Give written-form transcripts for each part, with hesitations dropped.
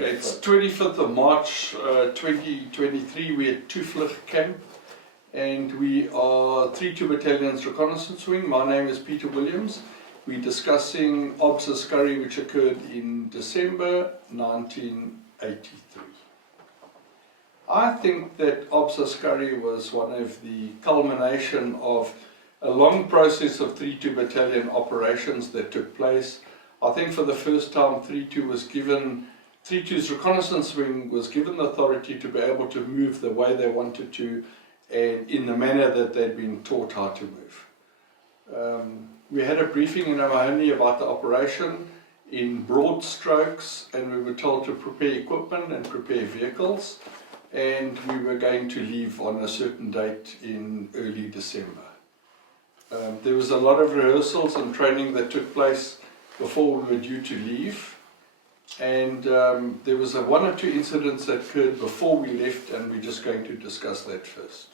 Okay, it's 25th of March 2023. We're at Tuvlug Camp and we are 3-2 Battalion's Reconnaissance Wing. My name is Peter Williams. We're discussing Ops Askari, which occurred in December 1983. I think that Ops Askari was one of the culmination of a long process of 3-2 Battalion operations that took place. I think for the first time 3-2's reconnaissance wing was given the authority to be able to move the way they wanted to and in the manner that they'd been taught how to move. We had a briefing in Amahani about the operation in broad strokes, and we were told to prepare equipment and prepare vehicles, and we were going to leave on a certain date in early December. There was a lot of rehearsals and training that took place before we were due to leave, and there was one or two incidents that occurred before we left, and we're just going to discuss that first.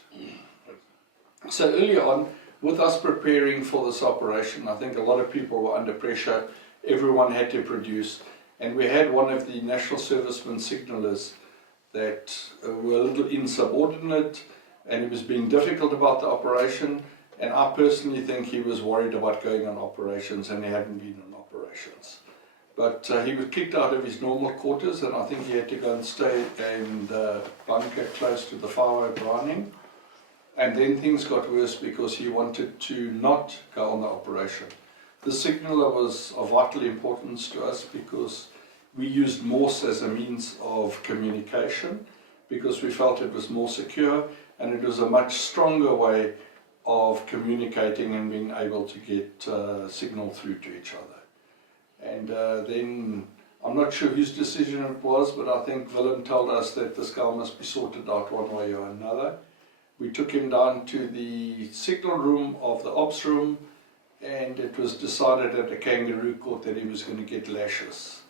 So early on, with us preparing for this operation, I think a lot of people were under pressure. Everyone had to produce, and we had one of the national servicemen signalers that were a little insubordinate, and he was being difficult about the operation, and I personally think he was worried about going on operations, and he hadn't been on operations. But he was kicked out of his normal quarters, and I think he had to go and stay in the bunker close to the 5-0 Browning. And then things got worse because he wanted to not go on the operation. The signaller was of vital importance to us because we used Morse as a means of communication, because we felt it was more secure and it was a much stronger way of communicating and being able to get signal through to each other. And then, I'm not sure whose decision it was, but I think Willem told us that this guy must be sorted out one way or another. We took him down to the signal room of the ops room, and it was decided at the kangaroo court that he was going to get lashes.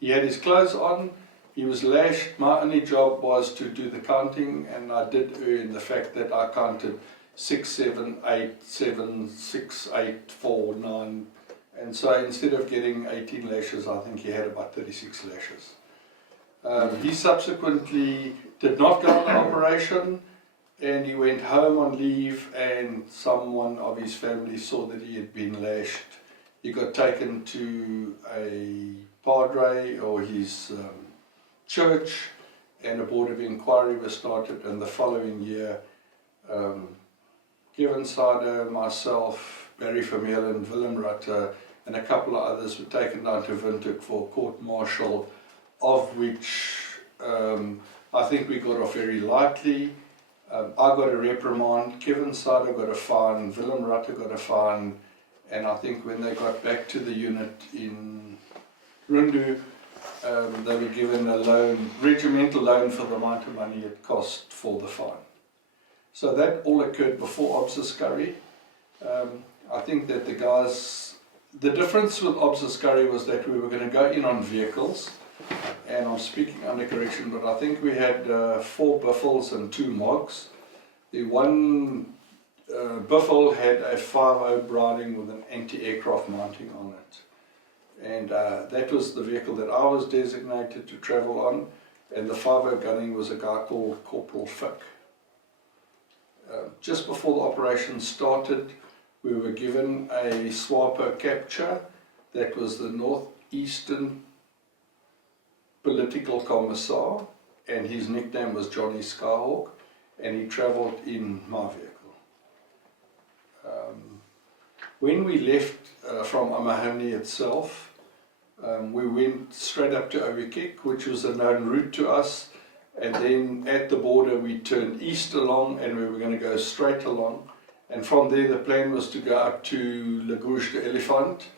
He had his clothes on, he was lashed. My only job was to do the counting, and I did err in the fact that I counted 6, 7, 8, 7, 6, 8, 4, 9, and so instead of getting 18 lashes, I think he had about 36 lashes. He subsequently did not go on the operation, and he went home on leave, and someone of his family saw that he had been lashed. He got taken to a padre or his church, and a board of inquiry was started, and the following year Kevin Sade, myself, Barry Vermeulen, Willem Rutte, and a couple of others were taken down to Windhoek for court-martial, of which I think we got off very lightly. I got a reprimand, Kevin Sade got a fine, Willem Rutte got a fine, and I think when they got back to the unit in Rundu, they were given a loan, regimental loan for the amount of money it cost for the fine. So that all occurred before Ops Askari. I think that the difference with Ops Askari was that we were going to go in on vehicles, and I'm speaking under correction, but I think we had 4 Buffles and 2 Mogs. The one Buffle had a 5-0 Browning with an anti-aircraft mounting on it. And that was the vehicle that I was designated to travel on, and the 5-0 gunning was a guy called Corporal Fick. Just before the operation started, we were given a SWAPO capture that was the Northeastern Political Commissar, and his nickname was Johnny Skyhawk, and he travelled in my vehicle. When we left from Amahani itself, we went straight up to Ovekek, which was a known route to us, and then at the border we turned east along, and we were going to go straight along, and from there the plan was to go up to Lagouche de Elephant,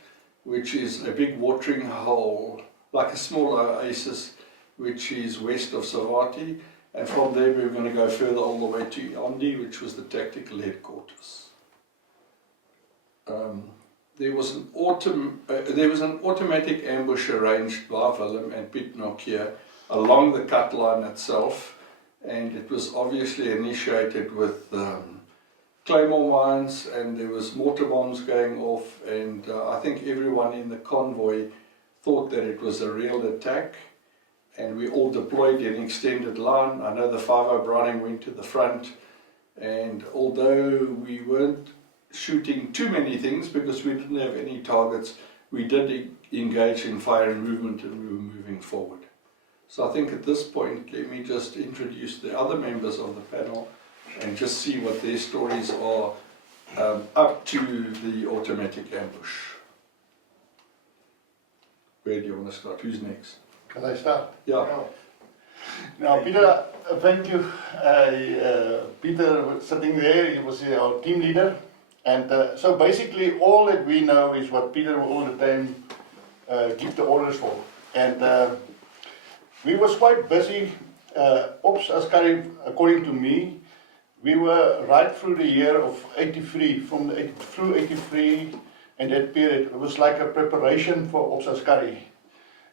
which is a big watering hole, like a small oasis, which is west of Savati, and from there we were going to go further all the way to Ondi, which was the tactical headquarters. There was an automatic ambush arranged by Willem and Piet Nokia along the cut line itself, and it was obviously initiated with claymore mines, and there was mortar bombs going off, and I think everyone in the convoy thought that it was a real attack, and we all deployed in extended line. I know the 5 Browning went to the front, and although we weren't shooting too many things because we didn't have any targets, we did engage in fire and movement, and we were moving forward. So I think at this point, let me just introduce the other members of the panel and just see what their stories are up to the automatic ambush. Where do you want to start? Who's next? Can I start? Yeah. Now, Peter, thank you. Peter was sitting there, he was our team leader. And so basically all that we know is what Peter all the time give the orders for. And we was quite busy. Ops Askari, according to me, we were right through the year of 83, through 83, and that period. It was like a preparation for Ops Askari.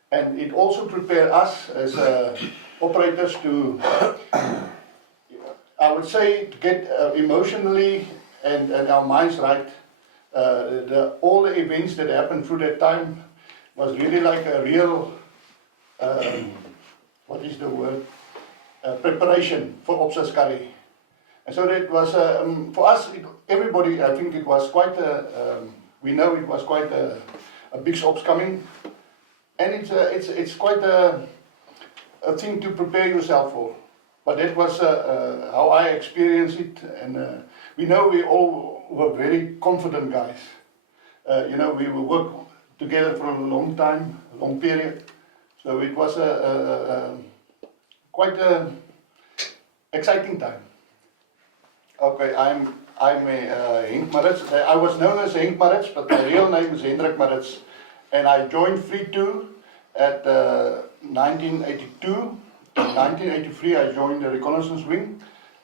And it also prepared us as operators to, I would say, to get emotionally and our minds right. All the events that happened through that time was really like a real, what is the word, preparation for Ops Askari. And so that was, for us, everybody, I think it was quite we know it was quite a big ops coming. And it's quite a thing to prepare yourself for. But that was how I experienced it, and we know we all were very confident guys. You know, we will work together for a long time, a long period. So it was quite an exciting time. Okay, I'm Henk Maritz. I was known as Henk Maritz, but my real name is Hendrik Maritz. And I joined 3-2 at 1982. In 1983 I joined the reconnaissance wing,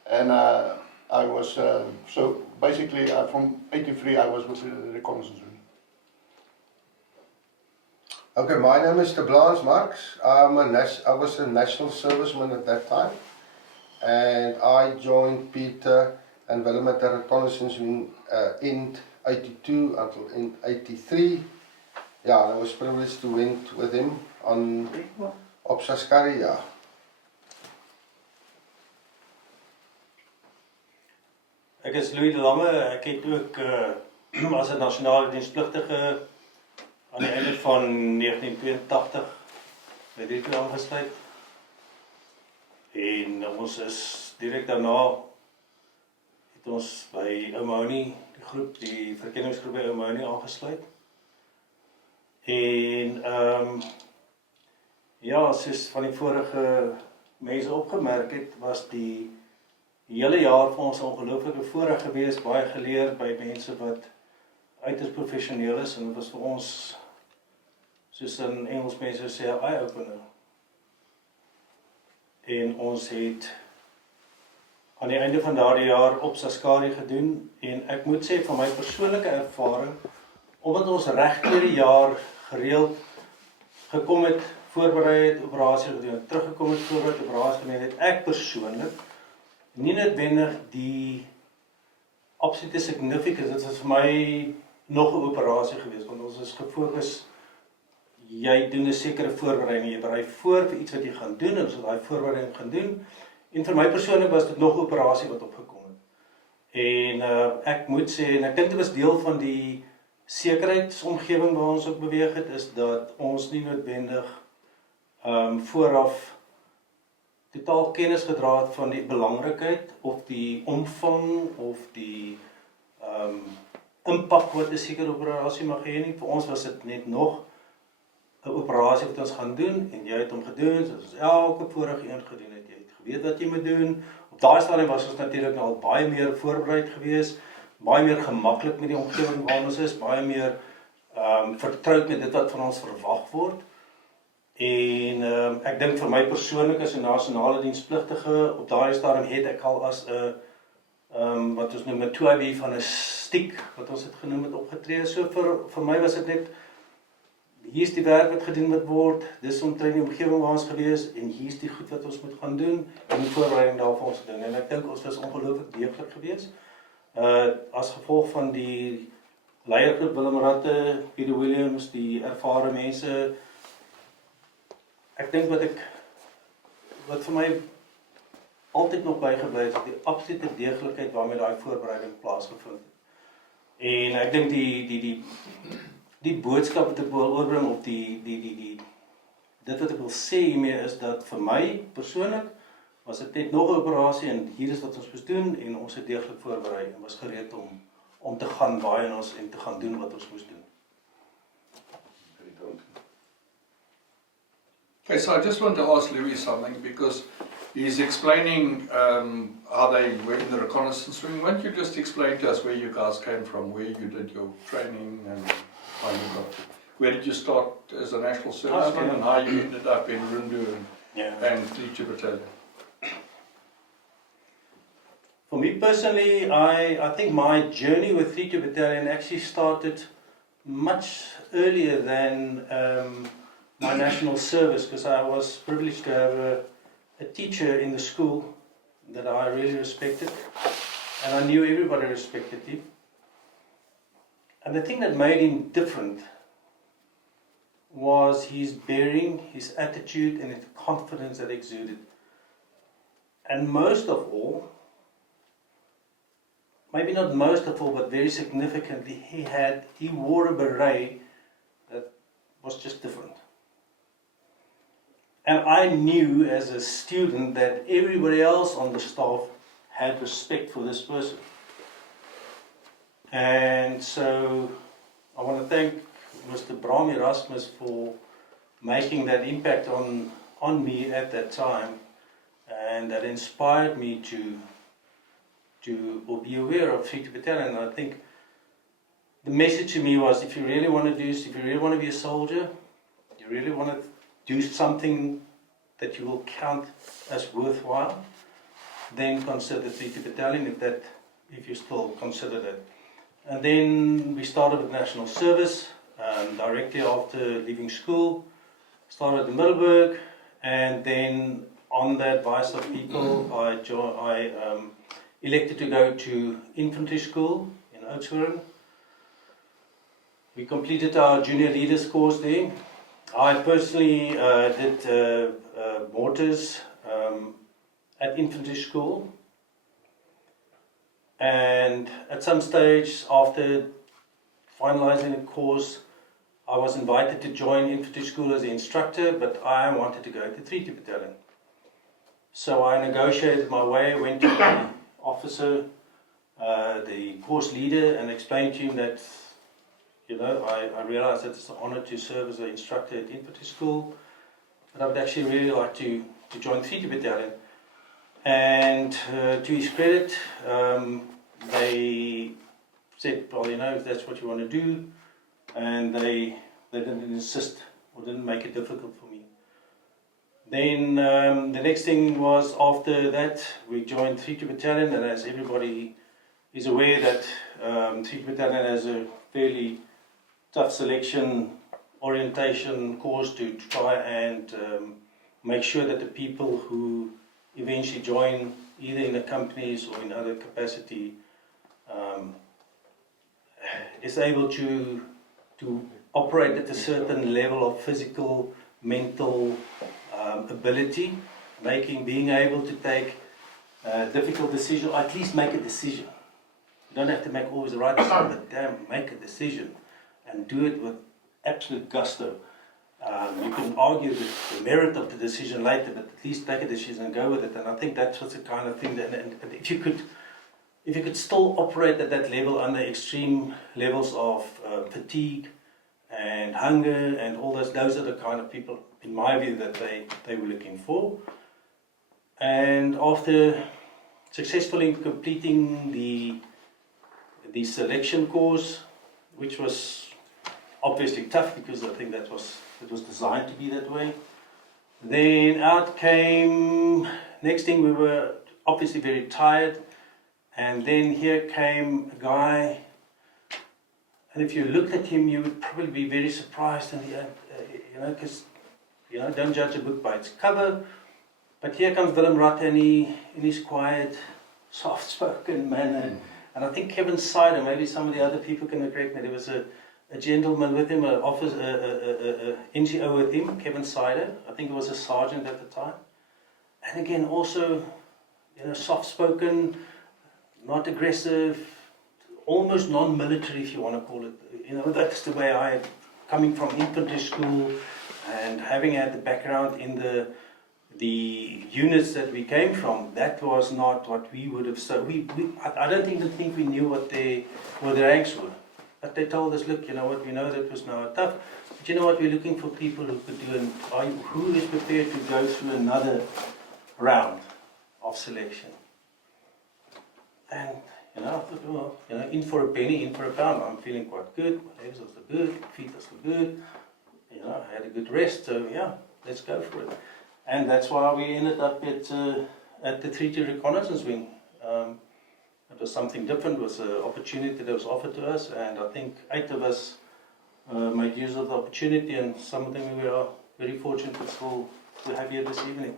and I was, so basically from 83 I was with the reconnaissance wing. Okay, my name is Blans Marx. I was a national serviceman at that time, and I joined Peter and Willem at the reconnaissance wing in 82 until in 83. Yeah, I was privileged to went with him on Ops Askari, ja. Ek is Louis de Lange, ek het ook as 'n nasionale dienspligtige aan die einde van 1982 by die toe aangesluit. En ons is direk daarna het ons by Oumoni, die groep, die verkenningsgroep by Oumoni aangesluit. En ja, soos van die vorige mense opgemerk het, was die hele jaar vir ons 'n ongelooflike voorreg gewees, baie geleer by mense wat uiters professioneel is, en dit was vir ons, soos in Engels mense sê, 'n eye-opener. En ons het aan die einde van daardie jaar Ops Askari gedoen, en ek moet sê van my persoonlike ervaring, omdat ons reg deur die jaar gereeld gekom het, voorberei het, operasie gedoen het, teruggekom het, voorbereid operasie gedoen het, ek persoonlik nie noodwendig die absolute significance, dit was vir my nog 'n operasie gewees, want ons is gefokus, jy doen 'n sekere voorbereiding, jy berei voor vir iets wat jy gaan doen, en ons het daai voorbereiding gaan doen, en vir my persoonlik was dit nog 'n operasie wat opgekom het. En ek moet sê, en ek dink dit was deel van die sekurheidsomgewing waar ons ook beweeg het, is dat ons nie noodwendig vooraf totaal kennis gedra het van die belangrikheid, of die omvang, of die impak wat 'n sekere operasie mag hê nie. Vir ons was dit net nog 'n operasie wat ons gaan doen, en jy het hom gedoen, soos ons elke vorige een gedoen het. Jy het geweet wat jy moet doen. Op daai stadium was ons natuurlik al baie meer voorbereid gewees, baie meer gemaklik met die omgewing waar ons is, baie meer vertroud met dit wat van ons verwag word. En ek dink vir my persoonlik as 'n nasionale dienspligtige, op daai stadium het ek al as 'n wat ons noem 'n 2B van 'n stiek, wat ons het genoem het, opgetree. So vir my was dit net, hier's die werk wat gedoen moet word, dis omtrent die omgewing waar ons gewees, en hier's die goed wat ons moet gaan doen, en die voorbereiding daarvan ons gedoen. En ek dink ons was ongelooflik deeglik gewees. As gevolg van die leiergroep Willem Ratte, Peter Williams, die ervare mense, ek dink wat vir my altyd nog bygebly het, die absolute deeglikheid waarmee daai voorbereiding plaasgevind het. En ek dink die boodskap wat ek wil oorbring op dit wat ek wil sê hiermee is dat vir my persoonlik was dit net nog 'n operasie en hier is wat ons moes doen en ons het deeglik voorberei en was gereed om te gaan waai ons en te gaan doen wat ons moes doen. Okay, so I just want to ask Louis something because he's explaining how they were in the reconnaissance wing. Won't you just explain to us where you guys came from, where you did your training and how you got to, where did you start as a national serviceman and how you ended up in Rundu and 3 Battalion? For me personally, I think my journey with 3 Battalion actually started much earlier than my national service, because I was privileged to have a teacher in the school that I really respected, and I knew everybody respected him. And the thing that made him different was his bearing, his attitude, and the confidence that exuded. And most of all, maybe not most of all, but very significantly, he wore a beret that was just different. And I knew as a student that everybody else on the staff had respect for this person. And so I want to thank Mr. Bram Erasmus for making that impact on me at that time, and that inspired me to be aware of 3 Battalion. And I think the message to me was, if you really want to do this, if you really want to be a soldier, you really want to do something that you will count as worthwhile, then consider 3 Battalion if you still consider that. And then we started with national service directly after leaving school, started in Middelburg, and then on the advice of people, I elected to go to infantry school in Oudtshoorn. We completed our junior leaders course there. I personally did mortars at infantry school, and at some stage after finalizing the course, I was invited to join infantry school as an instructor, but I wanted to go to 3 Battalion. So I negotiated my way, went to the officer, the course leader, and explained to him that, I realized that it's an honor to serve as an instructor at infantry school, but I would actually really like to join 3 Battalion. And to his credit, they said, well, if that's what you want to do, and they didn't insist or didn't make it difficult for me. Then the next thing was, after that, we joined 3 Battalion, and as everybody is aware that 3 Battalion has a fairly tough selection orientation course to try and make sure that the people who eventually join either in the companies or in other capacity is able to operate at a certain level of physical, mental ability, being able to take difficult decisions, or at least make a decision. You don't have to make always the right decision, but damn, make a decision and do it with absolute gusto. You can argue the merit of the decision later, but at least take a decision and go with it. And I think that's what's the kind of thing that, and if you could still operate at that level under extreme levels of fatigue and hunger and all those are the kind of people, in my view, that they were looking for. And after successfully completing the selection course, which was obviously tough because I think it was designed to be that way. Then out came, next thing, we were obviously very tired, and then here came a guy, and if you looked at him you would probably be very surprised, and because don't judge a book by its cover, but here comes Willem Ratte in his quiet, soft-spoken manner, and I think Kevin Sider, maybe some of the other people can correct me, there was a a gentleman with him, an office, NGO with him, Kevin Sider. I think he was a sergeant at the time. And again, also, soft-spoken, not aggressive, almost non-military, if you want to call it. That's the way I, coming from infantry school and having had the background in the units that we came from, that was not what we would have. So I don't even think we knew what the ranks were. But they told us, look, you know what, we know that was now tough, but you know what, we're looking for people who could do, and who is prepared to go through another round of selection. And I thought, well, in for a penny, in for a pound. I'm feeling quite good. My legs are still good, feet are still good. I had a good rest, so yeah, let's go for it. And that's why we ended up at the Treaty Reconnaissance Wing. It was something different. It was an opportunity that was offered to us, and I think 8 of us made use of the opportunity, and some of them we are very fortunate to have here this evening.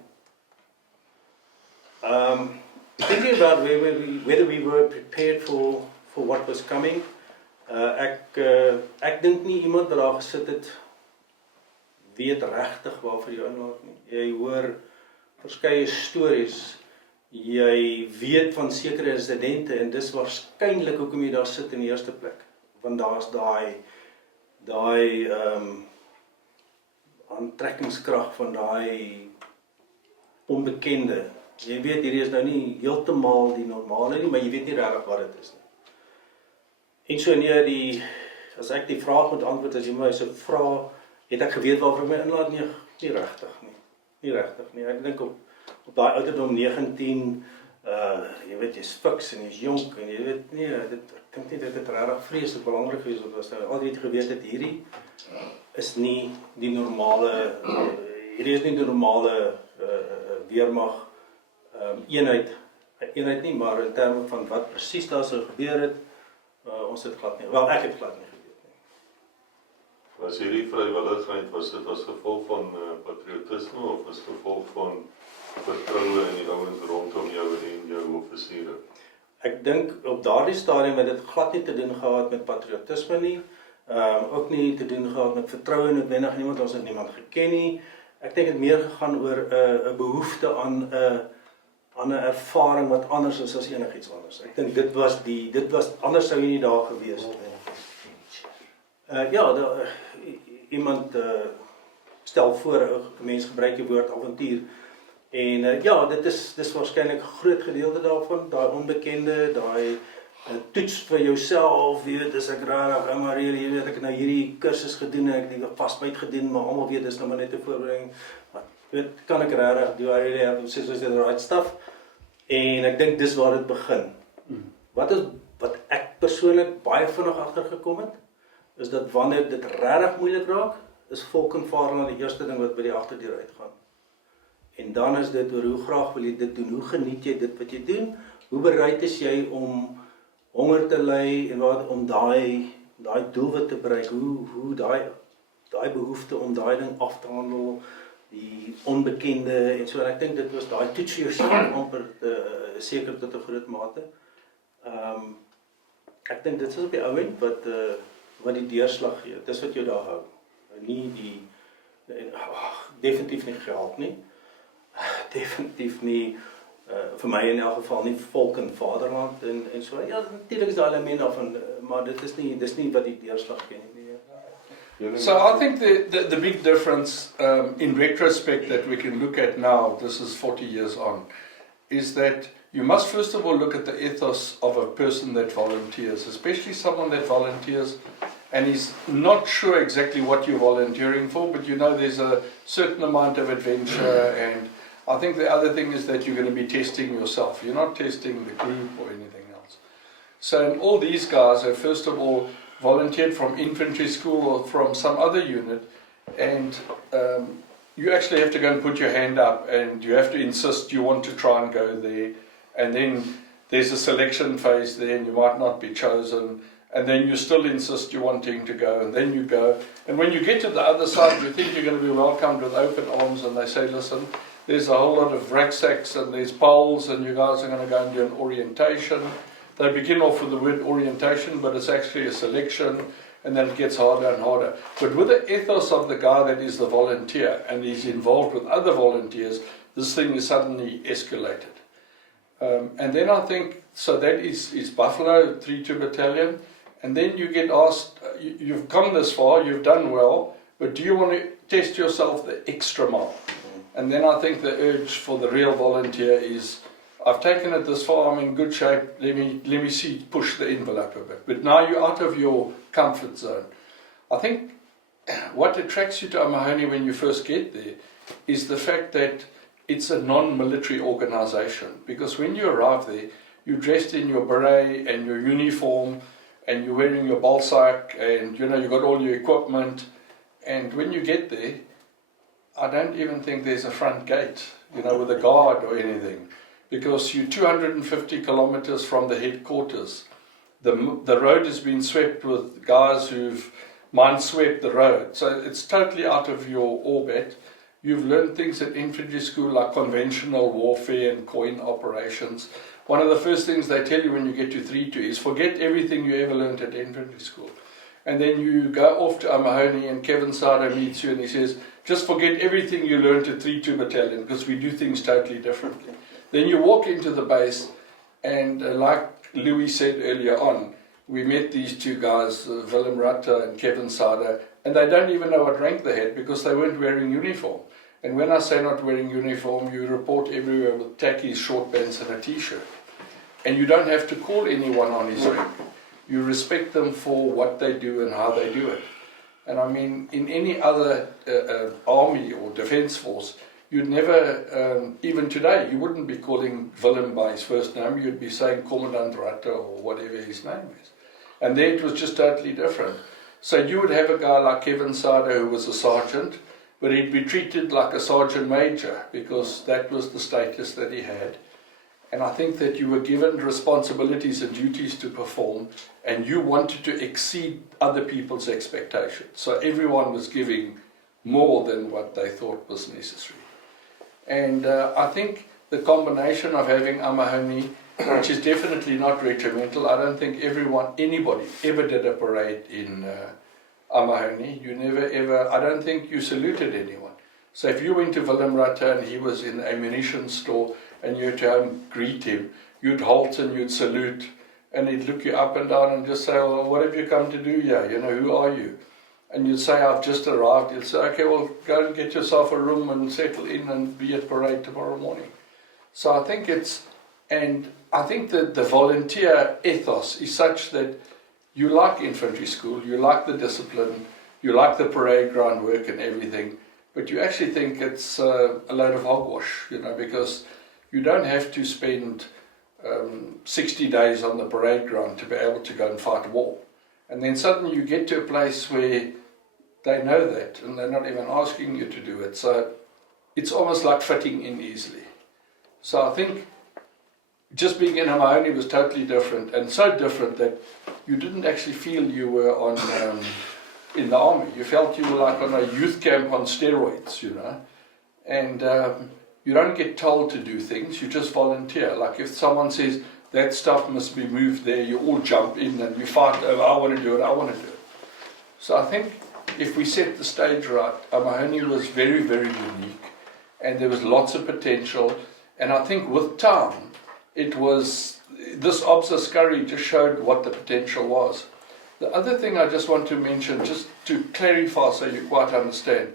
Thinking about whether we were prepared for what was coming, ek dink nie iemand wat daar gesit het weet regtig waarvoor jy inlaat nie. Jy hoor verskeie stories, jy weet van sekere insidente, en dis waarskynlik hoekom jy daar sit in die eerste plek. Want daar's daai aantrekkingskrag van daai onbekende. Jy weet, hierdie is nou nie heeltemal die normale nie, maar jy weet nie regtig wat dit is nie. En so nee, as ek die vraag moet antwoord, as jy my so vra, het ek geweet waarvoor my inlaat? Nee, nie regtig nie. Nie regtig nie. Ek dink op daai ouderdom 19, jy weet, jy's fiks en jy's jonk, en jy weet, nee, ek dink nie dit het regtig vreeslik belangrik gewees, want as nou altyd geweet het, hierdie is nie die normale, weermag eenheid nie, maar in terme van wat presies daar sou gebeur het, ons het glad nie, ek het glad nie geweet nie. Was hierdie vrywilligheid, was dit as gevolg van patriotisme, of as gevolg van vertroue in die ouens rondom jou en jou offisiere? Ek dink op daardie stadium het dit glad nie te doen gehad met patriotisme nie, ook nie te doen gehad met vertroue noodwendig nie, want ons het niemand geken nie. Ek dink het meer gegaan oor 'n behoefte aan 'n ervaring wat anders is as enigiets anders. Ek dink dit was anders sou jy nie daar gewees het. Iemand stel voor, 'n mens gebruik die woord avontuur, en dit is waarskynlik 'n groot gedeelte daarvan, daai onbekende, daai toets vir jouself, weet, is ek rarig, maar jy weet, ek het nou hierdie kursus gedoen, ek het die pasbyt gedoen, maar almal weet, dis nou maar net 'n voorbereiding, maar weet, kan ek rarig, do I really have the right stuff? En ek dink dis waar dit begin. Wat ek persoonlik baie vinnig agtergekom het, is dat wanneer dit regtig moeilik raak, is volk en vaderland die eerste ding wat by die agterdeur uitgaan. En dan is dit oor hoe graag wil jy dit doen, hoe geniet jy dit wat jy doen, hoe bereid is jy om honger te ly en om daai doelwit te bereik, hoe daai behoefte om daai ding af te handel, die onbekende en so, en ek dink dit was daai toets vir jouself amper seker tot 'n groot mate. Ek dink dit is op die ou end wat die deurslag gee, dis wat jou daar hou. Nie definitief nie geld nie, definitief nie, vir my in elk geval nie volk en vaderland en so. Ja, natuurlik is daar element daarvan, maar dis nie wat die deurslag gee nie. So I think the big difference in retrospect that we can look at now, this is 40 years on, is that you must first of all look at the ethos of a person that volunteers, especially someone that volunteers and is not sure exactly what you're volunteering for, but you know there's a certain amount of adventure, and I think the other thing is that you're going to be testing yourself. You're not testing the group or anything else. So all these guys have first of all volunteered from infantry school or from some other unit, and you actually have to go and put your hand up, and you have to insist you want to try and go there, and then there's a selection phase there, and you might not be chosen, and then you still insist you're wanting to go, and then you go, and when you get to the other side, you think you're going to be welcomed with open arms, and they say, listen, there's a whole lot of rucksacks, and there's poles, and you guys are going to go and do an orientation. They begin off with the word orientation, but it's actually a selection. and then it gets harder and harder. But with the ethos of the guy that is the volunteer and is involved with other volunteers, this thing is suddenly escalated. And then I think, so that is Buffalo, 3-2 Battalion, and then you get asked, you've come this far, you've done well, but do you want to test yourself the extra mile? And then I think the urge for the real volunteer is, I've taken it this far, I'm in good shape, let me see, push the envelope a bit. But now you're out of your comfort zone. I think what attracts you to Amahone when you first get there is the fact that it's a non-military organization. Because when you arrive there, you're dressed in your beret and your uniform, and you're wearing your balsac, and you got all your equipment. And when you get there, I don't even think there's a front gate, with a guard or anything, because you're 250 kilometers from the headquarters. The road has been swept with guys who've mine-swept the road, so it's totally out of your orbit. You've learned things at infantry school like conventional warfare and coin operations. One of the first things they tell you when you get to 3-2 is forget everything you ever learned at infantry school. And then you go off to Amahone and Kevin Sado meets you and he says, just forget everything you learned at 3-2 Battalion because we do things totally differently. Then you walk into the base and like Louis said earlier on, we met these two guys, Willem Rutter and Kevin Sado, and they don't even know what rank they had because they weren't wearing uniform. And when I say not wearing uniform, you report everywhere with khakis, short pants and a t-shirt. And you don't have to call anyone on his rank. You respect them for what they do and how they do it. And I mean, in any other army or defense force, you'd never, even today, you wouldn't be calling Willem by his first name, you'd be saying Commandant Rutter or whatever his name is. And there it was just totally different. So you would have a guy like Kevin Sado who was a sergeant, but he'd be treated like a sergeant major because that was the status that he had. And I think that you were given responsibilities and duties to perform, and you wanted to exceed other people's expectations. So everyone was giving more than what they thought was necessary. And I think the combination of having Amahone, which is definitely not regimental, I don't think anybody ever did a parade in Amahone. You never ever, I don't think you saluted anyone. So if you went to Willem Rutter and he was in a ammunition store and you had to go and greet him, you'd halt and you'd salute and he'd look you up and down and just say, well, what have you come to do here? Who are you? And you'd say, I've just arrived. He'd say, okay, well, go and get yourself a room and settle in and be at parade tomorrow morning. So I think I think that the volunteer ethos is such that you like infantry school, you like the discipline, you like the parade ground work and everything, but you actually think it's a load of hogwash, because you don't have to spend 60 days on the parade ground to be able to go and fight war. And then suddenly you get to a place where they know that and they're not even asking you to do it. So it's almost like fitting in easily. So I think just being in Amahone was totally different, and so different that you didn't actually feel you were on in the army. You felt you were like on a youth camp on steroids, and you don't get told to do things, you just volunteer. Like if someone says that stuff must be moved there, you all jump in and you fight over, I want to do it, I want to do it. So I think if we set the stage right, Amahone was very, very unique, and there was lots of potential, and I think with time, this Ops Askari just showed what the potential was. The other thing I just want to mention, just to clarify so you quite understand.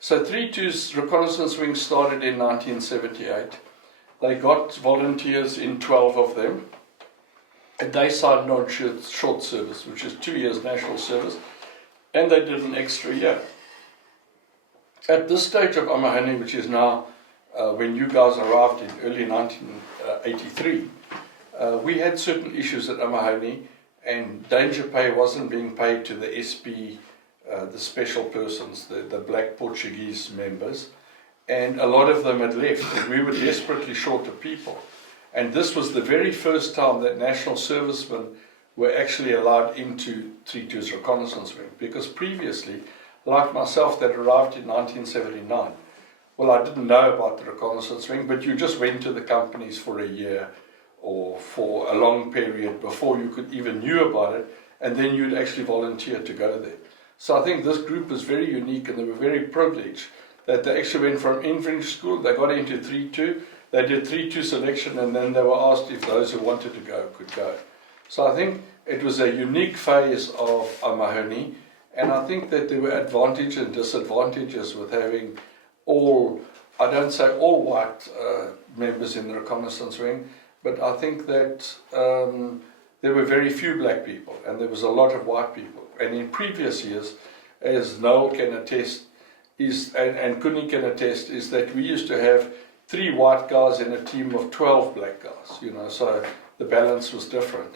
So 3-2's reconnaissance wing started in 1978. They got volunteers in 12 of them. And they signed on short service, which is 2 years national service. And they did an extra year. At this stage of Amahone, which is now when you guys arrived in early 1983, we had certain issues at Amahone, and danger pay wasn't being paid to the SP, the special persons, the black Portuguese members, and a lot of them had left, and we were desperately short of people. And this was the very first time that national servicemen were actually allowed into 3-2's reconnaissance wing, because previously, like myself that arrived in 1979, well, I didn't know about the reconnaissance wing, but you just went to the companies for a year or for a long period before you could even knew about it, and then you'd actually volunteer to go there. So I think this group was very unique, and they were very privileged that they actually went from infantry school, they got into 3-2, they did 3-2 selection, and then they were asked if those who wanted to go could go. So I think it was a unique phase of Mahoney, and I think that there were advantages and disadvantages with having all, I don't say all white members in the reconnaissance wing, but I think that there were very few black people, and there was a lot of white people. And in previous years, as Noel can attest, and Kuni can attest, is that we used to have 3 white guys in a team of 12 black guys, you know, so the balance was different.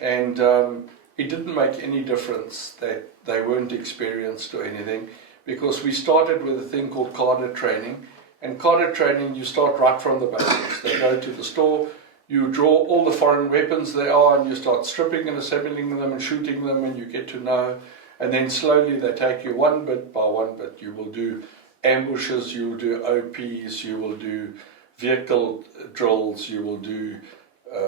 And it didn't make any difference that they weren't experienced or anything, because we started with a thing called cadre training, and cadre training you start right from the basics. They go to the store, you draw all the foreign weapons there are, and you start stripping and assembling them and shooting them, and you get to know. And then slowly they take you one bit by one bit. You will do ambushes, you will do OPs, you will do vehicle drills, you will do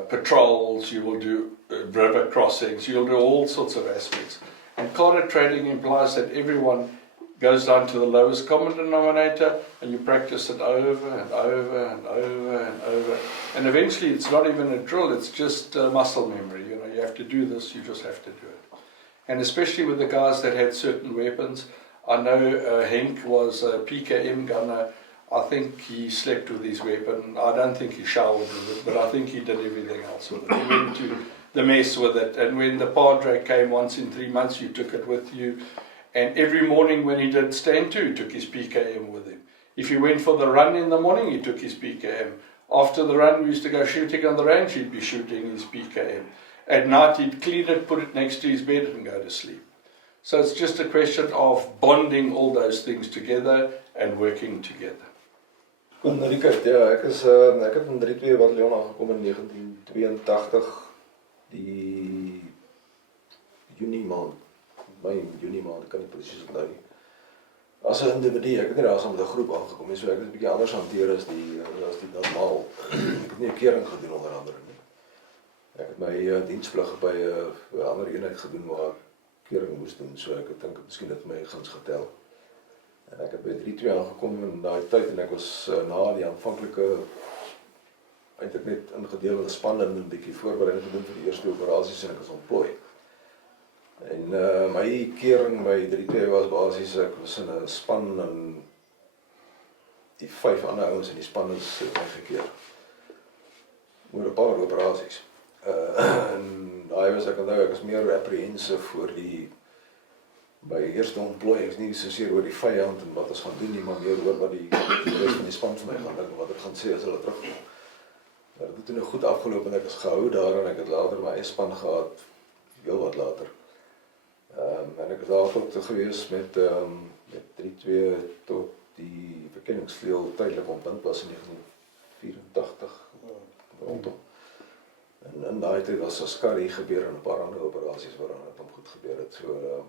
patrols, you will do river crossings, you'll do all sorts of aspects. And cadre training implies that everyone goes down to the lowest common denominator, and you practice it over and over and over and over. And eventually it's not even a drill, it's just muscle memory. You know, you have to do this, you just have to do it. And especially with the guys that had certain weapons. I know Henk was a PKM gunner. I think he slept with his weapon. I don't think he showered with it, but I think he did everything else with it. He went to the mess with it. And when the padre came once in 3 months, you took it with you. And every morning when he did stand to, he took his PKM with him. If he went for the run in the morning, he took his PKM. After the run, we used to go shooting on the range, he'd be shooting his PKM. At night, he'd clean it, put it next to his bed and go to sleep. So it's just a question of bonding all those things together and working together. Richard, ja, ek het in 3-2 Battalion aangekom in 1982, die Junie maand, ek kan nie presies onthou nie. As 'n individu, ek het nie daar saam met 'n groep aangekom nie, so ek het 'n bietjie anders hanteer as die normaal. Ek het nie 'n kering gedoen onder andere nie. Ek het my diensplig by 'n ander eenheid gedoen waar ek kering moes doen, so ek dink miskien het my guns getel. En ek het by 3-2 aangekom in daai tyd, en ek was na die aanvanklike eintlik net ingedeel in spanne en 'n bietjie voorbereiding gedoen vir die eerste operasies, en ek was ontplooi. En my kering by 3-2 was basies, ek was in 'n span en die 5 ander ouens in die span is gekeer. Oor 'n paar operasies. En daai was ek onthou, ek is meer apprehensive voor die by eerste ontplooiings, nie soseer oor die vyand en wat ons gaan doen nie, maar meer oor wat die rest van die span vir my gaan dink, wat ek gaan sê as hulle terugkom. Het het toen goed afgeloop en ek is gehou daar, en ek het later my eie span gehad, heel wat later. En ek is daar tot gewees met 3-2 tot die verkenningsvleuel tydelik ontbind was in 1984 rondom. En in daai tyd was Askari gebeur en 'n paar ander operasies waaraan het hom goed gebeur het. So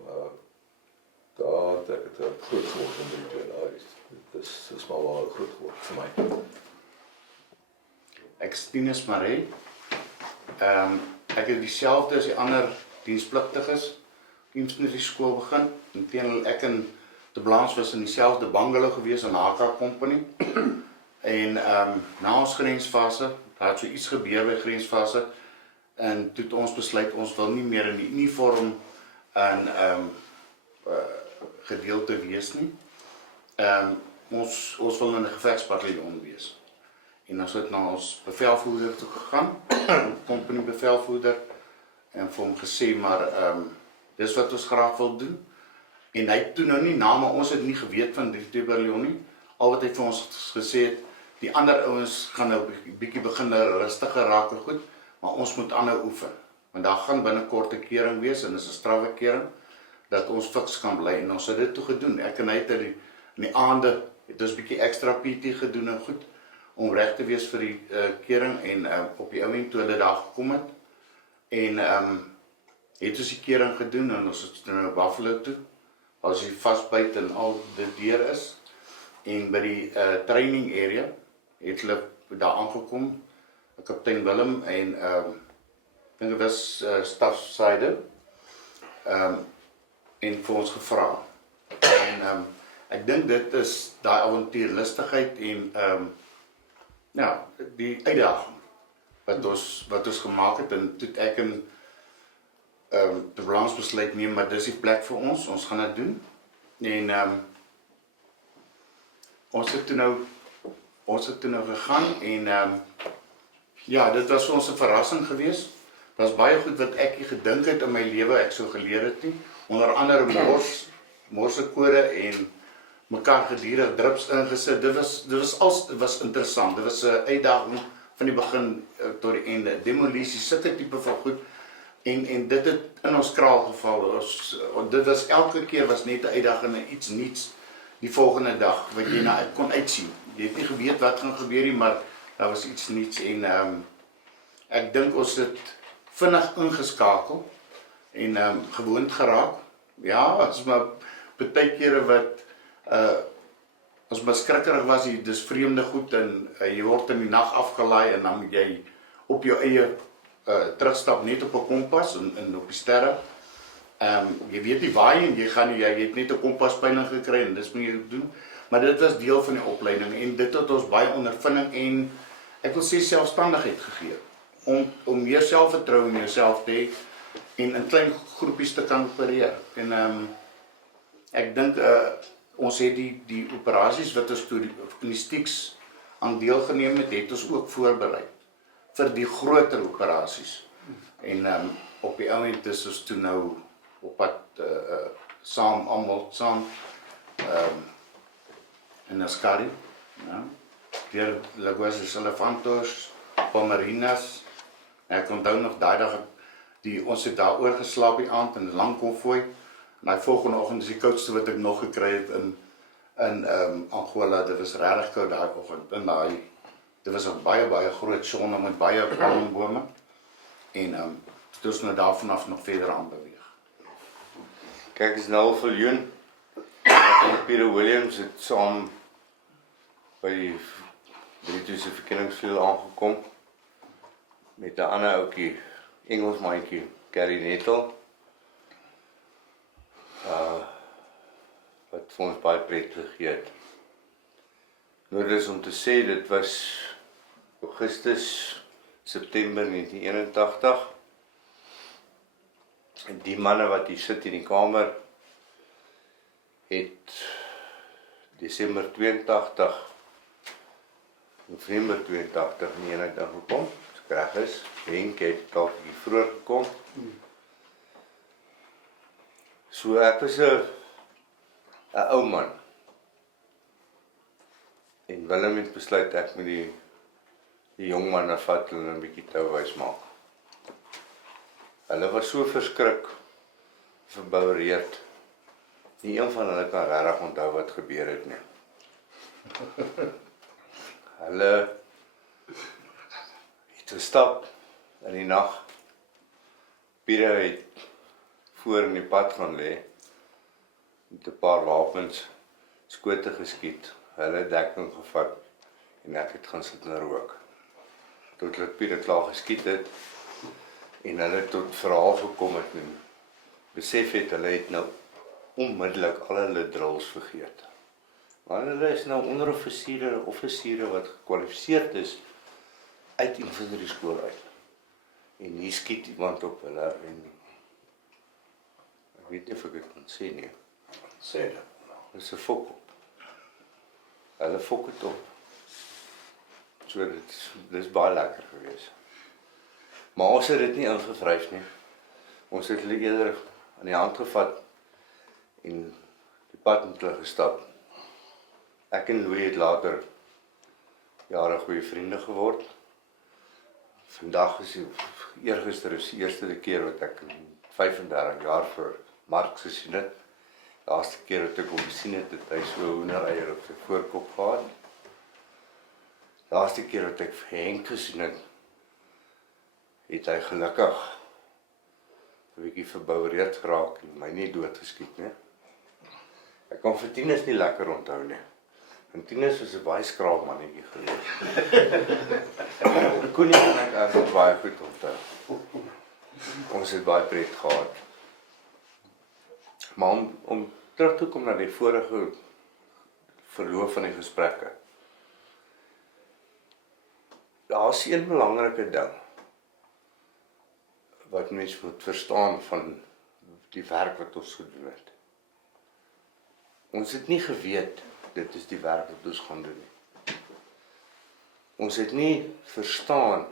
daar het ek het groot geword in 3-2 daar is. Dit is maar wel groot geword vir my. Ek is Tinus Maree. Ek het dieselfde as die ander dienspligtiges infantry skool begin. Inteendeel ek en De Blaans was in dieselfde bungalow gewees in HK Company. En na ons grensfase, daar het so iets gebeur by grensfase, en toe het ons besluit ons wil nie meer in die uniform en gedeelte wees nie. Ons wil in 'n gevegsbataljon wees. En ons het na ons bevelvoerder toe gegaan, company bevelvoerder, en vir hom gesê, maar dis wat ons graag wil doen. En hy het toe nou nie na, maar ons het nie geweet van 3-2 Battalion nie. Al wat hy vir ons gesê het, die ander ouens gaan nou bietjie begin rustiger raak en goed, maar ons moet aanhou oefen. Want daar gaan binnekort 'n kering wees, en dis 'n strawwe kering, dat ons fiks kan bly. En ons het dit toe gedoen. Ek en hy het in die aande, het ons bietjie extra PT gedoen en goed, om reg te wees vir die kering, en op die ouend toe hulle daar gekom het, en het ons die kering gedoen, en ons het nou Buffalo toe, as die vastbyt en al dit deur is, en by die training area, het hulle daar aangekom, kaptein Willem, en ek dink dit was stafsyde, en vir ons gevra. En ek dink dit is daai avontuurlustigheid en ja, die uitdaging wat ons gemaak het, en toe ek in die balansbesluit neem, maar dis die plek vir ons gaan dit doen. En ons het toe nou gegaan en ja, dit was vir ons 'n verrassing geweest. Daar's baie goed wat ek nie gedink het in my lewe ek sou geleer het nie. Onder andere morsekode en mekaar gedurig drips ingesit. Dit was interessant. Dit was 'n uitdaging van die begin tot die einde. Demolisie, sulke tipe van goed. En dit het in ons kraal geval. Dit was elke keer was net 'n uitdaging en iets nuuts die volgende dag wat jy na kon uitsien. Jy het nie geweet wat gaan gebeur nie, maar daar was iets nuuts en ek dink ons het vinnig ingeskakel en gewoond geraak. Ja, as maar baie kere wat ons beskrikkerig was, dis vreemde goed en jy word in die nag afgelaai en dan moet jy op jou eie terugstap net op 'n kompas en op die sterre. Jy weet nie waar en jy het net 'n kompaspeiling gekry en dis moet jy doen. Maar dit was deel van die opleiding en dit het ons baie ondervinding en ek wil sê selfstandigheid gegee om meer selfvertroue in jouself te hê en in klein groepies te kan opereer. En ek dink ons het die operasies wat ons toe in die Stieks aan deelgeneem het ons ook voorberei vir die groter operasies. En op die oomblik is ons toe nou op pad saam in Askari, ja. Deur Lagos Elefantos, Pomerinas. Ek onthou nog daai dag ons het daar oorgeslaap die aand in 'n lang konvooi. En daai volgende oggend is die koudste wat ek nog gekry het in Angola. Dit was regtig koud daai oggend. Dit was 'n baie groot sonne met baie palmbome. En toe ons nou daarvan af nog verder aan beweeg. Kyk, is nou Viljoen. Peter Williams het saam by die Britse verkenningsveld aangekom met 'n ander ouetjie, Engelsmandjie, KwaZulu-Natal. Wat vir ons baie pret gegee het. Nou dis om te sê, dit was Augustus, September 1981. En die manne wat hier sit in die kamer het Desember 82, November 82 in eenheid gekom. As ek reg is, Henk het dalk bietjie vroeër gekom. So ek was 'n ou man. En Willem het besluit ek moet die jong manne vat en 'n bietjie touwys maak. Hulle was so verskrik, verboureerd. Nie een van hulle kan regtig onthou wat gebeur het nie. Hulle het gestap in die nag. Pieter het voor in die pad gaan lê met 'n paar wapens, skote geskiet, hulle dekking gevat en ek het gaan sit en rook. Tot hulle Pieter klaar geskiet het en hulle tot verhaal gekom het en besef het hulle het nou onmiddellik al hulle drills vergeet. Maar hulle is nou offisiere wat gekwalifiseerd is uit infanterie skool uit. En hier skiet iemand op hulle en ek weet nie of ek dit kan sê nie. Sê dit. Dis 'n fok op. Hulle fok het op. So dis baie lekker geweest. Maar ons het dit nie ingevryf nie. Ons het hulle eerder aan die hand gevat en die pad met hulle gestap. Ek en Louis het later jare goeie vriende geword. Vandag is eergister is die eerste keer wat ek in 35 jaar vir Mark gesien het. Die laaste keer wat ek hom gesien het, het hy so 'n hoendereier op sy voorkop gehad. Die laaste keer wat ek vir Henk gesien het, het hy gelukkig 'n bietjie verboureerd geraak en my nie doodgeskiet nie. Ek kan vir Tinus nie lekker onthou nie. En Tinus was 'n baie skraal mannetjie geweest. Koenie en ek baie goed onthou. Ons het baie pret gehad. Maar om terug te kom na die vorige verloop van die gesprekke. Daar is een belangrike ding wat mens moet verstaan van die werk wat ons gedoen het. Ons het nie geweet dit is die werk wat ons gaan doen nie. Ons het nie verstaan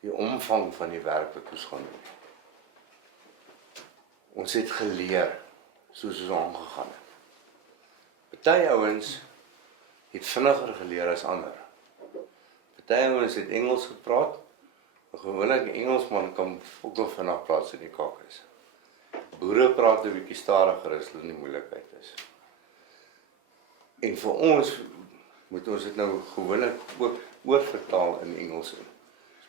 die omvang van die werk wat ons gaan doen nie. Ons het geleer soos ons aangegaan het. Party ouens het vinniger geleer as ander. Party ouens het Engels gepraat. 'n Gewone Engelsman kan ook nog vinnig praat so die kak is. Boere praat 'n bietjie stadiger as hulle in die moeilikheid is. En vir ons moet ons dit nou gewoonlik ook oorvertaal in Engels.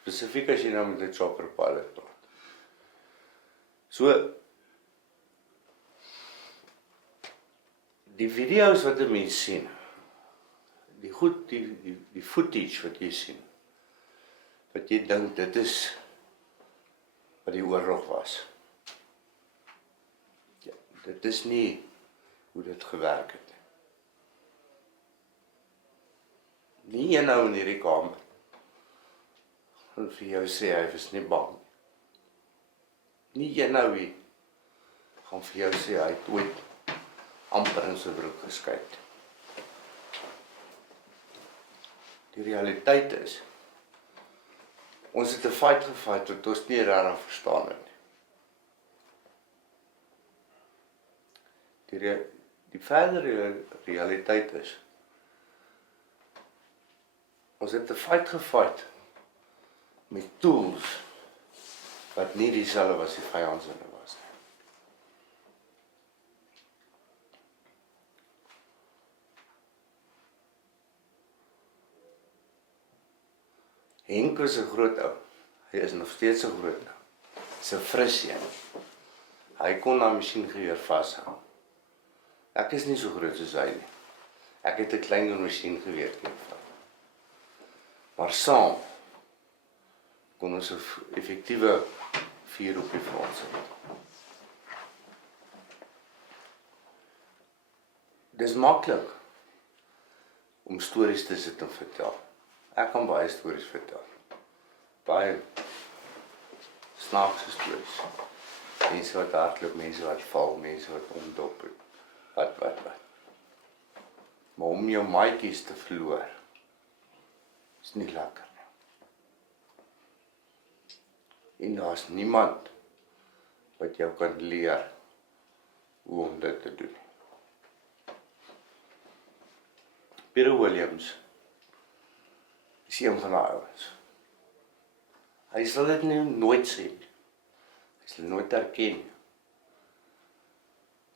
Spesifiek as jy nou met 'n chopper pilot praat. So die video's wat 'n mens sien, die footage wat jy sien, wat jy dink dit is wat die oorlog was. Ja, dit is nie hoe dit gewerk het. Nie een nou in hierdie kamer gaan vir jou sê hy was nie bang. Nie een nou hier gaan vir jou sê hy het ooit amper in sy broek geskyt. Die realiteit is, ons het 'n fight gefight wat ons nie regtig verstaan het nie. Die verdere realiteit is, ons het 'n fight gefight met tools wat nie dieselfde was die vyand se was nie. Henk was 'n groot ou. Hy is nog steeds 'n groot ou. Hy's 'n fris een. Hy kon na masjiengeweer vashou. Ek is nie so groot soos hy nie. Ek het 'n kleiner masjiengeweer vat. Maar saam kon ons 'n effektiewe vuur op die front sit. Dis maklik om stories te sit en vertel. Ek kan baie stories vertel. Baie snaakse stories. Mense wat hardloop, mense wat val, mense wat omdop het. Wat. Maar om jou maatjies te verloor, is nie lekker nie. En daar is niemand wat jou kan leer hoe om dit te doen. Peter Williams is een van die ouens. Hy sal dit nooit sê. Hy sal nooit erken.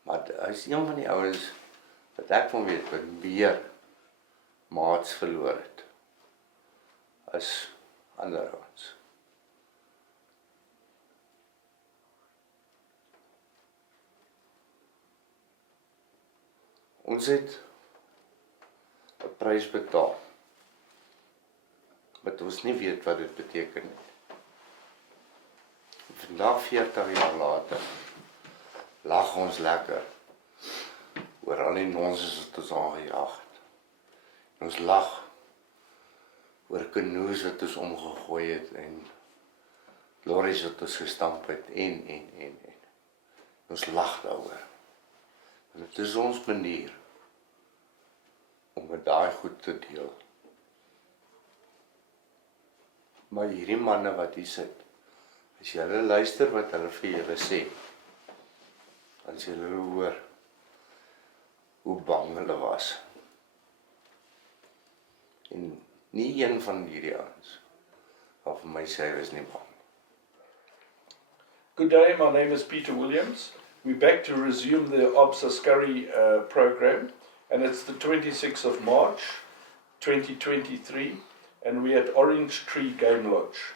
Maar hy is een van die ouens wat ek van weet wat meer maats verloor het as ander ouens. Ons het 'n prys betaal wat ons nie weet wat dit beteken nie. Vandag 40 jaar later lag ons lekker oor al die nonsens wat ons aangejaag het. Ons lag oor kanoes wat ons omgegooi het en lorries wat ons gestamp het en. Ons lag daaroor. En dit is ons manier om met daai goed te deel. Maar hierdie manne wat hier sit, as jy hulle luister wat hulle vir julle sê, as jy hulle hoor hoe bang hulle was. En nie een van hierdie ouens wat vir my sê hy is nie bang. Good day, my name is Peter Williams. We're back to resume the ASKARIE program, and it's the 26th of March 2023, and we're at Orange Tree Game Lodge.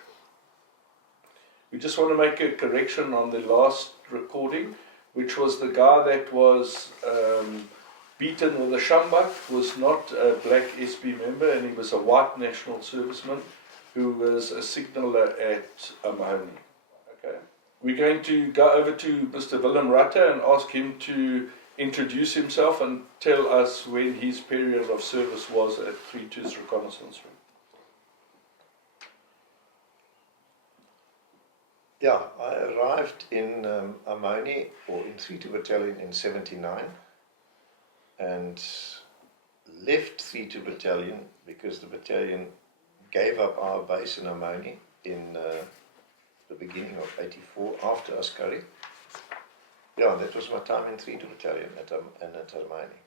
We just want to make a correction on the last recording, which was the guy that was beaten with a sjambak was not a black SB member, and he was a white national serviceman who was a signaller at Mahoney. Okay. We're going to go over to Mr. Willem Rutter and ask him to introduce himself and tell us when his period of service was at 3-2's reconnaissance room. Yeah, I arrived in Amoni, or in 3-2 Battalion in 79, and left 3-2 Battalion because the battalion gave up our base in Amoni in the beginning of 84 after Askari. Yeah, that was my time in 3-2 Battalion at Amoni.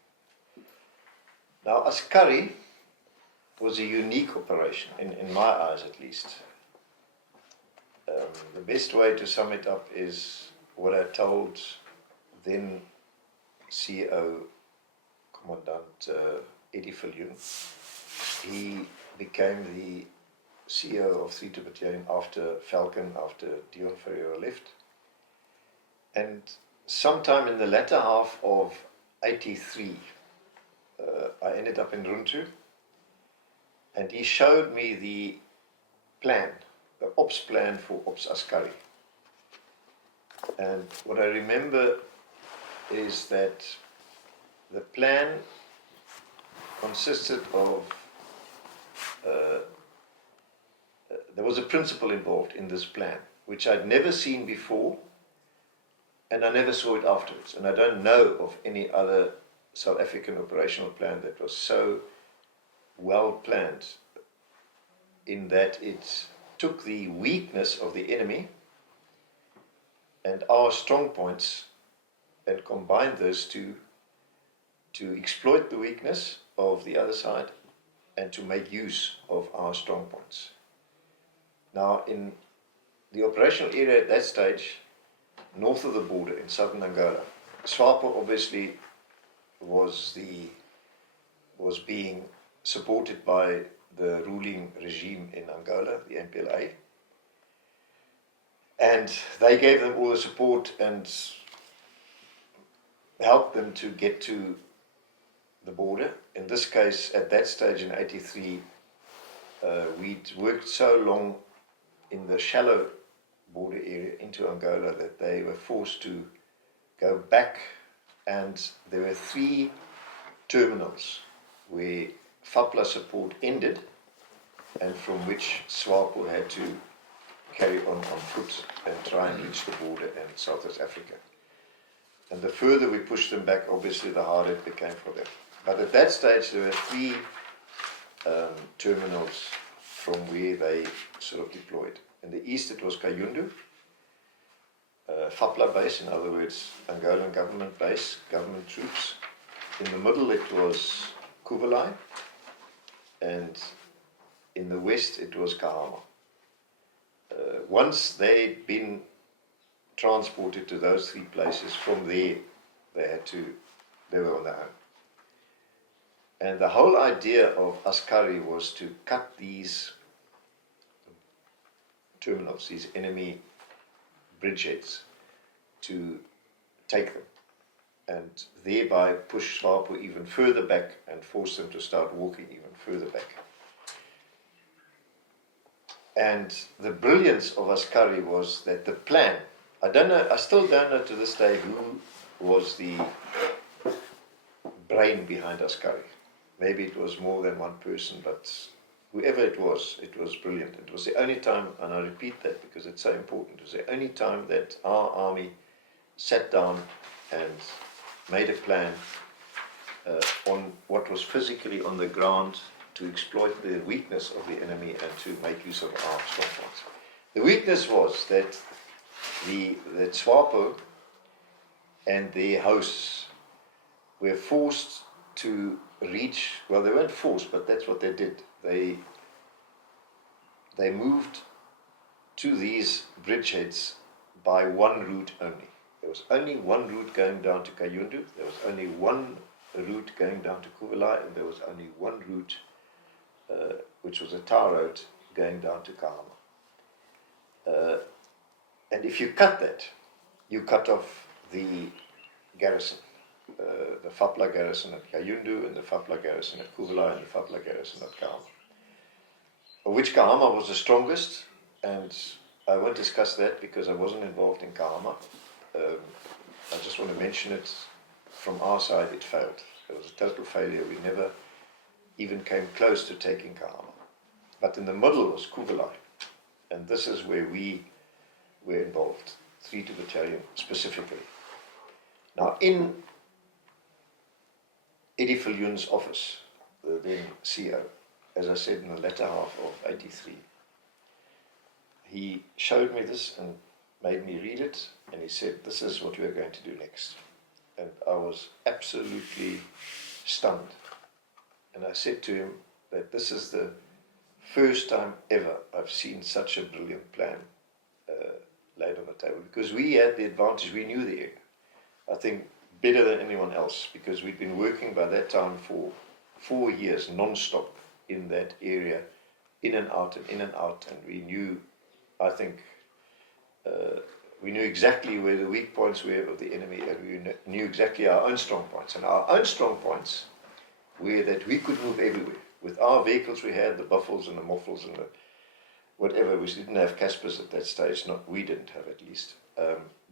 Now, Askari was a unique operation, in my eyes at least. The best way to sum it up is what I told then CEO Commandant Eddie Viljoen. He became the CEO of 3-2 Battalion after Falcon, after Dion Ferreira left. And sometime in the latter half of 83, I ended up in Runtu, and he showed me the plan, the ops plan for Ops Askari. And what I remember is that the plan consisted of, there was a principle involved in this plan, which I'd never seen before, and I never saw it afterwards. And I don't know of any other South African operational plan that was so well planned, in that it took the weakness of the enemy and our strong points and combined those two to exploit the weakness of the other side and to make use of our strong points. Now, in the operational area at that stage, north of the border in southern Angola, SWAPO obviously was being supported by the ruling regime in Angola, the MPLA, and they gave them all the support and helped them to get to the border. In this case, at that stage in 83, we'd worked so long in the shallow border area into Angola that they were forced to go back, and there were 3 terminals where FAPLA support ended and from which SWAPO had to carry on foot and try and reach the border in South Africa. And the further we pushed them back, obviously the harder it became for them. But at that stage there were 3 terminals from where they sort of deployed. In the east it was Kayundu, FAPLA base, in other words Angolan government base, government troops. In the middle it was Kuvalai, and in the west it was Kahama. Once they'd been transported to those 3 places, from there they were on their own. And the whole idea of Askari was to cut these terminals, these enemy bridgeheads, to take them, and thereby push SWAPO even further back and force them to start walking even further back. And the brilliance of Askari was that the plan, I still don't know to this day who was the brain behind Askari. Maybe it was more than one person, but whoever it was brilliant. It was the only time, and I repeat that because it's so important, it was the only time that our army sat down and made a plan on what was physically on the ground to exploit the weakness of the enemy and to make use of our strong points. The weakness was that that SWAPO and their hosts were forced to reach, well, they weren't forced, but that's what they did. They moved to these bridgeheads by one route only. There was only one route going down to Kayundu, there was only one route going down to Kuvalai, and there was only one route, which was a tar road, going down to Kahama. And if you cut that, you cut off the garrison. The FAPLA garrison at Kayundu, and the FAPLA garrison at Kuvalai, and the FAPLA garrison at Kahama. Of which Kahama was the strongest, and I won't discuss that because I wasn't involved in Kahama. I just want to mention it. From our side, it failed. It was a total failure. We never even came close to taking Kahama. But in the middle was Kugelai. And this is where we were involved, 3 Battalion specifically. Now, in Eddie Viljoen's office, the then CO, as I said, in the latter half of 83, he showed me this and made me read it, and he said, this is what we are going to do next. And I was absolutely stunned. And I said to him that this is the first time ever I've seen such a brilliant plan laid on the table, because we had the advantage, we knew the area, I think better than anyone else, because we'd been working by that time for 4 years non-stop in that area, in and out, and we knew, I think, we knew exactly where the weak points were of the enemy, and we knew exactly our own strong points. And our own strong points were that we could move everywhere. With our vehicles we had, the Buffles and the Moffles and the whatever, we didn't have Caspers at that stage, not we didn't have at least.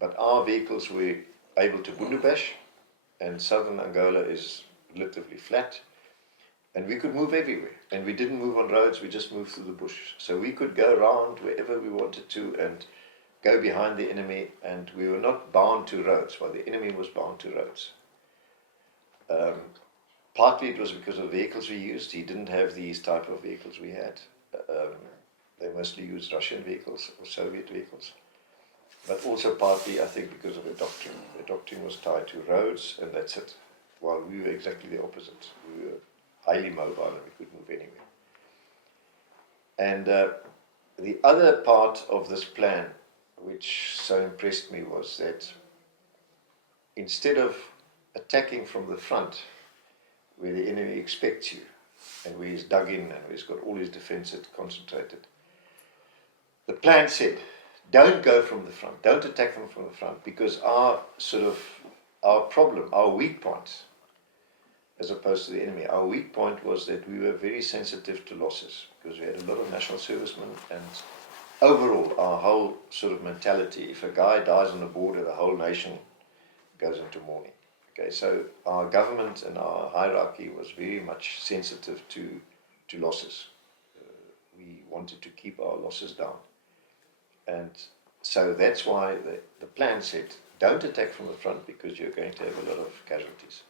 But our vehicles were able to bundubash, and southern Angola is relatively flat, and we could move everywhere. And we didn't move on roads, we just moved through the bush. So we could go around wherever we wanted to and go behind the enemy, and we were not bound to roads, while the enemy was bound to roads. Partly it was because of the vehicles we used. He didn't have these type of vehicles we had. They mostly used Russian vehicles or Soviet vehicles. But also partly, I think, because of the doctrine. The doctrine was tied to roads, and that's it. While we were exactly the opposite. We were highly mobile and we could move anywhere. And the other part of this plan, which so impressed me, was that instead of attacking from the front, where the enemy expects you, and where he's dug in and where he's got all his defences concentrated, the plan said, don't go from the front, don't attack them from the front, because our problem, our weak point, as opposed to the enemy, our weak point was that we were very sensitive to losses, because we had a lot of national servicemen, and overall, our whole mentality, if a guy dies on the border, the whole nation goes into mourning. Okay, so our government and our hierarchy was very much sensitive to losses. We wanted to keep our losses down. And so that's why the plan said, don't attack from the front, because you're going to have a lot of casualties.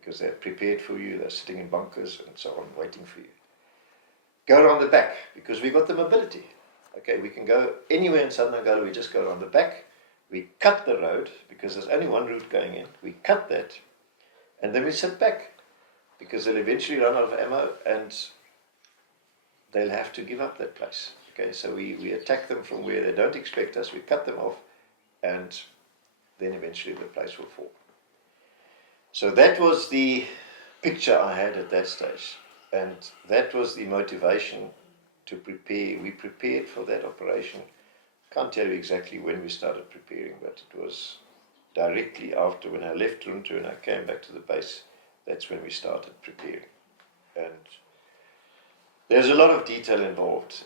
Because they're prepared for you, they're sitting in bunkers and so on, waiting for you. Go around the back, because we've got the mobility. Okay, we can go anywhere in southern Angola, we just go around the back. We cut the road, because there's only one route going in. We cut that, and then we sit back, because they'll eventually run out of ammo, and they'll have to give up that place. Okay, so we attack them from where they don't expect us, we cut them off, and then eventually the place will fall. So that was the picture I had at that stage, and that was the motivation to prepare. We prepared for that operation. Can't tell you exactly when we started preparing, but it was directly after, when I left Runtu and I came back to the base, that's when we started preparing. And there's a lot of detail involved,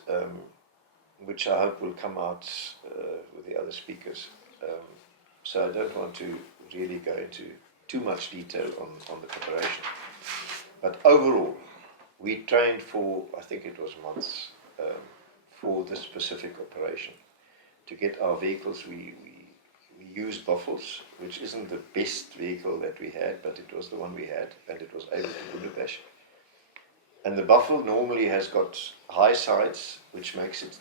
which I hope will come out with the other speakers. So I don't want to really go into too much detail on the preparation. But overall, we trained for, I think it was months, for this specific operation. To get our vehicles, we used Buffles, which isn't the best vehicle that we had, but it was the one we had, and it was able to bundubash. And the Buffle normally has got high sides, which makes it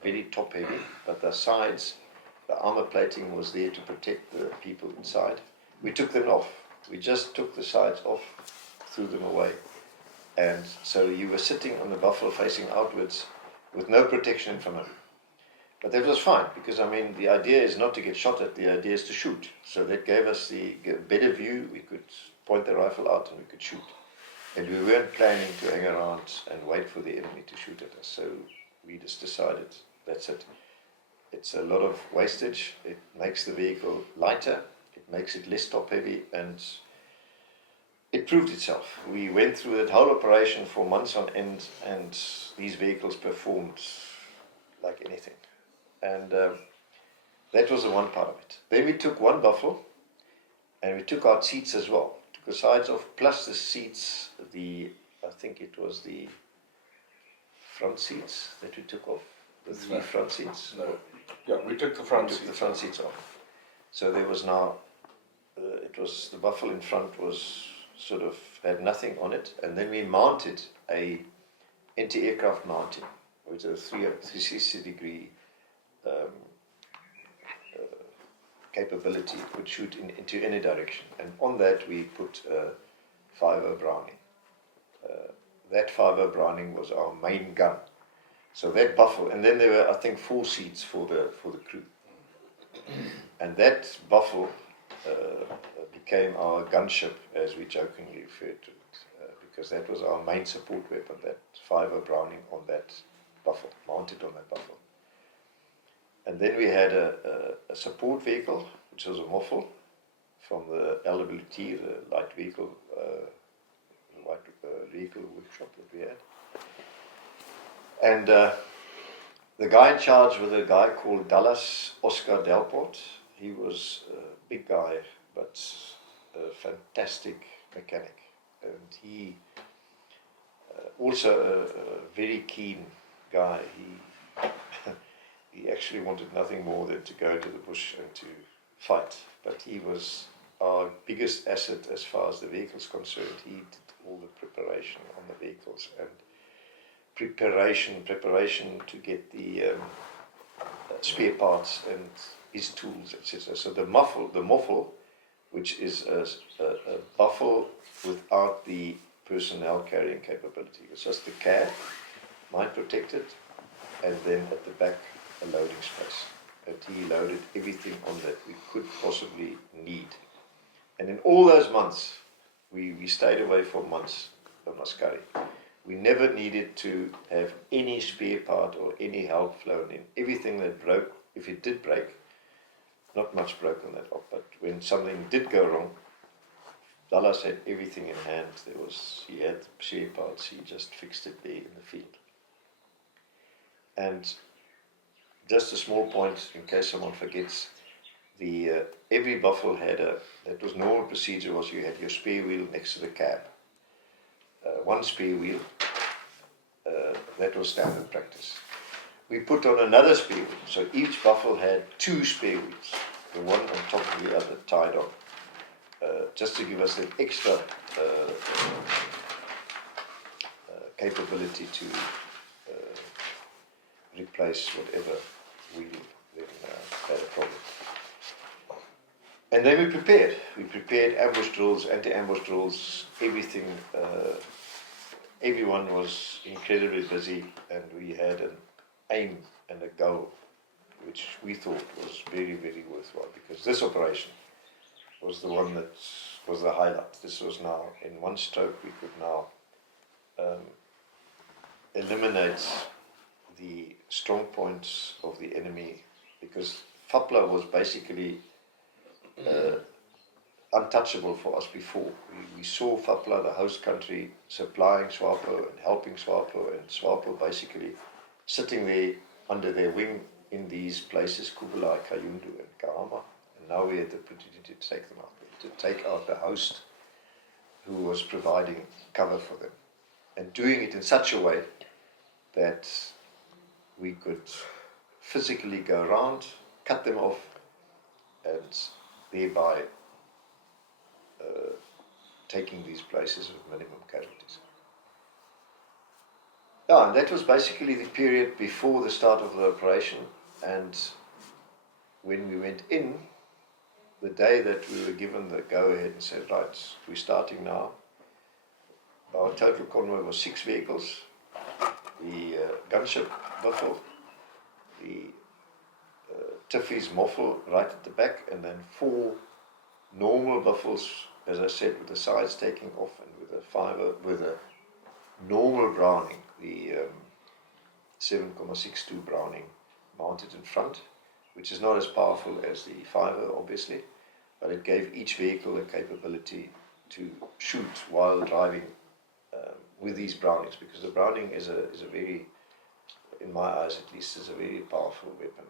very top heavy, but the sides, the armor plating was there to protect the people inside. We took them off. We just took the sides off, threw them away. And so you were sitting on the Buffle facing outwards with no protection in front of you. But that was fine, because I mean, the idea is not to get shot at, the idea is to shoot. So that gave us the better view, we could point the rifle out and we could shoot. And we weren't planning to hang around and wait for the enemy to shoot at us. So we just decided, that's it. It's a lot of wastage, it makes the vehicle lighter, it makes it less top heavy, and it proved itself. We went through that whole operation for months on end, and these vehicles performed like anything. And that was the one part of it. Then we took one buffalo, and we took out seats as well. Took the sides off, plus the seats, I think it was the front seats that we took off, the three front seats. No. Yeah, we took the front We took seats. the front seats off. So there was now, it was, the buffalo in front was sort of, had nothing on it, and then we mounted a anti-aircraft mounting, which is a 360-degree capability. It would shoot into any direction, and on that we put a 5.0 Browning. That 5.0 Browning was our main gun. So that buffalo, and then there were, I think, 4 seats for the crew. And that buffalo became our gunship, as we jokingly referred to it, because that was our main support weapon, that 5.0 Browning on that buffalo, mounted on that buffalo. And then we had a support vehicle, which was a Moffel from the LWT, the light vehicle workshop that we had. And the guy in charge was a guy called Dallas Oscar Delport. He was a big guy, but a fantastic mechanic. And he also a very keen guy. He actually wanted nothing more than to go to the bush and to fight. But he was our biggest asset as far as the vehicle's concerned. He did all the preparation on the vehicles and preparation to get the spare parts and his tools, etc. So the muffle, which is a buffle without the personnel carrying capability. It's just the cab, mine protected, and then at the back a loading space. And he loaded everything on that we could possibly need. And in all those months, we stayed away for months from Askari. We never needed to have any spare part or any help flown in. Everything that broke, if it did break, not much broke on that op, but when something did go wrong, Dallas had everything in hand. He had the spare parts, he just fixed it there in the field. And just a small point, in case someone forgets, every buffalo had that was normal procedure was you had your spare wheel next to the cab. One spare wheel, that was standard practice. We put on another spare wheel, so each buffalo had 2 spare wheels, the one on top of the other tied on, just to give us that extra capability to replace whatever wheel then had a problem. And then we prepared ambush drills, anti-ambush drills, everything. Everyone was incredibly busy, and we had an aim and a goal, which we thought was very, very worthwhile, because this operation was the one that was the highlight. This was now, in one stroke, we could now eliminate the strong points of the enemy, because FAPLA was basically untouchable for us before. We saw FAPLA, the host country, supplying SWAPO and helping SWAPO, and SWAPO basically sitting there under their wing in these places, Kubalai, Kayundu and Kahama. And now we had the opportunity to take them out, to take out the host who was providing cover for them, and doing it in such a way that we could physically go around, cut them off, and thereby taking these places with minimum casualties. Yeah, and that was basically the period before the start of the operation. And when we went in, the day that we were given the go-ahead and said, right, we're starting now, our total convoy was 6 vehicles, the gunship Buffalo, the Tiffy's Moffel right at the back, and then 4 normal buffels, as I said, with the sides taking off, and with a normal Browning, the 7.62 Browning mounted in front, which is not as powerful as the 5.0 obviously, but it gave each vehicle a capability to shoot while driving with these Brownings, because the Browning is a very, in my eyes at least, is a very powerful weapon.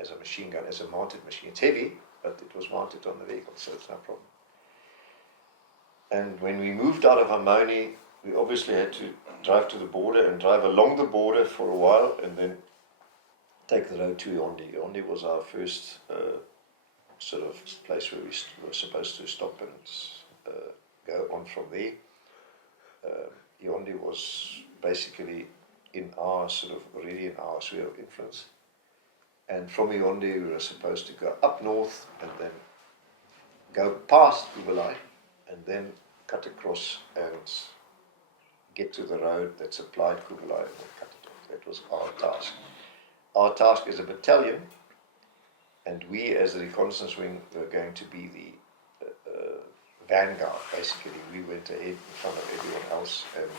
as a machine gun, as a mounted machine. It's heavy, but it was mounted on the vehicle, so it's no problem. And when we moved out of Harmony, we obviously had to drive to the border and drive along the border for a while and then take the road to Yondi. Yondi was our first sort of place where we were supposed to stop and go on from there. Yondi was basically in our sort of already in our sphere of influence. And from Yondi we were supposed to go up north and then go past Kubalai and then cut across and get to the road that supplied Kubalai and then cut it off. That was our task. Our task as a battalion, and we as the reconnaissance wing were going to be the vanguard, basically. We went ahead in front of everyone else, and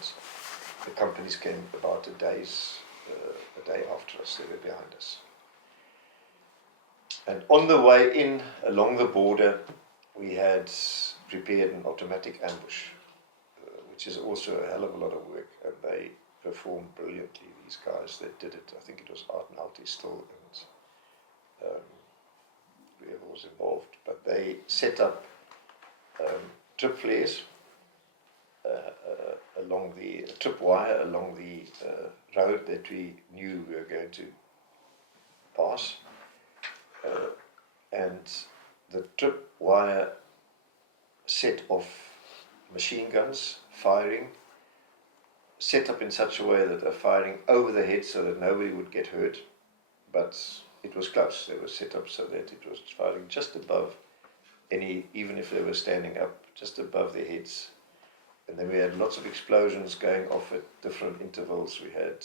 the companies came about a day after us. They were behind us. And on the way in, along the border, we had prepared an automatic ambush, which is also a hell of a lot of work, and they performed brilliantly, these guys that did it. I think it was Art and Alti still, and whoever was involved, but they set up trip flares along the trip wire along the road that we knew we were going to pass, and the trip wire set off machine guns firing, set up in such a way that they're firing over the head so that nobody would get hurt, but it was close. They were set up so that it was firing just above even if they were standing up, just above their heads. And then we had lots of explosions going off at different intervals. We had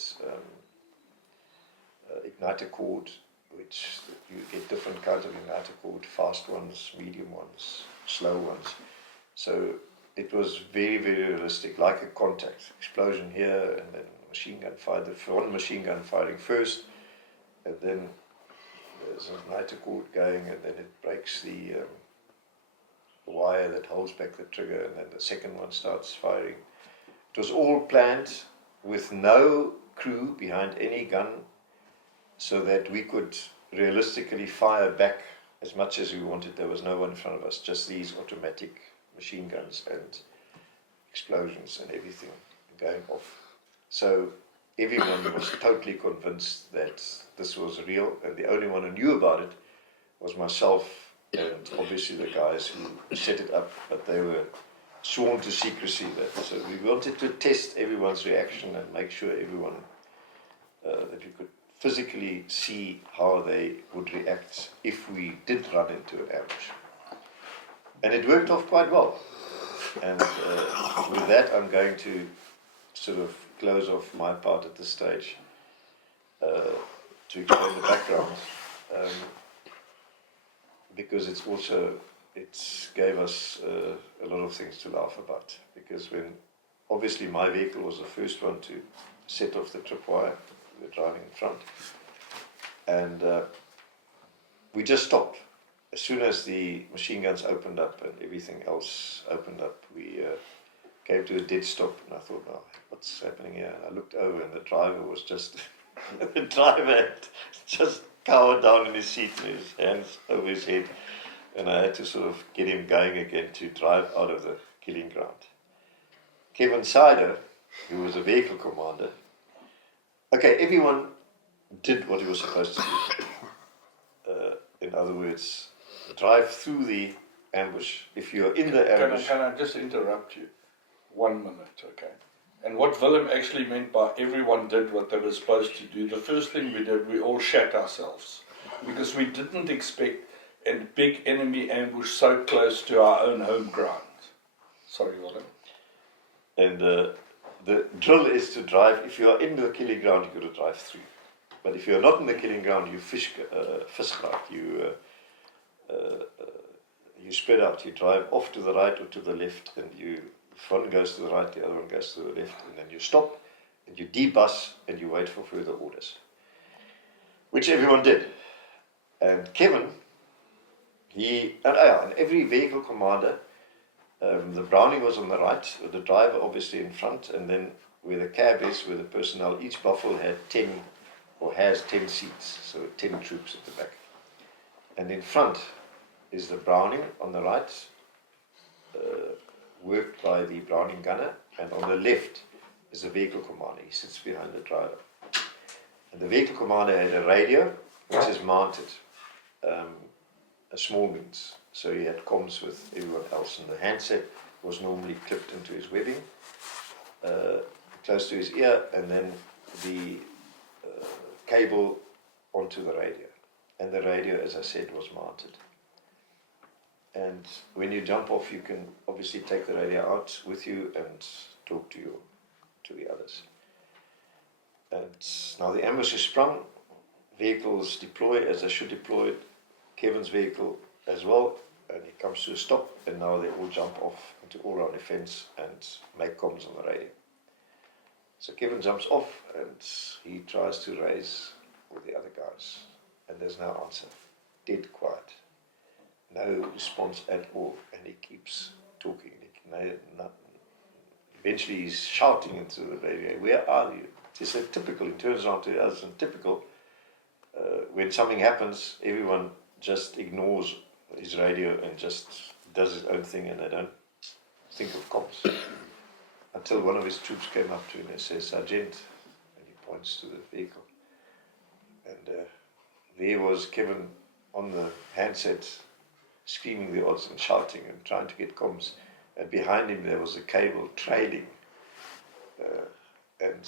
igniter cord, which you get different kinds of igniter cord, fast ones, medium ones, slow ones. So it was very, very realistic, like a contact. Explosion here, and then machine gun fire, the one machine gun firing first, and then there's an igniter cord going, and then it breaks the wire that holds back the trigger, and then the second one starts firing. It was all planned with no crew behind any gun, so that we could realistically fire back as much as we wanted. There was no one in front of us, just these automatic machine guns and explosions and everything going off. So everyone was totally convinced that this was real, and the only one who knew about it was myself and obviously the guys who set it up, but they were sworn to secrecy. So we wanted to test everyone's reaction and make sure everyone that we could physically see how they would react if we did run into an ambush. And it worked off quite well. And with that, I'm going to sort of close off my part at this stage to explain the background, because it gave us a lot of things to laugh about. Because when obviously my vehicle was the first one to set off the tripwire, we were driving in front, and we just stopped. As soon as the machine guns opened up and everything else opened up, we came to a dead stop, and I thought, oh, what's happening here? And I looked over, and the driver was just, the driver had just cowered down in his seat with his hands over his head, and I had to sort of get him going again to drive out of the killing ground. Kevin Sider, who was a vehicle commander, okay, everyone did what he was supposed to do. In other words, drive through the ambush. If you're in the ambush... Can I just interrupt you? 1 minute, okay? And what Willem actually meant by everyone did what they were supposed to do, the first thing we did, we all shat ourselves. Because we didn't expect a big enemy ambush so close to our own home ground. Sorry, Willem. And the drill is to drive, if you are in the killing ground, you've got to drive through. But if you're not in the killing ground, you fishgraag, you spread out, you drive off to the right or to the left, and one goes to the right, the other one goes to the left, and then you stop, and you debus, and you wait for further orders. Which everyone did. And Kevin, and every vehicle commander, the Browning was on the right, with the driver obviously in front, and then where the cab is, where the personnel, each buffel had 10 or has 10 seats, so 10 troops at the back. And in front is the Browning on the right, worked by the Browning gunner, and on the left is the vehicle commander. He sits behind the driver. And the vehicle commander had a radio which is mounted, a small means, so he had comms with everyone else, and the handset was normally clipped into his webbing, close to his ear, and then the cable onto the radio. And the radio, as I said, was mounted. And when you jump off, you can obviously take the radio out with you and talk to the others. And now the ambush is sprung, vehicles deploy as they should deploy, Kevin's vehicle as well, and he comes to a stop, and now they all jump off into all-round defense and make comms on the radio. So Kevin jumps off and he tries to raise all the other guys, and there's no answer, dead quiet, no response at all, and he keeps talking. Eventually he's shouting into the radio, "Where are you?" He said typical, he turns around to us, and typical, when something happens, everyone just ignores his radio and just does his own thing, and they don't think of comms. Until one of his troops came up to him and says, "Sergeant," and he points to the vehicle. And there was Kevin on the handset, screaming the odds and shouting and trying to get comms. And behind him there was a cable trailing and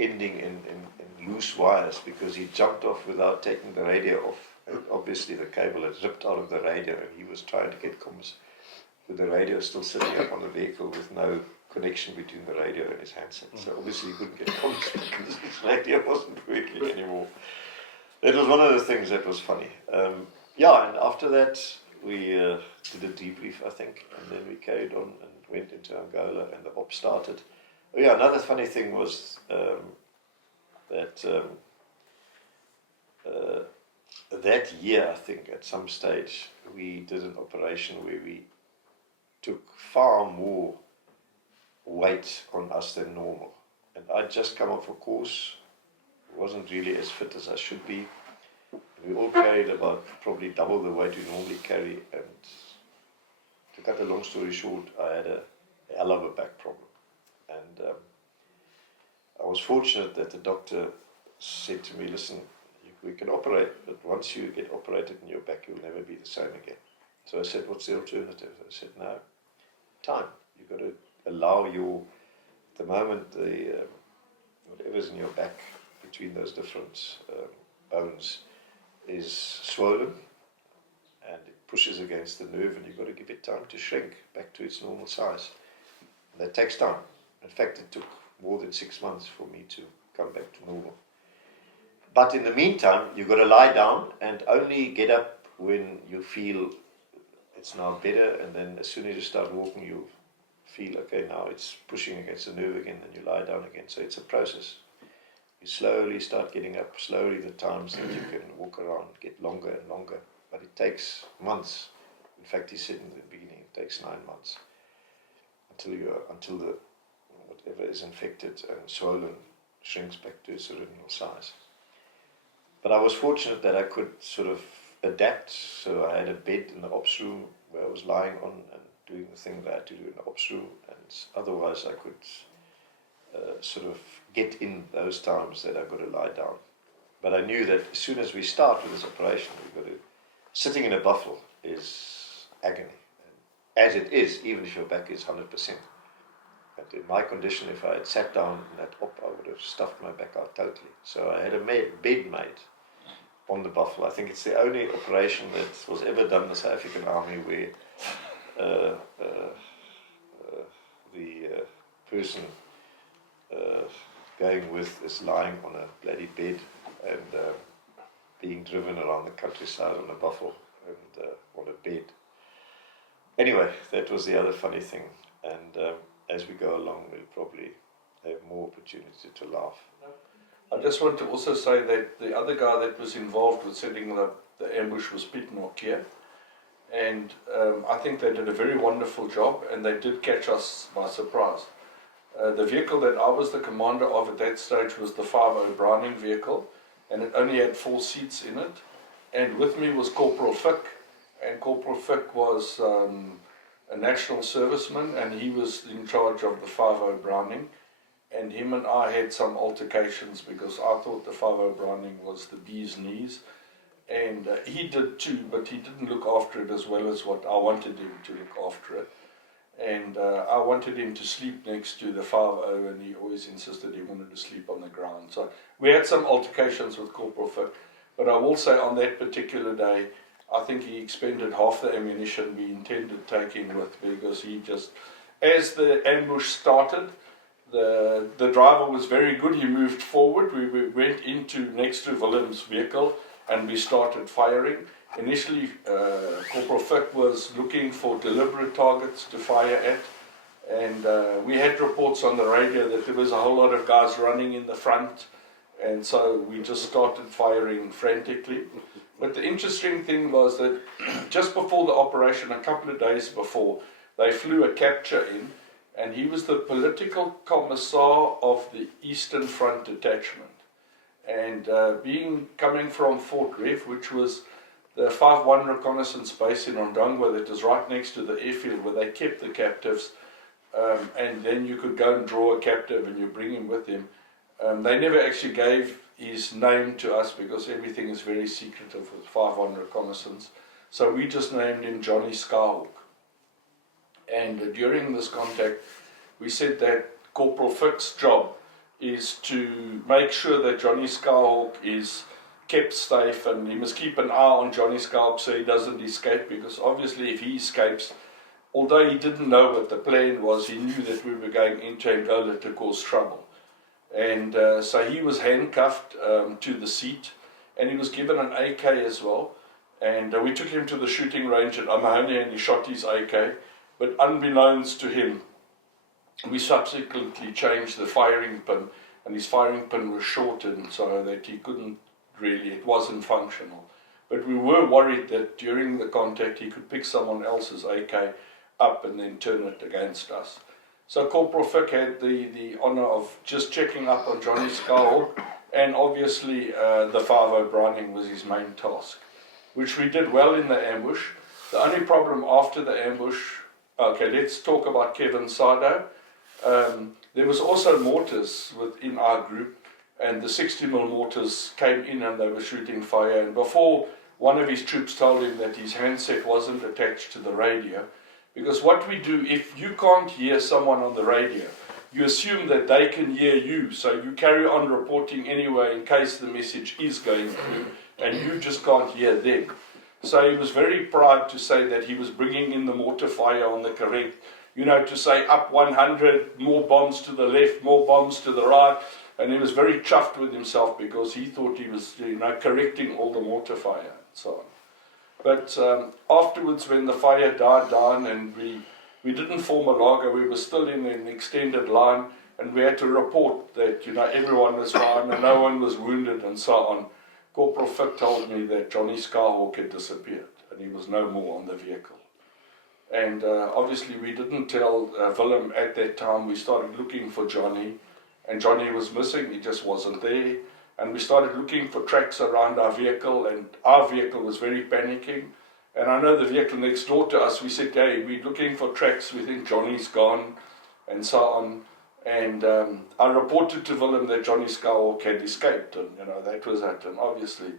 ending in loose wires, because he jumped off without taking the radio off. And obviously the cable had ripped out of the radio, and he was trying to get comms with the radio still sitting up on the vehicle with no connection between the radio and his handset. So obviously he couldn't get comms because his radio wasn't working anymore. That was one of the things that was funny. Yeah, and after that we did a debrief, I think, and then we carried on and went into Angola, and the op started. Oh yeah, another funny thing was that that year, I think, at some stage, we did an operation where we took far more weight on us than normal. And I'd just come off a course, wasn't really as fit as I should be. We all carried about probably double the weight we normally carry, and to cut a long story short, I had a hell of a back problem. And I was fortunate that the doctor said to me, "Listen, we can operate, but once you get operated in your back, you'll never be the same again." So I said, "What's the alternative?" I said, "No, time. You've got to allow at the moment, whatever's in your back between those different bones is swollen, and it pushes against the nerve, and you've got to give it time to shrink back to its normal size. And that takes time. In fact, it took more than 6 months for me to come back to normal. But in the meantime, you've got to lie down and only get up when you feel it's now better, and then as soon as you start walking, you feel, okay, now it's pushing against the nerve again, then you lie down again. So it's a process. You slowly start getting up, slowly the times that you can walk around get longer and longer, but it takes months. In fact, he said in the beginning, it takes 9 months until the whatever is infected and swollen shrinks back to its original size. But I was fortunate that I could sort of adapt, so I had a bed in the ops room where I was lying on and doing the thing that I had to do in the ops room, and otherwise I could sort of get in those times that I've got to lie down. But I knew that as soon as we start with this operation, sitting in a buffalo is agony. And as it is, even if your back is 100%. But in my condition, if I had sat down in that op, I would have stuffed my back out totally. So I had a bed made on the buffalo. I think it's the only operation that was ever done in the South African Army where the person going with is lying on a bloody bed and being driven around the countryside on a buffalo and on a bed. Anyway, that was the other funny thing, and as we go along, we'll probably have more opportunity to laugh. I just want to also say that the other guy that was involved with setting up the ambush was Piet Norkier, and I think they did a very wonderful job, and they did catch us by surprise. The vehicle that I was the commander of at that stage was the 5.0 Browning vehicle, and it only had 4 seats in it. And with me was Corporal Fick, and Corporal Fick was a national serviceman, and he was in charge of the 5-0 Browning. And him and I had some altercations because I thought the 5-0 Browning was the bee's knees. And he did too, but he didn't look after it as well as what I wanted him to look after it. And I wanted him to sleep next to the 5-0, and he always insisted he wanted to sleep on the ground. So we had some altercations with Corporal Fick, but I will say on that particular day, I think he expended half the ammunition we intended taking with, because he just, as the ambush started, the driver was very good. He moved forward. We went into next to Willem's vehicle and we started firing. Initially, Corporal Fick was looking for deliberate targets to fire at, and we had reports on the radio that there was a whole lot of guys running in the front, and so we just started firing frantically. But the interesting thing was that just before the operation, a couple of days before, they flew a capture in, and he was the political commissar of the Eastern Front detachment. And coming from Fort Rev, which was the 5-1 reconnaissance base in Ondangwa that is right next to the airfield where they kept the captives, and then you could go and draw a captive and you bring him with him. They never actually gave his name to us because everything is very secretive with 5-1 reconnaissance. So we just named him Johnny Skyhawk. And during this contact, we said that Corporal Fick's job is to make sure that Johnny Skyhawk is kept safe, and he must keep an eye on Johnny Skyhawk so he doesn't escape, because obviously if he escapes, although he didn't know what the plan was, he knew that we were going into Angola to cause trouble. And so he was handcuffed to the seat, and he was given an AK as well. And we took him to the shooting range at Amahone, and he shot his AK. But unbeknownst to him, we subsequently changed the firing pin, and his firing pin was shortened so that he couldn't really, it wasn't functional. But we were worried that during the contact he could pick someone else's AK up and then turn it against us. So Corporal Fick had the honour of just checking up on Johnny Skyhawk, and obviously the 5-0 Browning was his main task, which we did well in the ambush. The only problem after the ambush, okay, let's talk about Kevin Sado. There was also mortars within our group, and the 60mm mortars came in and they were shooting fire. And before, one of his troops told him that his handset wasn't attached to the radio, because what we do, if you can't hear someone on the radio, you assume that they can hear you, so you carry on reporting anyway in case the message is going through, and you just can't hear them. So he was very proud to say that he was bringing in the mortar fire on the correct, to say up 100, more bombs to the left, more bombs to the right, and he was very chuffed with himself because he thought he was, correcting all the mortar fire and so on. But afterwards, when the fire died down and we didn't form a lager, we were still in an extended line, and we had to report that, everyone was fine and no one was wounded and so on. Corporal Fick told me that Johnny Skyhawk had disappeared and he was no more on the vehicle. And obviously we didn't tell Willem at that time. We started looking for Johnny, and Johnny was missing, he just wasn't there. And we started looking for tracks around our vehicle, and our vehicle was very panicking. And I know the vehicle next door to us, we said, hey, we're looking for tracks, we think Johnny's gone, and so on. And I reported to Willem that Johnny Skyhawk had escaped, and that was it. And obviously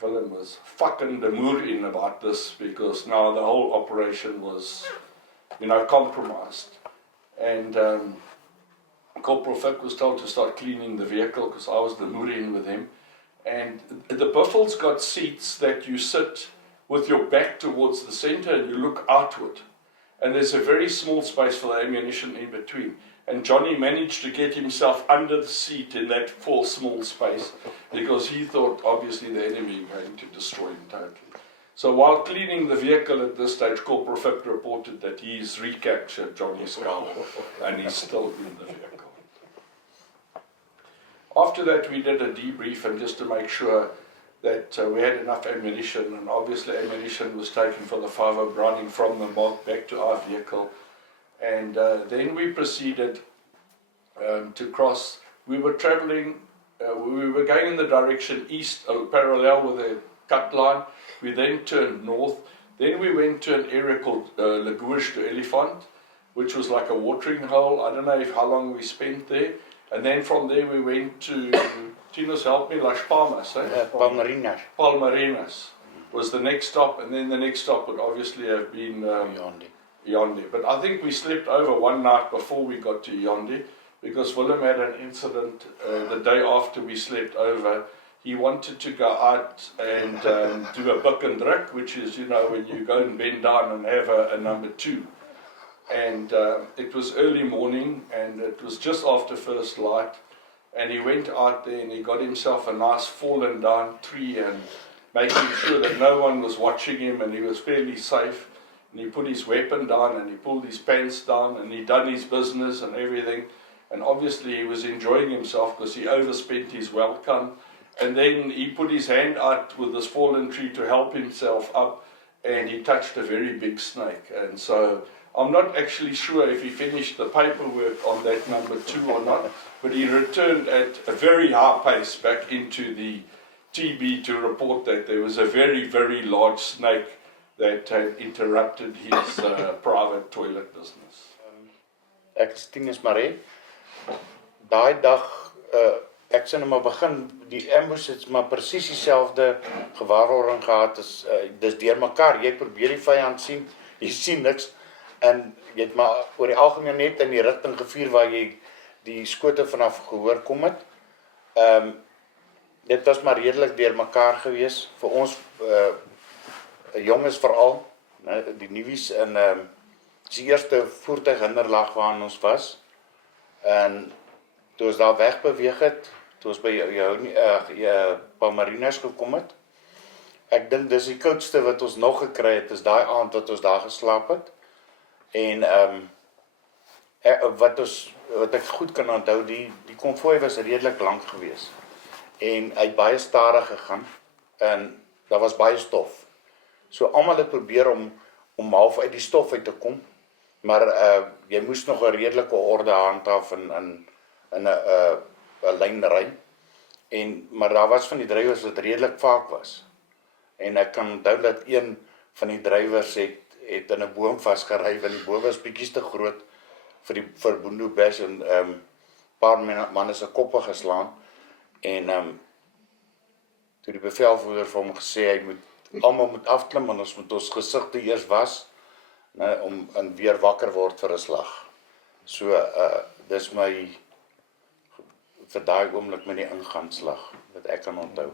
Willem was fucking the mood in about this, because now the whole operation was, compromised. And Corporal Fick was told to start cleaning the vehicle because I was the Murin with him. And the buffels got seats that you sit with your back towards the center and you look outward. And there's a very small space for the ammunition in between. And Johnny managed to get himself under the seat in that small space because he thought obviously the enemy was going to destroy him totally. So while cleaning the vehicle at this stage, Corporal Fick reported that he's recaptured Johnny Skyhawk and he's still in the vehicle. After that, we did a debrief, and just to make sure that we had enough ammunition, and obviously ammunition was taken for the 5-0 Browning from the mark back to our vehicle. And then we proceeded to cross. We were traveling we were going in the direction east, parallel with the cut line. We then turned north. Then we went to an area called Lagoesh de Elephant, which was like a watering hole. I don't know how long we spent there. And then from there we went to, Tino's helped me, Las Palmas. Palmarinas. Palmarinas was the next stop, and then the next stop would obviously have been Yonde. But I think we slept over one night before we got to Yonde, because Willem had an incident the day after we slept over. He wanted to go out and do a buck and druk, which is, you know, when you go and bend down and have a number 2. And it was early morning, and it was just after first light, and he went out there and he got himself a nice fallen down tree, and making sure that no one was watching him, and he was fairly safe. And he put his weapon down, and he pulled his pants down, and he done his business and everything. And obviously he was enjoying himself because he overspent his welcome. And then he put his hand out with this fallen tree to help himself up, and he touched a very big snake. And so I'm not actually sure if he finished the paperwork on that number 2 or not, but he returned at a very high pace back into the TB to report that there was a very, very large snake that had interrupted his private toilet business. Ek is Tinus Marie. Daai dag, ek sê nou maar begin, die ambush het maar presies dieselfde gewaarwording gehad as, dis deur mekaar, jy probeer die vyand sien, jy sien niks, en jy het maar oor die algemeen net in die rigting gevuur waar jy die skote vanaf gehoor kom het. Dit was maar redelik deur mekaar gewees, vir ons jonges veral, die nuwies in die eerste voertuighinderlaag waarin ons was, en toe ons daar wegbeweeg het, toe ons by Palmarinas gekom het, ek dink dis die koudste wat ons nog gekry het, is daai aand wat ons daar geslaap het, en wat ek goed kan onthou, die konvooi was redelik lank gewees, en hy het baie stadig gegaan, en daar was baie stof. So almal het probeer om half uit die stof uit te kom, maar jy moes nog 'n redelike orde handhaaf in 'n lyn ry. Maar daar was van die drywers wat redelik vaak was. En ek kan onthou dat een van die drywers het in 'n boom vasgery, want die boom was bietjie te groot vir Boendo Bash, en paar manne se koppe geslaan. En toe die bevelvoerder vir hom gesê, almal moet afklim, en ons moet ons gesigte eers was, en weer wakker word vir 'n slag. So, dis my, vir daai oomblik met die ingaanslag, wat ek kan onthou.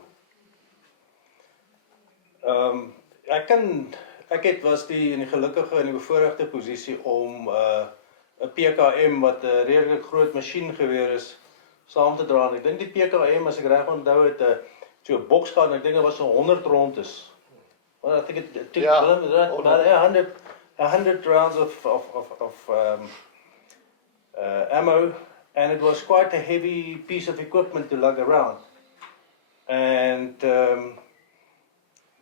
Ek was in die gelukkige en die bevoorregte posisie om 'n PKM wat 'n redelik groot masjiengeweer is, saam te dra. En ek dink die PKM, as ek reg onthou het, so 'n boks gehad, en ek dink dit was so 100 rondes. Well, I think it took about 100 rounds of ammo, and it was quite a heavy piece of equipment to lug around. And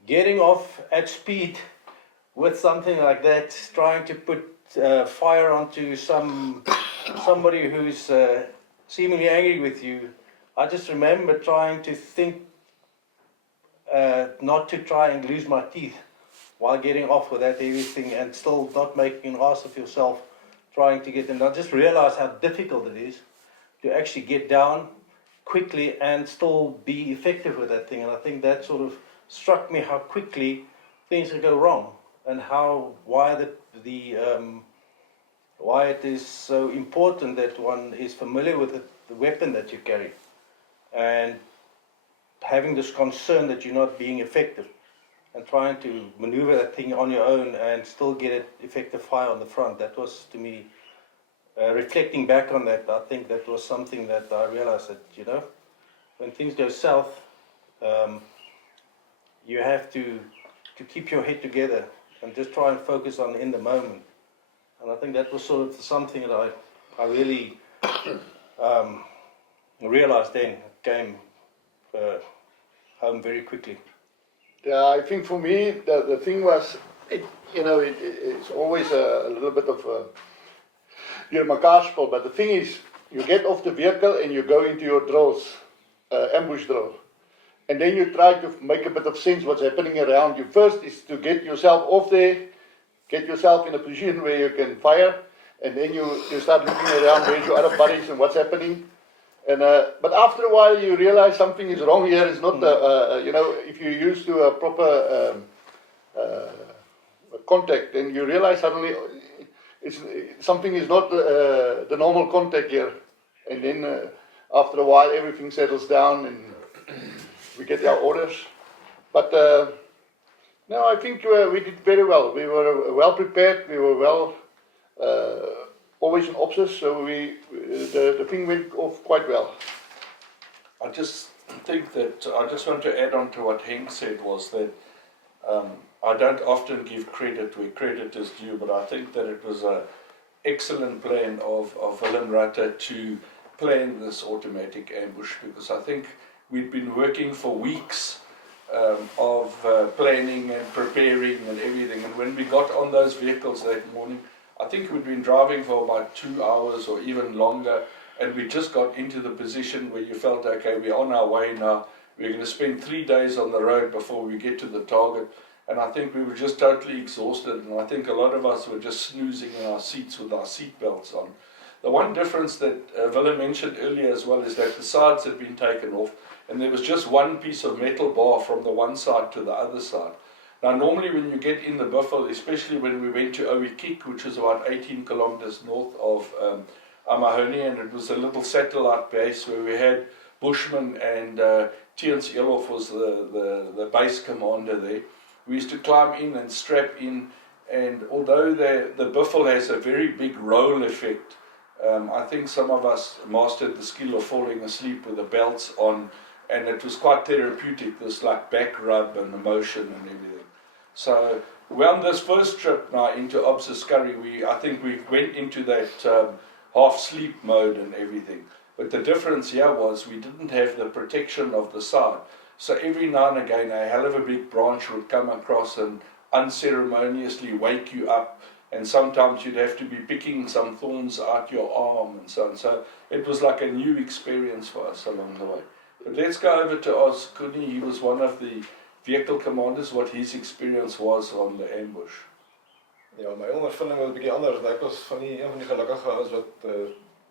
getting off at speed with something like that, trying to put fire onto somebody who's seemingly angry with you, I just remember trying to think not to try and lose my teeth while getting off with that heavy thing, and still not making an ass of yourself trying to get them. I just realized how difficult it is to actually get down quickly and still be effective with that thing. And I think that sort of struck me how quickly things can go wrong, and why it is so important that one is familiar with the weapon that you carry, and having this concern that you're not being effective, and trying to maneuver that thing on your own and still get it effective fire on the front. That was, to me, reflecting back on that, I think that was something that I realized that, when things go south, you have to keep your head together and just try and focus on in the moment. And I think that was sort of something that I really realized then. Came home very quickly. Yeah, I think for me, the thing was, it's always a little bit of a mekaar spel, but the thing is, you get off the vehicle and you go into your drills. ambush drill. And then you try to make a bit of sense what's happening around you. First is to get yourself off there, get yourself in a position where you can fire, and then you start looking around where's your other buddies and what's happening. And but after a while you realize something is wrong here. It's not, you know, if you're used to a proper contact, then you realize suddenly something is not the normal contact here. And then after a while everything settles down and we get our orders. But no, I think we did very well. We were well prepared. We were well, always in opsis, so the thing went off quite well. I just think that I just want to add on to what Henk said was that I don't often give credit where credit is due, but I think that it was an excellent plan of Willem Rutter to plan this automatic ambush, because I think we'd been working for weeks of planning and preparing and everything, and when we got on those vehicles that morning, I think we'd been driving for about 2 hours or even longer, and we just got into the position where you felt, okay, we're on our way now, we're going to spend 3 days on the road before we get to the target, and I think we were just totally exhausted, and I think a lot of us were just snoozing in our seats with our seat belts on. The one difference that Willem mentioned earlier as well is that the sides had been taken off, and there was just one piece of metal bar from the one side to the other side. Now normally when you get in the buffalo, especially when we went to Owikik, which is about 18 kilometers north of Amahoni, and it was a little satellite base where we had Bushman and Tiens Elof was the base commander there. We used to climb in and strap in, and although the buffalo has a very big roll effect, I think some of us mastered the skill of falling asleep with the belts on, and it was quite therapeutic, this like back rub and emotion and everything. So we're on this first trip now into Askari, I think we went into that half sleep mode and everything. But the difference here was we didn't have the protection of the side. So every now and again a hell of a big branch would come across and unceremoniously wake you up, and sometimes you'd have to be picking some thorns out your arm and so on. So it was like a new experience for us along the way. But let's go over to Askari. He was one of the vehicle commanders, what his experience was on the ambush. Ja, my ondervinding was 'n bietjie anders. Ek was van die een van die gelukkige ouens wat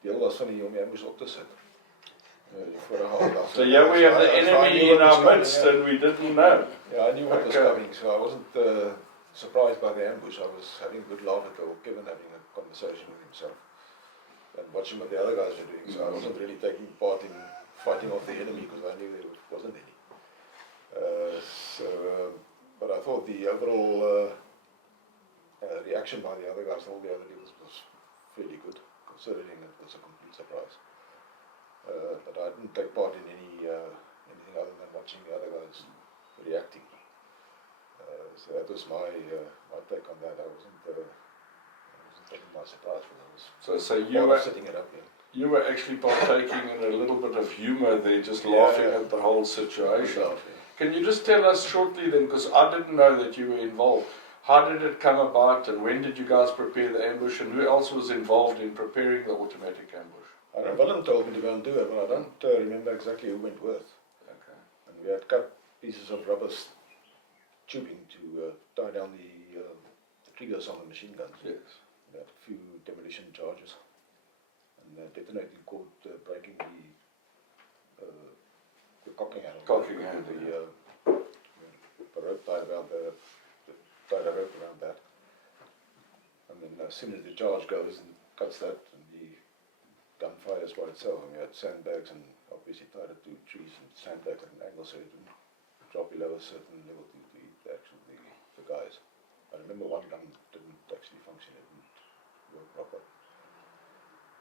deel was van die om die ambush op te sit. Die vorige dag. So yeah, we have the enemy in our midst and we didn't know. Yeah, I knew what was coming, so I wasn't surprised by the ambush. I was having a good laugh at Kevin having a conversation with himself and watching what the other guys were doing. So I wasn't really taking part in fighting off the enemy because I knew there wasn't any. But I thought the overall reaction by the other guys, all the other leaders, was fairly good, considering it was a complete surprise. But I didn't take part in anything other than watching the other guys reacting. So that was my take on that. I wasn't taken by surprise, but I was you were sitting it up here. You were actually partaking in a little bit of humour there, just laughing at the whole situation. Can you just tell us shortly then, because I didn't know that you were involved, how did it come about and when did you guys prepare the ambush and who else was involved in preparing the automatic ambush? I don't know, Willem told me to go and do it, but I don't remember exactly who went with. Okay. And we had cut pieces of rubber tubing to tie down the triggers on the machine guns. Yes. We had a few demolition charges. And detonating caught breaking the cocking handle. Cocking handle, The rope tied around tied a rope around that. And then as soon as the charge goes and cuts that, and the gun fires by itself, and we had sandbags and obviously tied it to trees and sandbags at an angle so it didn't drop below a certain level to the guys. I remember one gun didn't actually function, it didn't work proper.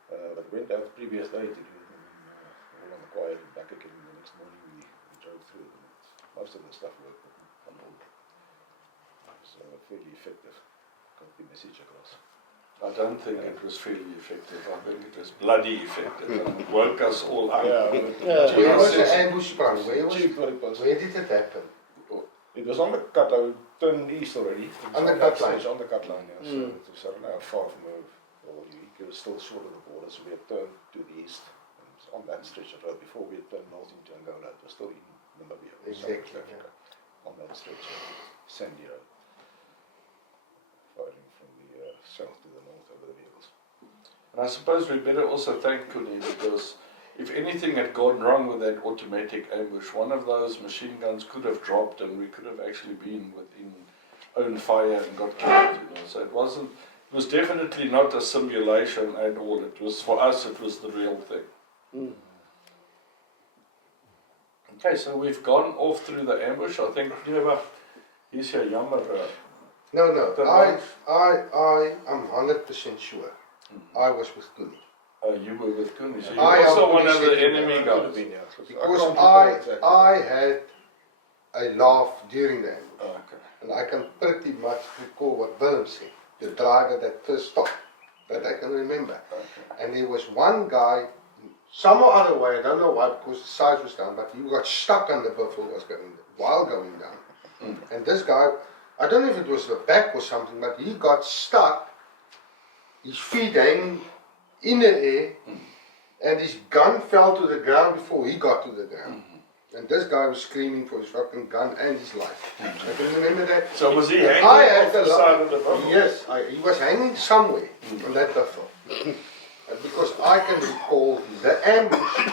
But we went out the previous day to do it, and all on the quiet and back again. The next morning we drove through it, and most of the stuff worked, but not all. So fairly effective, got the message across. I don't think it was fairly effective, I think it was bloody effective and it woke us all up. Where was the ambush sprung? Where did it happen? It was on the cut, I would turn east already. On the cut line? On the cut line, yeah. So it was, I don't know how far from where it was still short of the border, so we had turned to the east. And on that stretch of road. Before we had turned north into Angola, it was still in Namibia, or Exactly, South Africa, on that stretch of sandy road, firing from the south to the north over the vehicles. And I suppose we better also thank Kuni, because if anything had gone wrong with that automatic ambush, one of those machine guns could have dropped and we could have actually been within own fire and got killed, So it was definitely not a simulation at all. It was, for us, it was the real thing. Okay, so we've gone off through the ambush. I think, here's your jammer. No, The I am 100% sure. I was with Kuni. You were with Kuni, so you I were also am one of the Kuni enemy Could have guys. been, yeah. Because can't recall exactly. I had a laugh during the ambush. Oh, okay. And I can pretty much recall what Willem said, the driver that first stopped, that I can remember. Okay. And there was one guy, some other way, I don't know why, because the size was down, but he got stuck on the buffalo while going down. And this guy, I don't know if it was the back or something, but he got stuck, his feet hanging in the air, and his gun fell to the ground before he got to the ground. And this guy was screaming for his fucking gun and his life. I can remember that. So was he And hanging I had off the side of the buffalo? Yes, he was hanging somewhere on that buffalo. Because I can recall the ambush,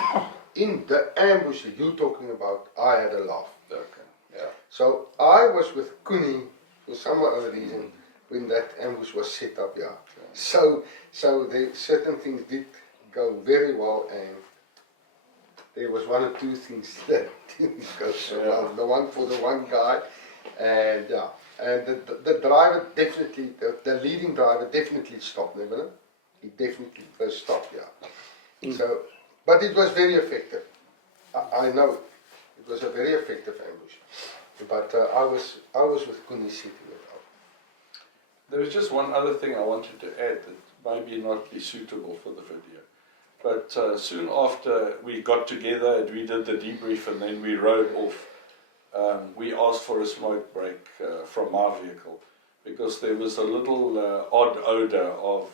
in the ambush that you're talking about, I had a laugh. Okay, yeah. So I was with Kuni for some other reason when that ambush was set up, yeah. So the certain things did go very well, and there was one or two things that didn't go so well. The one for the one guy, and yeah, and the driver definitely, the leading driver definitely stopped, never. He definitely first stopped, yeah. So, but it was very effective. I know it was a very effective ambush. But I was with Kuni setting it up. There was just one other thing I wanted to add that maybe not be suitable for the video. But soon after we got together and we did the debrief and then we rode off, we asked for a smoke break from my vehicle because there was a little odd odor of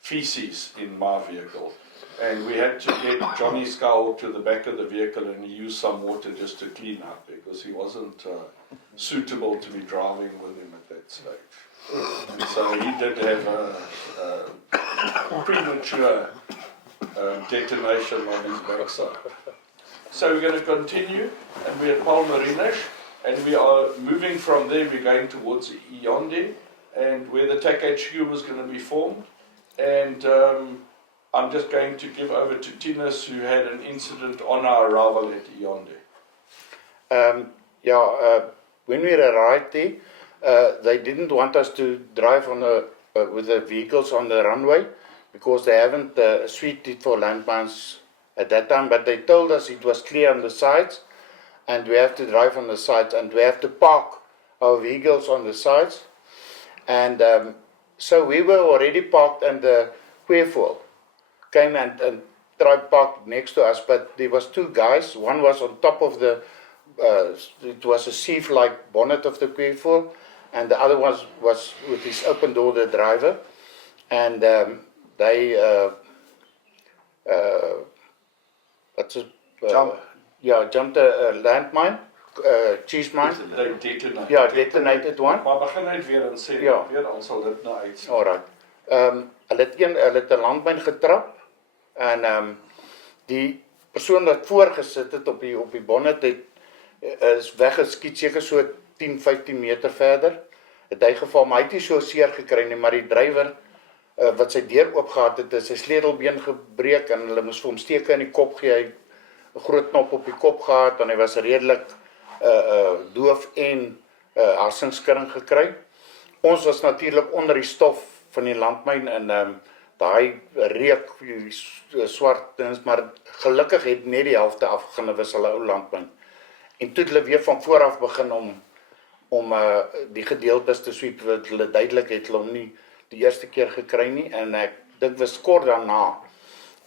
feces in my vehicle. And we had to get Johnny Scowl to the back of the vehicle and he used some water just to clean up because he wasn't suitable to be driving with him at that stage. So he did have a premature detonation on his backside. So we're going to continue, and we're at Palmarines, and we are moving from there. We're going towards Ionde, and where the TAC HQ was going to be formed. And I'm just going to give over to Tinus, who had an incident on our arrival at Ionde. When we arrived there, they didn't want us to drive on with the vehicles on the runway because they haven't suited it for landmines at that time, but they told us it was clear on the sides and we have to drive on the sides and we have to park our vehicles on the sides. And so we were already parked and the Kwefoel came and tried park next to us, but there was two guys. One was on top of the, it was a sieve-like bonnet of the Kwefoel, and the other was with his open door, the driver, and they jumped a landmine, cheese mine. They detonated. Ja, detonated one. Maar begin net weer en sê Ja. weer, dan sal dit nou uitsien. Alright. Hulle het 'n landmyn getrap en die persoon wat voorgesit het op die bonnet is weggeskiet seker so 10-15 meter verder. Het hy geval, maar hy het nie so seer gekry nie, maar die drywer wat sy deur oopgehad het, sy sleutelbeen gebreek en hulle moes vir hom steke in die kop gee. Hy 'n groot knop op die kop gehad en hy was redelik doof en harsingskudding gekry. Ons was natuurlik onder die stof van die landmyn en daai reuk, die swart dings, maar gelukkig het net die helfte afgegaan, was hulle ou landmyn. En toe het hulle weer van voor af begin om die gedeeltes te sweep, wat hulle duidelik het hulle hom nie die eerste keer gekry nie, en ek dink was kort daarna,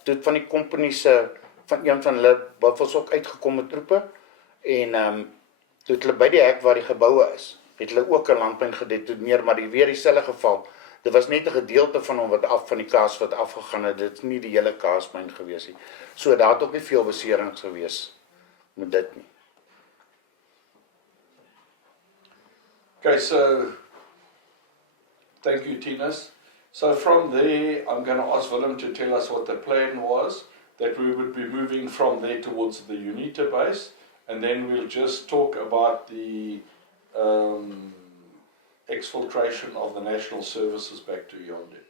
toe het van die company van een van hulle buffels ook uitgekom met troepe, en toe het hulle by die hek waar die geboue is, het hulle ook 'n landmyn gedetoneer, maar weer dieselfde geval, Dit was net 'n gedeelte van hom wat af van die kaas wat afgegaan het. Dit is nie die hele kaasmyn gewees nie. So daar het ook nie veel beserings gewees met dit nie. Okay, so thank you, Tinas. So from there, I'm going to ask Willem to tell us what the plan was, that we would be moving from there towards the UNITA base, and then we'll just talk about the exfiltration of the national services back to Yaoundé.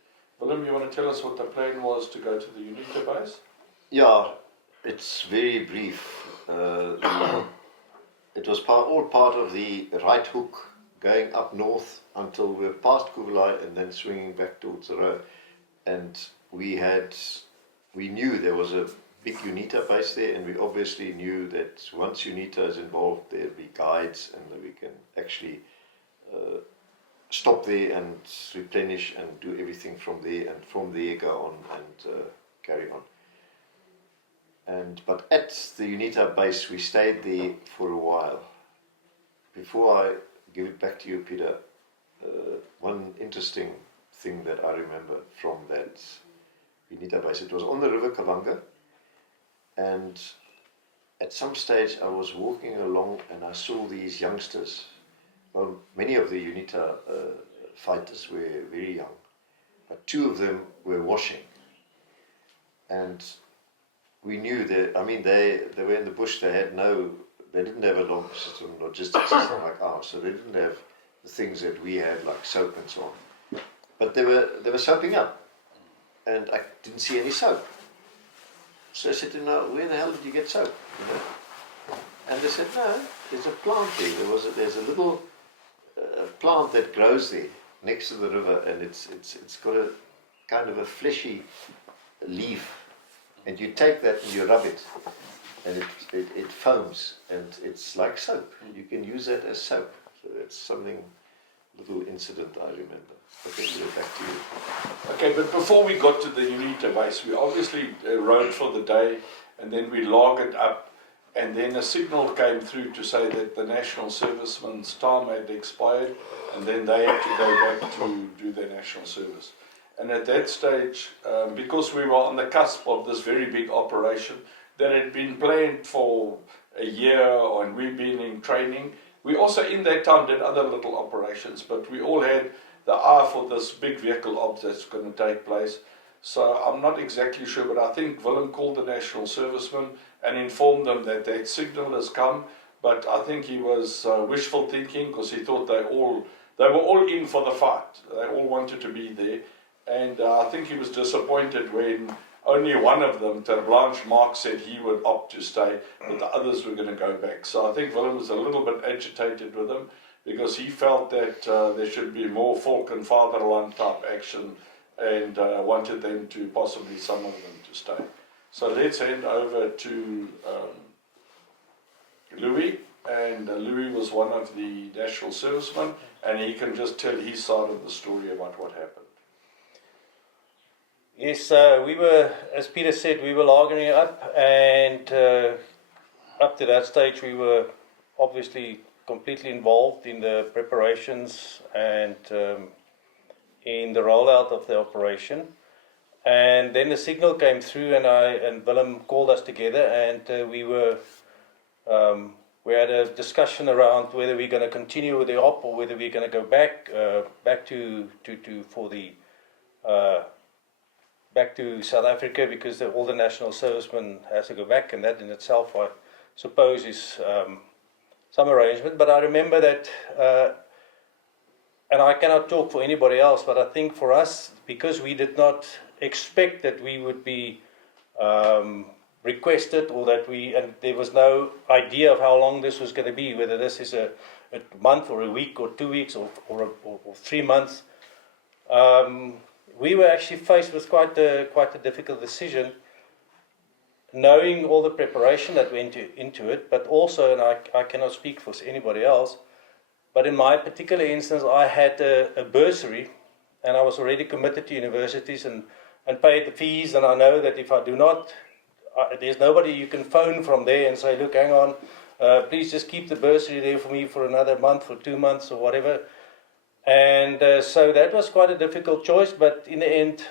Willem, you want to tell us what the plan was to go to the UNITA base? Yeah, it's very brief. It was all part of the right hook going up north until we were past Kuvalai and then swinging back towards the road. And we knew there was a big UNITA base there, and we obviously knew that once UNITA is involved, there'll be guides and that we can actually stop there and replenish and do everything from there, and from there go on and carry on. But at the UNITA base, we stayed there for a while. Before I give it back to you, Peter, one interesting thing that I remember from that UNITA base, it was on the river Kavanga, and at some stage I was walking along and I saw these youngsters. Well, many of the UNITA fighters were very young, but two of them were washing. And we knew that, I mean, they were in the bush, they didn't have a long system, logistics system like ours, so they didn't have the things that we had, like soap and so on. But they were soaping up, and I didn't see any soap. So I said to them, "Now, where the hell did you get soap?" You know? And they said, "No, there's a plant there. There's a little plant that grows there next to the river, and it's got a kind of a fleshy leaf, and you take that and you rub it, and it foams, and it's like soap. You can use that as soap." So that's something, little incident I remember. Okay, so back to you. Okay, but before we got to the UNITA base, we obviously rode for the day, and then we logged up, and then a signal came through to say that the national servicemen's time had expired, and then they had to go back to do their national service. And at that stage, because we were on the cusp of this very big operation that had been planned for a year, and we've been in training, we also in that time did other little operations, but we all had the eye for this big vehicle ops that's going to take place. So I'm not exactly sure, but I think Willem called the national servicemen and informed them that that signal has come, but I think he was wishful thinking, because he thought they were all in for the fight. They all wanted to be there, and I think he was disappointed when only one of them, Ter Blanche Mark, said he would opt to stay, but the others were going to go back. So I think Willem was a little bit agitated with them, because he felt that there should be more Volk and Fatherland type action, and wanted them to, possibly some of them, to stay. So let's hand over to Louis, and Louis was one of the national servicemen, and he can just tell his side of the story about what happened. Yes, we were, as Peter said, we were logging up, and up to that stage we were obviously completely involved in the preparations and in the rollout of the operation. And then the signal came through, and Willem called us together, and we had a discussion around whether we're going to continue with the op or whether we're going to go back back to South Africa, because all the national servicemen has to go back, and that in itself, I suppose, is some arrangement. But I remember that, and I cannot talk for anybody else, but I think for us, because we did not expect that we would be requested, or that and there was no idea of how long this was going to be, whether this is a month or a week or 2 weeks or 3 months. We were actually faced with quite a difficult decision, knowing all the preparation that went into it, but also, and I cannot speak for anybody else, but in my particular instance, I had a bursary, and I was already committed to universities and paid the fees, and I know that if I do not, there's nobody you can phone from there and say, "Look, hang on, please just keep the bursary there for me for another month or 2 months," or whatever. And so that was quite a difficult choice, but in the end,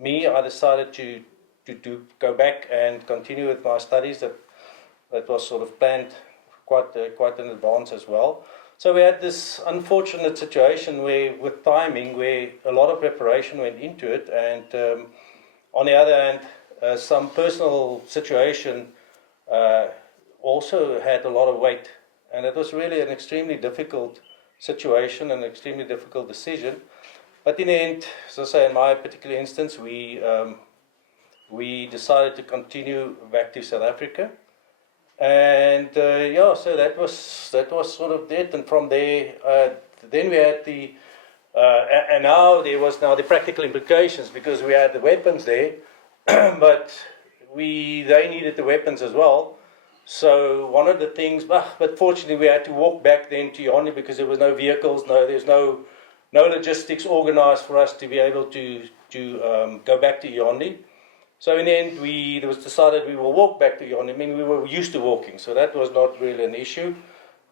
I decided to go back and continue with my studies. That was sort of planned quite in advance as well. So we had this unfortunate situation with timing, where a lot of preparation went into it, and on the other hand, some personal situation also had a lot of weight, and it was really an extremely difficult situation, an extremely difficult decision. But in the end, as I say, in my particular instance, we decided to continue back to South Africa, and so that was sort of it. And from there, then we had and now there was the practical implications, because we had the weapons there, but they needed the weapons as well. So one of the things, but fortunately we had to walk back then to Yaoundé, because there was no vehicles, there's no logistics organized for us to be able to go back to Yaoundé. So in the end, it was decided we will walk back to Yaoundé. I mean, we were used to walking, so that was not really an issue.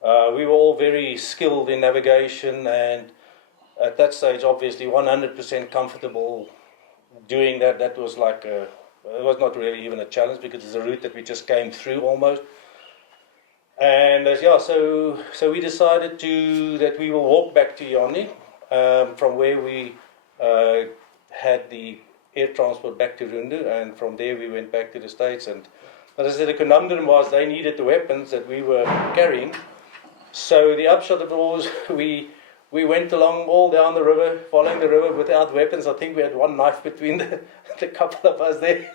We were all very skilled in navigation, and at that stage, obviously, 100% comfortable doing that. That was like it was not really even a challenge, because it's a route that we just came through almost. And so we decided that we will walk back to Yaoundé from where we had the air transport back to Rundu, and from there we went back to the States. And as I said, the conundrum was they needed the weapons that we were carrying. So the upshot of it was we went along all down the river, following the river without weapons. I think we had one knife between the couple of us there.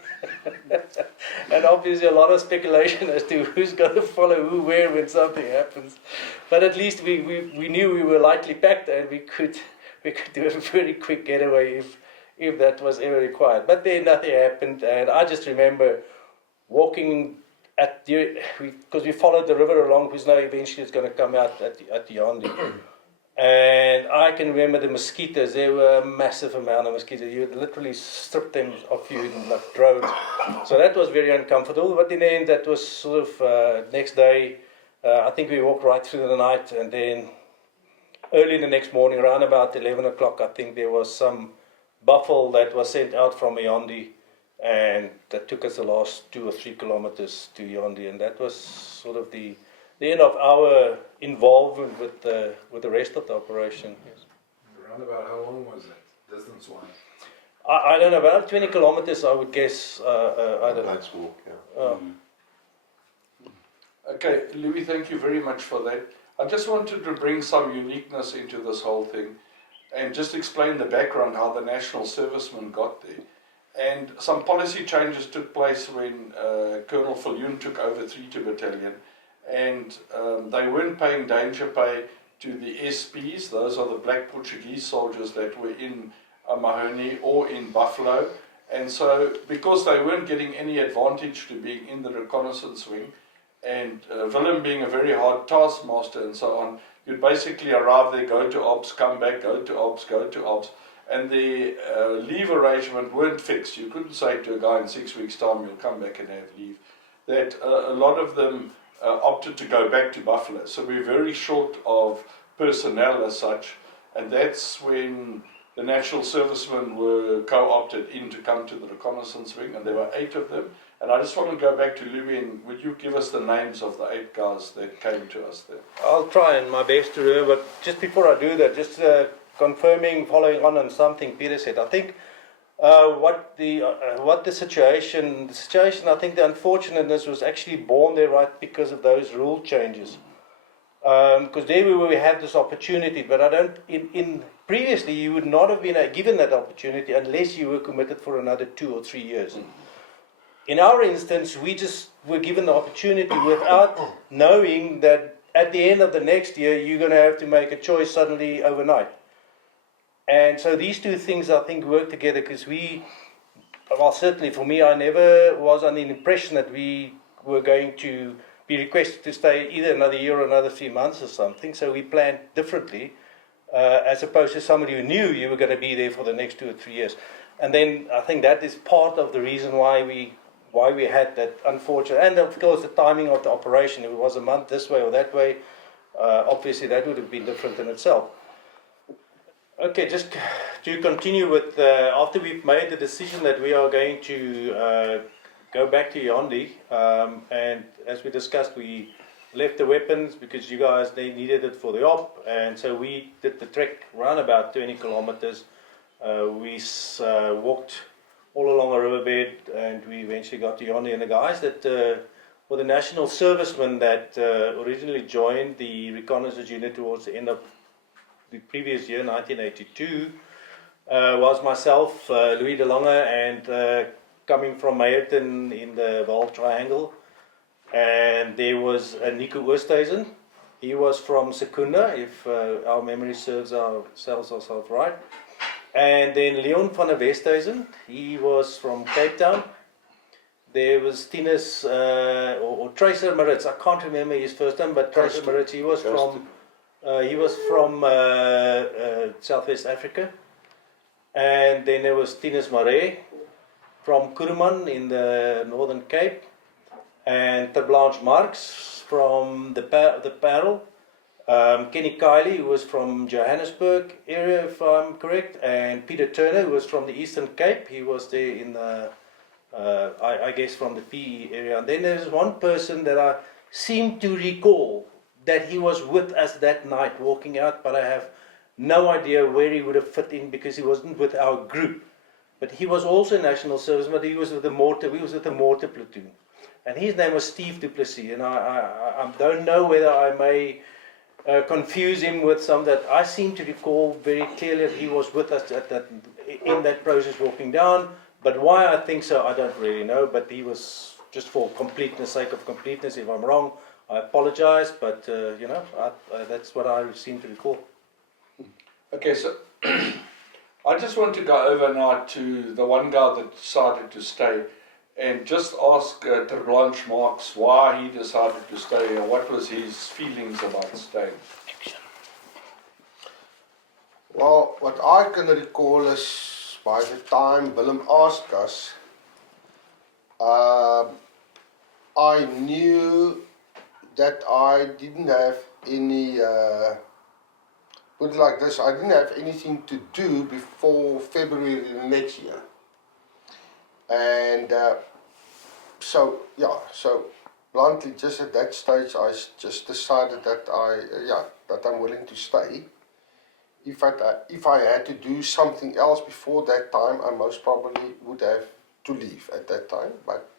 And obviously a lot of speculation as to who's going to follow who where when something happens. But at least we knew we were lightly packed, and we could do a very quick getaway if that was ever required. But then nothing happened, and I just remember walking because we followed the river along, because now eventually it's going to come out at Yaoundé. And I can remember the mosquitoes. There were a massive amount of mosquitoes. You literally stripped them off you in like drones. So that was very uncomfortable. But in the end, that was sort of next day. I think we walked right through the night, and then early the next morning, around about 11 o'clock, I think there was some buffalo that was sent out from Yaoundé, and that took us the last 2 or 3 kilometers to Yaoundé, and that was sort of the end of our involvement with the rest of the operation. Yes. Around about how long was that, distance-wise? I don't know, about 20 kilometers, I would guess. I don't know. Let's walk, yeah. Okay, Louis, thank you very much for that. I just wanted to bring some uniqueness into this whole thing, and just explain the background, how the national servicemen got there. And some policy changes took place when Colonel Viljoen took over 3-2 Battalion, and they weren't paying danger pay to the SPs. Those are the black Portuguese soldiers that were in Mahoney or in Buffalo. And so, because they weren't getting any advantage to being in the reconnaissance wing, and Willem being a very hard taskmaster and so on, you'd basically arrive there, go to ops, come back, go to ops, go to ops, and the leave arrangement weren't fixed. You couldn't say to a guy in 6 weeks' time, you'll come back and have leave. That a lot of them opted to go back to Buffalo. So we're very short of personnel as such, and that's when the national servicemen were co-opted in to come to the reconnaissance wing, and there were 8 of them. And I just want to go back to Louis, and would you give us the names of the 8 guys that came to us there? I'll try my best to remember, but just before I do that, just confirming, following on something Peter said. I think what the situation, I think the unfortunateness was actually born there right because of those rule changes. Because there we had this opportunity, but I don't, previously you would not have been given that opportunity unless you were committed for another 2 or 3 years. In our instance, we just were given the opportunity without knowing that at the end of the next year, you're going to have to make a choice suddenly overnight. And so these two things, I think, work together, because certainly for me, I never was under the impression that we were going to be requested to stay either another year or another 3 months or something. So we planned differently, as opposed to somebody who knew you were going to be there for the next 2 or 3 years. And then I think that is part of the reason why we had that unfortunate, and of course the timing of the operation. If it was a month this way or that way, obviously that would have been different in itself. Okay, just to continue with, after we've made the decision that we are going to go back to Yaoundé, and as we discussed, we left the weapons because you guys, they needed it for the op, and so we did the trek around about 20 kilometers. We walked all along a riverbed, and we eventually got to Yaoundé, and the guys that were the national servicemen that originally joined the reconnaissance unit towards the end of the previous year, 1982, was myself, Louis de Lange, and coming from Meyerton in the Vaal Triangle. And there was Nico Oosthuizen. He was from Secunda, if our memory serves ourselves right. And then Leon van der Westhuizen, he was from Cape Town. There was Tinus, or Tracer Maritz, I can't remember his first name, but Tracer Maritz, he was from Southwest Africa. And then there was Tinus Marais from Kuruman in the Northern Cape. And Terblanche Marx from the Parel. Kenny Kiley, who was from Johannesburg area, if I'm correct. And Peter Turner, who was from the Eastern Cape. He was there in the, I guess, from the PE area. And then there's one person that I seem to recall that he was with us that night walking out, but I have no idea where he would have fit in because he wasn't with our group. But he was also national service, but he was with the mortar, we was with the mortar platoon. And his name was Steve Du Plessis, and I don't know whether I may confuse him with some that I seem to recall very clearly that he was with us in that process walking down, but why I think so I don't really know, but he was just for completeness, sake of completeness. If I'm wrong, I apologize, but you know, that's what I seem to recall. Okay, so I just want to go over now to the one guy that decided to stay and just ask Terblanche Marx why he decided to stay and what was his feelings about staying. Well, what I can recall is by the time Willem asked us, I knew that I didn't have any, put it like this, I didn't have anything to do before February next year. And so bluntly, just at that stage, I just decided that I'm willing to stay. If I had to do something else before that time, I most probably would have to leave at that time. But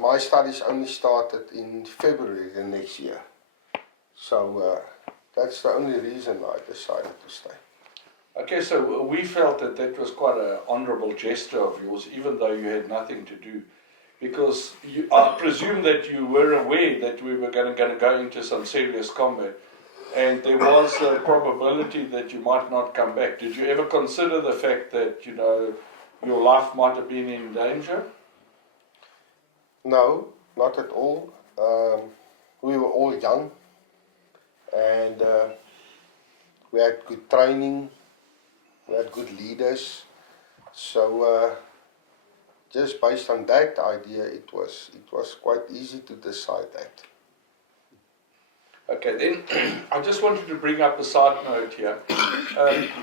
my studies only started in February the next year. So that's the only reason I decided to stay. Okay, so we felt that that was quite an honourable gesture of yours, even though you had nothing to do, because I presume that you were aware that we were going to go into some serious combat, and there was a probability that you might not come back. Did you ever consider the fact that, you know, your life might have been in danger? No, not at all. We were all young, and we had good training. We had good leaders, so just based on that idea, it was quite easy to decide that. Okay, then I just wanted to bring up a side note here.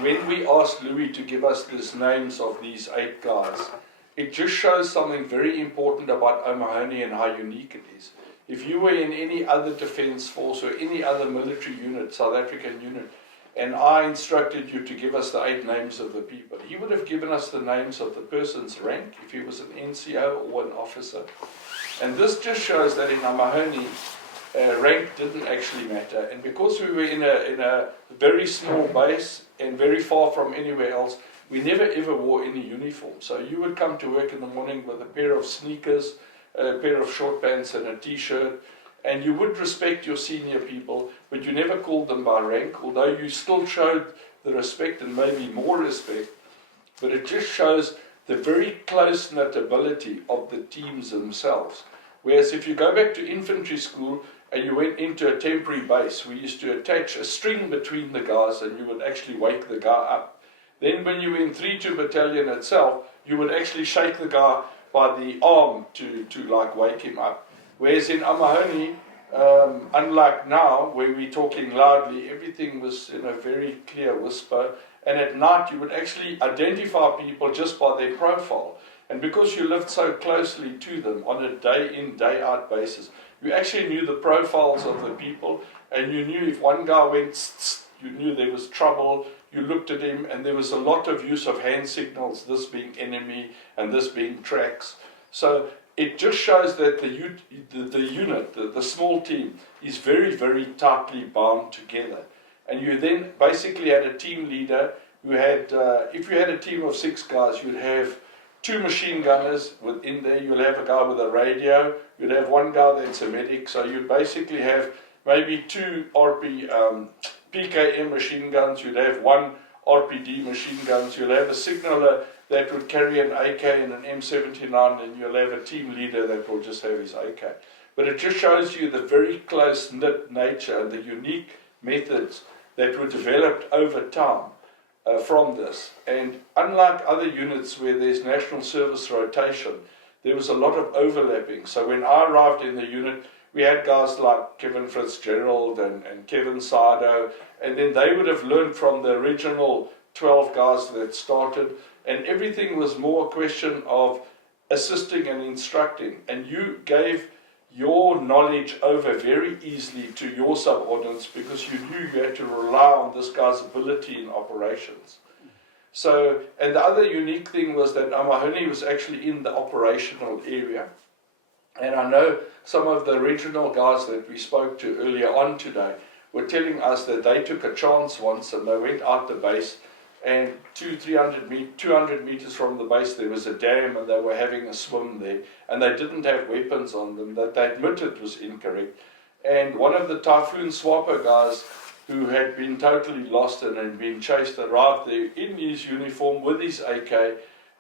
When we asked Louis to give us these names of these 8 guys, it just shows something very important about O'Mahony and how unique it is. If you were in any other defence force or any other military unit, South African unit, and I instructed you to give us the 8 names of the people, he would have given us the names of the person's rank, if he was an NCO or an officer. And this just shows that in O'Mahony, rank didn't actually matter. And because we were in a very small base and very far from anywhere else, we never ever wore any uniform. So you would come to work in the morning with a pair of sneakers, a pair of short pants and a t-shirt, and you would respect your senior people, but you never called them by rank, although you still showed the respect and maybe more respect. But it just shows the very close-knit ability of the teams themselves. Whereas if you go back to infantry school and you went into a temporary base, we used to attach a string between the guys and you would actually wake the guy up. Then when you were in 3-2 Battalion itself, you would actually shake the guy by the arm to like wake him up. Whereas in O'Mahony, Unlike now, where we're talking loudly, everything was in a very clear whisper. And at night, you would actually identify people just by their profile. And because you lived so closely to them on a day-in, day-out basis, you actually knew the profiles of the people, and you knew if one guy went tss, you knew there was trouble. You looked at him, and there was a lot of use of hand signals, this being enemy and this being tracks. So it just shows that the unit, the small team, is very, very tightly bound together. And you then basically had a team leader who had, if you had a team of 6 guys, you'd have 2 machine gunners within there, you'll have a guy with a radio, you'd have 1 guy that's a medic, so you'd basically have maybe 2 PKM machine guns, you'd have 1 RPD machine guns, you'll have a signaller that would carry an AK and an M79, and you'll have a team leader that will just have his AK. But it just shows you the very close-knit nature and the unique methods that were developed over time from this. And unlike other units where there's national service rotation, there was a lot of overlapping. So when I arrived in the unit, we had guys like Kevin Fitzgerald and Kevin Sardo, and then they would have learned from the original 12 guys that started, and everything was more a question of assisting and instructing, and you gave your knowledge over very easily to your subordinates because you knew you had to rely on this guy's ability in operations. So, and the other unique thing was that Amahuni was actually in the operational area. And I know some of the regional guys that we spoke to earlier on today were telling us that they took a chance once and they went out the base, and 200 meters from the base there was a dam and they were having a swim there, and they didn't have weapons on them that they admitted was incorrect. And one of the Typhoon SWAPO guys who had been totally lost and had been chased arrived there in his uniform with his AK,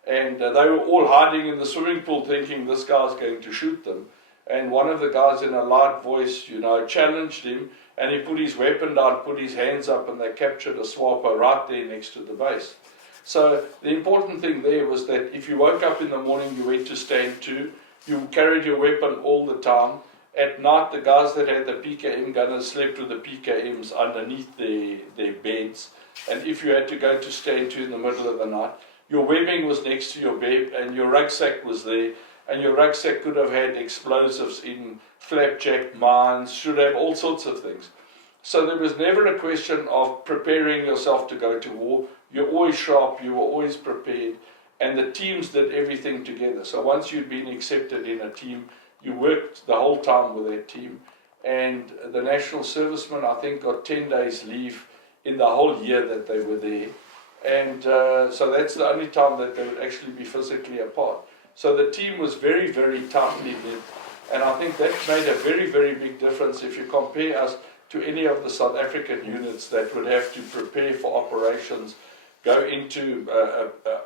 and they were all hiding in the swimming pool thinking this guy's going to shoot them. And one of the guys in a loud voice, challenged him, and he put his weapon down, put his hands up, and they captured a SWAPO right there next to the base. So the important thing there was that if you woke up in the morning, you went to stand to, you carried your weapon all the time. At night, the guys that had the PKM gunners slept with the PKMs underneath their beds. And if you had to go to stand to in the middle of the night, your webbing was next to your bed and your rucksack was there. And your rucksack could have had explosives in, flapjack, mines, should have all sorts of things. So there was never a question of preparing yourself to go to war. You're always sharp, you were always prepared, and the teams did everything together. So once you'd been accepted in a team, you worked the whole time with that team. And the national servicemen, I think, got 10 days leave in the whole year that they were there. And so that's the only time that they would actually be physically apart. So the team was very, very tightly knit, and I think that made a very, very big difference if you compare us to any of the South African units that would have to prepare for operations, go into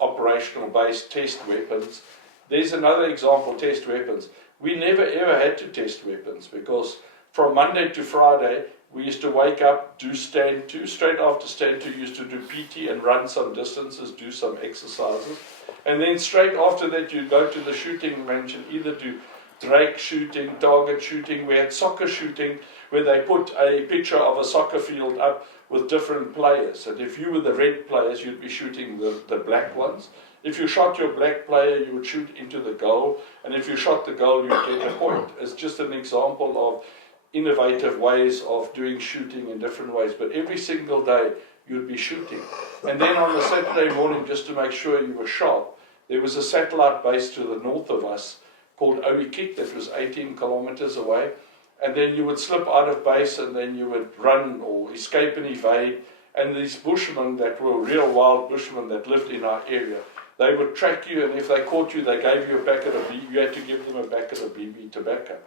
operational base, test weapons. There's another example, test weapons. We never ever had to test weapons because from Monday to Friday, we used to wake up, do stand to, straight after stand to, used to do PT and run some distances, do some exercises. And then straight after that, you'd go to the shooting range and either do drake shooting, target shooting. We had soccer shooting where they put a picture of a soccer field up with different players. And if you were the red players, you'd be shooting the black ones. If you shot your black player, you would shoot into the goal. And if you shot the goal, you'd get a point. It's just an example of innovative ways of doing shooting in different ways. But every single day, you'd be shooting. And then on the Saturday morning, just to make sure you were sharp, there was a satellite base to the north of us called Oikik that was 18 kilometers away. And then you would slip out of base and then you would run or escape and evade. And these bushmen that were real wild bushmen that lived in our area, they would track you, and if they caught you, they gave you a packet of BB. You had to give them a packet of BB tobacco.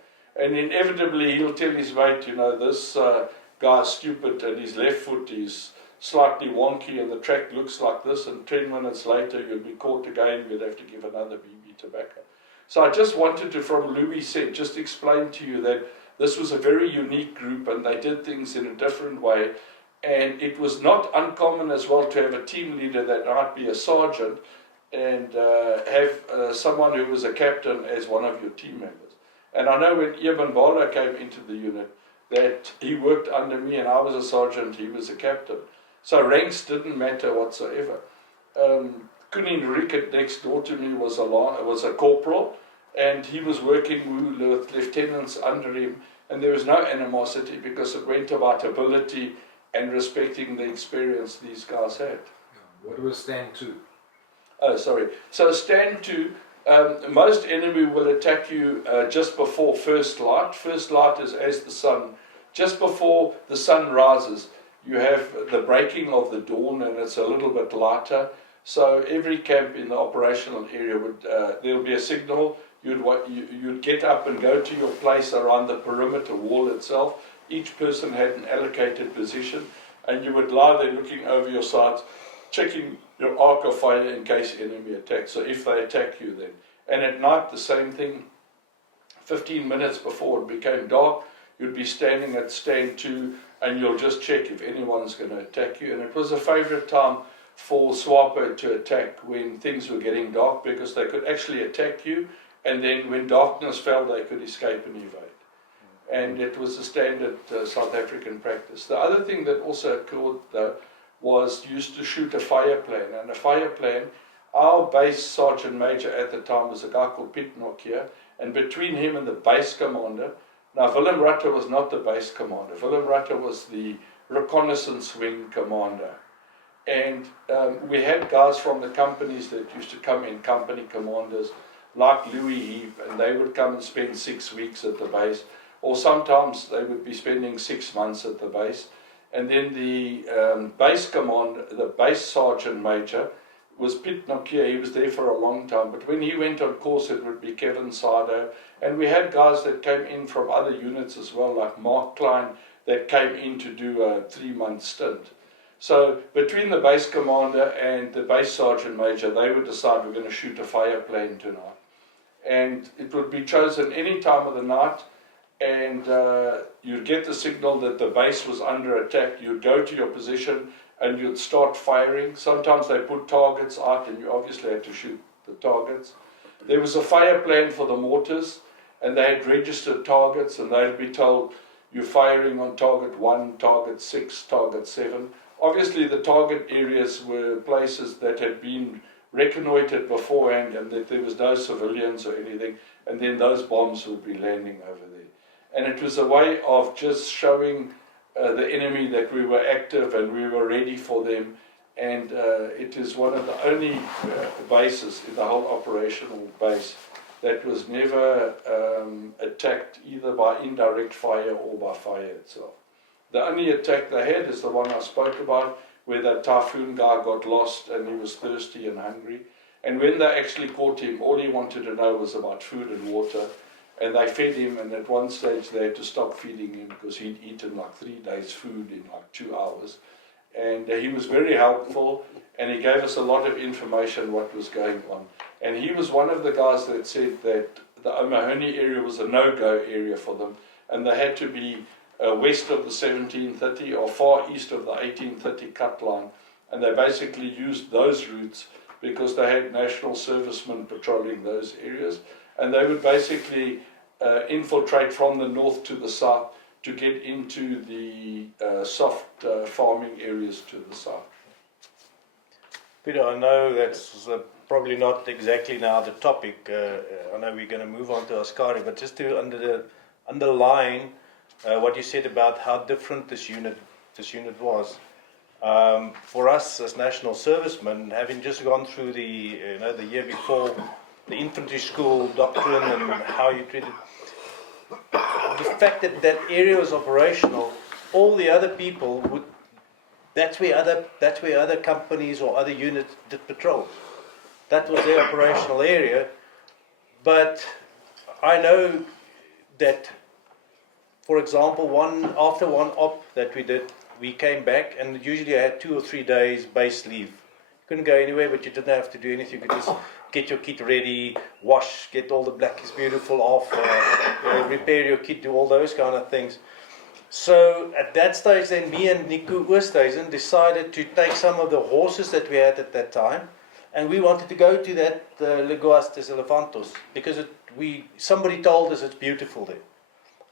And inevitably he'll tell his mate, this guy's stupid and his left foot is slightly wonky and the track looks like this, and 10 minutes later you'll be caught again, you'd have to give another BB tobacco. So I just wanted to, from Louis said, just explain to you that this was a very unique group and they did things in a different way, and it was not uncommon as well to have a team leader that might be a sergeant and have someone who was a captain as one of your team members. And I know when Eben Bala came into the unit, that he worked under me and I was a sergeant, he was a captain. So ranks didn't matter whatsoever. Kunin Rickett next door to me was a corporal, and he was working with lieutenants under him, and there was no animosity because it went about ability and respecting the experience these guys had. What was stand 2? Oh, sorry. So stand 2, most enemy will attack you just before first light. First light is as the sun, just before the sun rises. You have the breaking of the dawn and it's a little bit lighter. So every camp in the operational area would, there'll be a signal. You'd get up and go to your place around the perimeter wall itself. Each person had an allocated position, and you would lie there looking over your sides, checking your arc of fire in case enemy attacks. So if they attack you then. And at night the same thing. 15 minutes before it became dark, you'd be standing at stand 2 and you'll just check if anyone's going to attack you. And it was a favourite time for SWAPO to attack when things were getting dark, because they could actually attack you, and then when darkness fell they could escape and evade. And it was a standard South African practice. The other thing that also occurred though was used to shoot a fire plan. And a fire plan, our base sergeant major at the time was a guy called Piet Nokia, and between him and the base commander, now Willem Rutter was not the base commander, Willem Rutter was the reconnaissance wing commander. And we had guys from the companies that used to come in, company commanders, like Louis Heap, and they would come and spend 6 weeks at the base, or sometimes they would be spending 6 months at the base. And then the base commander, the base sergeant major, was Piet Nokia. He was there for a long time, but when he went on course it would be Kevin Sado, and we had guys that came in from other units as well, like Mark Klein, that came in to do a 3-month stint. So between the base commander and the base sergeant major, they would decide we're going to shoot a fire plane tonight. And it would be chosen any time of the night, and you'd get the signal that the base was under attack. You'd go to your position and you'd start firing. Sometimes they put targets out and you obviously had to shoot the targets. There was a fire plan for the mortars, and they had registered targets, and they'd be told you're firing on target 1, target 6, target 7. Obviously the target areas were places that had been reconnoitred beforehand and that there was no civilians or anything, and then those bombs would be landing over there. And it was a way of just showing the enemy that we were active and we were ready for them, and it is one of the only bases in the whole operational base that was never attacked either by indirect fire or by fire itself. The only attack they had is the one I spoke about, where that typhoon guy got lost and he was thirsty and hungry. And when they actually caught him, all he wanted to know was about food and water. And they fed him, and at one stage they had to stop feeding him because he'd eaten like 3 days' food in like 2 hours. And he was very helpful, and he gave us a lot of information what was going on. And he was one of the guys that said that the O'Mahony area was a no-go area for them, and they had to be west of the 1730 or far east of the 1830 cut line, and they basically used those routes because they had national servicemen patrolling those areas, and they would basically infiltrate from the north to the south to get into the soft farming areas to the south. Peter, I know that's probably not exactly now the topic. I know we're going to move on to Askari, but just to underline what you said about how different this unit was. For us as national servicemen, having just gone through the year before, the infantry school doctrine and how you treated the fact that that area was operational, all the other people would. That's where other companies or other units did patrols. That was their operational area. But I know that, for example, after one op that we did, we came back, and usually I had 2 or 3 days base leave. You couldn't go anywhere, but you didn't have to do anything. You could just get your kit ready, wash, get all the black is beautiful off, repair your kit, do all those kind of things. So at that stage, then me and Nico Oosthuizen decided to take some of the horses that we had at that time, and we wanted to go to that Lagoas des Elefantos, because somebody told us it's beautiful there.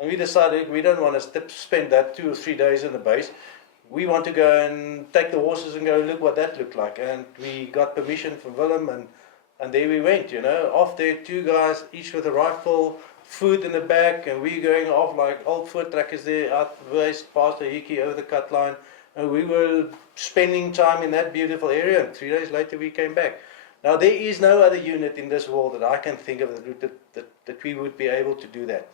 And we decided we don't want to spend that 2 or 3 days in the base. We want to go and take the horses and go look what that looked like. And we got permission from Willem, and there we went, you know, off there, 2 guys, each with a rifle, food in the back, and we going off like old foot trackers there, out the base, past the hickey, over the cut line. And we were spending time in that beautiful area, and 3 days later we came back. Now there is no other unit in this world that I can think of that we would be able to do that.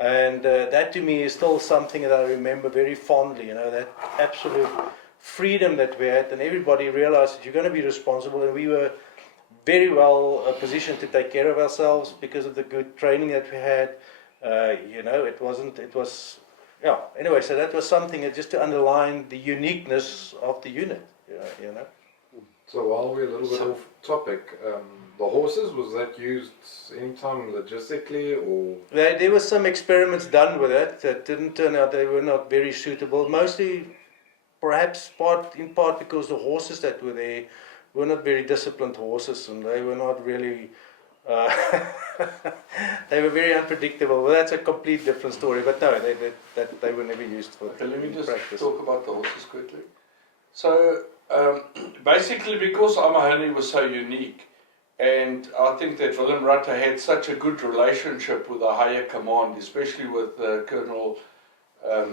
And that to me is still something that I remember very fondly, you know, that absolute freedom that we had, and everybody realized that you're going to be responsible, and we were very well positioned to take care of ourselves because of the good training that we had. You know, anyway, so that was something just to underline the uniqueness of the unit, you know. So while we're a little bit off topic, the horses, was that used anytime logistically, or? There were some experiments done with it that didn't turn out, they were not very suitable. Mostly, perhaps in part because the horses that were there were not very disciplined horses, and they were not really, they were very unpredictable. Well, that's a complete different story, but no, they were never used for Okay, let me just practice. talk about the horses quickly. So, basically because Amahani was so unique, and I think that Willem Rutte had such a good relationship with the higher command, especially with Colonel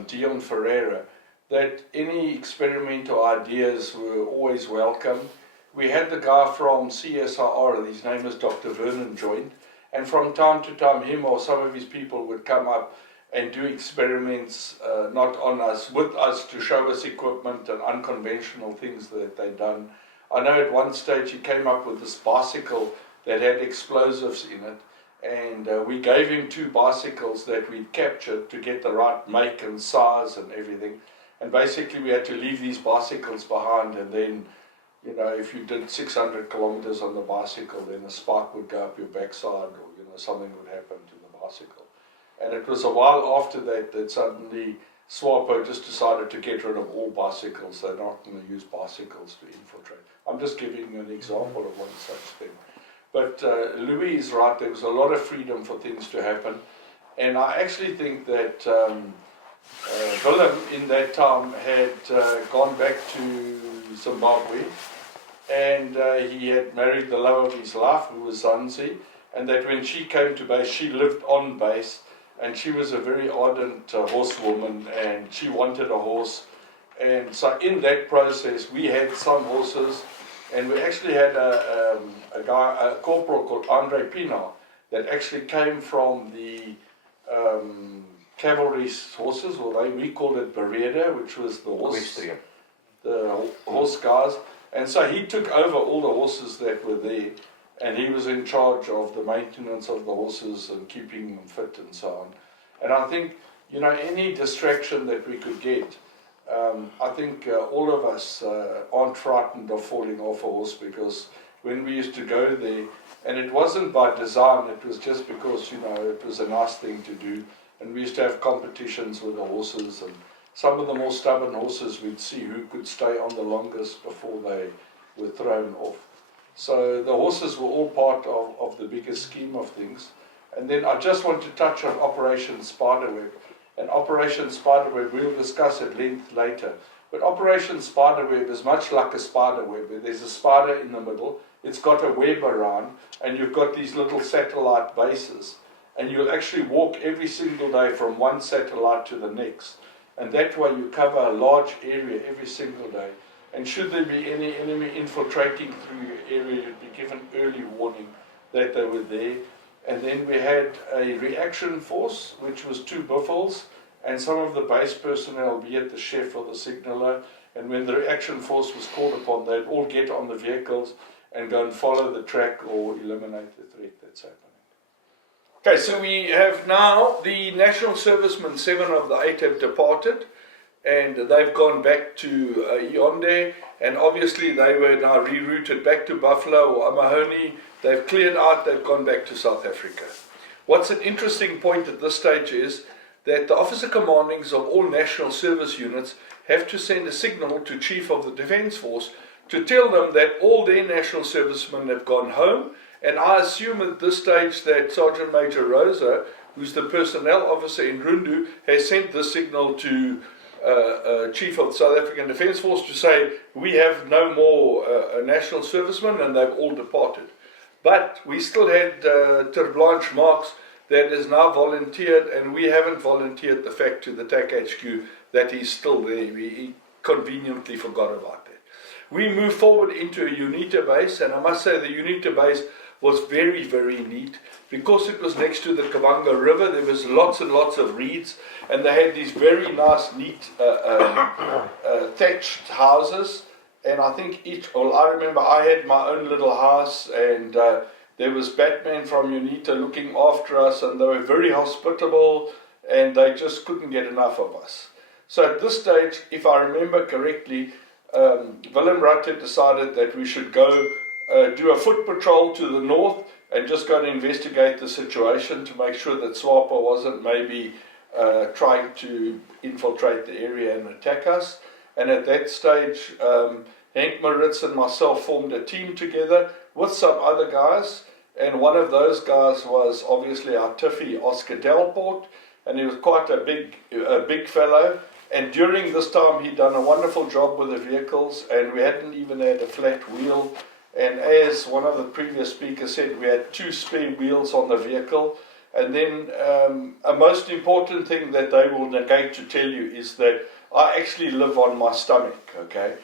Dion Ferreira, that any experimental ideas were always welcome. We had the guy from CSIR, his name is Dr. Vernon, joined, and from time to time him or some of his people would come up and do experiments, not on us, with us, to show us equipment and unconventional things that they'd done. I know at one stage he came up with this bicycle that had explosives in it, and we gave him 2 bicycles that we'd captured to get the right make and size and everything. And basically we had to leave these bicycles behind, and then, you know, if you did 600 kilometers on the bicycle, then a spark would go up your backside, or, you know, something would happen to the bicycle. And it was a while after that suddenly SWAPO just decided to get rid of all bicycles. They're not going to use bicycles to infiltrate. I'm just giving you an example of one such thing. But Louis is right, there was a lot of freedom for things to happen. And I actually think that Willem in that time had gone back to Zimbabwe, and he had married the love of his life, who was Zanzi, and that when she came to base, she lived on base, and she was a very ardent horsewoman, and she wanted a horse. And so in that process we had some horses, and we actually had a corporal called Andre Pina that actually came from the cavalry horses, or we called it Bereda, which was the horse guys. And so he took over all the horses that were there, and he was in charge of the maintenance of the horses and keeping them fit and so on. And I think, you know, any distraction that we could get, I think all of us aren't frightened of falling off a horse, because when we used to go there, and it wasn't by design, it was just because, you know, it was a nice thing to do, and we used to have competitions with the horses, and some of the more stubborn horses, we'd see who could stay on the longest before they were thrown off. So the horses were all part of the bigger scheme of things. And then I just want to touch on Operation Spiderweb. And Operation Spiderweb, we'll discuss at length later. But Operation Spiderweb is much like a spider web, where there's a spider in the middle, it's got a web around, and you've got these little satellite bases. And you'll actually walk every single day from one satellite to the next. And that way you cover a large area every single day. And should there be any enemy infiltrating through your area, you'd be given early warning that they were there. And then we had a reaction force, which was 2 buffels, and some of the base personnel, be it the chef or the signaller. And when the reaction force was called upon, they'd all get on the vehicles and go and follow the track or eliminate the threat that's happening. Okay, so we have now the National Servicemen, 7 of the 8 have departed, and they've gone back to Yaoundé, and obviously they were now rerouted back to Buffalo or Amahoni. They've cleared out, they've gone back to South Africa. What's an interesting point at this stage is that the officer commandings of all national service units have to send a signal to Chief of the Defence Force to tell them that all their national servicemen have gone home, And I assume at this stage that Sergeant Major Rosa, who's the personnel officer in Rundu, has sent the signal to Chief of the South African Defence Force to say we have no more national servicemen, and they've all departed. But we still had Ter Blanche Marks that is now volunteered, and we haven't volunteered the fact to the TAC HQ that he's still there. He conveniently forgot about that. We moved forward into a UNITA base, and I must say the UNITA base was very, very neat. Because it was next to the Kabanga River, there was lots and lots of reeds, and they had these very nice, neat thatched houses. And I think I remember I had my own little house, and there was Batman from UNITA looking after us, and they were very hospitable, and they just couldn't get enough of us. So at this stage, if I remember correctly, Willem Rutte decided that we should go do a foot patrol to the north and just go and investigate the situation to make sure that SWAPO wasn't maybe trying to infiltrate the area and attack us. And at that stage, Henk Maritz and myself formed a team together with some other guys, and one of those guys was obviously our Tiffy, Oscar Delport, and he was quite a big fellow. And during this time, he'd done a wonderful job with the vehicles, and we hadn't even had a flat wheel. And as one of the previous speakers said, we had 2 spare wheels on the vehicle. And then a most important thing that they will negate to tell you is that I actually live on my stomach, okay?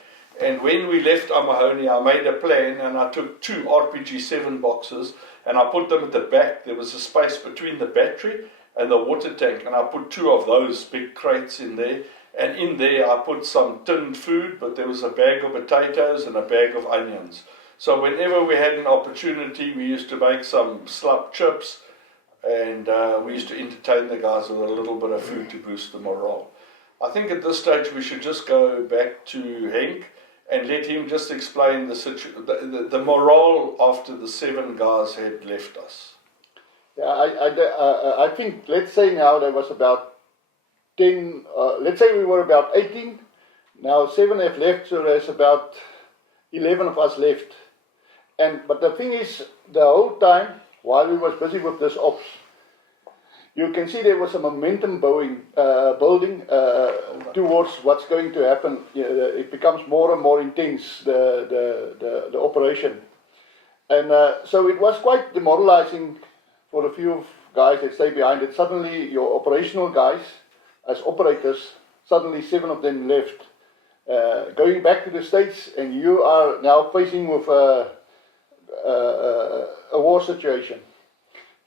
And when we left Amahoni, I made a plan, and I took 2 RPG-7 boxes, and I put them at the back. There was a space between the battery and the water tank, and I put 2 of those big crates in there. And in there I put some tinned food, but there was a bag of potatoes and a bag of onions. So whenever we had an opportunity, we used to make some slap chips, and we used to entertain the guys with a little bit of food to boost the morale. I think at this stage we should just go back to Henk and let him just explain the morale after the 7 guys had left us. Yeah, I think, let's say now there was about 10, let's say we were about 18, now 7 have left, so there's about 11 of us left. But the thing is, the whole time, while we was busy with this ops, you can see there was a momentum building towards what's going to happen. It becomes more and more intense, the operation. And so it was quite demoralizing for a few guys that stay behind it. Suddenly your operational guys, as operators, suddenly 7 of them left. Going back to the States, and you are now facing with a war situation.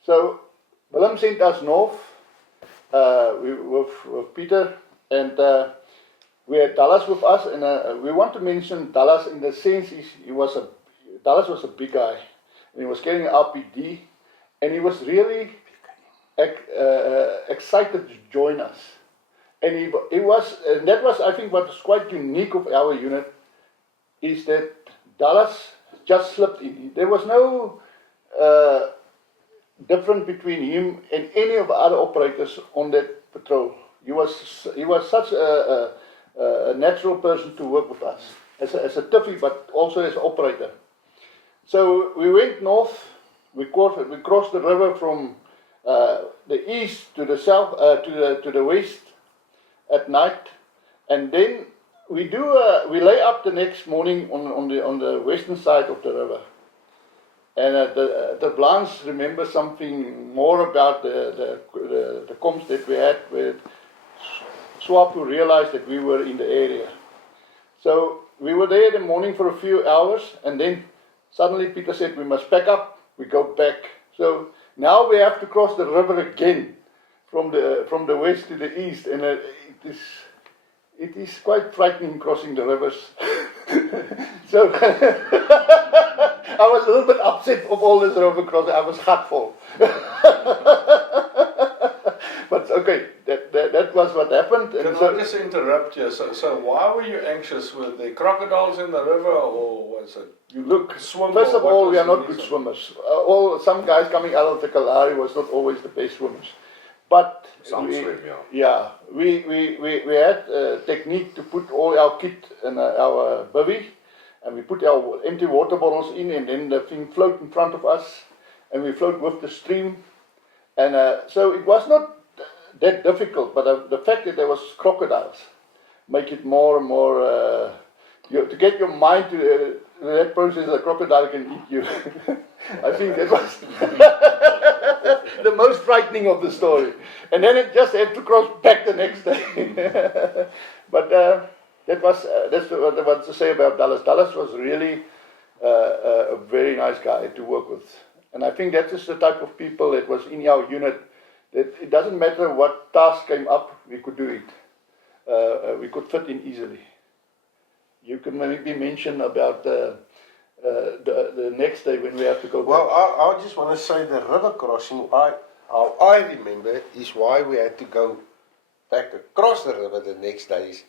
So Willem sent us north with Peter, and we had Dallas with us, and we want to mention Dallas in the sense Dallas was a big guy, and he was carrying an RPD, and he was really excited to join us. And and that was, I think, what was quite unique of our unit, is that Dallas just slipped in. There was no difference between him and any of the other operators on that patrol. He was such a natural person to work with us, as a tiffy, but also as an operator. So we went north. We crossed the river from the east to the south, to the west at night, and then we lay up the next morning on the western side of the river. And the Blanche remember something more about the comms that we had, where SWAPO realized that we were in the area. So we were there in the morning for a few hours, and then suddenly Peter said we must pack up. We go back. So now we have to cross the river again from the west to the east, and it is quite frightening crossing the rivers. So I was a little bit upset of all this river crossing. I was heartful. But okay, that was what happened. Can I just interrupt you? So why were you anxious? Were there crocodiles in the river, or was it you look swim? First of all, we are not good swimmers. Some guys coming out of the Kalahari was not always the best swimmers. But we had a technique to put all our kit in our bivvy, and we put our empty water bottles in, and then the thing float in front of us, and we float with the stream. And so it was not that difficult, but the fact that there was crocodiles make it more and more, to get your mind to that process, a crocodile can eat you. I think that was the most frightening of the story. And then it just had to cross back the next day. But that's what I want to say about Dallas. Dallas was really a very nice guy to work with. And I think that is the type of people that was in our unit, that it doesn't matter what task came up, we could do it. We could fit in easily. You could maybe mention about the next day when we have to go back. Well, I just want to say the river crossing, how I remember is why we had to go back across the river the next days,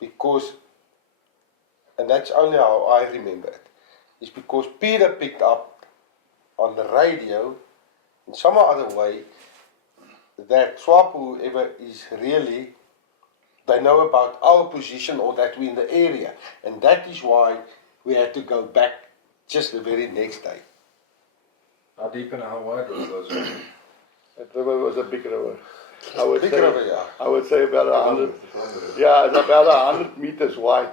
because, and that's only how I remember it, is because Peter picked up on the radio in some other way that SWAPO, whoever is really, they know about our position or that we're in the area, and that is why we had to go back just the very next day. How deep and how wide was those rivers? That river was a big river. I would say about 100. Yeah, it's about 100 meters wide.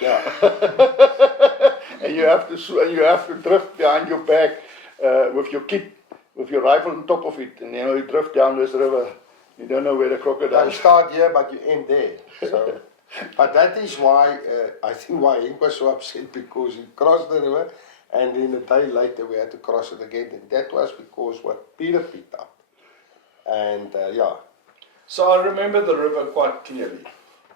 Yeah. And you have to drift behind your back with your kit, with your rifle on top of it, and you drift down this river. You don't know where the crocodile is. You start here, but you end there. So, but that is why I think why he was so upset, because he crossed the river, and then a day later we had to cross it again, and that was because what Peter picked up. And yeah. So I remember the river quite clearly.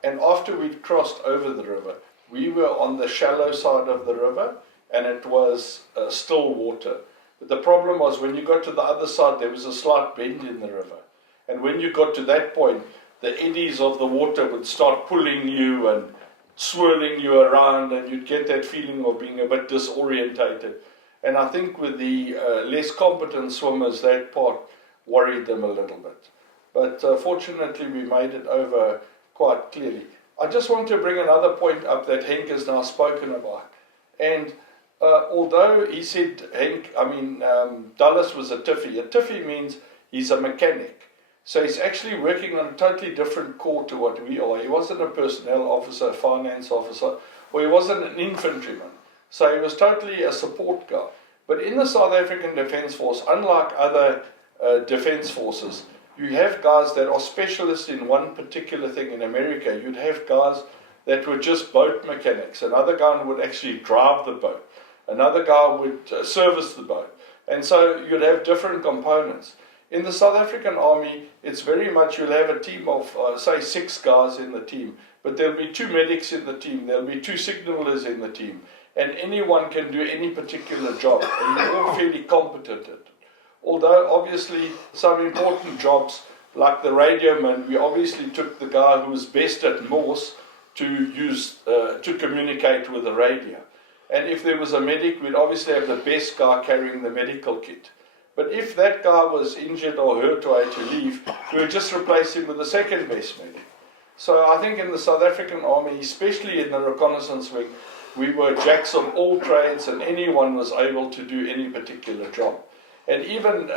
And after we'd crossed over the river, we were on the shallow side of the river, and it was still water. But the problem was when you got to the other side, there was a slight bend in the river. And when you got to that point, the eddies of the water would start pulling you and swirling you around, and you'd get that feeling of being a bit disorientated. And I think with the less competent swimmers, that part worried them a little bit. But fortunately, we made it over quite clearly. I just want to bring another point up that Henk has now spoken about. And although he said, Dallas was a tiffy means he's a mechanic. So he's actually working on a totally different corps to what we are. He wasn't a personnel officer, a finance officer, or he wasn't an infantryman. So he was totally a support guy. But in the South African Defence Force, unlike other defence forces, you have guys that are specialists in one particular thing. In America, you'd have guys that were just boat mechanics. Another guy would actually drive the boat. Another guy would service the boat. And so you'd have different components. In the South African Army, it's very much, you'll have a team of, say, 6 guys in the team, but there'll be 2 medics in the team, there'll be 2 signalers in the team, and anyone can do any particular job, and you're all fairly competent at it. Although, obviously, some important jobs, like the radioman, we obviously took the guy who was best at Morse to communicate with the radio. And if there was a medic, we'd obviously have the best guy carrying the medical kit. But if that guy was injured or hurt or had to leave, we would just replace him with the second best medic. So I think in the South African Army, especially in the reconnaissance wing, we were jacks of all trades, and anyone was able to do any particular job. And even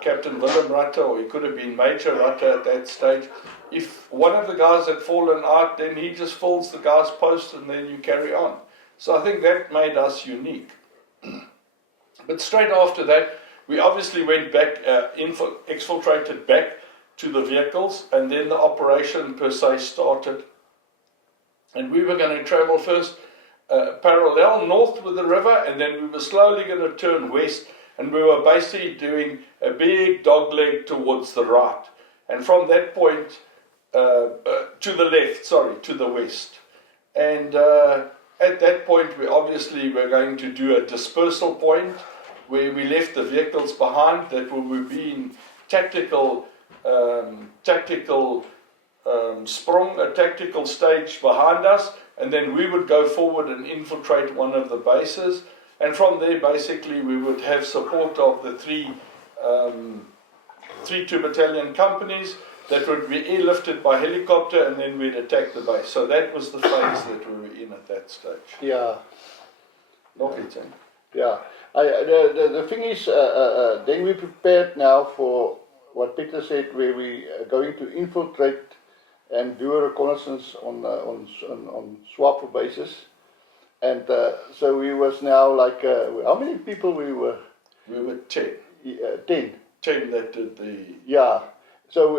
Captain Willem Rutte, or he could have been Major Rutte at that stage, if one of the guys had fallen out, then he just fills the guy's post and then you carry on. So I think that made us unique. But straight after that, we obviously went back, exfiltrated back to the vehicles, and then the operation per se started. And we were going to travel first parallel north with the river, and then we were slowly going to turn west, and we were basically doing a big dogleg towards the right. And from that point, to the west. And at that point, we obviously were going to do a dispersal point, where we left the vehicles behind that would be in tactical sprung, a tactical stage behind us, and then we would go forward and infiltrate one of the bases, and from there basically we would have support of the three 2 battalion companies that would be airlifted by helicopter, and then we'd attack the base. So that was the phase that we were in at that stage. Yeah. Nog iets, hè? Yeah, the thing is, then we prepared now for what Peter said, where we are going to infiltrate and do a reconnaissance on SWAPO basis. And so we was now like, how many people we were? We were 10. 10. 10 that did the... Yeah, so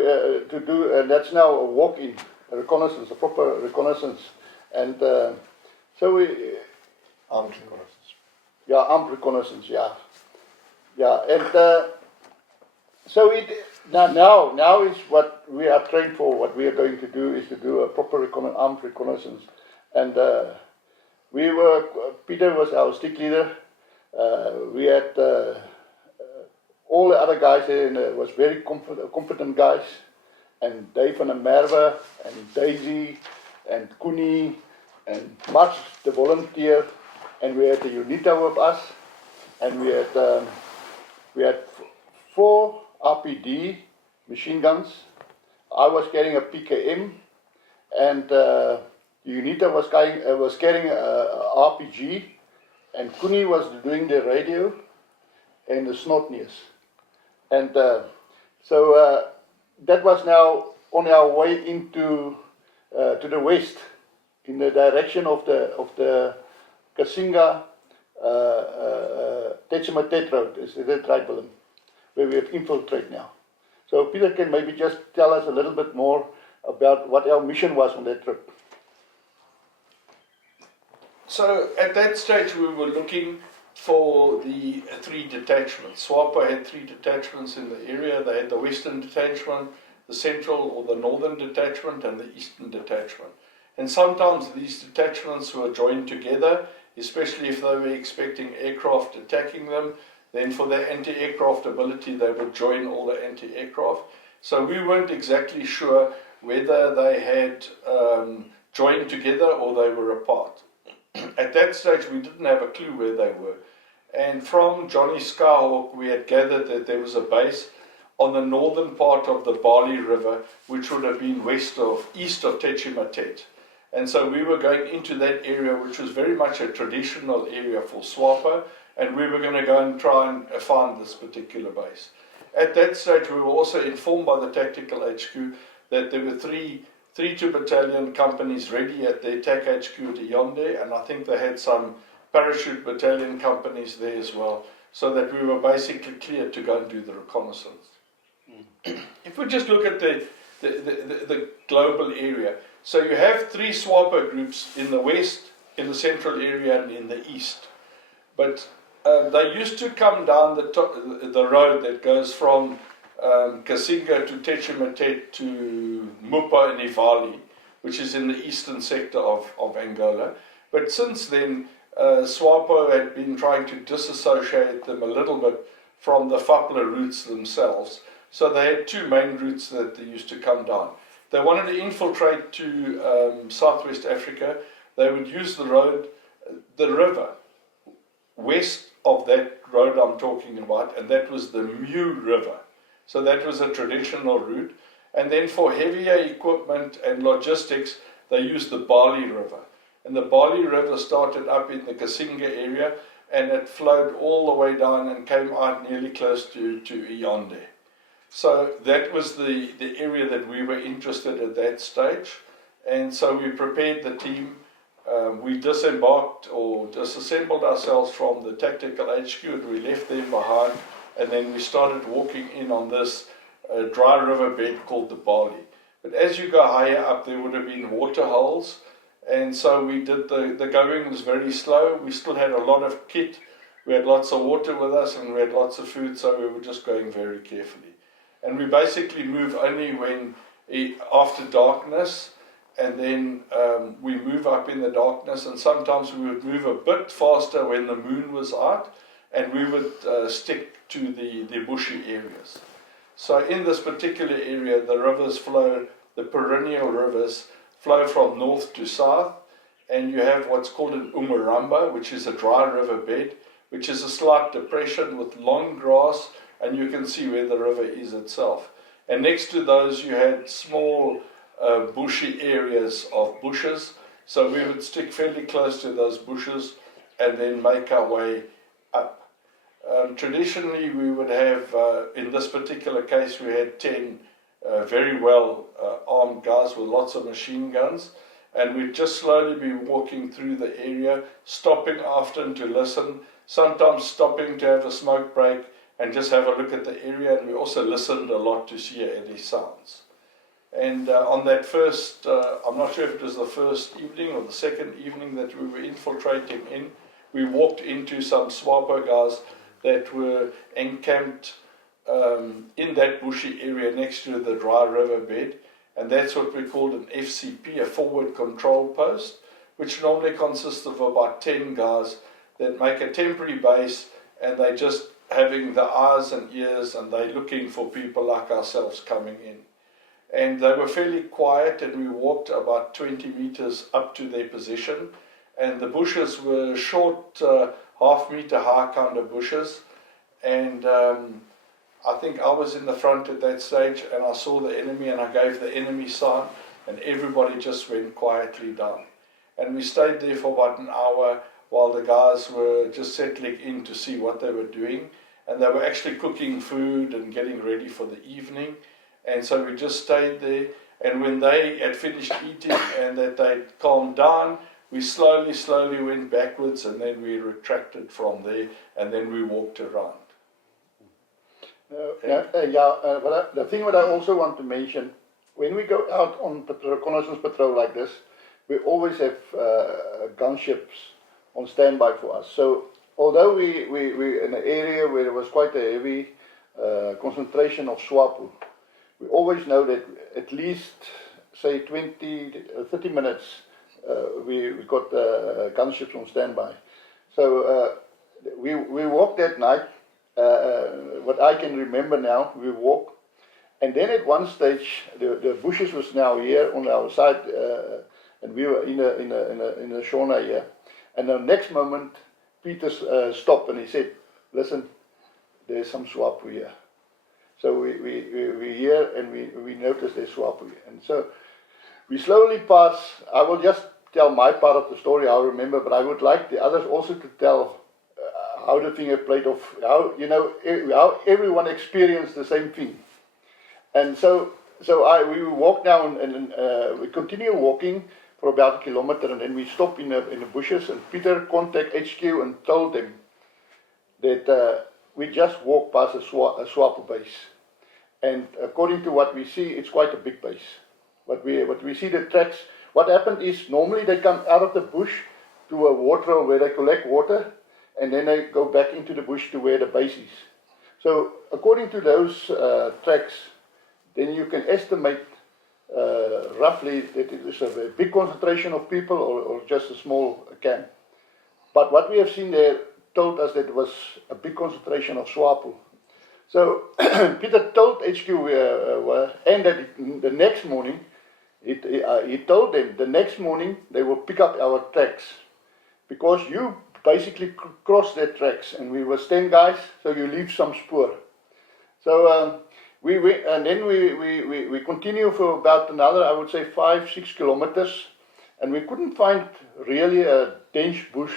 to do, that's now a walk-in, a reconnaissance, a proper reconnaissance. And so we... Armed reconnaissance. Yeah, armed reconnaissance, yeah. Yeah, and so it now is what we are trained for. What we are going to do is to do a proper armed reconnaissance. And Peter was our stick leader. We had all the other guys there, and it was very competent guys. And Dave van der Merwe, and Daisy, and Koenie, and Mats, the volunteer. And we had the UNITA with us, and we had 4 RPD machine guns. I was carrying a PKM, and UNITA was carrying a RPG, and Koenie was doing the radio and the snotneus. And so that was now on our way into to the west, in the direction of the Kasinga Techimatet Road, is that right, Willem? Where we have infiltrate now. So Peter can maybe just tell us a little bit more about what our mission was on that trip. So at that stage we were looking for the 3 detachments. SWAPO had 3 detachments in the area. They had the western detachment, the central or the northern detachment, and the eastern detachment. And sometimes these detachments were joined together, especially if they were expecting aircraft attacking them. Then for their anti-aircraft ability, they would join all the anti-aircraft. So we weren't exactly sure whether they had joined together or they were apart. At that stage, we didn't have a clue where they were. And from Johnny Skyhawk, we had gathered that there was a base on the northern part of the Bali River, which would have been east of Techimatet. And so we were going into that area, which was very much a traditional area for SWAPO, and we were going to go and try and find this particular base. At that stage, we were also informed by the Tactical HQ that there were three 2 battalion companies ready at the attack HQ at Yonde, and I think they had some parachute battalion companies there as well, so that we were basically cleared to go and do the reconnaissance. If we just look at the global area, so you have 3 SWAPO groups in the west, in the central area, and in the east. But they used to come down the road that goes from Kasinga to Techimatet to Mupa and Ivali, which is in the eastern sector of Angola. But since then, SWAPO had been trying to disassociate them a little bit from the FAPLA routes themselves. So they had 2 main routes that they used to come down. They wanted to infiltrate to Southwest Africa. They would use the river, west of that road I'm talking about, and that was the Mu River. So that was a traditional route. And then for heavier equipment and logistics, they used the Bali River. And the Bali River started up in the Kasinga area, and it flowed all the way down and came out nearly close to Yonde. So that was the area that we were interested at that stage. And so we prepared the team. We disembarked or disassembled ourselves from the Tactical HQ, and we left them behind. And then we started walking in on this dry river bed called the Bali. But as you go higher up, there would have been water holes. And so we did the going was very slow. We still had a lot of kit. We had lots of water with us, and we had lots of food, so we were just going very carefully. And we basically move only after darkness, and then we move up in the darkness, and sometimes we would move a bit faster when the moon was out, and we would stick to the bushy areas. So in this particular area, the perennial rivers flow from north to south, and you have what's called an Umaramba, which is a dry river bed, which is a slight depression with long grass, and you can see where the river is itself. And next to those you had small bushy areas of bushes. So we would stick fairly close to those bushes and then make our way up. Traditionally we would have, in this particular case we had 10 very well armed guys with lots of machine guns, and we'd just slowly be walking through the area, stopping often to listen, sometimes stopping to have a smoke break and just have a look at the area, and we also listened a lot to hear any sounds. And on that first, I'm not sure if it was the first evening or the second evening that we were infiltrating in, we walked into some SWAPO guys that were encamped in that bushy area next to the dry riverbed, and that's what we called an FCP, a forward control post, which normally consists of about 10 guys that make a temporary base, and they just having the eyes and ears, and they're looking for people like ourselves coming in. And they were fairly quiet, and we walked about 20 meters up to their position, and the bushes were short, half-meter high kind of bushes, and I think I was in the front at that stage, and I saw the enemy, and I gave the enemy sign, and everybody just went quietly down. And we stayed there for about an hour while the guys were just settling in to see what they were doing, and they were actually cooking food and getting ready for the evening. And so we just stayed there, and when they had finished eating and that they'd calmed down, we slowly went backwards, and then we retracted from there, and then we walked around. The thing that I also want to mention, when we go out on reconnaissance patrol like this, we always have gunships on standby for us. So although we're in an area where there was quite a heavy concentration of SWAPO, we always know that at least, say, 30 minutes, we got gunships on standby. So we walked that night. What I can remember now, we walked, and then at one stage the bushes was now here on our side, and we were in a sauna here. And the next moment, Peter stopped and he said, "Listen, there's some SWAPO here." So we here, and we noticed there's SWAPO here, and so we slowly pass. I will just tell my part of the story, I remember, but I would like the others also to tell how the thing had played off, how how everyone experienced the same thing. And so we walked down, and we continue walking for about a kilometer, and then we stopped in the bushes, and Peter contacted HQ and told them that we just walked past a SWAPO base. And according to what we see, it's quite a big base. What we see the tracks, what happened is normally they come out of the bush to a water where they collect water, and then they go back into the bush to where the base is. So according to those tracks, then you can estimate roughly that it is a big concentration of people or just a small camp. But what we have seen there told us that it was a big concentration of SWAPO. So Peter told HQ and that the next morning, he told them the next morning they will pick up our tracks, because you basically cross their tracks, and we were 10 guys, so you leave some spoor. So we went, and then we continue for about another, I would say, 5-6 kilometers, and we couldn't find really a dense bush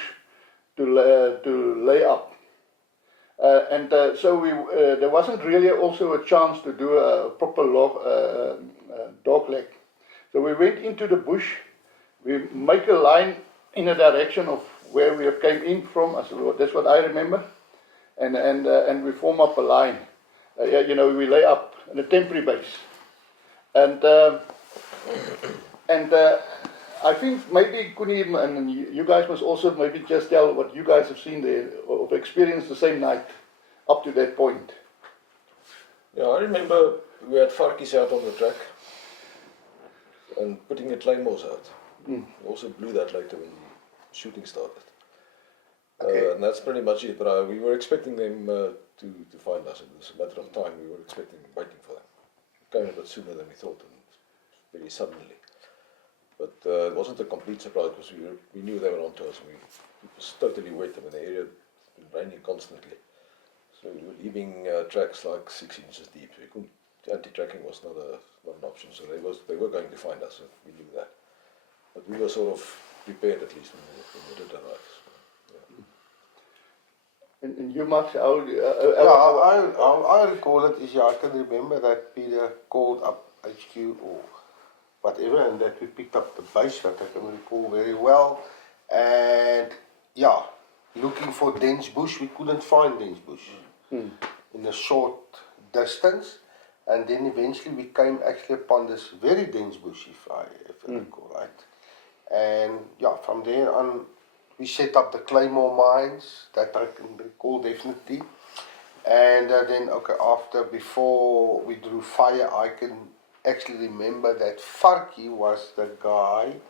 to lay up. So there wasn't really also a chance to do a proper dog leg. So we went into the bush, we make a line in a direction of where we came in from, that's what I remember, and we form up a line. We lay up in a temporary base. And I think maybe Kuni and you guys must also maybe just tell what you guys have seen there, or experienced the same night up to that point. Yeah, I remember we had varkies out on the track and putting the claymores out. We also blew that later when the shooting started. Okay. And that's pretty much it, but we were expecting them to find us. It was a matter of time. We were waiting for them. It came a bit sooner than we thought, and very suddenly. But it wasn't a complete surprise, because we knew they were on to us. It was totally wet. I mean, the area had been raining constantly. So we were leaving tracks like 6 inches deep. So we couldn't anti-tracking was not an option, so they were going to find us, so we knew that. But we were sort of prepared at least when we did arrive. So, yeah. And you, Max, how... I recall it is, I can remember that Peter called up HQ or whatever, and that we picked up the base, that I can recall very well. And yeah, looking for dense bush, we couldn't find dense bush in a short distance. And then eventually we came actually upon this very dense bush, if I recall right. And yeah, from there on, we set up the Claymore mines, that I can recall definitely. And then, before we drew fire, I can actually remember that Farkie was the guy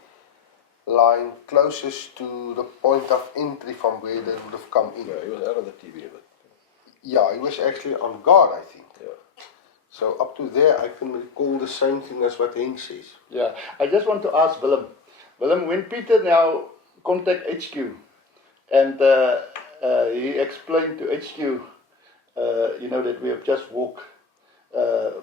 lying closest to the point of entry from where they would have come in. Yeah, he was out of the TV a bit. Yeah, he was actually on guard, I think. Yeah. So up to there, I can recall the same thing as what Henk says. Yeah, I just want to ask Willem. Willem, when Peter now contact HQ, and he explained to HQ, that we have just walked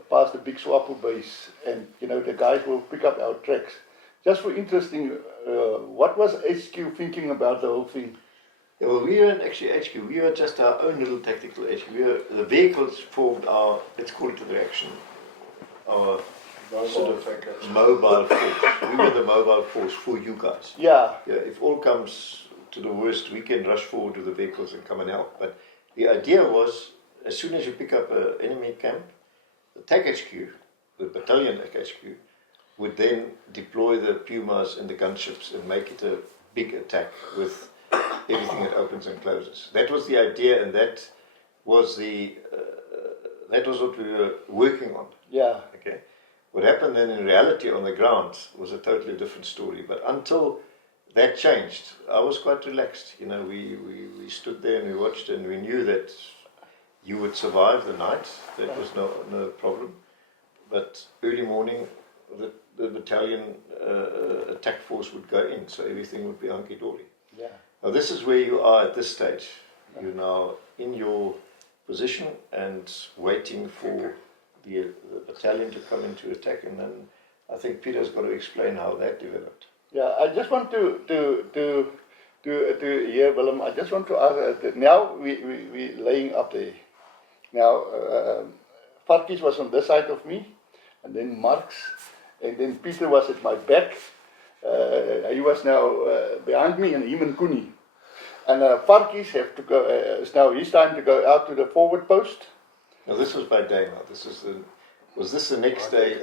past the big SWAPO base, and the guys will pick up our tracks. Just for interesting, what was HQ thinking about the whole thing? Yeah, well, we weren't actually HQ, we were just our own little tactical HQ. The vehicles formed our, let's call it the reaction, our sort of mobile force. We were the mobile force for you guys. Yeah. Yeah, if all comes to the worst, we can rush forward to the vehicles and come and help. But the idea was, as soon as you pick up an enemy camp, the TAC HQ, the Battalion HQ, would then deploy the Pumas and the gunships and make it a big attack with everything that opens and closes. That was the idea, and that was what we were working on. Yeah. Okay. What happened then in reality on the ground was a totally different story. But until that changed, I was quite relaxed. We stood there and we watched, and we knew that you would survive the night. That was no problem. But early morning, the battalion attack force would go in, so everything would be hunky-dory. Yeah. Now this is where you are at this stage. You're now in your position and waiting for the battalion to come into attack, and then I think Peter's got to explain how that developed. Yeah, I just want to hear, Willem, I just want to ask, now we laying up there. Now, Farkies was on this side of me, and then Marx, and then Peter was at my back. He was now behind me, and him and Koenie. And Farkies have to go, it's now his time to go out to the forward post. Now this was by day now. Was this the next day?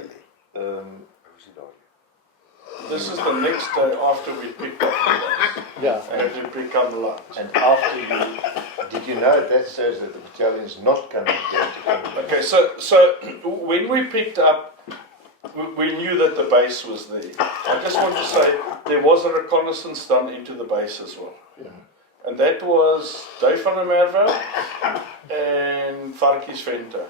This is the next day after we picked up the lights. Yeah. And we become the lights. And after did you know at that stage that the battalion is not going to come? Okay, so when we picked up, we knew that the base was there. I just want to say there was a reconnaissance done into the base as well. Yeah. And that was Dave van der Merwe and Farkies Venter.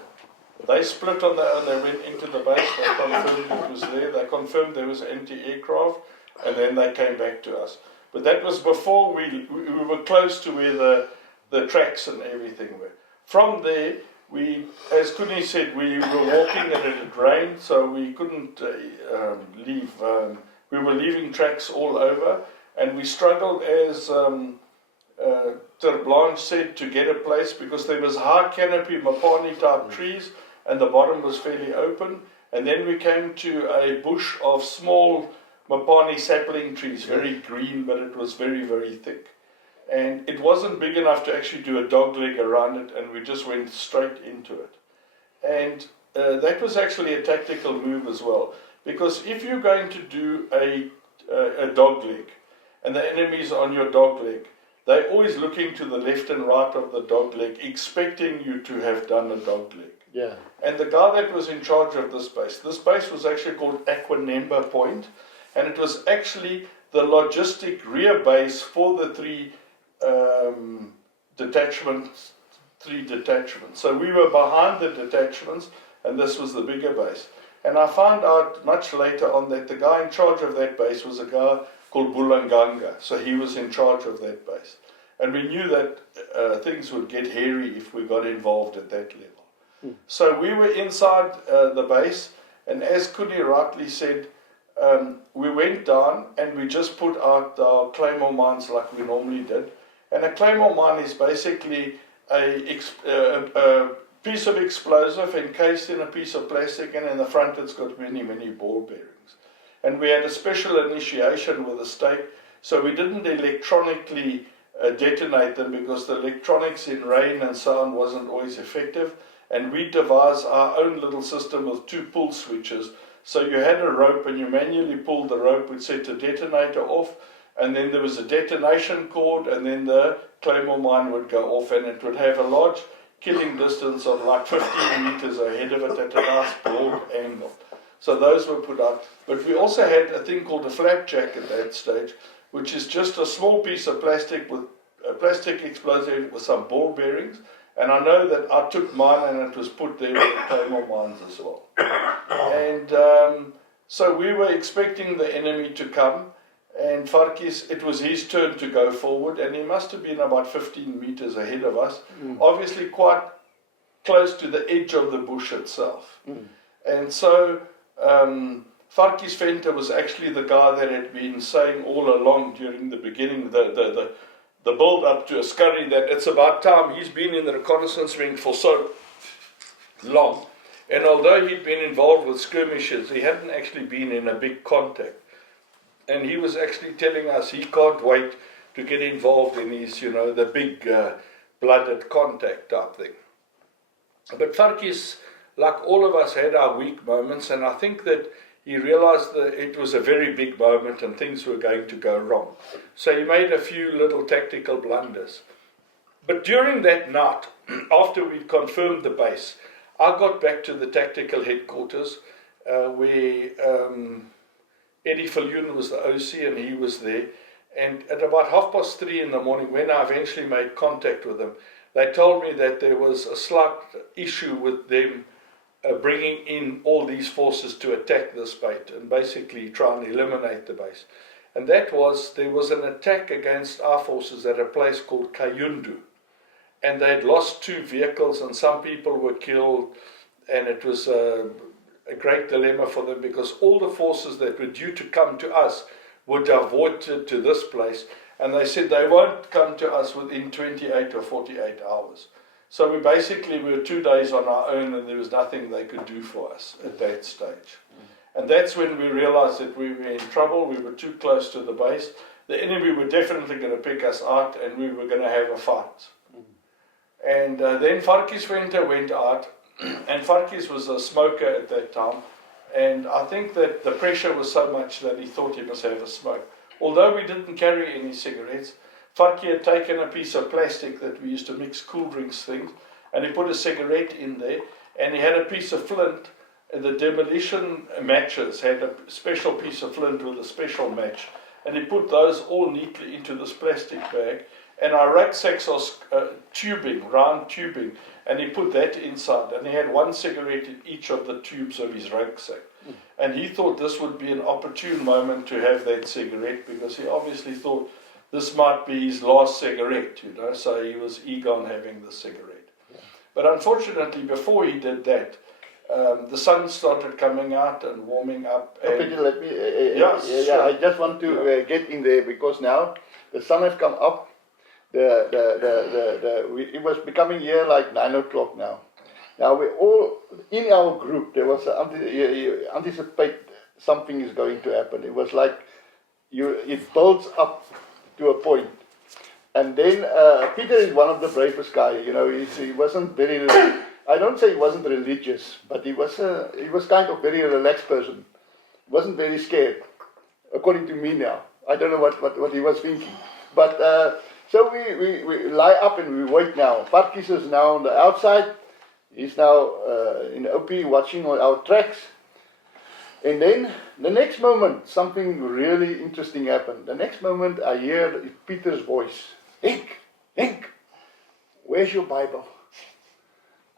They split on their own, they went into the base, they confirmed it was there, they confirmed there was anti-aircraft, and then they came back to us. But that was before we were close to where the tracks and everything were. From there, as Koenie said, we were walking and it had rained, so we couldn't leave. We were leaving tracks all over, and we struggled, as Ter Blanche said, to get a place because there was high canopy Mapani type trees, and the bottom was fairly open. And then we came to a bush of small Mapani sapling trees, very green, but it was very, very thick. And it wasn't big enough to actually do a dog leg around it, and we just went straight into it. And that was actually a tactical move as well, because if you're going to do a dog leg, and the enemy's on your dog leg, they're always looking to the left and right of the dog leg, expecting you to have done a dog leg. Yeah. And the guy that was in charge of this base was actually called Aquanemba Point, and it was actually the logistic rear base for the three detachments. So we were behind the detachments, and this was the bigger base. And I found out much later on that the guy in charge of that base was a guy called Bulanganga, so he was in charge of that base. And we knew that things would get hairy if we got involved at that level. So we were inside the base, and as Kudi rightly said, we went down and we just put out our claymore mines like we normally did. And a claymore mine is basically a piece of explosive encased in a piece of plastic, and in the front it's got many, many ball bearings. And we had a special initiation with a stake, so we didn't electronically detonate them because the electronics in rain and so on wasn't always effective. And we devised our own little system with 2 pull switches. So you had a rope and you manually pulled the rope, which set the detonator off, and then there was a detonation cord, and then the claymore mine would go off, and it would have a large killing distance of like 15 meters ahead of it at a nice broad angle. So those were put out. But we also had a thing called a flapjack at that stage, which is just a small piece of plastic with a plastic explosive with some ball bearings. And I know that I took mine and it was put there with the claymore mines as well. And so we were expecting the enemy to come, and Farkis, it was his turn to go forward, and he must have been about 15 meters ahead of us, obviously quite close to the edge of the bush itself. And so Farkis Venter was actually the guy that had been saying all along during the beginning, the build up to Askari, that it's about time. He's been in the reconnaissance ring for so long, and although he'd been involved with skirmishes, he hadn't actually been in a big contact. And he was actually telling us he can't wait to get involved in his, the big blooded contact type thing. But Farkis, like all of us, had our weak moments, and I think that he realized that it was a very big moment and things were going to go wrong. So he made a few little tactical blunders. But during that night, after we'd confirmed the base, I got back to the tactical headquarters where Eddie Viljoen was the OC and he was there. And at about 3:30 in the morning, when I eventually made contact with them, they told me that there was a slight issue with them bringing in all these forces to attack this base and basically try and eliminate the base. And that was, there was an attack against our forces at a place called Kayundu. And they had lost 2 vehicles and some people were killed, and it was a great dilemma for them because all the forces that were due to come to us were diverted to this place, and they said they won't come to us within 28 or 48 hours. So we were 2 days on our own, and there was nothing they could do for us at that stage. And that's when we realized that we were in trouble. We were too close to the base. The enemy were definitely going to pick us out, and we were going to have a fight. And then Farkis Venter went out, and Farkis was a smoker at that time, and I think that the pressure was so much that he thought he must have a smoke. Although we didn't carry any cigarettes, Farki had taken a piece of plastic that we used to mix cool drinks things, and he put a cigarette in there, and he had a piece of flint, and the demolition matches had a special piece of flint with a special match, and he put those all neatly into this plastic bag, and our rucksacks are tubing, round tubing, and he put that inside, and he had 1 cigarette in each of the tubes of his rucksack. And he thought this would be an opportune moment to have that cigarette, because he obviously thought this might be his last cigarette, so he was eager on having the cigarette. But unfortunately, before he did that, the sun started coming out and warming up. And Peter, let me, I just want to get in there, because now the sun has come up. It was becoming here like 9 o'clock now. Now we all, in our group, there was you anticipate something is going to happen. It was like, it builds up to a point. And then Peter is one of the bravest guys, he wasn't very, I don't say he wasn't religious, but he was kind of very relaxed person. He wasn't very scared, according to me now. I don't know what he was thinking. But so we lie up and we wait now. Farkis is now on the outside. He's now in OP watching on our tracks. And then the next moment, something really interesting happened. The next moment, I hear Peter's voice. Henk, where's your Bible?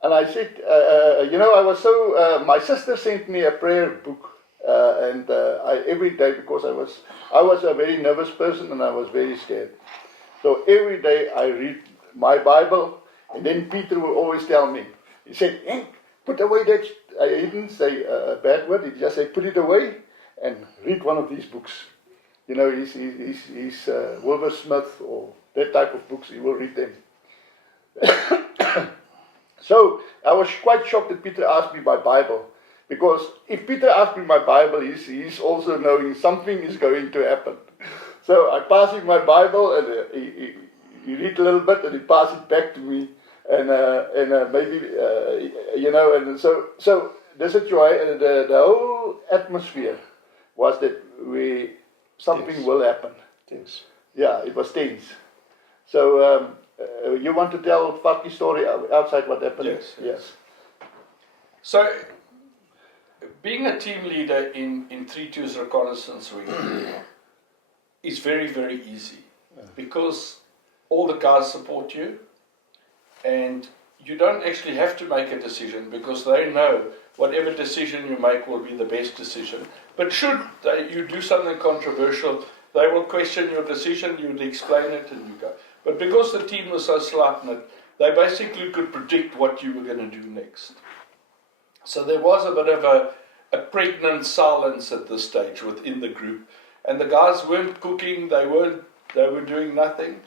And I said, I was so, my sister sent me a prayer book. And every day, because I was a very nervous person and I was very scared. So every day I read my Bible, and then Peter will always tell me, He said, Henk, put away that, he didn't say a bad word, he just said, put it away and read one of these books. You know, he's Wilbur Smith or that type of books, he will read them. So I was quite shocked that Peter asked me my Bible, because if Peter asked me my Bible, he's also knowing something is going to happen. So I pass him my Bible, and he read a little bit, and he passed it back to me, and maybe you know, and so the situation, the whole atmosphere was that something Tense. will happen. Tense. Yeah, it was tense. So you want to tell Farky's story outside what happened? Yes. Yes. So, being a team leader in 3-2's reconnaissance wing is very, very easy, because all the guys support you, and you don't actually have to make a decision, because they know whatever decision you make will be the best decision. But should you do something controversial, they will question your decision, you will explain it, and you go. But because the team was so slight-knit, they basically could predict what you were going to do next. So there was a bit of a pregnant silence at this stage within the group, and the guys weren't cooking, they were doing nothing.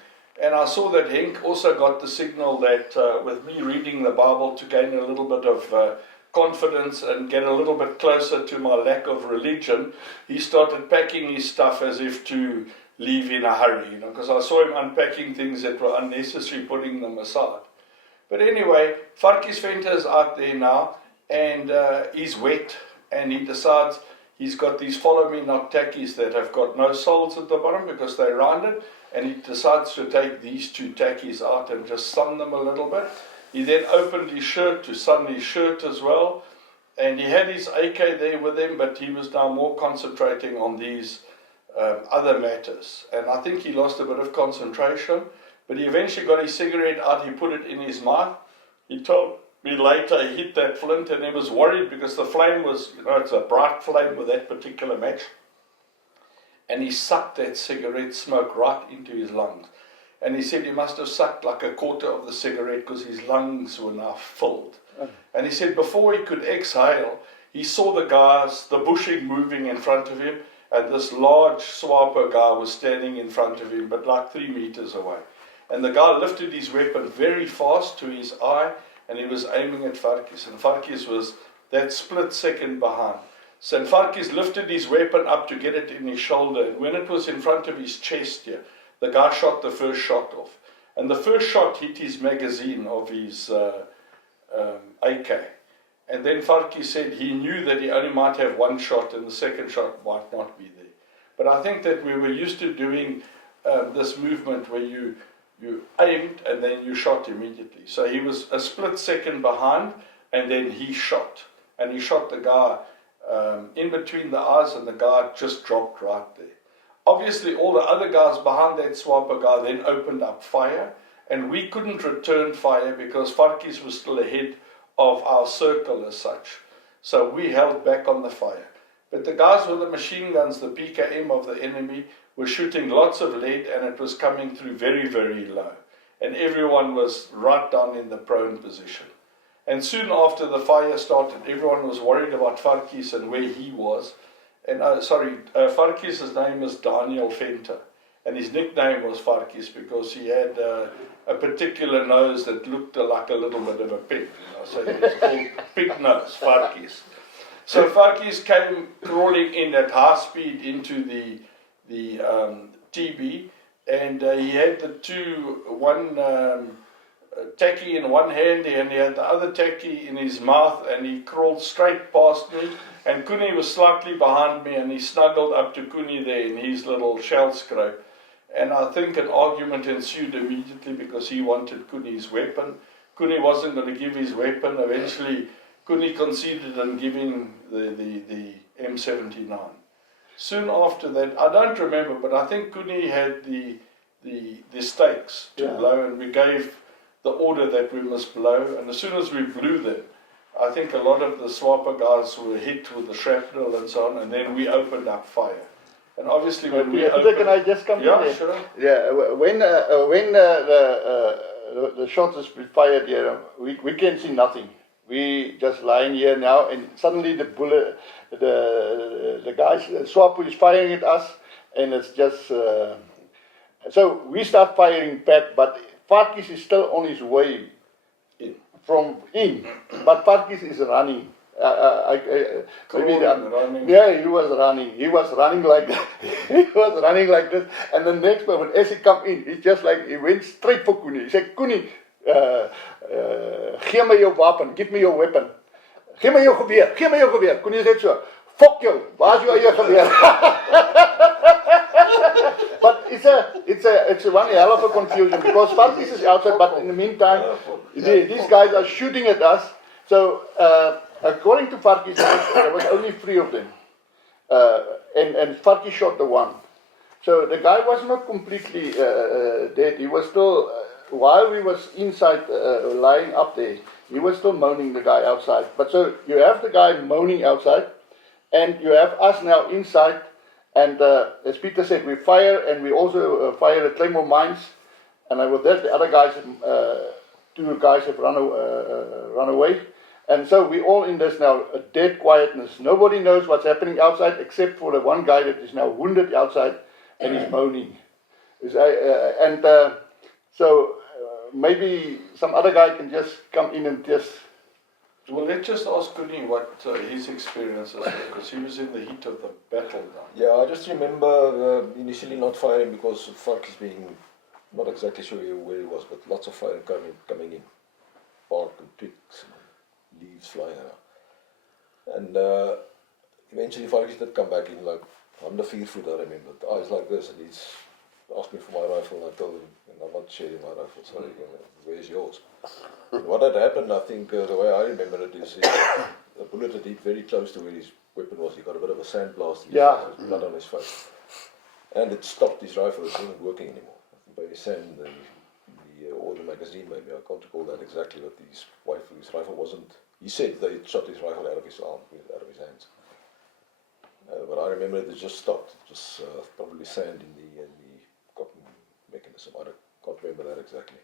And I saw that Henk also got the signal that with me reading the Bible to gain a little bit of confidence and get a little bit closer to my lack of religion, he started packing his stuff as if to leave in a hurry, you know, because I saw him unpacking things that were unnecessary, putting them aside. But anyway, Farky's Venter is out there now, and he's wet, and he decides he's got these follow me not tackies that have got no soles at the bottom because they're rounded, and he decides to take these 2 tackies out and just sun them a little bit. He then opened his shirt to sun his shirt as well, and he had his AK there with him, but he was now more concentrating on these other matters. And I think he lost a bit of concentration, but he eventually got his cigarette out, he put it in his mouth. He told me later he hit that flint, and he was worried because the flame was, you know, it's a bright flame with that particular match. And he sucked that cigarette smoke right into his lungs. And he said he must have sucked like a quarter of the cigarette because his lungs were now filled. And he said before he could exhale, he saw the guys, the bushing moving in front of him, and this large SWAPO guy was standing in front of him, but like 3 meters away. And the guy lifted his weapon very fast to his eye, and he was aiming at Farky's. And Farky's was that split second behind. So Farky's lifted his weapon up to get it in his shoulder, and when it was in front of his chest here, the guy shot the first shot off. And the first shot hit his magazine of his AK. And then Farky said he knew that he only might have 1 shot and the second shot might not be there. But I think that we were used to doing this movement where you aimed and then you shot immediately. So he was a split second behind, and then he shot. And he shot the guy in between the eyes, and the guy just dropped right there. Obviously all the other guys behind that SWAPO guy then opened up fire, and we couldn't return fire because Farky's was still ahead of our circle as such. So we held back on the fire. But the guys with the machine guns, the PKM of the enemy, were shooting lots of lead, and it was coming through very, very low. And everyone was right down in the prone position. And soon after the fire started, everyone was worried about Farky's and where he was. And Farky's name is Daniel Venter. And his nickname was Farky's because he had a particular nose that looked like a little bit of a pig. You know? So he was called Pig Nose, Farky's. So Farky's came crawling in at high speed into the TB, and he had one tacky in one hand, and he had the other tacky in his mouth, and he crawled straight past me, and Kuni was slightly behind me, and he snuggled up to Kuni there in his little shell scrape. And I think an argument ensued immediately because he wanted Kuni's weapon. Kuni wasn't going to give his weapon. Eventually, Kuni conceded on giving the M79. Soon after that, I don't remember, but I think Kuni had the stakes to blow, and we gave the order that we must blow. And as soon as we blew them, I think a lot of the SWAPO guys were hit with the shrapnel and so on, and then we opened up fire. And obviously when we opened... Can I just come in there? Sure. Yeah, when the shots is fired here, we can see nothing. We just lying here now, and suddenly the bullet, the guys, SWAPO is firing at us, and it's just. So we start firing back, but Farkis is still on his way from in, but Farkis is running. Running. Yeah, he was running. He was running like he was running like this. And the next moment, as he come in, he just like he went straight for Kuni. He said, "Kuni, gee my jou wapen, give me your weapon. Gee my jou geweer, gee my jou geweer." Kuni said so, "Fuck you, waar is jou eie geweer?" But it's a one hell of a confusion because Farkis is outside, but in the meantime, these guys are shooting at us. So according to Farkis, there was only 3 of them, and Farkis shot the one. So the guy was not completely dead. He was still, while we was inside lying up there, he was still moaning, the guy outside. But so you have the guy moaning outside, and you have us now inside. And as Peter said, we fire, and we also fire the claymore mines. And with that, the other guys, 2 guys have run away. And so we all in this now, a dead quietness. Nobody knows what's happening outside except for the one guy that is now wounded outside and he's moaning. So maybe some other guy can just come in and just... Well, let's just ask Kuni what his experiences were, because he was in the heat of the battle now. Yeah, I just remember initially not firing because Farkis being, not exactly sure where he was, but lots of firing coming in. Bark and twigs and leaves flying around. And eventually Farkis did come back in like under 4 foot, I remember. The eyes like this, and he's asking for my rifle, and I told him, I'm not sharing my rifle, sorry, where's yours? What had happened, I think, the way I remember it is, the bullet had hit very close to where his weapon was. He got a bit of a sandblast, blood on his face. And it stopped his rifle, it wasn't working anymore. By the sand, or the magazine maybe, I can't recall that exactly, but his rifle wasn't, he said they shot his rifle out of his arm, out of his hands. But I remember it just stopped, it was probably sand in the cotton mechanism, I can't remember that exactly.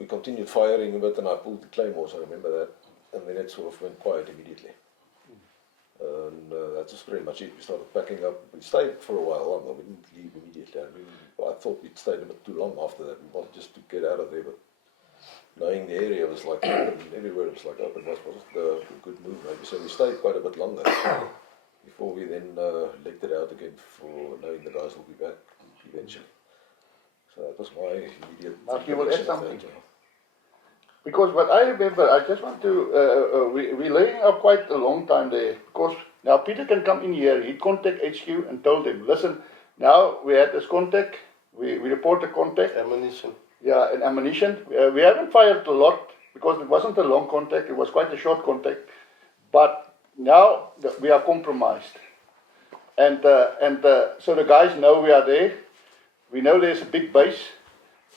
We continued firing a bit and I pulled the claymores, I remember that, and then it sort of went quiet immediately. And that was pretty much it. We started packing up. We stayed for a while longer, we didn't leave immediately. I thought we'd stayed a bit too long after that. We wanted just to get out of there, but knowing the area was like open, everywhere was like open, wasn't a good move maybe. So we stayed quite a bit longer before we then legged it out again for knowing the guys will be back eventually. So that was my immediate... Mark, you will add something? Because what I remember, I just want to, we laying up quite a long time there. Because now Peter can come in here, he contact HQ and told them, listen, now we had this contact, we report the contact. Ammunition. Yeah, and ammunition. We haven't fired a lot because it wasn't a long contact, it was quite a short contact. But now we are compromised. And so the guys know we are there. We know there's a big base,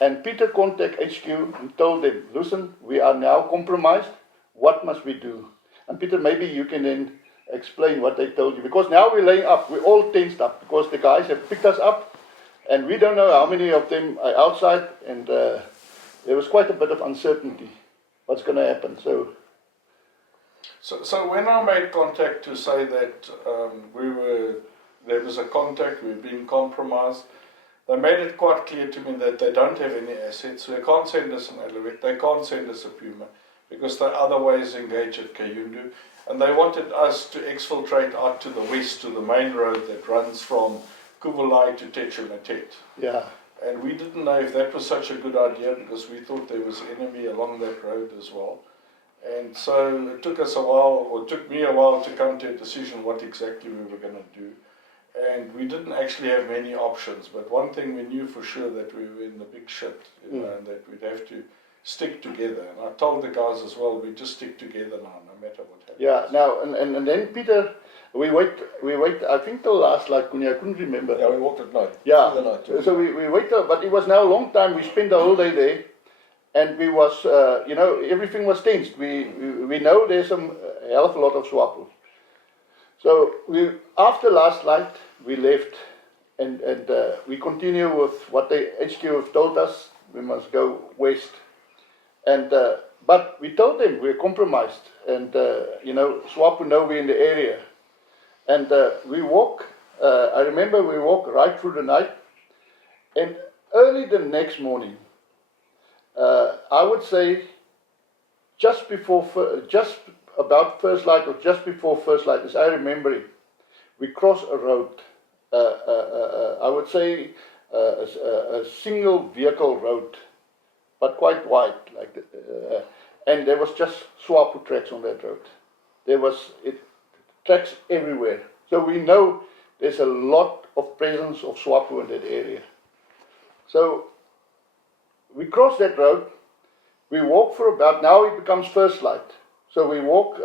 and Peter contacted HQ and told them, listen, we are now compromised, what must we do? And Peter, maybe you can then explain what they told you, because now we're laying up, we're all tensed up, because the guys have picked us up, and we don't know how many of them are outside, and there was quite a bit of uncertainty what's going to happen. So when I made contact to say that there was a contact, we've been compromised, they made it quite clear to me that they don't have any assets, so they can't send us an Alouette, they can't send us a Puma, because they're otherwise engaged at Kayundu, and they wanted us to exfiltrate out to the west, to the main road that runs from Kuvulai to Techunatet. Yeah. And we didn't know if that was such a good idea, because we thought there was enemy along that road as well. And so it took us a while, or it took me a while to come to a decision what exactly we were going to do. And we didn't actually have many options, but one thing we knew for sure, that we were in the big shit, and that we'd have to stick together. And I told the guys as well, we just stick together now, no matter what happens. Yeah, now, and then Peter, we wait, I think till last night, I couldn't remember. Yeah, we walked at night. Yeah, the night, so we waited, but it was now a long time, we spent the whole day there, and we was, everything was tensed. We know there's a hell of a lot of SWAPO. So after last night, we left, and we continue with what the HQ have told us. We must go west, and but we told them we're compromised, and SWAPO know we're in the area, and we walk. I remember we walked right through the night, and early the next morning, I would say just about first light or just before first light, as I remember it, we crossed a road. I would say a single vehicle road, but quite wide, and there was just SWAPO tracks on that road. There was tracks everywhere. So we know there's a lot of presence of SWAPO in that area. So we cross that road, we walk for about, now it becomes first light. So we walk,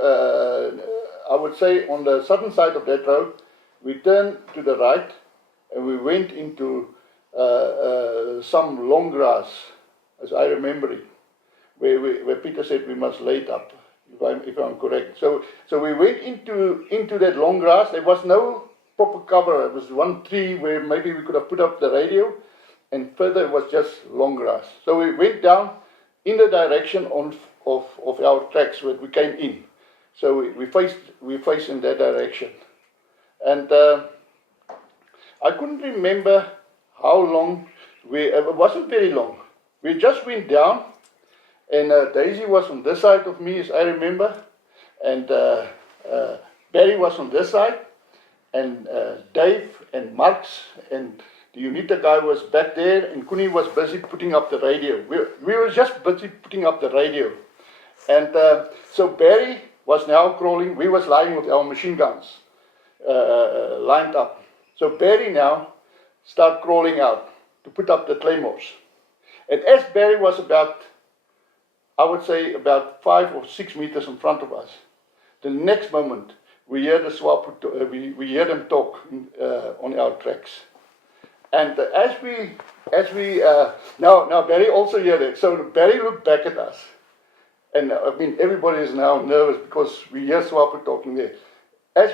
I would say on the southern side of that road, we turned to the right and we went into some long grass, as I remember it, where Peter said we must lay it up, if I'm correct. So we went into that long grass. There was no proper cover. It was one tree where maybe we could have put up the radio, and further it was just long grass. So we went down in the direction of our tracks where we came in. So we faced in that direction. And I couldn't remember how long it wasn't very long. We just went down, and Daisy was on this side of me, as I remember, and Barry was on this side, and Dave and Marx and the UNITA guy was back there, and Kuni was busy putting up the radio. We were just busy putting up the radio. And so Barry was now crawling. We was lying with our machine guns lined up. So Barry now started crawling out to put up the claymores. And as Barry was about, I would say, about 5 or 6 meters in front of us, the next moment we hear the SWAPO, we hear them talk on our tracks. And as we now Barry also heard it. So Barry looked back at us, and I mean everybody is now nervous because we hear SWAPO talking there. As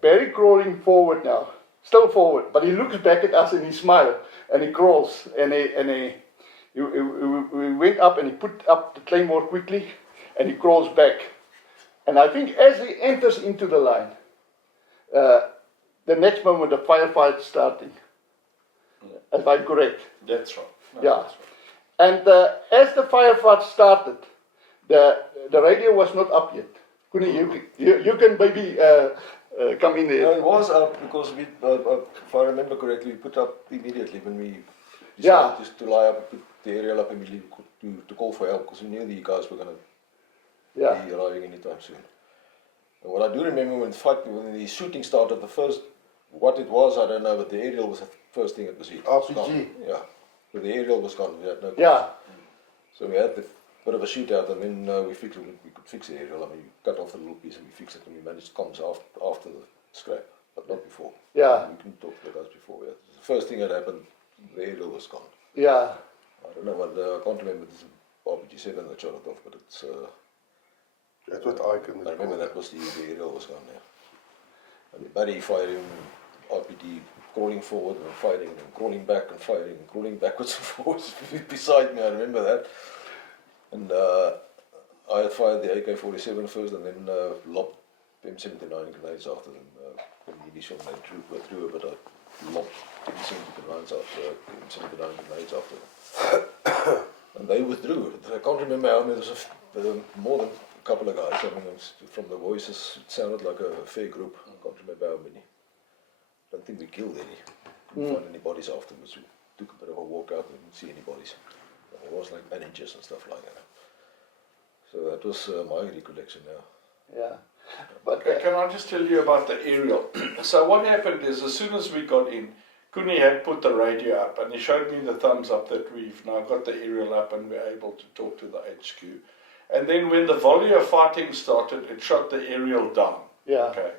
Barry crawling forward now, still forward, but he looks back at us and he smiles and he crawls and he went up and he put up the claymore quickly and he crawls back. And I think as he enters into the line, the next moment the firefight is starting. If I'm correct. That's right. No, Yeah. that's right. And as the firefight started, the radio was not up yet. Kuni, you can maybe come in there. No, it was up because we, if I remember correctly, we put up immediately when we decided Yeah. just to lie up and put the aerial up immediately to call for help because we knew the guys were going to Yeah. be arriving anytime soon. And what I do remember when the shooting started, what it was, I don't know, but the aerial was the first thing that was hit. RPG. Yeah. So the aerial was gone. We had no Yeah. So we had the bit of a shootout, and then we could fix the aerial. I mean, we cut off the little piece and we fixed it, and we managed comms after the scrap, but not before. Yeah. We couldn't talk to the guys before. The first thing that happened, the aerial was gone. Yeah. I don't know what, I can't remember, this is RPG-7 that shot it off, but it's, That's what I can I remember that was the aerial was gone, yeah. And Barry firing, RPG crawling forward and firing, and crawling back and firing, and crawling backwards and forwards beside me, I remember that. And I had fired the AK-47 first and then lobbed M79 grenades after them. The initial grenade went through it, but I lobbed M79 grenades after them. And they withdrew. I can't remember how many, there was more than a couple of guys. I mean, from the voices, it sounded like a fair group. I can't remember how many. I don't think we killed any. Didn't find any bodies afterwards. We took a bit of a walk out and didn't see any bodies. There was like bandages and stuff like that. So that was my recollection now. Yeah. But Can I just tell you about the aerial? So what happened is, as soon as we got in, Kuni had put the radio up and he showed me the thumbs up that we've now got the aerial up and we're able to talk to the HQ. And then when the volley of fighting started, it shot the aerial down. yeah. Okay.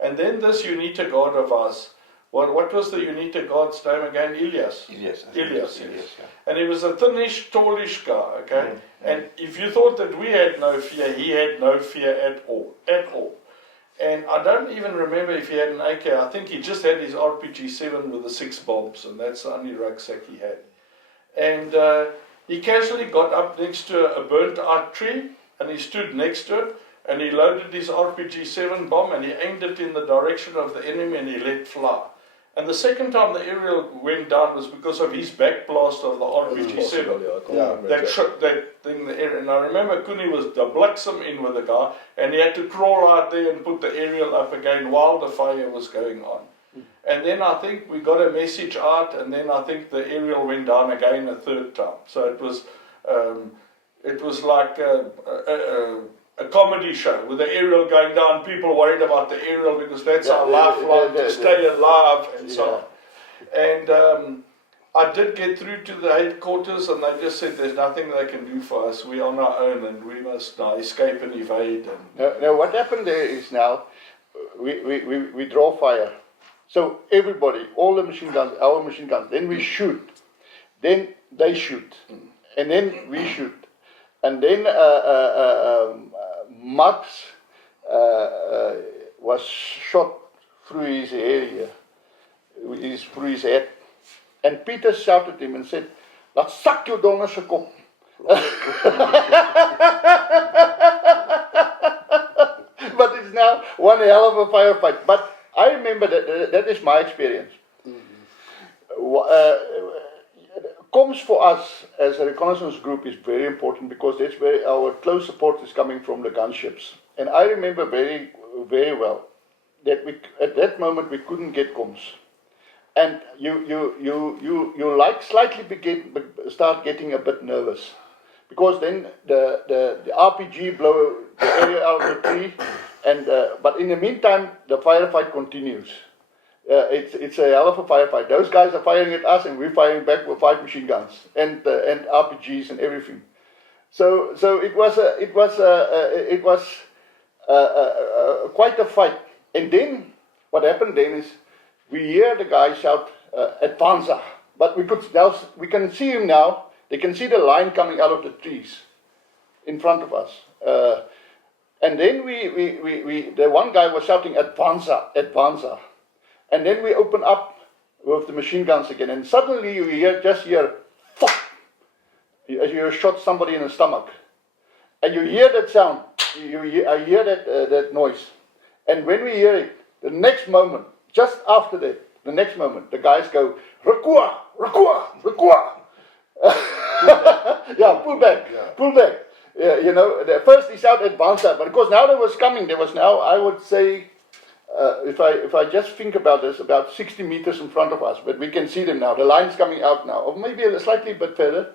And then this UNITA guard of ours, what was the UNITA guard's name again? Ilyas. Yes. Ilyas, yes. And he was a thinnish, tallish guy, okay? And if you thought that we had no fear, he had no fear at all. And I don't even remember if he had an AK. I think he just had his RPG-7 with the 6 bombs, and that's the only rucksack he had. And He casually got up next to a burnt out tree and he stood next to it and he loaded his RPG-7 bomb and he aimed it in the direction of the enemy and he let fly. And the second time the aerial went down was because of his backblast of the RPG-7. That shot that thing in the air. And I remember Kuni was the bliksem in with the guy and he had to crawl out there and put the aerial up again while the fire was going on. And then I think we got a message out and then I think the aerial went down again a third time. So it was like a comedy show with the aerial going down, people worried about the aerial because that's our lifeline to stay alive and so on. And I did get through to the headquarters and they just said there's nothing they can do for us. We're on our own and we must now escape and evade. And Now what happened there is now we draw fire. So everybody, all the machine guns, our machine guns, then we shoot, then they shoot, and then we shoot, and then Max was shot through his area, through his head, and Peter shouted at him and said, "Laat sak jou donder se kop." But it's now one hell of a firefight. But I remember that is my experience. Comms for us as a reconnaissance group is very important because that's where our close support is coming from the gunships. And I remember very, very well that at that moment we couldn't get comms. And you like slightly start getting a bit nervous. Because then the RPG blow the area out of the tree, and but in the meantime the firefight continues. It's a hell of a firefight. Those guys are firing at us, and we're firing back with 5 machine guns and RPGs and everything. So it was quite a fight. And then what happened then is we hear the guys shout "Advanza," but we can see him now. They can see the line coming out of the trees in front of us. And then the one guy was shouting "Advanza, Advanza." And then we open up with the machine guns again. And suddenly you just hear, "Fuck!" As you shot somebody in the stomach. And you hear that sound. I hear that noise. And when we hear it, the next moment, just after that, the next moment, the guys go, "Rekua, Rekua, Rekua." Yeah, pull back, pull back. You know, first he shouted "Advanza," but because now there was coming, there was now, I would say, if I just think about this, about 60 meters in front of us, but we can see them now. The line's coming out now, or maybe a slightly bit further.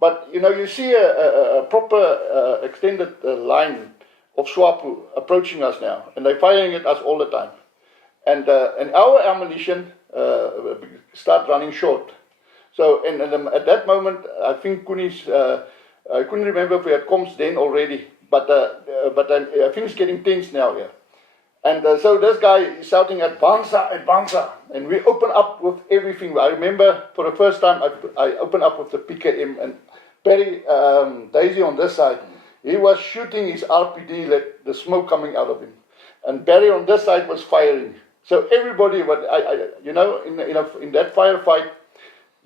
But you know, you see a proper extended line of SWAPO approaching us now, and they're firing at us all the time. And our ammunition start running short. So, and at that moment, I think Kuni's, I couldn't remember if we had comms then already, but I think it's getting tense now here. And so this guy is shouting "Advanza, Advanza," and we open up with everything. I remember for the first time I opened up with the PKM, and Barry, Daisy on this side, he was shooting his RPD, like the smoke coming out of him, and Barry on this side was firing. So everybody, you know, in that firefight,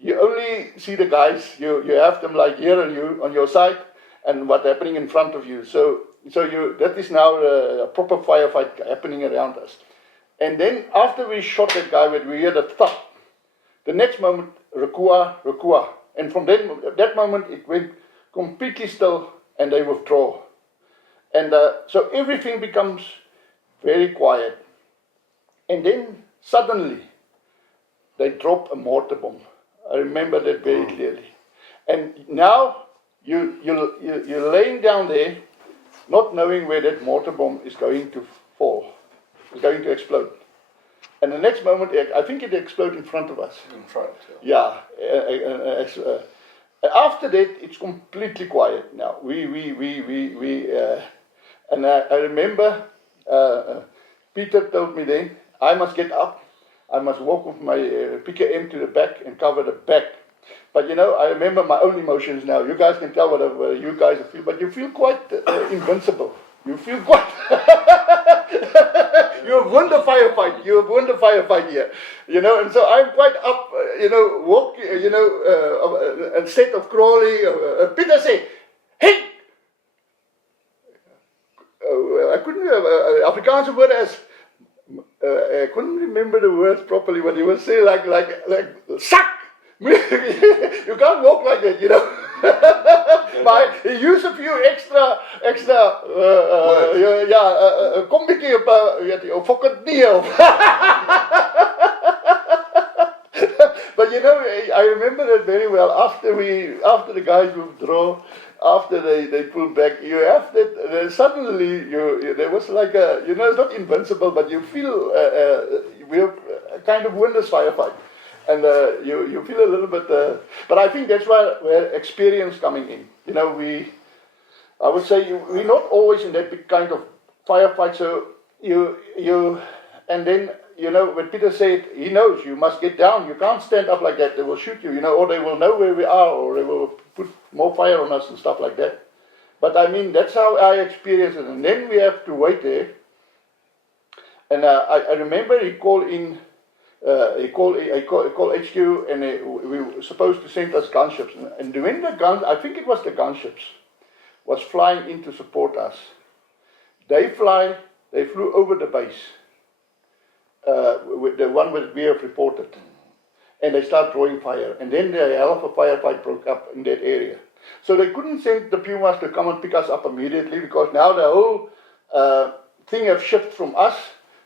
you only see the guys, you have them like here on your side, and what's happening in front of you. So that is now a proper firefight happening around us. And then after we shot that guy, we hear the thud. The next moment, "Rekua, Rekua." And from that moment, it went completely still, and they withdraw. And so everything becomes very quiet. And then suddenly, they drop a mortar bomb. I remember that very clearly. And now you're laying down there, not knowing where that mortar bomb is going to fall, is going to explode. And the next moment, I think it exploded in front of us. in front. Yeah. After that, it's completely quiet now. And I remember Peter told me then, I must get up. I must walk with my PKM to the back and cover the back. But you know, I remember my own emotions now. You guys can tell what you guys feel, but you feel quite invincible. You feel quite. You have won the firefight. You have won the firefight here. You know, and so I'm quite up. Walk. Instead of crawling, Peter say, "Hey." I couldn't. Afrikaanse word as. I couldn't remember the words properly, but he was saying like suck. You can't walk like that, you know. But he used a few extra kom bietjie op weet jy, fok het nie op. But you know, I remember that very well. After the guys withdraw, after they pulled back, you have that suddenly there was like a, you know, it's not invincible, but you feel we have a kind of win this firefight. And you feel a little bit, but I think that's where experience coming in. You know, I would say we're not always in that big kind of firefight. So and then, you know, when Peter said, he knows you must get down. You can't stand up like that. They will shoot you, you know, or they will know where we are, or they will put more fire on us and stuff like that. But I mean, that's how I experience it. And then we have to wait there. And I remember he called in. He called HQ, and we were supposed to send us gunships. And when the I think it was the gunships, was flying in to support us. They flew over the base, with the one that we have reported, and they start drawing fire. And then the hell of a firefight broke up in that area. So they couldn't send the Pumas to come and pick us up immediately, because now the whole thing have shifted from us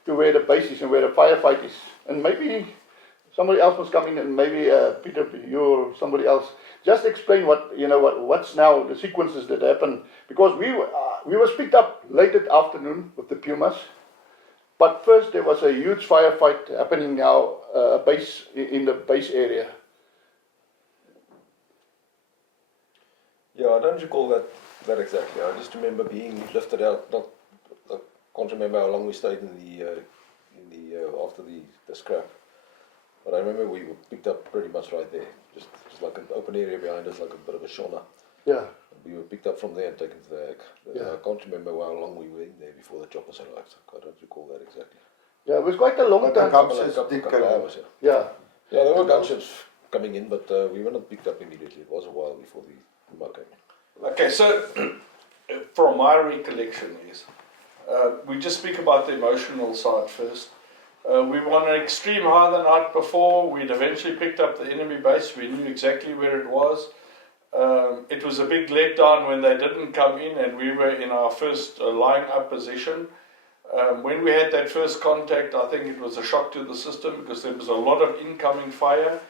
to where the base is and where the firefight is. And maybe somebody else was coming, and maybe Peter, you or somebody else, just explain what's now the sequences that happen, because we was picked up late at afternoon with the Pumas, but first there was a huge firefight happening now, base in the base area. Yeah, I don't recall that exactly. I just remember being lifted out. I can't remember how long we stayed in the after the scrap, but I remember we were picked up pretty much right there, just like an open area behind us, like a bit of a shona. Yeah. We were picked up from there and taken to the Hague. I can't remember how long we were in there before the choppers arrived. I don't recall that exactly. Yeah, it was quite a long time. Couple hours, yeah. Yeah, there were gunships coming in, but we were not picked up immediately. It was a while before the mark came in. Okay, so from my recollection is, we just speak about the emotional side first. We were on an extreme high the night before. We'd eventually picked up the enemy base. We knew exactly where it was. It was a big letdown when they didn't come in, and we were in our first lying up position. When we had that first contact, I think it was a shock to the system, because there was a lot of incoming fire.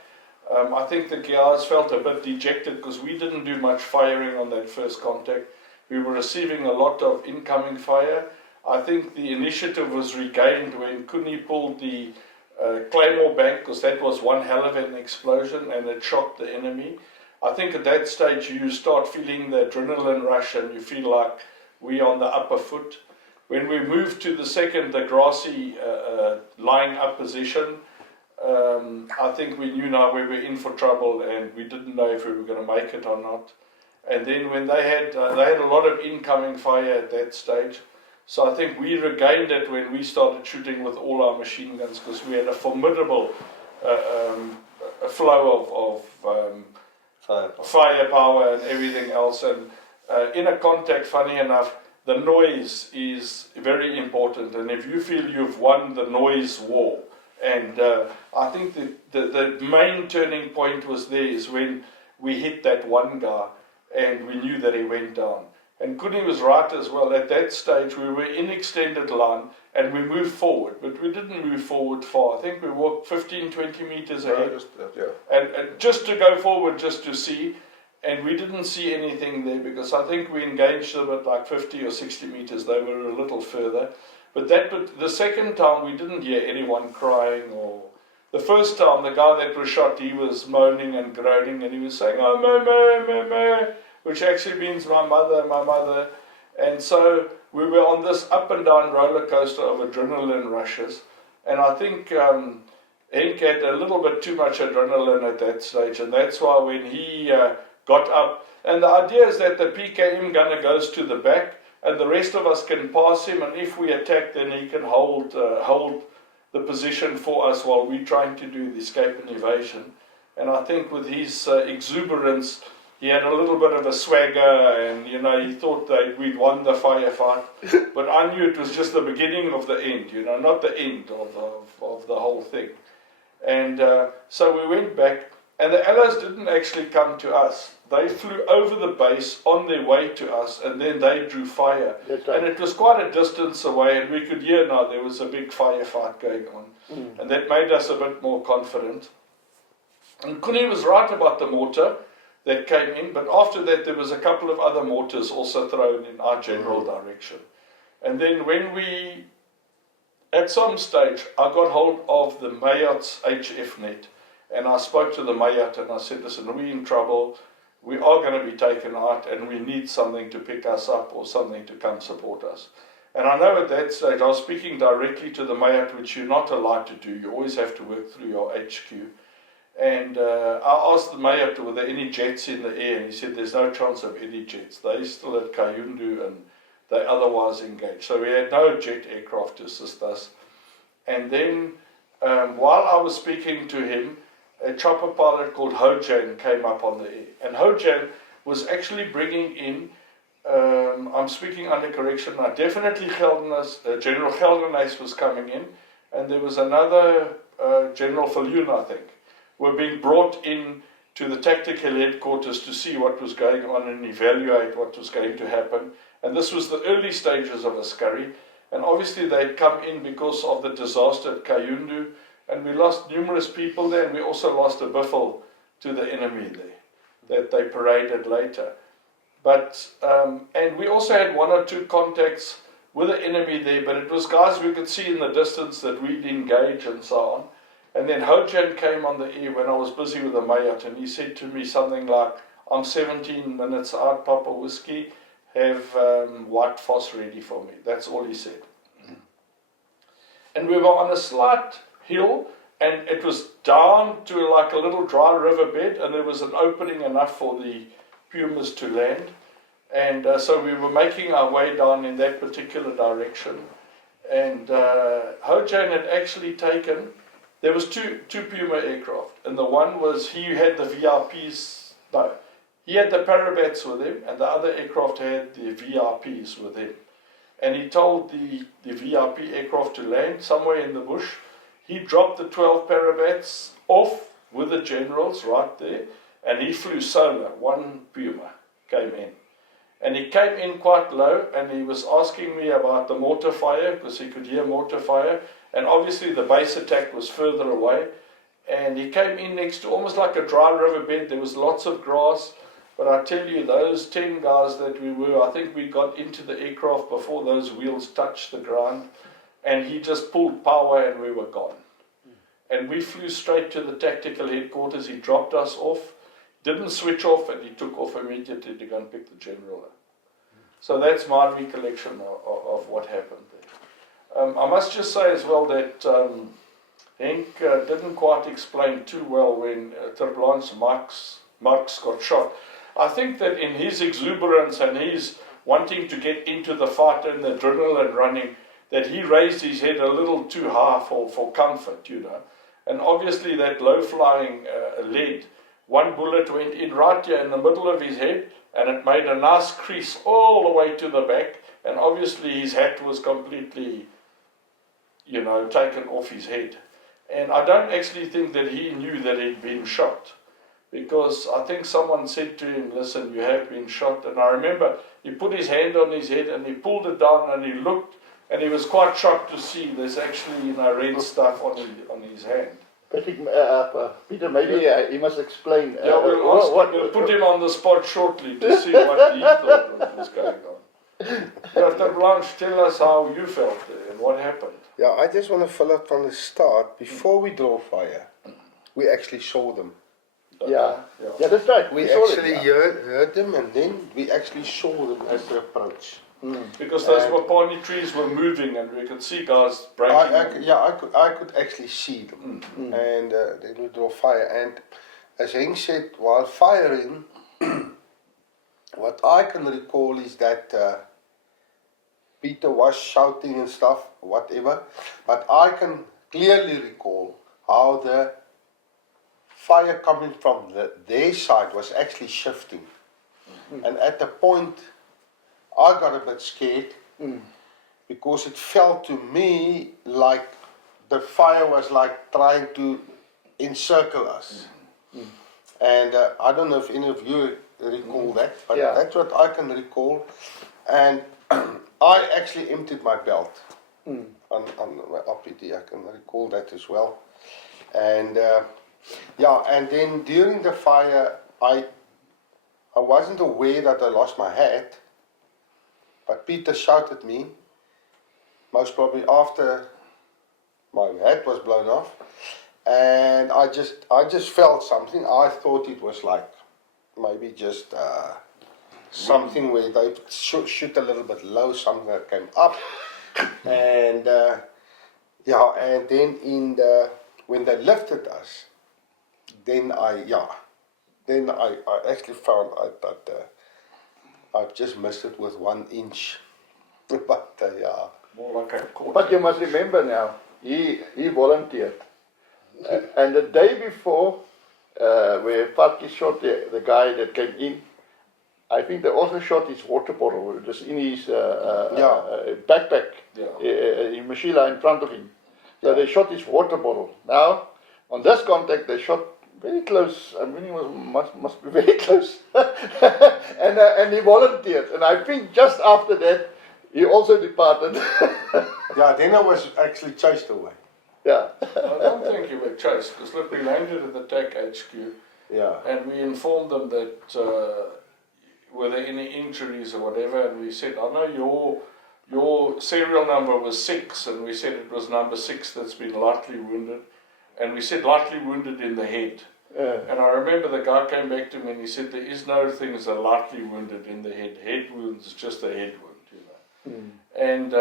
I think the guys felt a bit dejected because we didn't do much firing on that first contact. We were receiving a lot of incoming fire. I think the initiative was regained when Kuni pulled the Claymore bank, because that was one hell of an explosion and it shocked the enemy. I think at that stage you start feeling the adrenaline rush and you feel like we're on the upper foot. When we moved to the second, the grassy lying up position, I think we knew now we were in for trouble, and we didn't know if we were going to make it or not. And then when they had a lot of incoming fire at that stage. So I think we regained it when we started shooting with all our machine guns, because we had a formidable flow of firepower and everything else. And in a contact, funny enough, the noise is very important. And if you feel you've won the noise war, and I think the main turning point was there is when we hit that one guy and we knew that he went down. And Kuni was right as well. At that stage, we were in extended line and we moved forward, but we didn't move forward far. I think we walked 15, 20 meters ahead. And just to go forward, just to see, and we didn't see anything there, because I think we engaged them at like 50 or 60 meters. They were a little further. But the second time, we didn't hear anyone crying. Or the first time, the guy that was shot, he was moaning and groaning, and he was saying, "Oh, mama," which actually means my mother. And so we were on this up and down roller coaster of adrenaline rushes. And I think Henk had a little bit too much adrenaline at that stage. And that's why when he got up, and the idea is that the PKM gunner goes to the back, and the rest of us can pass him, and if we attack, then he can hold the position for us while we're trying to do the escape and evasion. And I think with his exuberance, he had a little bit of a swagger, and he thought that we'd won the firefight. But I knew it was just the beginning of the end, not the end of the whole thing. And so we went back, and the Allies didn't actually come to us. They flew over the base on their way to us, and then they drew fire. That's right. And it was quite a distance away, and we could hear now there was a big firefight going on. And that made us a bit more confident. And Kuni was right about the mortar that came in, but after that there was a couple of other mortars also thrown in our general direction. And then when we, at some stage, I got hold of the Mayat's HF net, and I spoke to the Mayat and I said, listen, we're in trouble, we are going to be taken out, and we need something to pick us up or something to come support us. And I know at that stage I was speaking directly to the Mayat, which you're not allowed to do, you always have to work through your HQ. And I asked the Mayat, were there any jets in the air, and he said there's no chance of any jets. They're still at Kayundu and they otherwise engaged. So we had no jet aircraft to assist us. And then while I was speaking to him, a chopper pilot called Hojan came up on the air. And Hojan was actually bringing in, I'm speaking under correction now, definitely General Gelderhuys was coming in, and there was another General Viljoen, I think, were being brought in to the tactical headquarters to see what was going on and evaluate what was going to happen. And this was the early stages of Askari. And obviously they'd come in because of the disaster at Kayundu, and we lost numerous people there, and we also lost a biffle to the enemy there that they paraded later. But and we also had one or two contacts with the enemy there, but it was guys we could see in the distance that we'd engage and so on. And then Hojan came on the air when I was busy with the Mayat, and he said to me something like, I'm 17 minutes out, Papa Whiskey, have white phos ready for me. That's all he said. And we were on a slight hill, and it was down to like a little dry riverbed, and there was an opening enough for the pumas to land. And so we were making our way down in that particular direction. And Hojan had actually taken, there was two Puma aircraft, and the one was, he had the VRPs, no, he had the Parabats with him, and the other aircraft had the VRPs with him. And he told the VRP aircraft to land somewhere in the bush. He dropped the 12 Parabats off with the generals right there, and he flew solo. One Puma came in. And he came in quite low, and he was asking me about the mortar fire, because he could hear mortar fire. And obviously the base attack was further away. And he came in next to almost like a dry riverbed. There was lots of grass. But I tell you, those 10 guys that we were, I think we got into the aircraft before those wheels touched the ground. And he just pulled power and we were gone. And we flew straight to the tactical headquarters. He dropped us off, didn't switch off, and he took off immediately to go and pick the general up. So that's my recollection of what happened there. I must just say as well that Henk didn't quite explain too well when Terblanche Marx got shot. I think that in his exuberance and his wanting to get into the fight and the adrenaline running, that he raised his head a little too high for comfort, And obviously that low-flying lead, one bullet went in right here in the middle of his head, and it made a nice crease all the way to the back, and obviously his hat was completely, taken off his head. And I don't actually think that he knew that he'd been shot, because I think someone said to him, listen, you have been shot. And I remember he put his hand on his head and he pulled it down and he looked, and he was quite shocked to see there's actually red stuff on his hand. Peter, maybe he must explain. We'll put him on the spot shortly to see what he thought was going on. Dr. Blanche, tell us how you felt there and what happened. Yeah, I just want to fill it from the start. Before we draw fire, we actually saw them. Yeah, that's right. We actually heard them, and then we actually saw them as they approach. Because those wapani trees were moving, and we could see guys breaking. I could actually see them, and they would draw fire. And as Henk said, while firing, what I can recall is that Peter was shouting and stuff, whatever. But I can clearly recall how the fire coming from their side was actually shifting. And at the point, I got a bit scared because it felt to me like the fire was like trying to encircle us. And I don't know if any of you recall that, but that's what I can recall. And I actually emptied my belt on my RPD. I can recall that as well. And and then during the fire, I wasn't aware that I lost my hat, but Peter shouted at me, most probably after my hat was blown off, and I just felt something. I thought it was like maybe just something where they shoot a little bit low, something that came up, and and then when they lifted us, then I actually found out that I've just missed it with 1 inch. But More like a quarter. But you must remember now, he volunteered. And the day before, where Fatki shot the guy that came in, I think they also shot his water bottle just in his backpack, in Mashila in front of him. So they shot his water bottle. Now, on this contact, they shot very close. I mean, he must be very close. and he volunteered. And I think just after that, he also departed. then I was actually chased away. I don't think you were chased, because look, we landed at the TAC HQ, and we informed them that were there any injuries or whatever, and we said, I know your serial number was 6, and we said it was number 6 that's been lightly wounded, and we said lightly wounded in the head. And I remember the guy came back to me and he said, there is no thing as a lightly wounded in the head. Head wounds is just a head wound, you know. And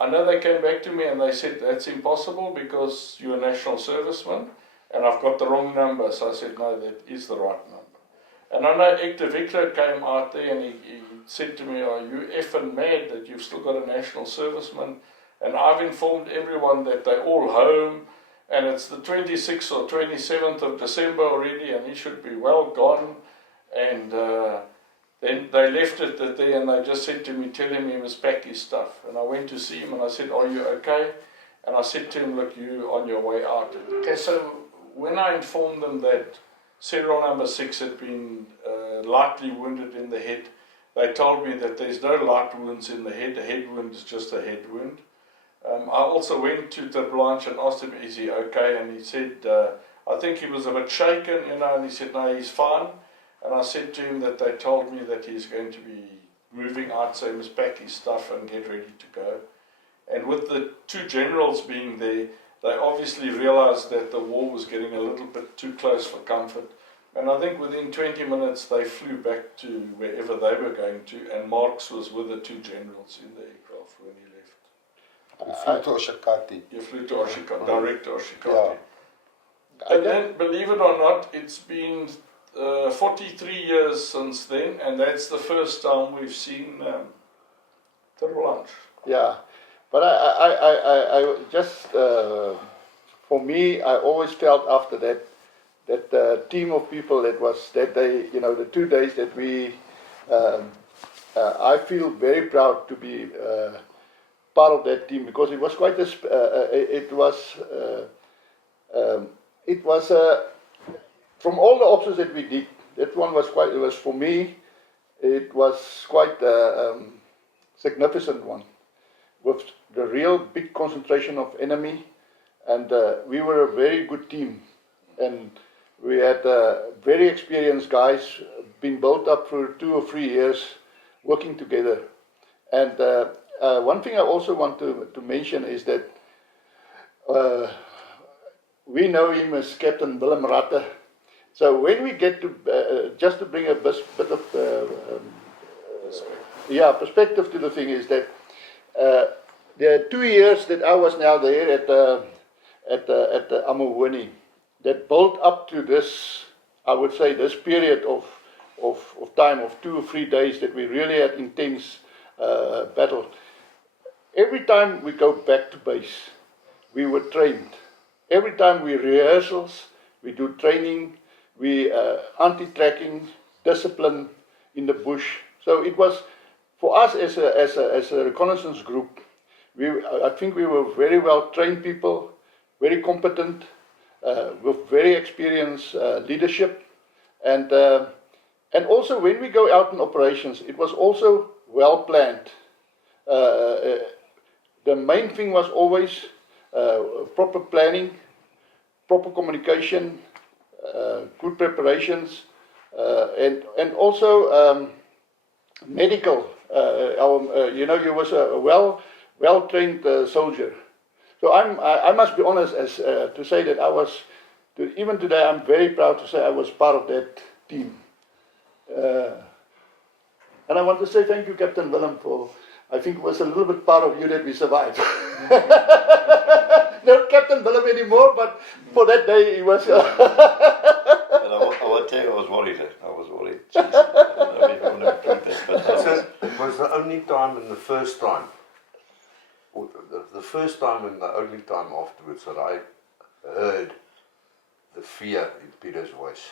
I know they came back to me and they said, that's impossible because you're a national serviceman and I've got the wrong number. So I said, no, that is the right number. And I know Hector Victor came out there and he said to me, are you effing mad that you've still got a national serviceman? And I've informed everyone that they're all home and it's the 26th or 27th of December already and he should be well gone. And then they left it there and they just said to me, tell him he must pack his stuff. And I went to see him and I said, are you okay? And I said to him, look, you on your way out. Okay, so when I informed them that serial number 6 had been lightly wounded in the head, they told me that there's no light wounds in the head. A head wound is just a head wound. I also went to the Blanche and asked him, is he okay? And he said, I think he was a bit shaken, you know, and he said, no, he's fine. And I said to him that they told me that he's going to be moving out, so he must pack his stuff and get ready to go. And with the 2 generals being there, they obviously realized that the war was getting a little bit too close for comfort. And I think within 20 minutes they flew back to wherever they were going to, and Marx was with the 2 generals in the aircraft when he left. You flew to Oshakati. You flew to Oshakati, direct to Oshakati. And then, believe it or not, it's been 43 years since then, and that's the first time we've seen the Blanche. Yeah, but I just, for me, I always felt after that the team of people that day, you know, the 2 days that we, I feel very proud to be part of that team because it was quite it was from all the options that we did, that one was quite, it was for me, it was quite a significant one with the real big concentration of enemy, and we were a very good team, and we had very experienced guys been built up for 2 or 3 years working together. And one thing I also want to mention is that we know him as Captain Willem Ratte. So when we get to, just to bring a bit of perspective to the thing is that there are 2 years that I was now there at the Amuwini that built up to this, I would say, this period of time of 2 or 3 days that we really had intense battle. every time we go back to base, we were trained. Every time we rehearsals, we do training, we anti-tracking, discipline in the bush. So it was, for us as a reconnaissance group, I think we were very well trained people, very competent, with very experienced leadership, and also when we go out in operations, it was also well planned. The main thing was always proper planning, proper communication, good preparations, and also medical. You was a well trained soldier. So I must be honest as to say that I was, even today I'm very proud to say I was part of that team. And I want to say thank you, Captain Willem, for, I think it was a little bit part of you that we survived. Not Captain Willem anymore, but for that day he was. And I will tell you, I was worried. I was worried. Jeez, I don't know if you want to prove that, but So it was the only time and the first time, or the first time and the only time afterwards that I heard the fear in Peter's voice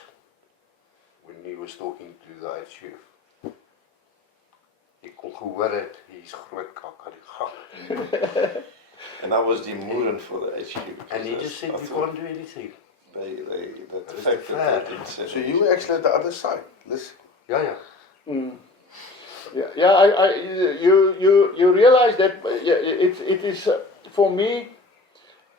when he was talking to the HQ. Ek kon gehoor het, hier's groot kak aan die gang. and I was the Muren for the HQ. And he just said, you can't do anything. The fact that they did say So you were actually at the other side. Listen. Ja, ja. You realize that it is for me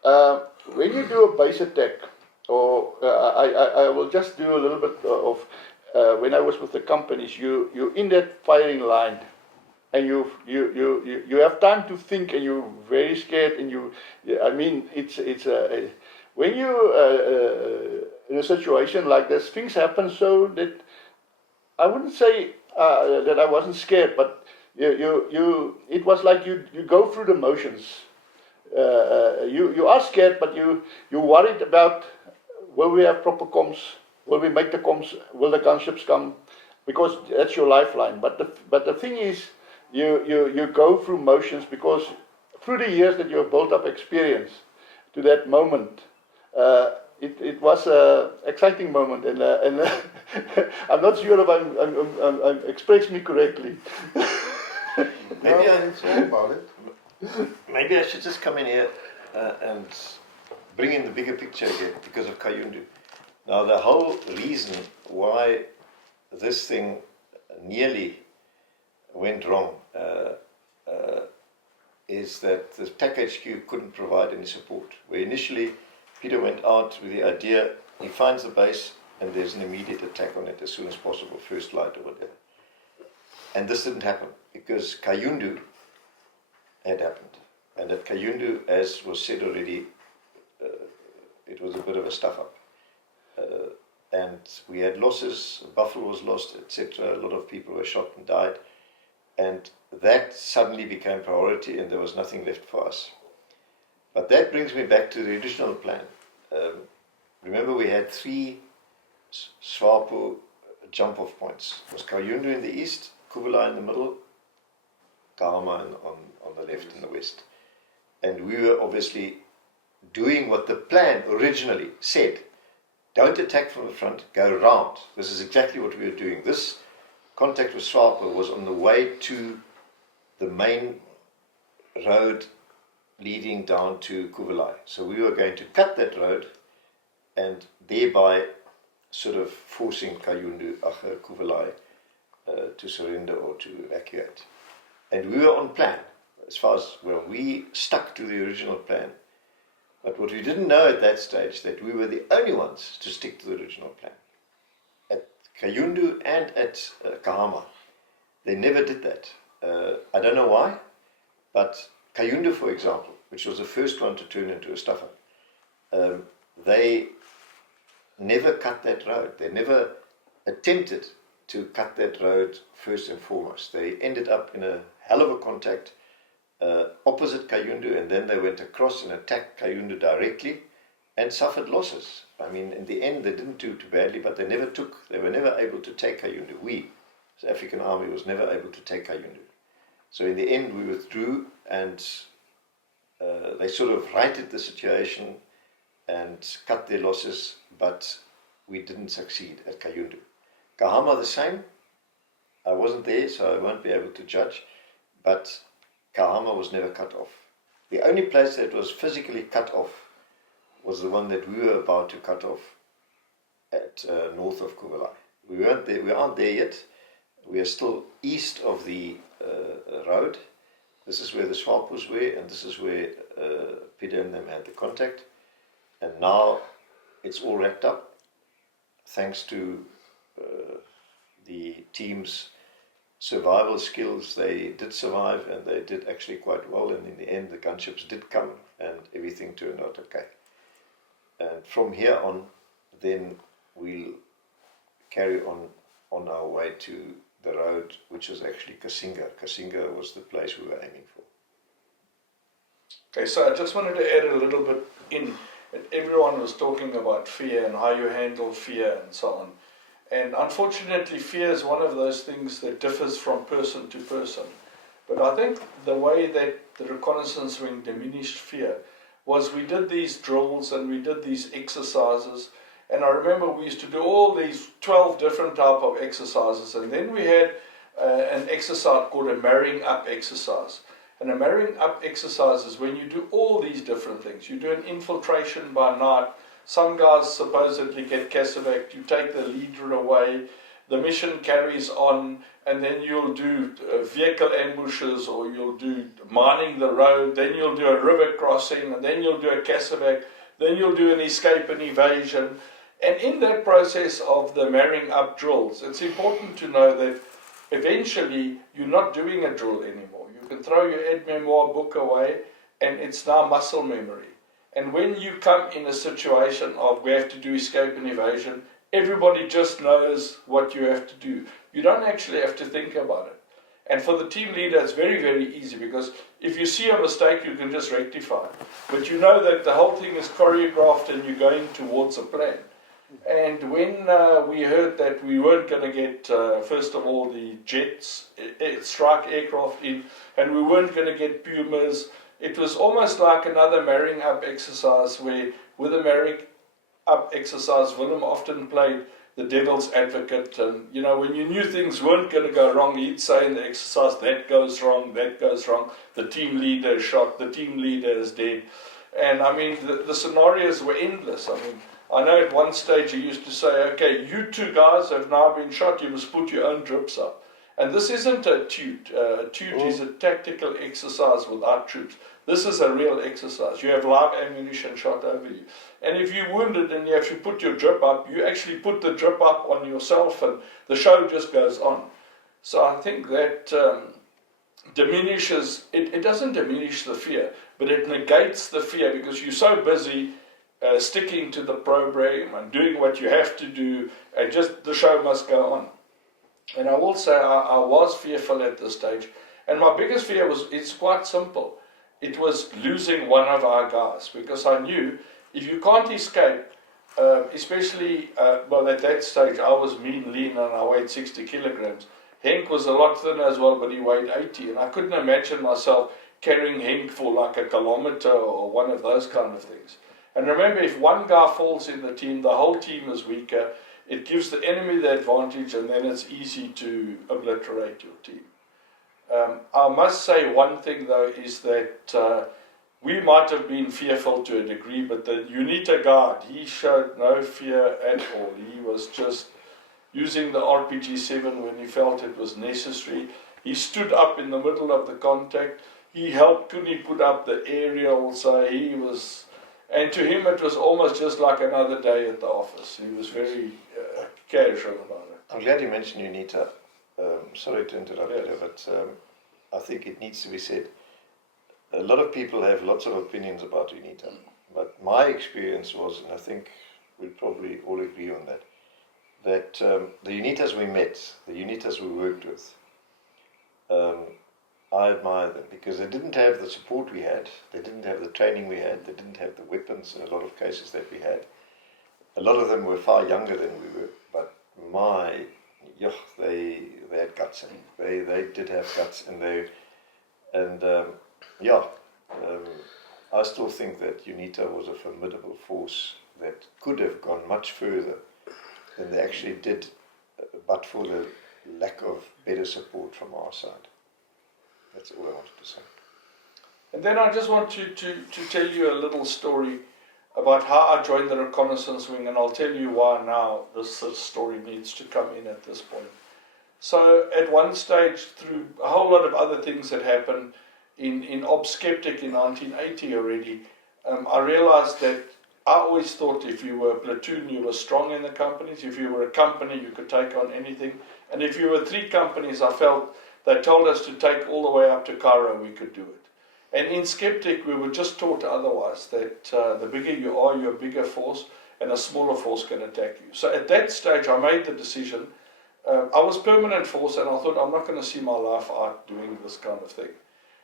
when you do a base attack, or I will just do a little bit of when I was with the companies. You in that firing line, and you have time to think, and you're very scared, and I mean it's when you in a situation like this, things happen so that I wouldn't say that I wasn't scared, but it was like you go through the motions. You are scared, but you're worried about, will we have proper comms? Will we make the comms? Will the gunships come? Because that's your lifeline. But the thing is, you go through motions because through the years that you have built up experience to that moment. It was an exciting moment, and I'm not sure if I'm expressing me correctly. Maybe I should just come in here and bring in the bigger picture again because of Kayundu. Now, the whole reason why this thing nearly went wrong is that the TAC HQ couldn't provide any support. Where initially Peter went out with the idea, he finds the base and there's an immediate attack on it as soon as possible, first light or whatever. And this didn't happen because Kayundu had happened. And at Kayundu, as was said already, it was a bit of a stuff-up. And we had losses, Buffalo was lost, etc. A lot of people were shot and died. And that suddenly became priority and there was nothing left for us. But that brings me back to the original plan. Remember, we had 3 SWAPO jump-off points. It was Kayundu in the east, Kubala in the middle, Kahama on the left and the west. And we were obviously doing what the plan originally said. Don't attack from the front, go round. This is exactly what we were doing. This contact with SWAPO was on the way to the main road leading down to Kuvalai. So we were going to cut that road and thereby sort of forcing Kuvalai to surrender or to evacuate. And we were on plan as far as, well, we stuck to the original plan. But what we didn't know at that stage, that we were the only ones to stick to the original plan. At Kayundu and at Kahama, they never did that. I don't know why, but Kayundu, for example, which was the first one to turn into a stuffer, they never cut that road. They never attempted to cut that road first and foremost. They ended up in a hell of a contact opposite Kayundu, and then they went across and attacked Kayundu directly and suffered losses. I mean, in the end, they didn't do too badly, but they were never able to take Kayundu. We, the African Army, was never able to take Kayundu. So in the end, we withdrew, and they sort of righted the situation and cut their losses, but we didn't succeed at Kayundu. Kahama the same. I wasn't there, so I won't be able to judge, but Kahama was never cut off. The only place that was physically cut off was the one that we were about to cut off at north of Kubalai. We weren't there. We aren't there yet. We are still east of the road. This is where the SWAPOs were, and this is where Peter and them had the contact. And now it's all wrapped up, thanks to the team's survival skills. They did survive, and they did actually quite well, and in the end the gunships did come and everything turned out okay. And from here on, then we'll carry on our way to the road, which is actually Kasinga. Kasinga was the place we were aiming for. Okay, so I just wanted to add a little bit in. Everyone was talking about fear and how you handle fear and so on. And unfortunately, fear is one of those things that differs from person to person. But I think the way that the reconnaissance wing diminished fear was we did these drills and we did these exercises. And I remember we used to do all these 12 different type of exercises. And then we had an exercise called a marrying up exercise. And a marrying up exercise is when you do all these different things. You do an infiltration by night. Some guys supposedly get casevaced. You take the leader away. The mission carries on, and then you'll do vehicle ambushes, or you'll do mining the road. Then you'll do a river crossing, and then you'll do a casevac. Then you'll do an escape and evasion. And in that process of the marrying up drills, it's important to know that eventually you're not doing a drill anymore. You can throw your aide-memoire book away, and it's now muscle memory. And when you come in a situation of we have to do escape and evasion, everybody just knows what you have to do. You don't actually have to think about it. And for the team leader, it's very, very easy, because if you see a mistake, you can just rectify it. But you know that the whole thing is choreographed and you're going towards a plan. And when we heard that we weren't going to get, first of all, the jets, strike aircraft in, and we weren't going to get Pumas, it was almost like another marrying up exercise where, with a marrying up exercise, Willem often played the devil's advocate. And, you know, when you knew things weren't going to go wrong, he'd say in the exercise, that goes wrong, the team leader is shot, the team leader is dead. And, I mean, the scenarios were endless. I mean, I know at one stage he used to say, okay, you two guys have now been shot, you must put your own drips up. And this isn't a toot. A toot is a tactical exercise with our troops. This is a real exercise. You have live ammunition shot over you. And if you're wounded and you have to put your drip up, you actually put the drip up on yourself, and the show just goes on. So I think that diminishes, it doesn't diminish the fear, but it negates the fear, because you're so busy sticking to the program and doing what you have to do, and just the show must go on. And I will say I was fearful at this stage, and my biggest fear was, it's quite simple. It was losing one of our guys, because I knew if you can't escape, especially, well, at that stage I was mean, lean, and I weighed 60 kilograms. Henk was a lot thinner as well, but he weighed 80, and I couldn't imagine myself carrying Henk for like a kilometer or one of those kind of things. And remember, if one guy falls in the team, the whole team is weaker. It gives the enemy the advantage, and then it's easy to obliterate your team. I must say one thing though, is that we might have been fearful to a degree, but the UNITA guard, he showed no fear at all. He was just using the RPG-7 when he felt it was necessary. He stood up in the middle of the contact. He helped Kuni put up the aerial, so he was... And to him it was almost just like another day at the office. He was very casual about it. I'm glad you mentioned UNITA. Sorry to interrupt, Yes. Peter, but I think it needs to be said. A lot of people have lots of opinions about UNITA, but my experience was, and I think we'll probably all agree on that, that the UNITAs we met, the UNITAs we worked with, I admire them, because they didn't have the support we had, they didn't have the training we had, they didn't have the weapons in a lot of cases that we had. A lot of them were far younger than we were, but they had guts. They did have guts, and And yeah, I still think that UNITA was a formidable force that could have gone much further than they actually did, but for the lack of better support from our side. That's all I wanted to say. And then I just want to tell you a little story about how I joined the reconnaissance wing, and I'll tell you why now this story needs to come in at this point. So at one stage, through a whole lot of other things that happened in Ob Skeptic in 1980 already, I realized that I always thought if you were a platoon, you were strong in the companies. If you were a company, you could take on anything. And if you were 3 companies, I felt they told us to take all the way up to Cairo, we could do it. And in Skeptic, we were just taught otherwise, that the bigger you are, you're a bigger force, and a smaller force can attack you. So at that stage, I made the decision. I was permanent force, and I thought, I'm not going to see my life out doing this kind of thing.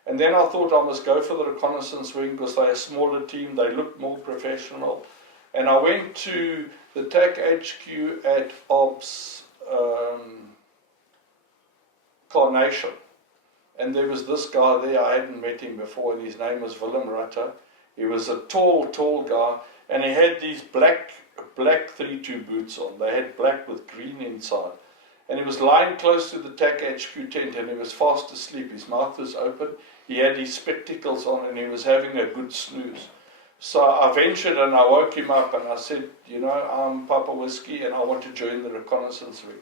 And then I thought I must go for the reconnaissance wing because they're a smaller team, they look more professional. And I went to the TAC HQ at Ops Carnation. And there was this guy there, I hadn't met him before, and his name was Willem Rutter. He was a tall guy, and he had these black 3-2 boots on. They had black with green inside. And he was lying close to the TAC HQ tent, and he was fast asleep. His mouth was open, he had his spectacles on, and he was having a good snooze. So I ventured and I woke him up, and I said, you know, I'm Papa Whiskey, and I want to join the reconnaissance wing.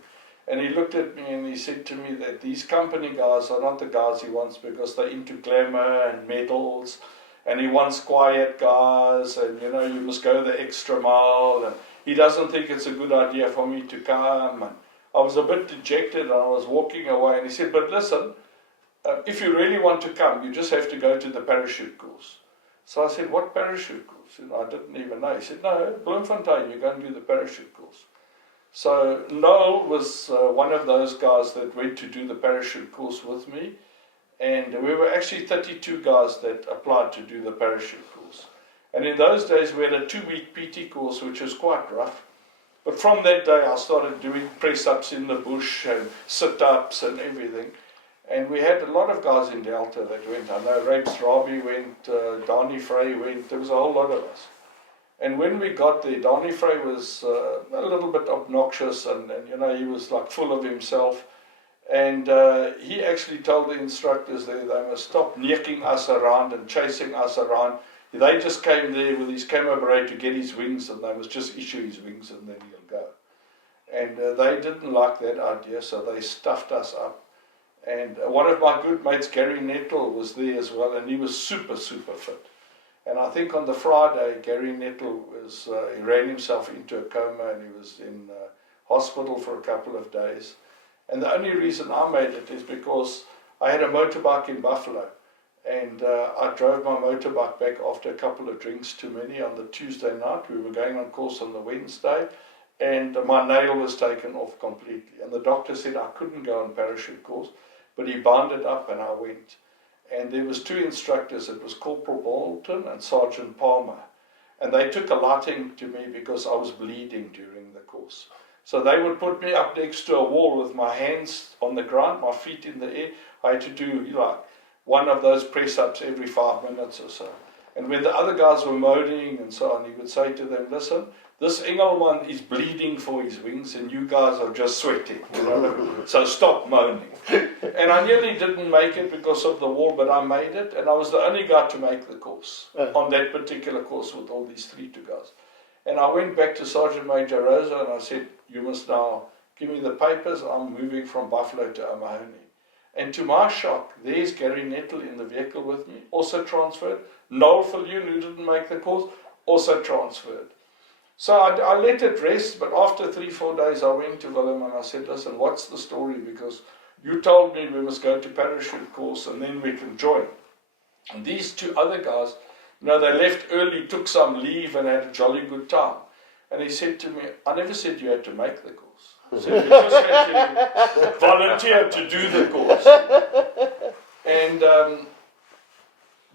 And he looked at me and he said to me that these company guys are not the guys he wants because they're into glamour and medals, and he wants quiet guys, and you know, you must go the extra mile, and he doesn't think it's a good idea for me to come. And I was a bit dejected and I was walking away, and he said, but listen, if you really want to come, you just have to go to the parachute course. So I said, what parachute course? You know, I didn't even know. He said, no, Bloemfontein, you're going to do the parachute course. So Noel was one of those guys that went to do the parachute course with me, and we were actually 32 guys that applied to do the parachute course. And in those days we had a 2-week PT course, which was quite rough. But from that day I started doing press-ups in the bush and sit-ups and everything. And we had a lot of guys in Delta that went. I know Rapes Rabi went, Donnie Frey went, there was a whole lot of us. And when we got there, Donnie Frey was a little bit obnoxious, and you know, he was like full of himself. And he actually told the instructors there they must stop necking us around and chasing us around. They just came there with his camo beret to get his wings, and they must just issue his wings and then he'll go. And they didn't like that idea, so they stuffed us up. And one of my good mates, Gary Nettle, was there as well, and he was super fit. And I think on the Friday, Gary Nettle was, he ran himself into a coma, and he was in hospital for a couple of days. And the only reason I made it is because I had a motorbike in Buffalo, and I drove my motorbike back after a couple of drinks too many on the Tuesday night. We were going on course on the Wednesday, and my nail was taken off completely. And the doctor said I couldn't go on parachute course, but he bound it up and I went. And there was 2 instructors, it was Corporal Bolton and Sergeant Palmer. And they took a liking to me because I was bleeding during the course. So they would put me up next to a wall with my hands on the ground, my feet in the air. I had to do like one of those press-ups every 5 minutes or so. And when the other guys were moaning and so on, he would say to them, listen, this Engelman is bleeding for his wings and you guys are just sweating, you know? So stop moaning. And I nearly didn't make it because of the wall, but I made it, and I was the only guy to make the course, on that particular course with all these 3 guys. And I went back to Sergeant Major Rosa and I said, you must now give me the papers, I'm moving from Buffalo to O'Mahony. And to my shock, there's Gary Nettle in the vehicle with me, also transferred. Noel Viljoen, who didn't make the course, also transferred. So I let it rest, but after 3-4 days I went to Willem and I said, listen, what's the story? Because you told me we must go to parachute course and then we can join. And these 2 other guys, you know, they left early, took some leave and had a jolly good time. And he said to me, I never said you had to make the course. I said, you just had to volunteer to do the course. And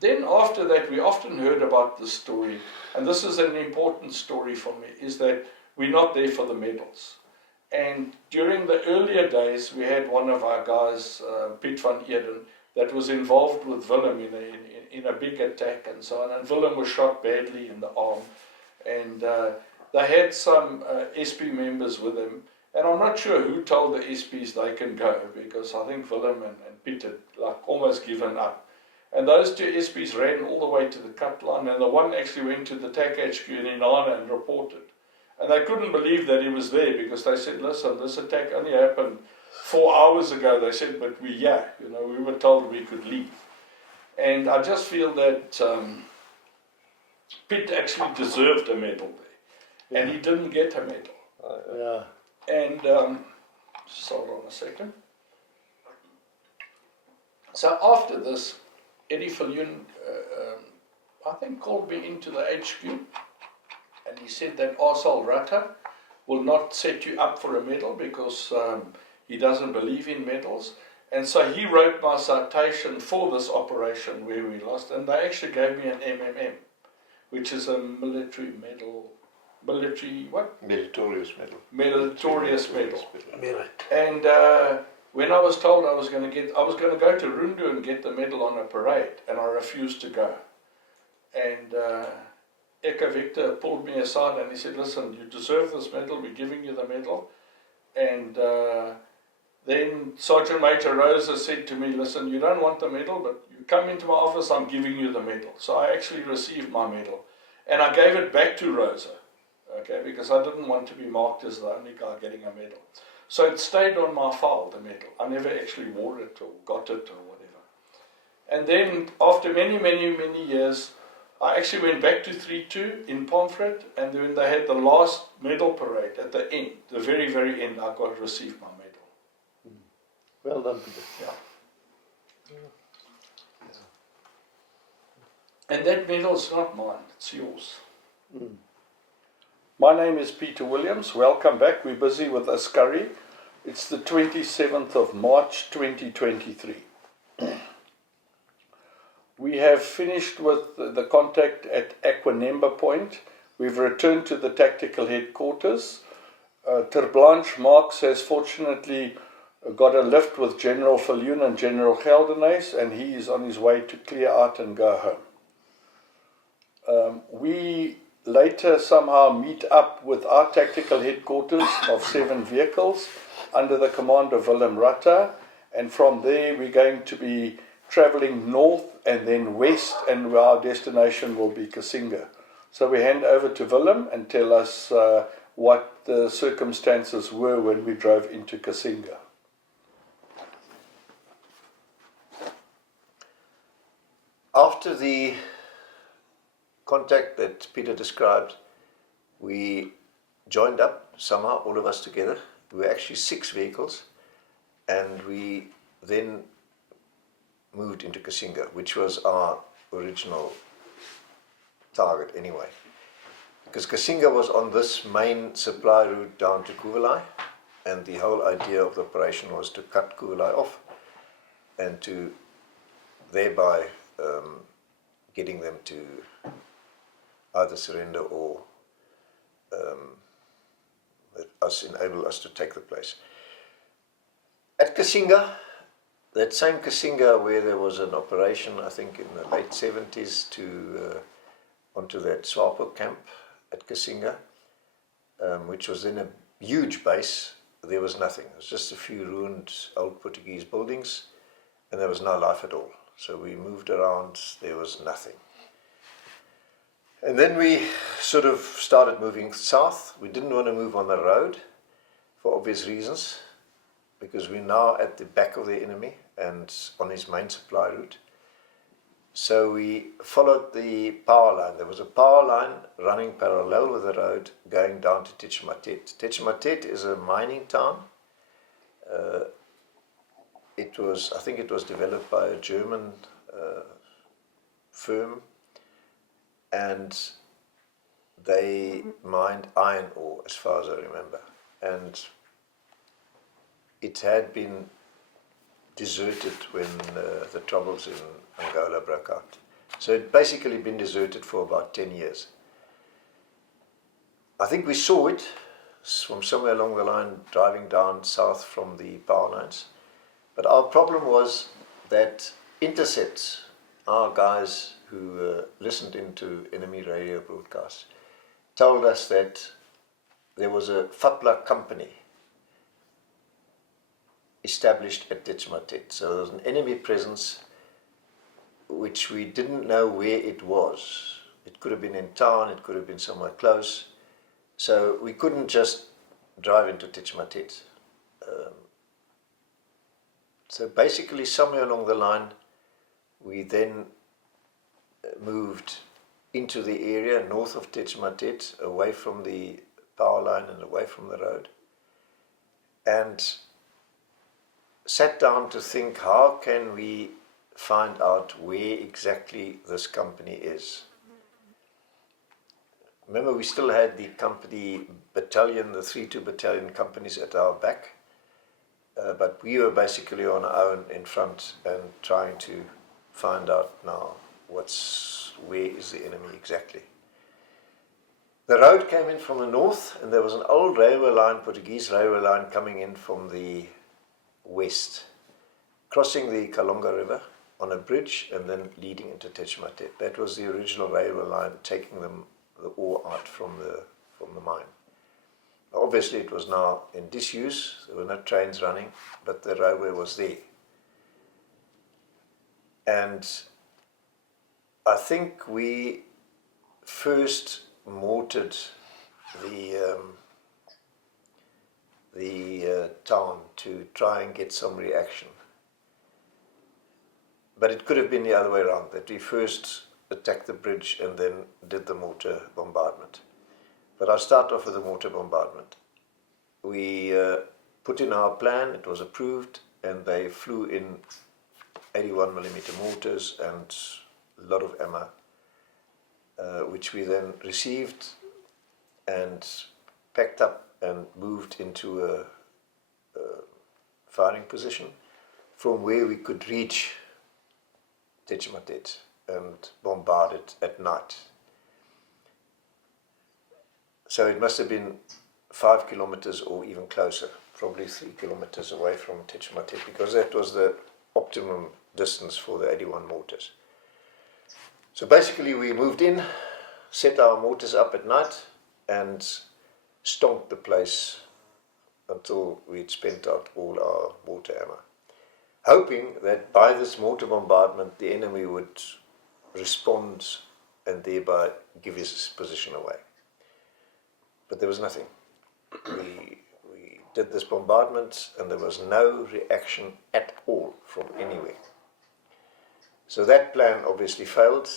then after that, we often heard about this story, and this is an important story for me, is that we're not there for the medals. And during the earlier days, we had one of our guys, Piet van Eden, that was involved with Willem in a big attack and so on. And Willem was shot badly in the arm. And they had some SP members with him. And I'm not sure who told the SPs they can go, because I think Willem and Pieter almost given up. And those two SPs ran all the way to the cut line, and the one actually went to the TAC HQ in Inana and reported. And they couldn't believe that he was there, because they said, listen, this attack only happened 4 hours ago. They said, but we were told we could leave. And I just feel that Piet actually deserved a medal there, and he didn't get a medal. Yeah. And, just hold on a second. So after this, Eddie Viljoen, I think, called me into the HQ, and he said that Arsal Ratta will not set you up for a medal because he doesn't believe in medals. And so he wrote my citation for this operation where we lost, and they actually gave me an MMM, which is a military medal. Military what? Meritorious medal. Meritorious medal. And when I was told I was going to go to Rundu and get the medal on a parade, and I refused to go. And Eka Victor pulled me aside and he said, listen, you deserve this medal, we're giving you the medal. And then Sergeant Major Rosa said to me, listen, you don't want the medal, but you come into my office, I'm giving you the medal. So I actually received my medal. And I gave it back to Rosa, okay, because I didn't want to be marked as the only guy getting a medal. So it stayed on my file, the medal. I never actually wore it or got it or whatever. And then after many, many, many years, I actually went back to 3-2 in Pomfret, and then they had the last medal parade at the end, the very, very end. I received my medal. Well done, Peter. Yeah. And that medal's not mine, it's yours. My name is Peter Williams. Welcome back. We're busy with Askari. It's the 27th of March 2023. We have finished with the contact at Aquanemba Point. We've returned to the tactical headquarters. Ter Blanche Marx has fortunately got a lift with General Viljoen and General Geldenhuys, and he is on his way to clear out and go home. We later somehow meet up with our tactical headquarters of 7 vehicles under the command of Willem Ratta, and from there we're going to be travelling north and then west, and our destination will be Kasinga. So we hand over to Willem and tell us what the circumstances were when we drove into Kasinga. After the contact that Peter described, we joined up somehow, all of us together. We were actually 6 vehicles, and we then moved into Kasinga, which was our original target anyway. Because Kasinga was on this main supply route down to Kuvelai, and the whole idea of the operation was to cut Kuvelai off and to thereby getting them to either surrender or enable us to take the place. At Kasinga, that same Kasinga where there was an operation, I think in the late 70s, onto that SWAPO camp at Kasinga, which was then a huge base. There was nothing. It was just a few ruined old Portuguese buildings, and there was no life at all. So we moved around, there was nothing. And then we sort of started moving south. We didn't want to move on the road for obvious reasons, because we're now at the back of the enemy and on his main supply route. So we followed the power line. There was a power line running parallel with the road going down to Tetchematet. Tetchematet is a mining town. I think it was developed by a German firm, and they mined iron ore, as far as I remember. And it had been deserted when the troubles in Angola broke out. So it had basically been deserted for about 10 years. I think we saw it from somewhere along the line driving down south from the power lines. But our problem was that intercept our guys who listened into enemy radio broadcasts told us that there was a FAPLA company established at Tetshmatet. So there was an enemy presence which we didn't know where it was. It could have been in town, it could have been somewhere close. So we couldn't just drive into Tetshmatet. So basically somewhere along the line we then moved into the area north of Tetshmatet, away from the power line and away from the road, and sat down to think, how can we find out where exactly this company is. Remember, we still had the company battalion, the 3-2 battalion companies at our back, but we were basically on our own in front and trying to find out now where is the enemy exactly. The road came in from the north, and there was an old railway line, Portuguese railway line, coming in from the west, crossing the Kalonga River on a bridge and then leading into Tetshmatet. That was the original railway line, taking the ore out from the mine. Obviously it was now in disuse, there were no trains running, but the railway was there. And I think we first mortared the town to try and get some reaction. But it could have been the other way around, that we first attacked the bridge and then did the mortar bombardment. But I'll start off with the mortar bombardment. We put in our plan, it was approved, and they flew in 81mm mortars and a lot of ammo, which we then received and packed up and moved into a firing position from where we could reach Tetshmatet and bombard it at night. So it must have been 5 kilometers or even closer, probably 3 kilometers away from Tetshmatet, because that was the optimum distance for the 81 mortars. So basically we moved in, set our mortars up at night and stomped the place until we'd spent out all our mortar ammo, hoping that by this mortar bombardment the enemy would respond and thereby give his position away. But there was nothing. We did this bombardment and there was no reaction at all from anywhere. So that plan obviously failed,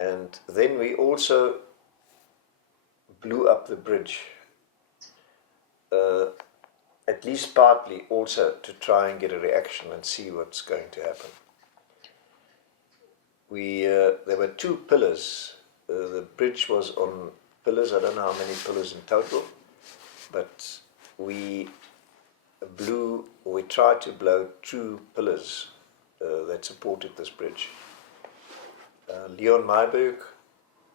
and then we also blew up the bridge, at least partly also to try and get a reaction and see what's going to happen. There were 2 pillars. The bridge was on pillars, I don't know how many pillars in total, but we tried to blow 2 pillars that supported this bridge. Leon Meiberg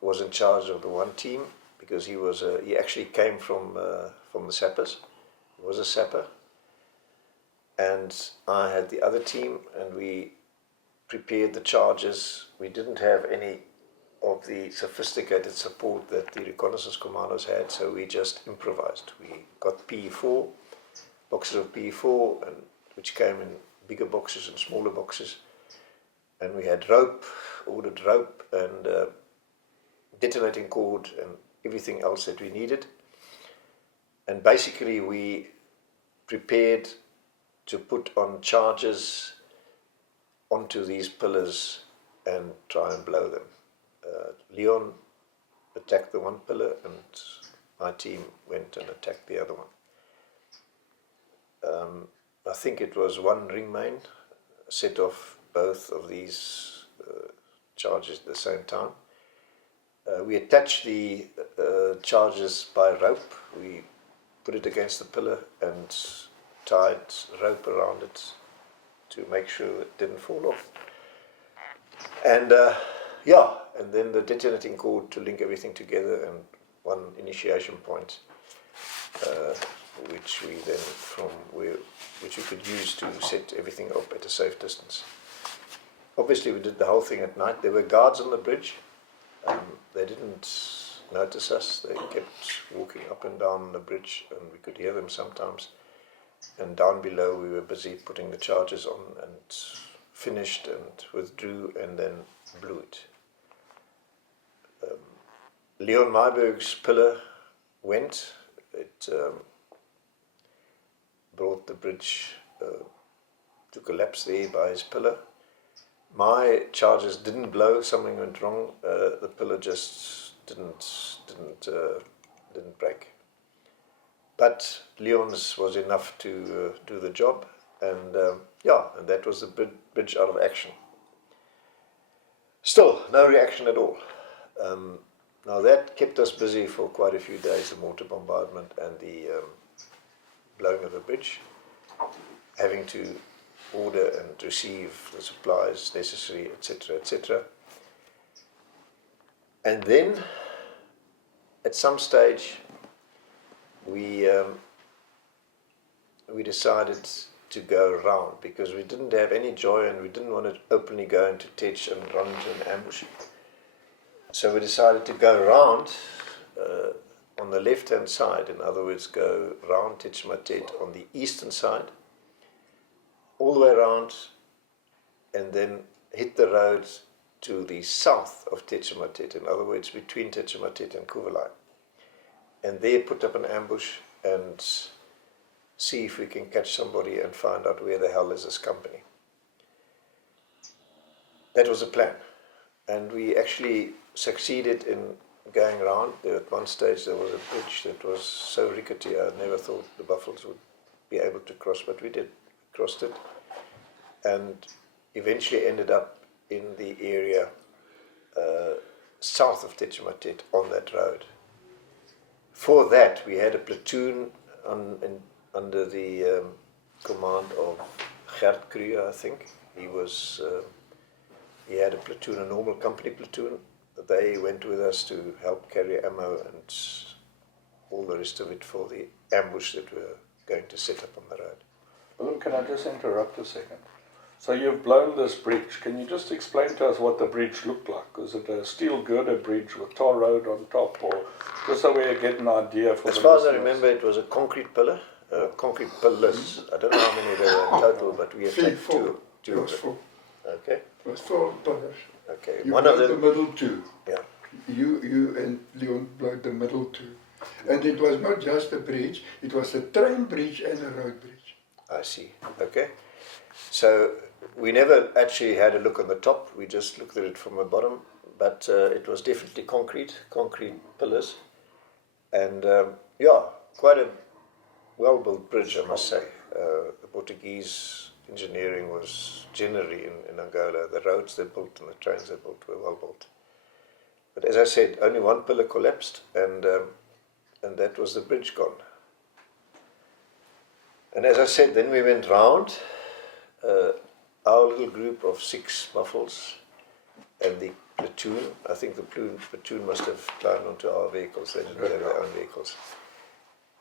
was in charge of the one team because he actually came from the sappers. He was a sapper, and I had the other team, and we prepared the charges. We didn't have any of the sophisticated support that the reconnaissance commandos had, so we just improvised. We got PE4, boxes of PE4, which came in bigger boxes and smaller boxes, and we had rope, ordered rope and detonating cord and everything else that we needed. And basically we prepared to put on charges onto these pillars and try and blow them. Leon attacked the one pillar and my team went and attacked the other one. I think it was one ring main, set off both of these charges at the same time. We attached the charges by rope. We put it against the pillar and tied rope around it to make sure it didn't fall off. And and then the detonating cord to link everything together, and one initiation point, which we could use to set everything up at a safe distance. obviously we did the whole thing at night. There were guards on the bridge. They didn't notice us. They kept walking up and down the bridge, and we could hear them sometimes. And down below we were busy putting the charges on, and finished and withdrew and then blew it. Leon Myburgh's pillar went. It brought the bridge to collapse there by his pillar. My charges didn't blow. Something went wrong. The pillar just didn't break. But Leon's was enough to do the job, and and that was the bridge out of action. Still, no reaction at all. Now that kept us busy for quite a few days, the mortar bombardment and the blowing of the bridge, having to order and receive the supplies necessary, etc., etc. And then, at some stage, we decided to go round because we didn't have any joy and we didn't want to openly go into Tetch and run into an ambush. So we decided to go round on the left-hand side, in other words, go round Tetch-Matet on the eastern side, all the way around, and then hit the road to the south of Tetch-Matet, in other words, between Tetch-Matet and Kuvelai. And there put up an ambush and see if we can catch somebody and find out where the hell is this company. That was the plan. And we actually succeeded in going around. At one stage there was a bridge that was so rickety I never thought the buffaloes would be able to cross, but we did, crossed it, and eventually ended up in the area south of Tetch-Matet on that road. For that we had a platoon under the command of Gert Kruger, I think. He had a platoon, a normal company platoon. They went with us to help carry ammo and all the rest of it for the ambush that we were going to set up on the road. Willem, can I just interrupt a second? So you've blown this bridge. Can you just explain to us what the bridge looked like? Was it a steel girder bridge with tar road on top, or just so we get an idea for as far as I remember, it was a concrete pillar, concrete pillars. I don't know how many there were in total, but we attacked two of them. Okay. It was 4 pillars. Okay. You One blowed of them, the middle 2. yeah. You and Leon blowed the middle 2. And it was not just a bridge, it was a train bridge and a road bridge. I see. Okay. So we never actually had a look on the top. We just looked at it from the bottom. But it was definitely concrete pillars. And quite a well-built bridge, I must say. The Portuguese engineering was generally in Angola. The roads they built and the trains they built were well built. But as I said, only one pillar collapsed, and that was the bridge gone. And as I said, then we went round, our little group of 6 buffles and the platoon. I think the platoon must have climbed onto our vehicles. They didn't have their own vehicles.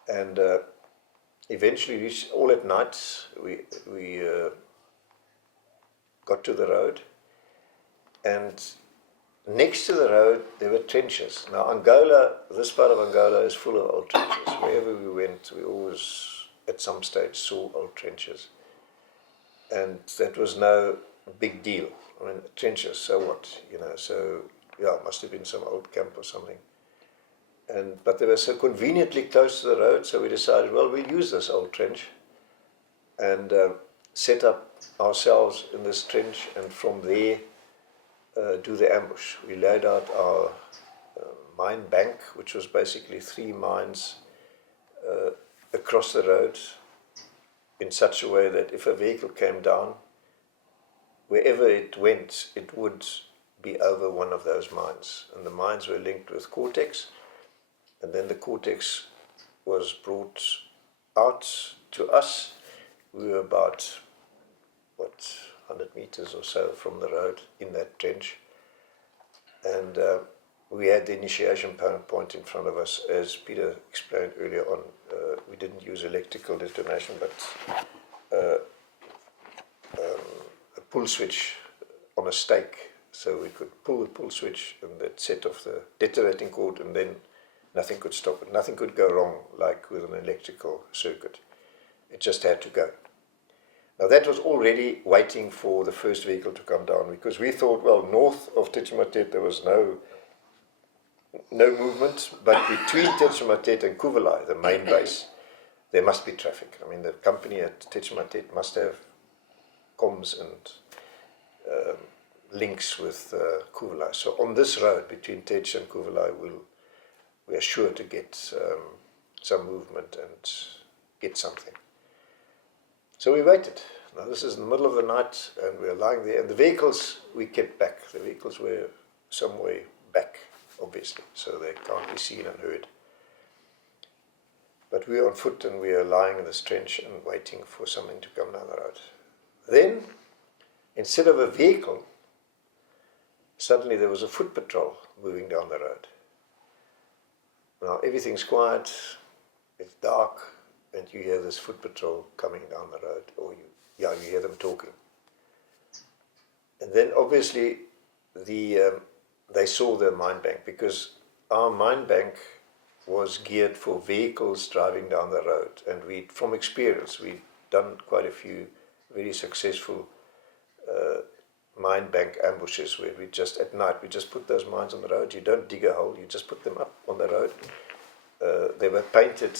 And eventually reached, all at night, we got to the road, and next to the road there were trenches. Now Angola, this part of Angola is full of old trenches. Wherever we went, we always at some stage saw old trenches. And that was no big deal. I mean, trenches, so what, so it must have been some old camp or something. But they were so conveniently close to the road, so we decided, well, we'll use this old trench and set up ourselves in this trench, and from there do the ambush. We laid out our mine bank, which was basically 3 mines across the road in such a way that if a vehicle came down, wherever it went, it would be over one of those mines. And the mines were linked with Cortex. And then the Cortex was brought out to us. We were about, 100 meters or so from the road in that trench. And we had the initiation point in front of us, as Peter explained earlier on. We didn't use electrical detonation, but a pull switch on a stake, so we could pull the pull switch and that set off the detonating cord, and then nothing could stop it. Nothing could go wrong like with an electrical circuit. It just had to go. Now that was already waiting for the first vehicle to come down, because we thought, well, north of Techimatet there was no movement, but between Techimatet and Kuvalai, the main base, there must be traffic. I mean, the company at Techimatet must have comms and links with Kuvalai. So on this road between Tech and Kuvalai, we are sure to get some movement and get something. So we waited. Now this is in the middle of the night, and we are lying there, and the vehicles we kept back. The vehicles were some way back, obviously, so they can't be seen and heard. But we are on foot, and we are lying in this trench and waiting for something to come down the road. Then, instead of a vehicle, suddenly there was a foot patrol moving down the road. Now everything's quiet, it's dark, and you hear this foot patrol coming down the road, or you hear them talking. And then obviously they saw the mine bank, because our mine bank was geared for vehicles driving down the road, and from experience, we'd done quite a few very successful mine bank ambushes where at night we just put those mines on the road. You don't dig a hole, you just put them up on the road. They were painted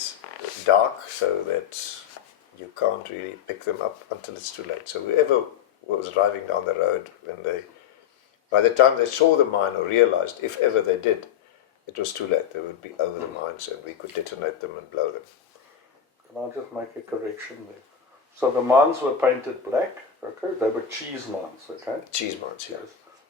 dark so that you can't really pick them up until it's too late. So whoever was driving down the road, by the time they saw the mine or realized, if ever they did, it was too late. They would be over the mines and we could detonate them and blow them. Can I just make a correction there? So the mines were painted black, okay? They were cheese mines, okay? Cheese mines, yes.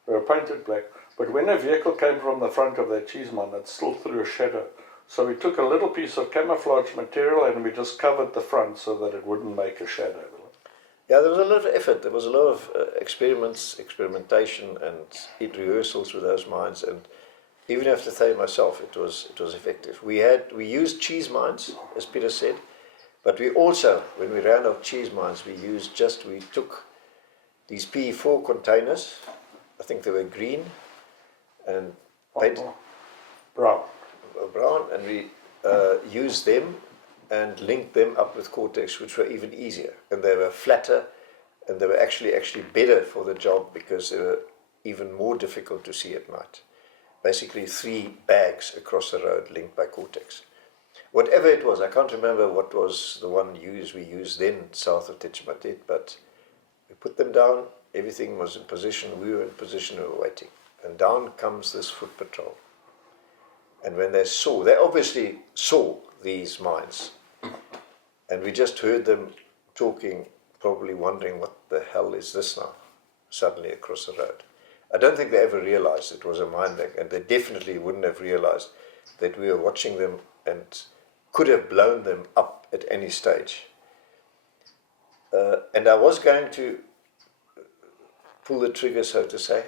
They were painted black. But when a vehicle came from the front of that cheese mine, it still threw a shadow. So we took a little piece of camouflage material and we just covered the front so that it wouldn't make a shadow. Yeah, there was a lot of effort. There was a lot of experimentation and rehearsals with those mines. And even have to say myself, it was effective. We used cheese mines, as Peter said, but we also, when we ran out of cheese mines, we took these PE4 containers. I think they were green and painted brown, and we used them and linked them up with Cortex, which were even easier, and they were flatter, and they were actually better for the job because they were even more difficult to see at night. Basically 3 bags across the road linked by Cortex. Whatever it was, I can't remember what was the one we used then south of Techimatet, but we put them down, everything was in position, we were in position, we were waiting. And down comes this foot patrol. And when they obviously saw these mines, and we just heard them talking, probably wondering what the hell is this now, suddenly across the road. I don't think they ever realized it was a mine bank, and they definitely wouldn't have realized that we were watching them and could have blown them up at any stage. And I was going to pull the trigger, so to say,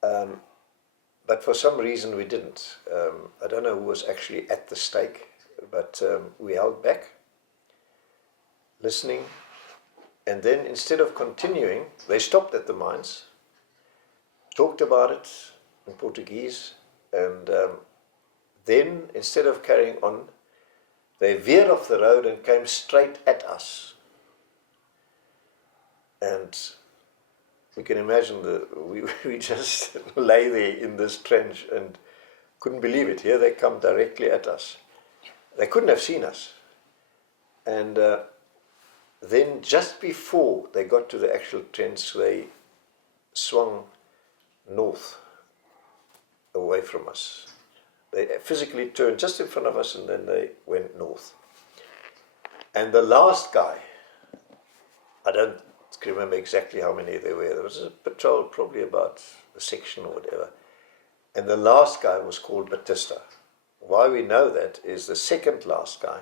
but for some reason we didn't. I don't know who was actually at the stake, but we held back, listening, and then instead of continuing, they stopped at the mines, talked about it in Portuguese, and then instead of carrying on, they veered off the road and came straight at us. And we can imagine we just lay there in this trench and couldn't believe it. Here they come directly at us. They couldn't have seen us. And then just before they got to the actual trench, they swung north away from us. They physically turned just in front of us and then they went north. And the last guy, I don't remember exactly how many there were. There was a patrol, probably about a section or whatever. And the last guy was called Batista. Why we know that is the second last guy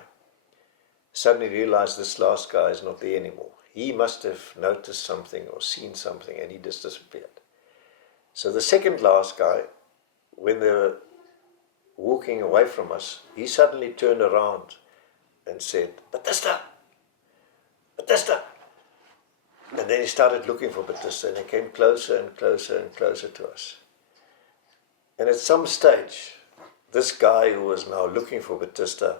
suddenly realized this last guy is not there anymore. He must have noticed something or seen something and he just disappeared. So the second last guy, when they were walking away from us, he suddenly turned around and said, Batista! Batista! And then he started looking for Batista, and he came closer and closer and closer to us. And at some stage, this guy who was now looking for Batista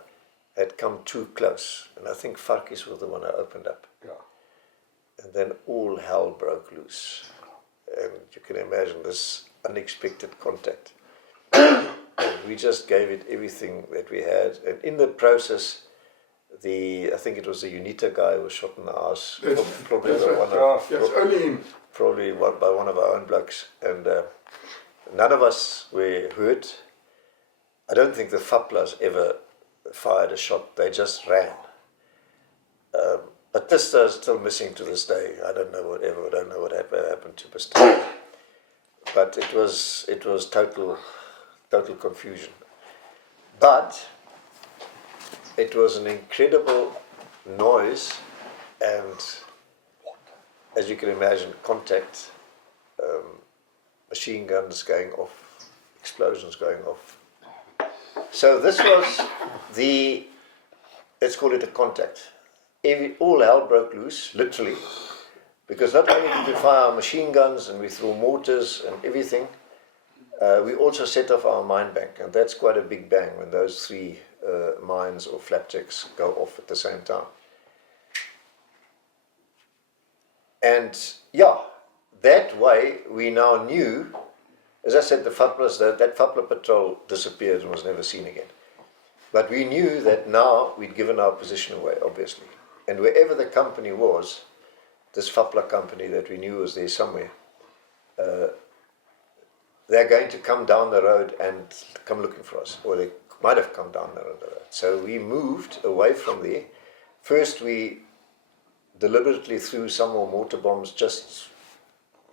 had come too close. And I think Farkis was the one who opened up. Yeah. And then all hell broke loose. And you can imagine this unexpected contact. And we just gave it everything that we had. And in the process, I think it was the UNITA guy who was shot in the ass. Probably That's by right. one Yes, only him. probably by one of our own blokes. And none of us were hurt. I don't think the FAPLAs ever fired a shot. They just ran. Batista is still missing to this day. I don't know what happened to Batista. But it was total confusion. But it was an incredible noise, and as you can imagine, contact, machine guns going off, explosions going off. So this was let's call it a contact. All hell broke loose, literally, because not only did we fire our machine guns and we threw mortars and everything, we also set off our mine bank, and that's quite a big bang when those three mines or flapjacks go off at the same time. And yeah, that way we now knew, as I said, the FAPLAs, that FAPLA patrol disappeared and was never seen again. But we knew that now we'd given our position away, obviously. And wherever the company was, this FAPLA company that we knew was there somewhere, they're going to come down the road and come looking for us, or they might have come down the road. So we moved away from there. First, we deliberately threw some more mortar bombs just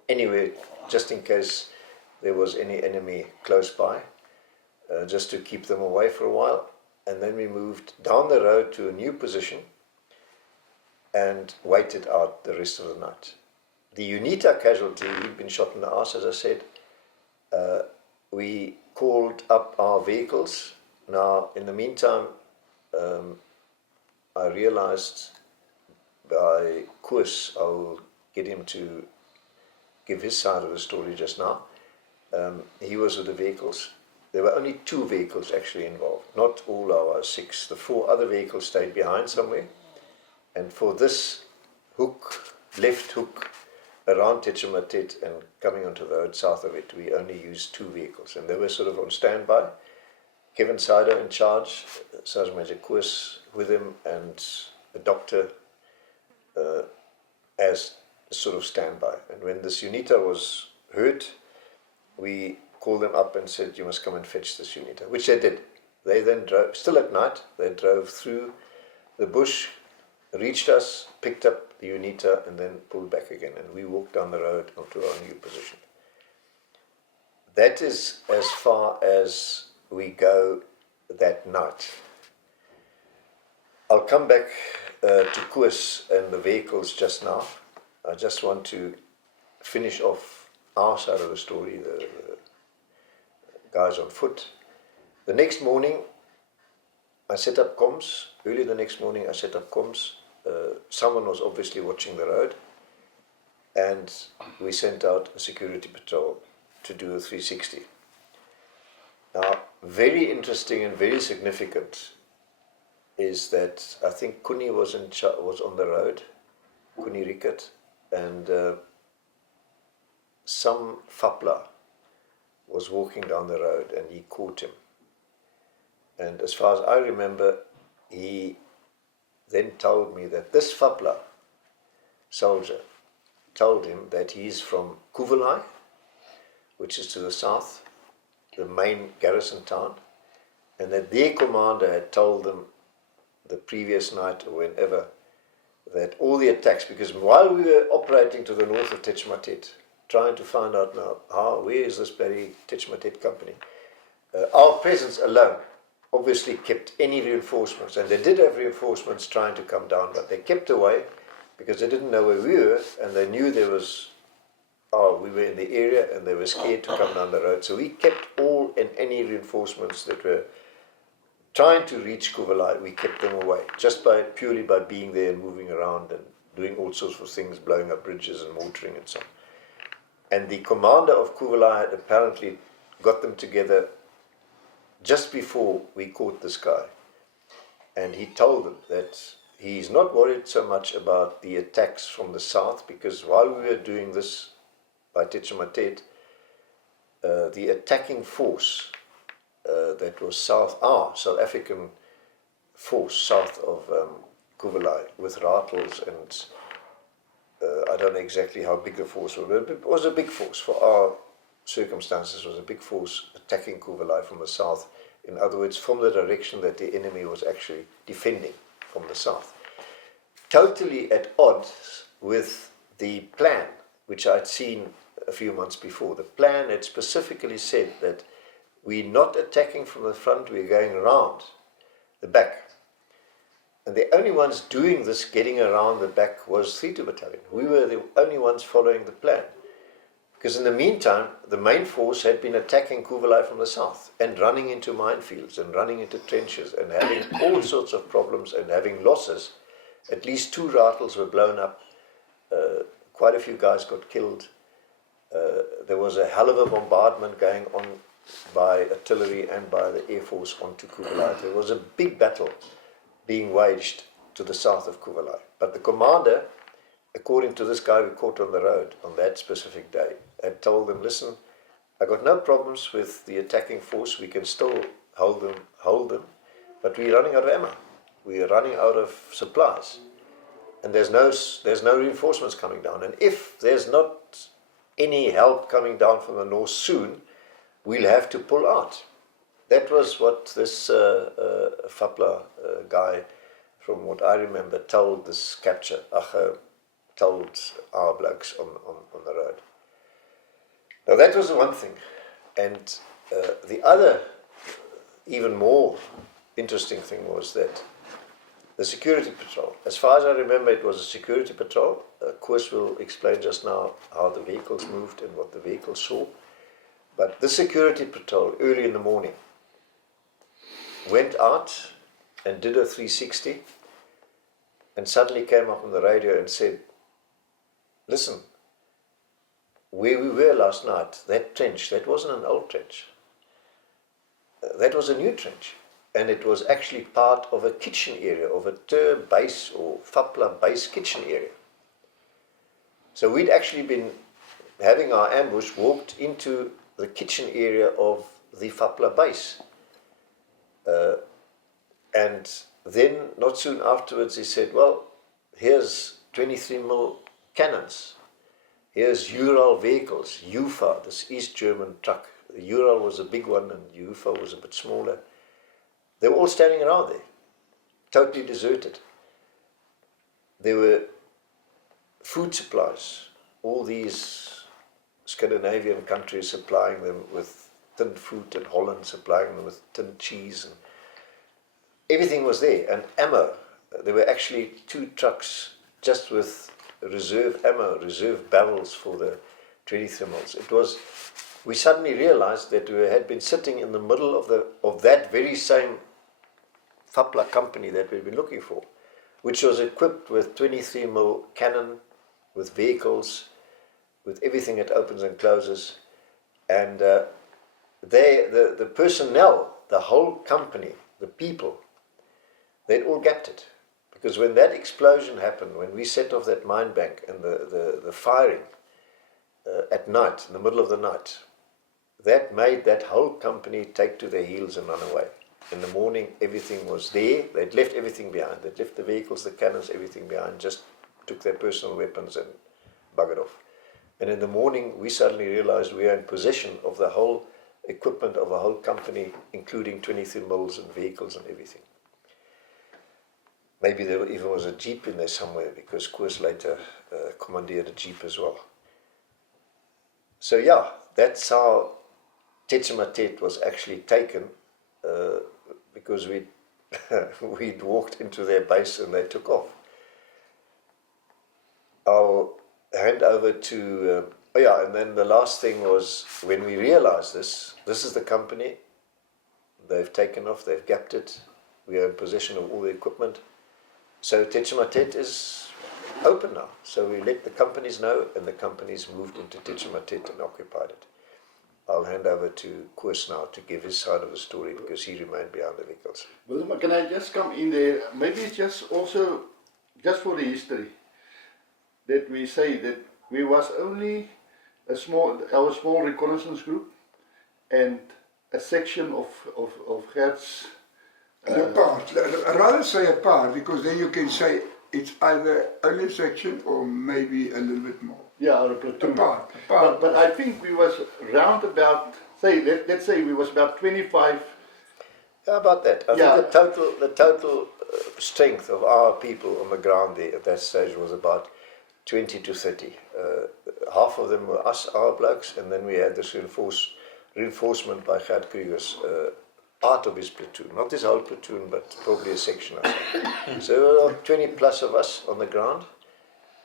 anywhere, just in case there was any enemy close by, just to keep them away for a while. And then we moved down the road to a new position and waited out the rest of the night. The UNITA casualty, he'd been shot in the arse, as I said. We called up our vehicles. Now, in the meantime, I realized by Koos, I'll get him to give his side of the story just now. He was with the vehicles. There were only 2 vehicles actually involved, not all our 6. The 4 other vehicles stayed behind somewhere. And for this left hook, around Tetchamatet and coming onto the road south of it, we only used 2 vehicles. And they were sort of on standby. Kevin Sider in charge, Sergeant Major Koos with him, and a doctor as a sort of standby. And when this UNITA was hurt, we called them up and said, you must come and fetch this UNITA, which they did. They then drove, still at night, they drove through the bush, reached us, picked up the UNITA, and then pulled back again. And we walked down the road onto our new position. That is as far as we go that night. I'll come back to Koos and the vehicles just now. I just want to finish off our side of the story, the guys on foot. The next morning, I set up comms. Early the next morning, I set up comms. Someone was obviously watching the road, and we sent out a security patrol to do a 360. Now, very interesting and very significant is that I think Kuni was on the road, Kuni Rickert, and some FAPLA was walking down the road, and he caught him. And as far as I remember, he then told me that this FAPLA soldier told him that he's from Kuvelai, which is to the south, the main garrison town, and that their commander had told them the previous night or whenever that all the attacks, because while we were operating to the north of Tetchamatet, trying to find out now where is this bloody Tetchamatet company, our presence alone obviously kept any reinforcements, and they did have reinforcements trying to come down, but they kept away because they didn't know where we were, and they knew there was, we were in the area, and they were scared to come down the road. So we kept all and any reinforcements that were trying to reach Kuvelai, we kept them away, just purely by being there and moving around and doing all sorts of things, blowing up bridges and mortaring and so on. And the commander of Kuvala had apparently got them together just before we caught this guy. And he told them that he's not worried so much about the attacks from the south, because while we were doing this by Tetshematet, the attacking force that was south, South African force south of Kuvala with rifles and I don't know exactly how big the force was, but it was a big force for our circumstances. It was a big force attacking Kuvala from the south. In other words, from the direction that the enemy was actually defending from the south. Totally at odds with the plan, which I'd seen a few months before. The plan had specifically said that we're not attacking from the front, we're going around the back. And the only ones doing this, getting around the back, was 3-2 Battalion. We were the only ones following the plan. Because in the meantime, the main force had been attacking Kuvala from the south and running into minefields and running into trenches and having all sorts of problems and having losses. At least 2 rifles were blown up. Quite a few guys got killed. There was a hell of a bombardment going on by artillery and by the Air Force onto Kuvala. There was a big battle being waged to the south of Kuvala. But the commander, according to this guy we caught on the road on that specific day, had told them, listen, I got no problems with the attacking force, we can still hold them, but we're running out of ammo. We're running out of supplies. And there's no reinforcements coming down. And if there's not any help coming down from the north soon, we'll have to pull out. That was what this FAPLA guy, from what I remember, told this capture, told our blokes on the road. Now that was the one thing. And the other, even more interesting thing was that the security patrol, as far as I remember, it was a security patrol. Koos will explain just now how the vehicles moved and what the vehicles saw. But the security patrol, early in the morning, went out and did a 360 and suddenly came up on the radio and said, listen, where we were last night, that trench, that wasn't an old trench. That was a new trench. And it was actually part of a kitchen area, of a TER base or FAPLA base kitchen area. So we'd actually been having our ambush, walked into the kitchen area of the FAPLA base. And then, not soon afterwards, he said, well, here's 23mm cannons. Here's Ural vehicles, UFA, this East German truck. The Ural was a big one and UFA was a bit smaller. They were all standing around there, totally deserted. There were food supplies, all these Scandinavian countries supplying them with tinned fruit, and Holland supplying them with tinned cheese. And everything was there, and ammo. There were actually 2 trucks just with reserve ammo, reserve barrels for the 23mm. It was. We suddenly realized that we had been sitting in the middle of that very same FAPLA company that we'd been looking for, which was equipped with 23mm cannon, with vehicles, with everything that opens and closes, and the personnel, the whole company, the people, they'd all gapped it. Because when that explosion happened, when we set off that mine bank and the firing at night, in the middle of the night, that made that whole company take to their heels and run away. In the morning, everything was there. They'd left everything behind. They'd left the vehicles, the cannons, everything behind, just took their personal weapons and buggered off. And in the morning, we suddenly realized we are in possession of the whole equipment of a whole company, including 23mm and vehicles and everything. Maybe there even was a jeep in there somewhere, because Koos later commandeered a jeep as well. So yeah, that's how Tetshematet was actually taken, because we'd walked into their base and they took off. I'll hand over to, and then the last thing was, when we realized this is the company, they've taken off, they've gapped it, we are in possession of all the equipment. So Tetshematet is open now. So we let the companies know, and the companies moved into Techimatet and occupied it. I'll hand over to Koos now to give his side of the story because he remained behind the vehicles. Willem, can I just come in there? Maybe it's just also, just for the history, that we say that we was only our small reconnaissance group and a section of Gert's. A part, I'd rather say a part, because then you can say it's either only a section or maybe a little bit more. Yeah, or a platoon. A part. But I think we was round about, let's say we was about 25. How about that? I think the total strength of our people on the ground there at that stage was about 20 to 30. Half of them were our blokes, and then we had this reinforcement by Gert Krugers out of his platoon. Not his whole platoon, but probably a section or so. So there were 20 plus of us on the ground,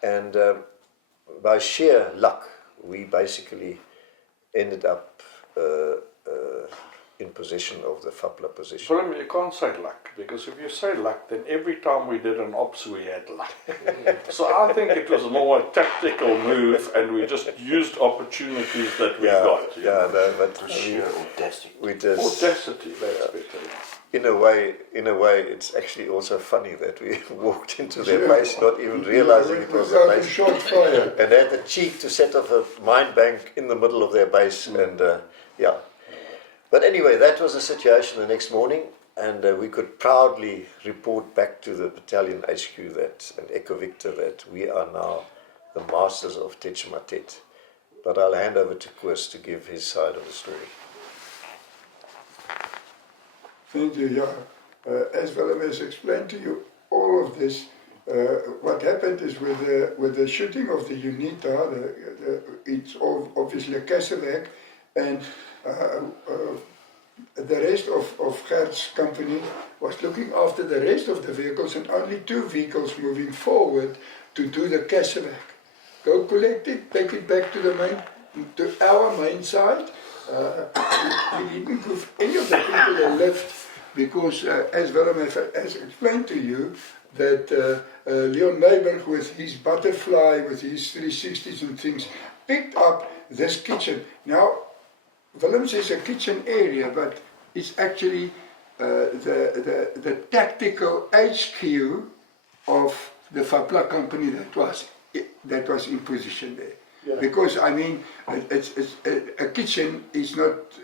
and by sheer luck, we basically ended up in possession of the FAPLA position. Willem, you can't say luck, because if you say luck, then every time we did an ops, we had luck. So I think it was more a tactical move, and we just used opportunities that we got. But sheer audacity. We just, audacity, that's better. in a way, it's actually also funny that we walked into their base not even realizing it was a base, short fire. and had the cheek to set off a mine bank in the middle of their base, and But anyway, that was the situation the next morning, and we could proudly report back to the battalion HQ and Echo Victor that we are now the masters of Techimatet. But I'll hand over to Koos to give his side of the story. Thank you, yeah. As Willem has explained to you, all of this, what happened is with the shooting of the UNITA, it's obviously a Cassavac, and the rest of Gert's company was looking after the rest of the vehicles, and only 2 vehicles moving forward to do the Cassavac. Go collect it, take it back to our main site. We didn't move any of the people that left, because as Willem has explained to you, that Leon Nijberg with his butterfly, with his 360s and things, picked up this kitchen. Now, Willem says a kitchen area, but it's actually the tactical HQ of the FAPLA company that was in position there. Yeah. Because I mean, a kitchen is not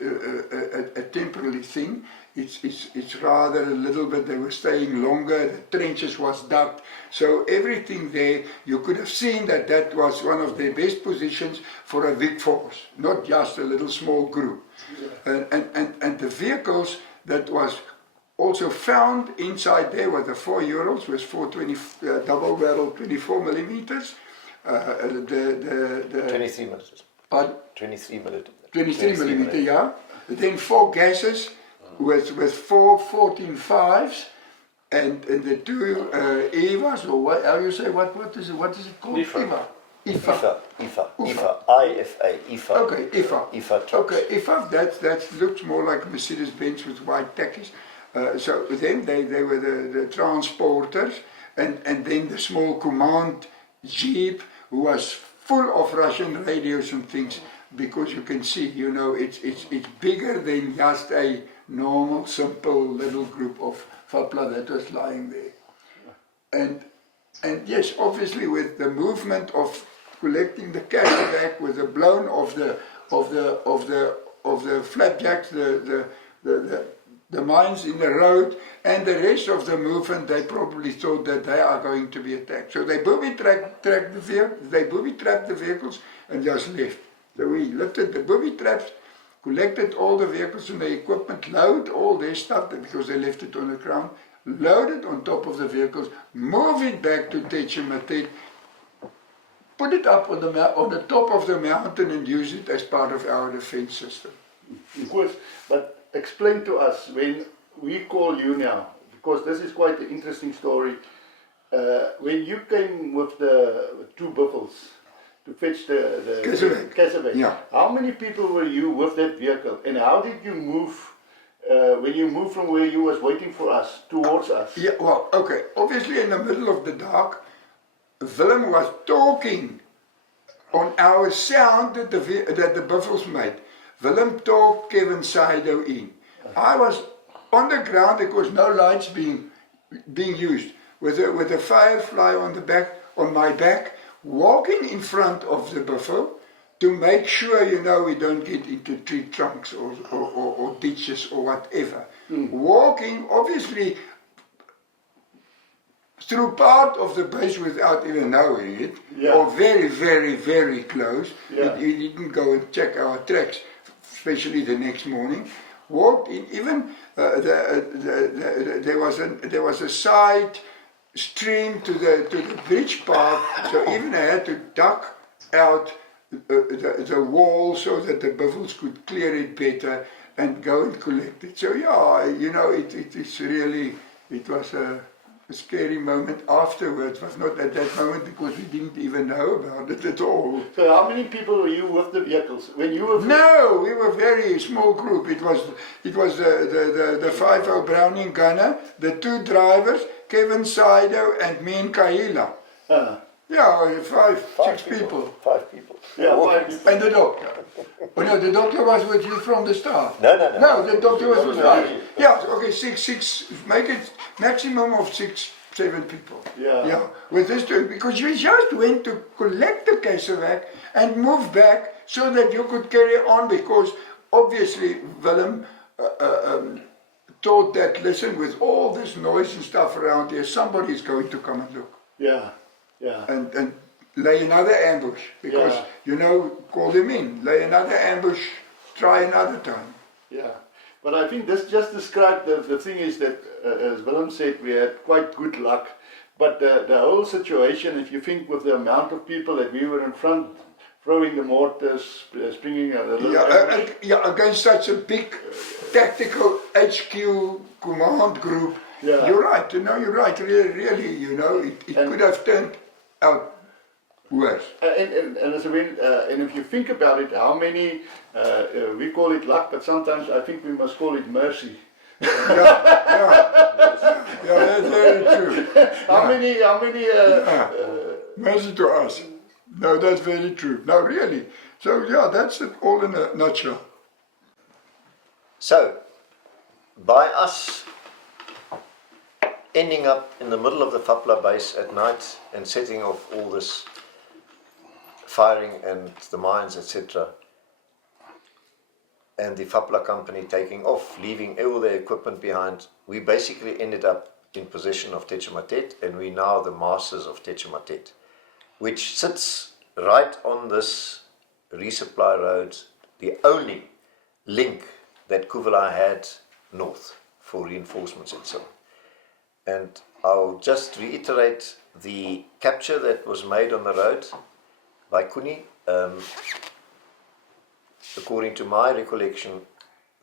a temporary thing. It's rather a little bit. They were staying longer. The trenches was dug, so everything there. You could have seen that was one of their best positions for a big force, not just a little small group. Yeah. And the vehicles that was also found inside there were the 4 Urals with 420 double barrel 24 millimeters. The 23 millimeters. Pardon? 23 millimeters. 23 millimeter, yeah. Then 4 gases with 4 14.5s, and the 2 EVAs, or what? How you say? What is it called? IFA. IFA. Okay, IFA. IFA trucks. Okay, IFA. That looks more like Mercedes-Benz with white tackies. So then they were the transporters, and then the small command jeep, who was full of Russian radios and things, because you can see, you know, it's bigger than just a normal, simple little group of FAPLA that was lying there. And yes, obviously with the movement of collecting the cash back, with the blown of the flapjacks, the mines in the road, and the rest of the movement, they probably thought that they are going to be attacked. So they booby-trapped the vehicles and just left. So we lifted the booby traps, collected all the vehicles and the equipment, load all their stuff, because they left it on the ground, load it on top of the vehicles, move it back to Techimatet, put it up on the top of the mountain and use it as part of our defense system. Of course, but explain to us, when we call you now, because this is quite an interesting story, when you came with the 2 buffels to fetch the Cassavac, yeah. How many people were you with that vehicle, and how did you move, when you moved from where you was waiting for us, towards us? Yeah, well, okay, obviously in the middle of the dark, Willem was talking on our sound that the buffels made. Willem talked Kevin Saido in. I was on the ground, there was no lights being used, with a firefly on my back, walking in front of the buffalo to make sure, we don't get into tree trunks or ditches or whatever. Walking, obviously, through part of the base without even knowing it, or very, very, very close. He didn't go and check our tracks, especially the next morning. Walked in, even there was a side stream to the bridge park, so even I had to duck out the wall so that the buffels could clear it better and go and collect it. So it was a scary moment afterwards, but not at that moment because we didn't even know about it at all. So how many people were you with the vehicles? When you were... No, we were a very small group. It was the 5 Browning gunner, the 2 drivers, Kevin Saido and me and Kahila. Yeah, 6 people. 5 people. Yeah, 5 people. And the doctor. Oh no, the doctor was with you from the start. No. No, the doctor was with you. Yeah, okay, six, make it maximum of 6, 7 people. Yeah, with this two, because you just went to collect the casevac and move back so that you could carry on, because obviously Willem thought that, listen, with all this noise and stuff around here, somebody's going to come and look. Yeah. And lay another ambush, because, call them in, lay another ambush, try another time. Yeah, but I think this just described, the thing is that, as Willem said, we had quite good luck, but the whole situation, if you think with the amount of people that we were in front, throwing the mortars, springing a little... Against such a big tactical HQ command group, you're right, you're right, really, it could have turned out worse. And if you think about it, how many, we call it luck, but sometimes I think we must call it mercy. That's very true. How many mercy to us. No, that's very true. No, really. So that's it all in a nutshell. So, by us ending up in the middle of the FAPLA base at night and setting off all this firing and the mines, etc., and the FAPLA company taking off, leaving all their equipment behind, we basically ended up in possession of Techimatet, and we now the masters of Techimatet, which sits right on this resupply road, the only link that Kuvala had north for reinforcements and so on. And I'll just reiterate the capture that was made on the road by Kuni. According to my recollection,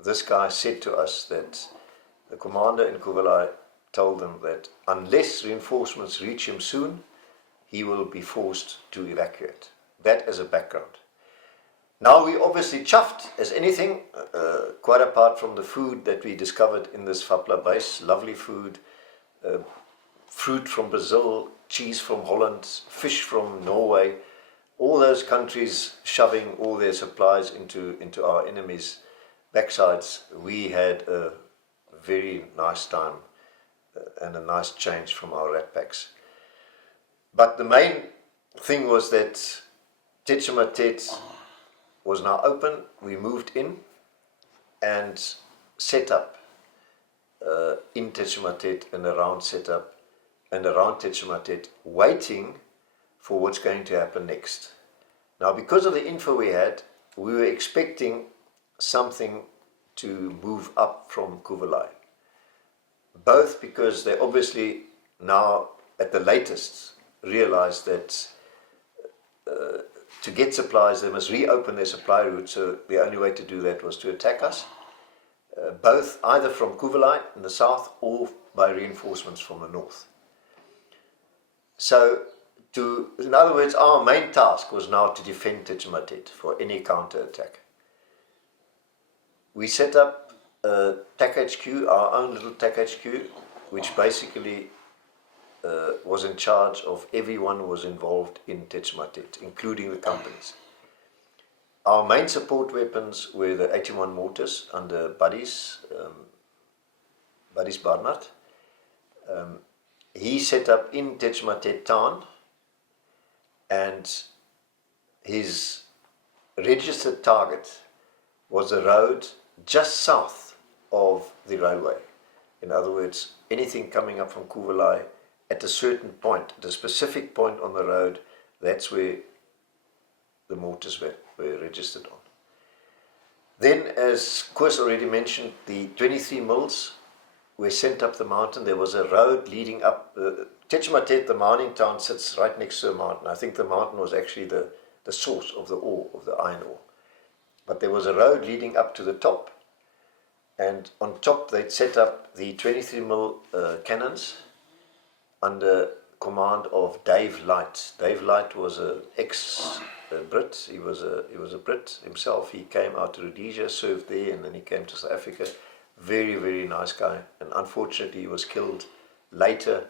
this guy said to us that the commander in Kuvala told them that unless reinforcements reach him soon, he will be forced to evacuate. That as a background. Now we obviously chuffed as anything, quite apart from the food that we discovered in this FAPLA base, lovely food, fruit from Brazil, cheese from Holland, fish from Norway, all those countries shoving all their supplies into our enemies' backsides. We had a very nice time and a nice change from our rat packs. But the main thing was that Techimatet was now open. We moved in and set up in Techimatet and around setup and around Techimatet, waiting for what's going to happen next. Now, because of the info we had, we were expecting something to move up from Kuvalai. Both because they obviously now, at the latest, realized that to get supplies, they must reopen their supply route, so the only way to do that was to attack us, both either from Kuvalai in the south or by reinforcements from the north. So, in other words, our main task was now to defend Techimatet for any counter-attack. We set up a TAC HQ, our own little TAC HQ, which basically was in charge of everyone who was involved in Tetshmatet, including the companies. Our main support weapons were the 81 mortars under Buddies Barnard. He set up in Tetshmatet town, and his registered target was a road just south of the railway. In other words, anything coming up from Kuvalai at a certain point, at a specific point on the road, that's where the mortars were registered on. Then, as Koos already mentioned, the 23 mils were sent up the mountain. There was a road leading up. Tetshmatet, the mining town, sits right next to the mountain. I think the mountain was actually the source of the ore, of the iron ore. But there was a road leading up to the top, and on top they'd set up the 23 mil cannons under command of Dave Light. Dave Light was an ex-Brit. He was a Brit himself. He came out to Rhodesia, served there, and then he came to South Africa. Very, very nice guy. And unfortunately, he was killed later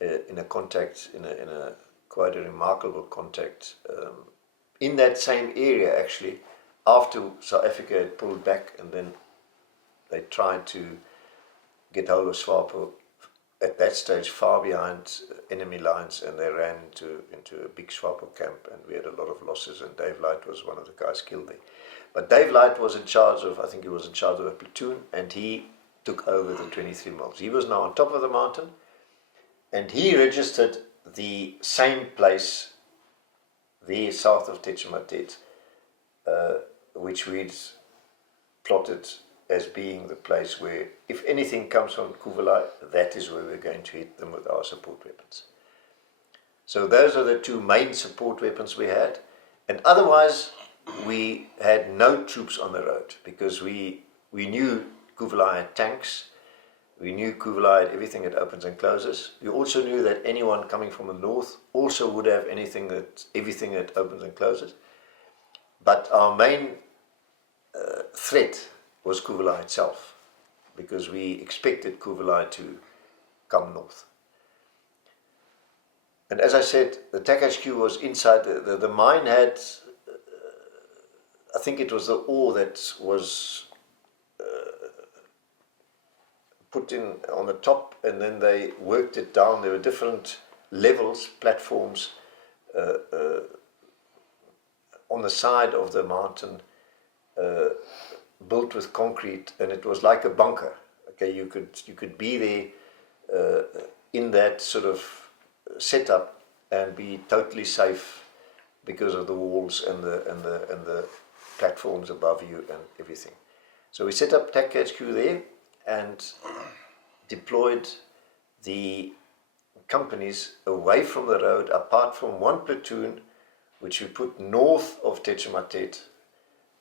in a contact, in a quite a remarkable contact in that same area, actually, after South Africa had pulled back, and then they tried to get hold of SWAPO at that stage far behind enemy lines, and they ran into a big SWAPO camp, and we had a lot of losses, and Dave Light was one of the guys killed there. But Dave Light was in charge of, I think he was in charge of a platoon, and he took over the 23 mils. He was now on top of the mountain, and he registered the same place there south of Tetshmatet, which we'd plotted as being the place where, if anything comes from Kuvalai, that is where we're going to hit them with our support weapons. So those are the two main support weapons we had, and otherwise we had no troops on the road, because we knew Kuvalai had tanks, we knew Kuvalai had everything that opens and closes. We also knew that anyone coming from the north also would have everything that opens and closes. But our main threat was Kuvalai itself, because we expected Kuvalai to come north. And as I said, the TAC HQ was inside. The mine had, I think it was the ore that was put in on the top, and then they worked it down. There were different levels, platforms on the side of the mountain, built with concrete, and it was like a bunker. Okay, you could be there in that sort of setup and be totally safe because of the walls and the platforms above you and everything. So we set up TAC HQ there and deployed the companies away from the road, apart from one platoon which we put north of Tetshmatet.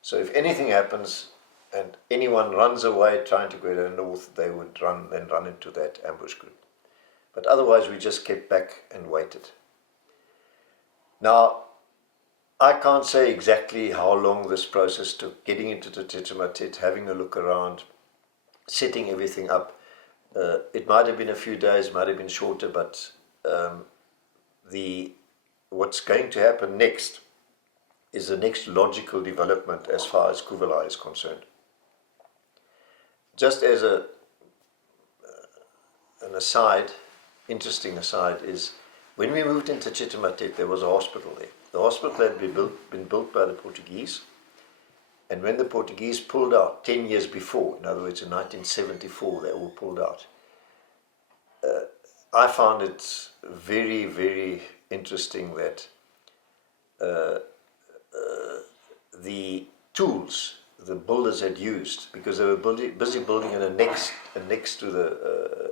So if anything happens and anyone runs away trying to go to the north, they would run into that ambush group. But otherwise we just kept back and waited. Now, I can't say exactly how long this process took, getting into the Tetshmatet, having a look around, setting everything up. It might have been a few days, might have been shorter, but what's going to happen next is the next logical development as far as Kuvalai is concerned. Just as an aside, interesting aside, is when we moved into Tetshmatet, there was a hospital there. The hospital had been built by the Portuguese, and when the Portuguese pulled out 10 years before, in other words in 1974, they all pulled out. I found it very, very interesting that the tools the builders had used, because they were busy building a next to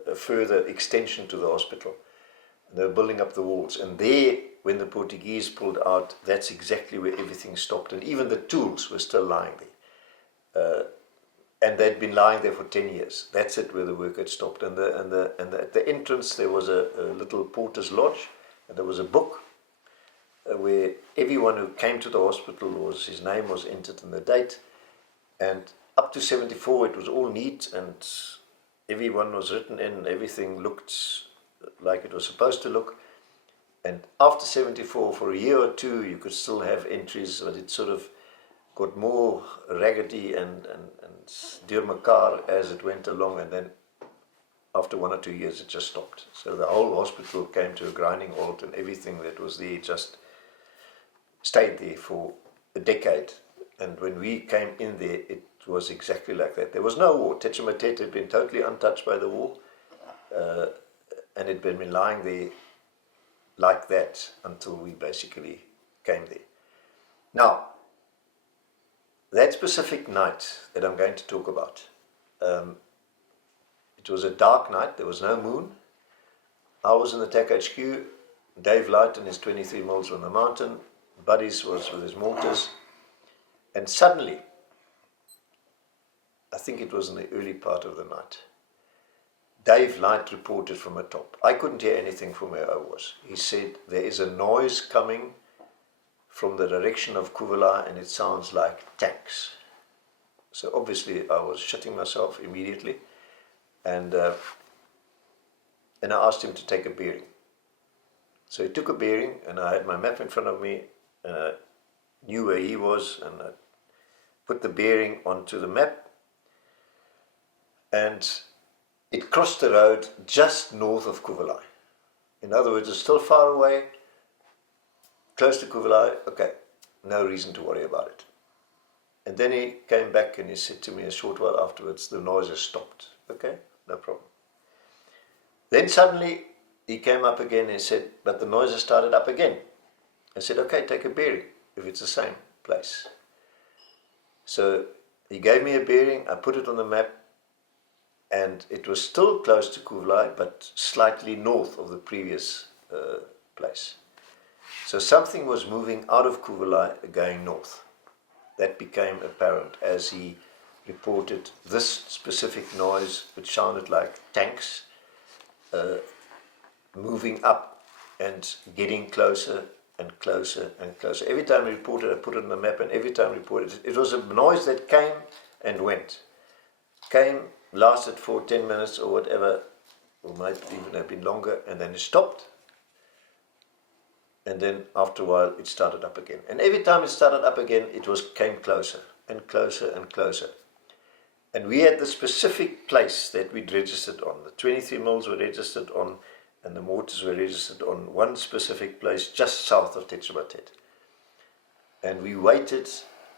a further extension to the hospital. They were building up the walls, and there, when the Portuguese pulled out, that's exactly where everything stopped, and even the tools were still lying there. And they'd been lying there for 10 years. That's it, where the work had stopped. And at the entrance there was a little porter's lodge, and there was a book where everyone who came to the hospital his name was entered and the date. And up to 74 it was all neat, and everyone was written in, everything looked like it was supposed to look. And after 74, for a year or two, you could still have entries, but it sort of got more raggedy and deurmekaar as it went along, and then after 1 or 2 years it just stopped. So the whole hospital came to a grinding halt, and everything that was there just stayed there for a decade. And when we came in there, it was exactly like that. There was no war. Tetramatet had been totally untouched by the war, and it had been lying there like that until we basically came there. Now, that specific night that I'm going to talk about, it was a dark night, there was no moon. I was in the TAC HQ, Dave Light and his 23 mils on the mountain, Buddies was with his mortars, and suddenly, I think it was in the early part of the night, Dave Light reported from atop. I couldn't hear anything from where I was. He said, there is a noise coming from the direction of Kuvala and it sounds like tanks. So obviously I was shitting myself immediately, and I asked him to take a bearing. So he took a bearing, and I had my map in front of me, and I knew where he was, and I put the bearing onto the map, and it crossed the road just north of Kuvala. In other words, it's still far away, close to Kuvala. Okay, no reason to worry about it. And then he came back and he said to me a short while afterwards, the noise has stopped. Okay, no problem. Then suddenly he came up again and said, but the noise has started up again. I said, okay, take a bearing if it's the same place. So he gave me a bearing, I put it on the map, and it was still close to Kuvala, but slightly north of the previous place. So something was moving out of Kuvala going north. That became apparent as he reported this specific noise, which sounded like tanks, moving up and getting closer and closer and closer. Every time he reported, I put it on the map, and every time he reported, it was a noise that came and went. Came, lasted for 10 minutes or whatever, or might even have been longer, and then it stopped. And then after a while it started up again. And every time it started up again, it came closer and closer and closer. And we had the specific place that we'd registered on. The 23 mils were registered on, and the mortars were registered on one specific place just south of Tetramatet. And we waited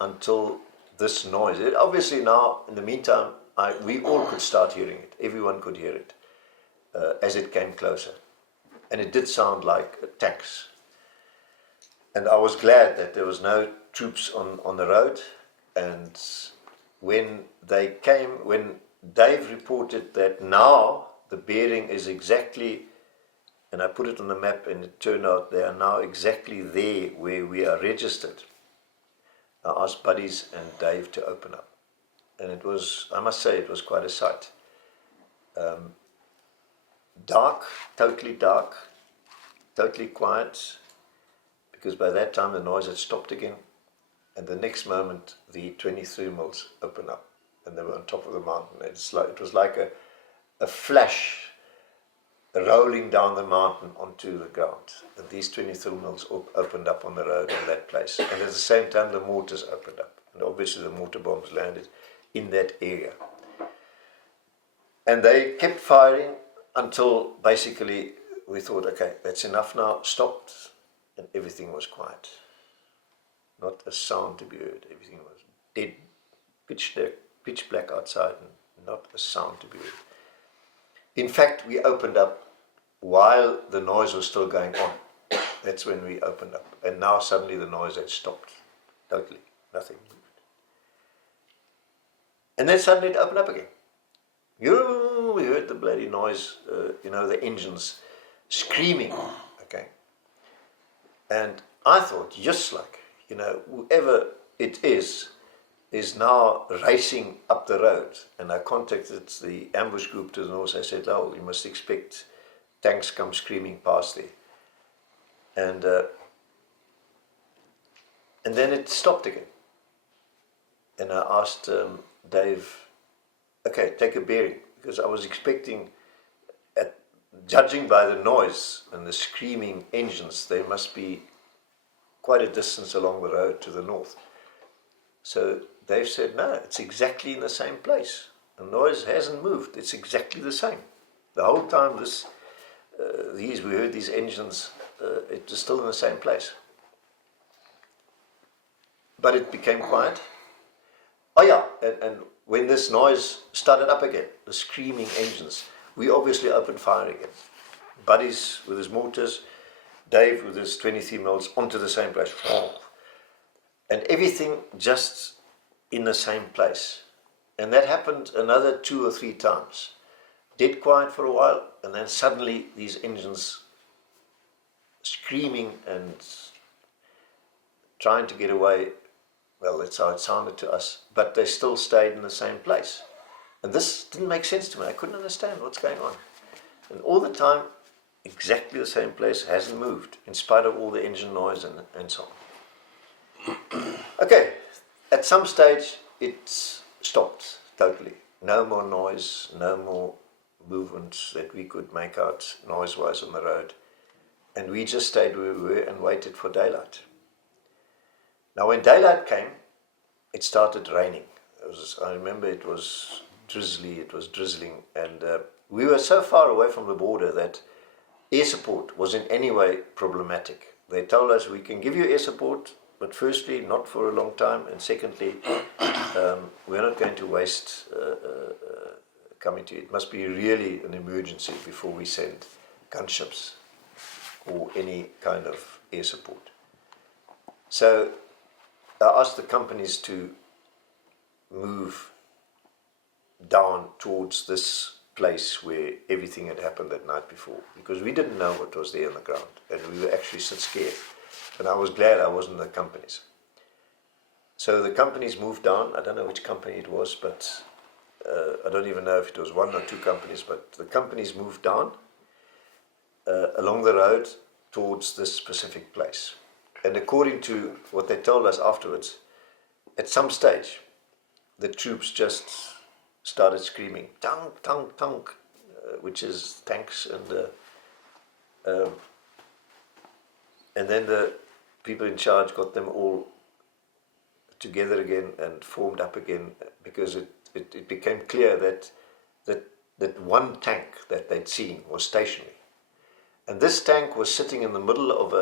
until this noise. Obviously now, in the meantime, we all could start hearing it. Everyone could hear it as it came closer. And it did sound like tanks. And I was glad that there was no troops on the road. And when they came, when Dave reported that now the bearing is exactly, and I put it on the map, and it turned out they are now exactly there where we are registered, I asked Buddies and Dave to open up. And it was, I must say, it was quite a sight. Dark, totally quiet, because by that time the noise had stopped again, and the next moment the 23 mils opened up, and they were on top of the mountain. It was like a flash rolling down the mountain onto the ground, and these 23 mils opened up on the road in that place, and at the same time the mortars opened up, and obviously the mortar bombs landed in that area. And they kept firing until basically we thought, okay, that's enough now, stopped, and everything was quiet. Not a sound to be heard. Everything was dead, pitch black outside, and not a sound to be heard. In fact, we opened up while the noise was still going on. That's when we opened up. And now suddenly the noise had stopped. Totally. Nothing moved. And then suddenly it opened up again. We heard the bloody noise, the engines screaming. Okay. And I thought, just like, whoever it is now racing up the road. And I contacted the ambush group to the north. I said, oh, you must expect tanks come screaming past there. And then it stopped again. And I asked Dave, okay, take a bearing, because I was expecting at judging by the noise and the screaming engines, they must be quite a distance along the road to the north. So they've said, no, it's exactly in the same place. The noise hasn't moved. It's exactly the same. The whole time we heard these engines, it was still in the same place. But it became quiet. Oh yeah, and when this noise started up again, the screaming engines, we obviously opened fire again. Buddies with his mortars, Dave with his 23 mils onto the same place. And everything just in the same place. And that happened another 2 or 3 times. Dead quiet for a while, and then suddenly these engines screaming and trying to get away. Well, that's how it sounded to us, but they still stayed in the same place. And this didn't make sense to me. I couldn't understand what's going on. And all the time, exactly the same place, hasn't moved, in spite of all the engine noise and so on. Okay, at some stage, it stopped totally. No more noise, no more movements that we could make out noise-wise on the road. And we just stayed where we were and waited for daylight. Now when daylight came, it started raining. I remember it was drizzly, it was drizzling, and we were so far away from the border that air support was in any way problematic. They told us, we can give you air support, but firstly, not for a long time, and secondly, we're not going to waste coming to you. It must be really an emergency before we send gunships or any kind of air support. So I asked the companies to move down towards this place where everything had happened that night before, because we didn't know what was there on the ground, and we were actually so scared. And I was glad I wasn't in the companies. So the companies moved down. I don't know which company it was, but I don't even know if it was 1 or 2 companies, but the companies moved down along the road towards this specific place. And according to what they told us afterwards, at some stage, the troops just started screaming, tank, tank, tank, which is tanks, and then the people in charge got them all together again and formed up again, because it became clear that one tank that they'd seen was stationary. And this tank was sitting in the middle of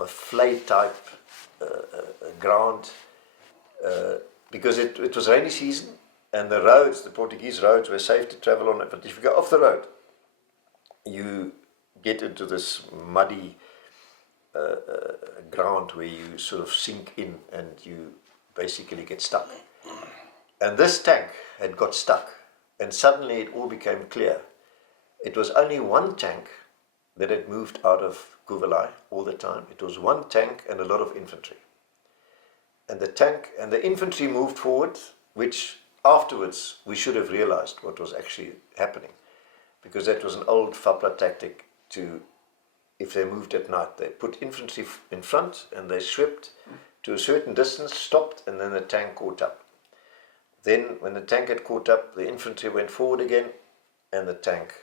a flat type ground, because it was rainy season and the roads, the Portuguese roads, were safe to travel on it. But if you go off the road, you get into this muddy ground where you sort of sink in and you basically get stuck. And this tank had got stuck, and suddenly it all became clear. It was only one tank that had moved out of Kuvalai all the time. It was one tank and a lot of infantry. And the tank and the infantry moved forward, which afterwards we should have realized what was actually happening, because that was an old FAPLA tactic to, if they moved at night, they put infantry in front and they swept to a certain distance, stopped, and then the tank caught up. Then when the tank had caught up, the infantry went forward again, and the tank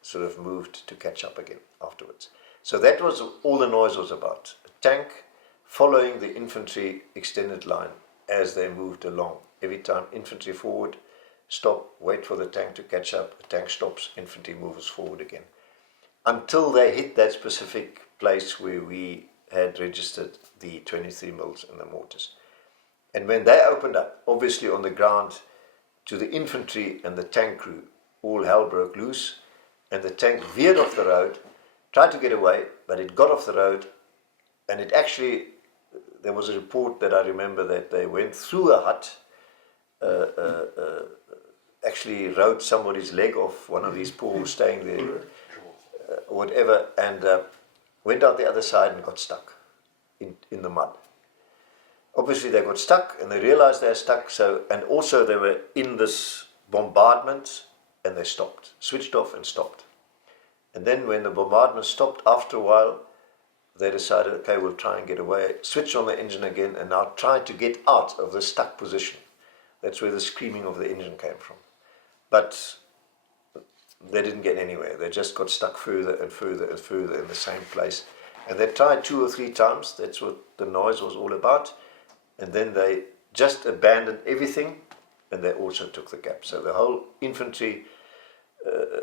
sort of moved to catch up again afterwards. So that was all the noise was about. A tank following the infantry extended line as they moved along. Every time infantry forward, stop, wait for the tank to catch up, the tank stops, infantry moves forward again, until they hit that specific place where we had registered the 23 mils and the mortars. And when they opened up, obviously on the ground, to the infantry and the tank crew, all hell broke loose, and the tank veered off the road, tried to get away, but it got off the road, and it actually, there was a report that I remember that they went through a hut, actually rode somebody's leg off, one of these poor staying there, whatever, and went out the other side and got stuck in the mud. Obviously they got stuck and they realized they were stuck, and also they were in this bombardment, and they stopped, switched off and stopped. And then when the bombardment stopped after a while, they decided, okay, we'll try and get away, switch on the engine again, and now try to get out of the stuck position. That's where the screaming of the engine came from. But they didn't get anywhere. They just got stuck further and further and further in the same place. And they tried 2 or 3 times. That's what the noise was all about. And then they just abandoned everything, and they also took the gap. So the whole infantry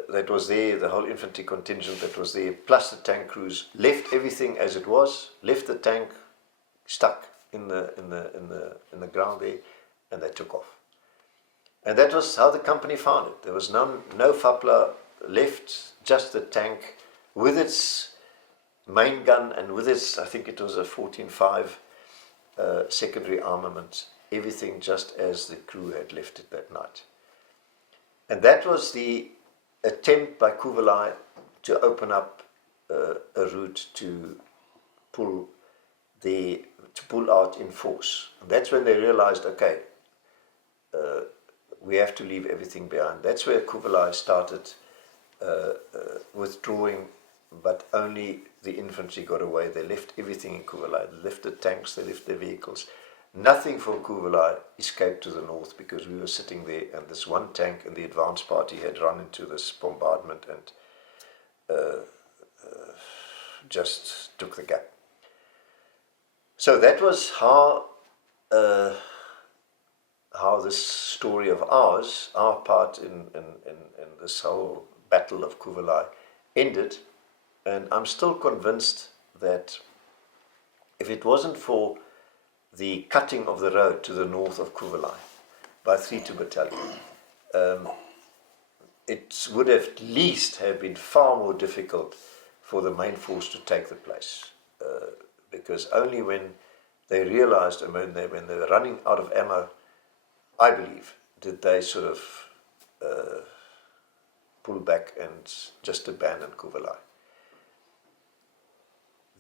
that was there, the whole infantry contingent that was there, plus the tank crews, left everything as it was, left the tank stuck in the ground there, and they took off. And that was how the company found it. There was no FAPLA left, just the tank with its main gun and with its, I think it was a 14.5 secondary armament, everything just as the crew had left it that night. And that was the attempt by Kuvelai to open up a route to pull out in force. And that's when they realized, okay, we have to leave everything behind. That's where Kuvelai started withdrawing, but only the infantry got away. They left everything in Kuvelai. They left the tanks, they left their vehicles. Nothing from Kuvelai escaped to the north because we were sitting there, and this one tank in the advance party had run into this bombardment and just took the gap. So that was how this story of ours, our part in this whole battle of Kuvelai ended. And I'm still convinced that if it wasn't for the cutting of the road to the north of Kuvelai by 3-2 Battalion, it would have at least have been far more difficult for the main force to take the place. Because only when they realized, and when they were running out of ammo, I believe, did they sort of pull back and just abandon Kuvelai.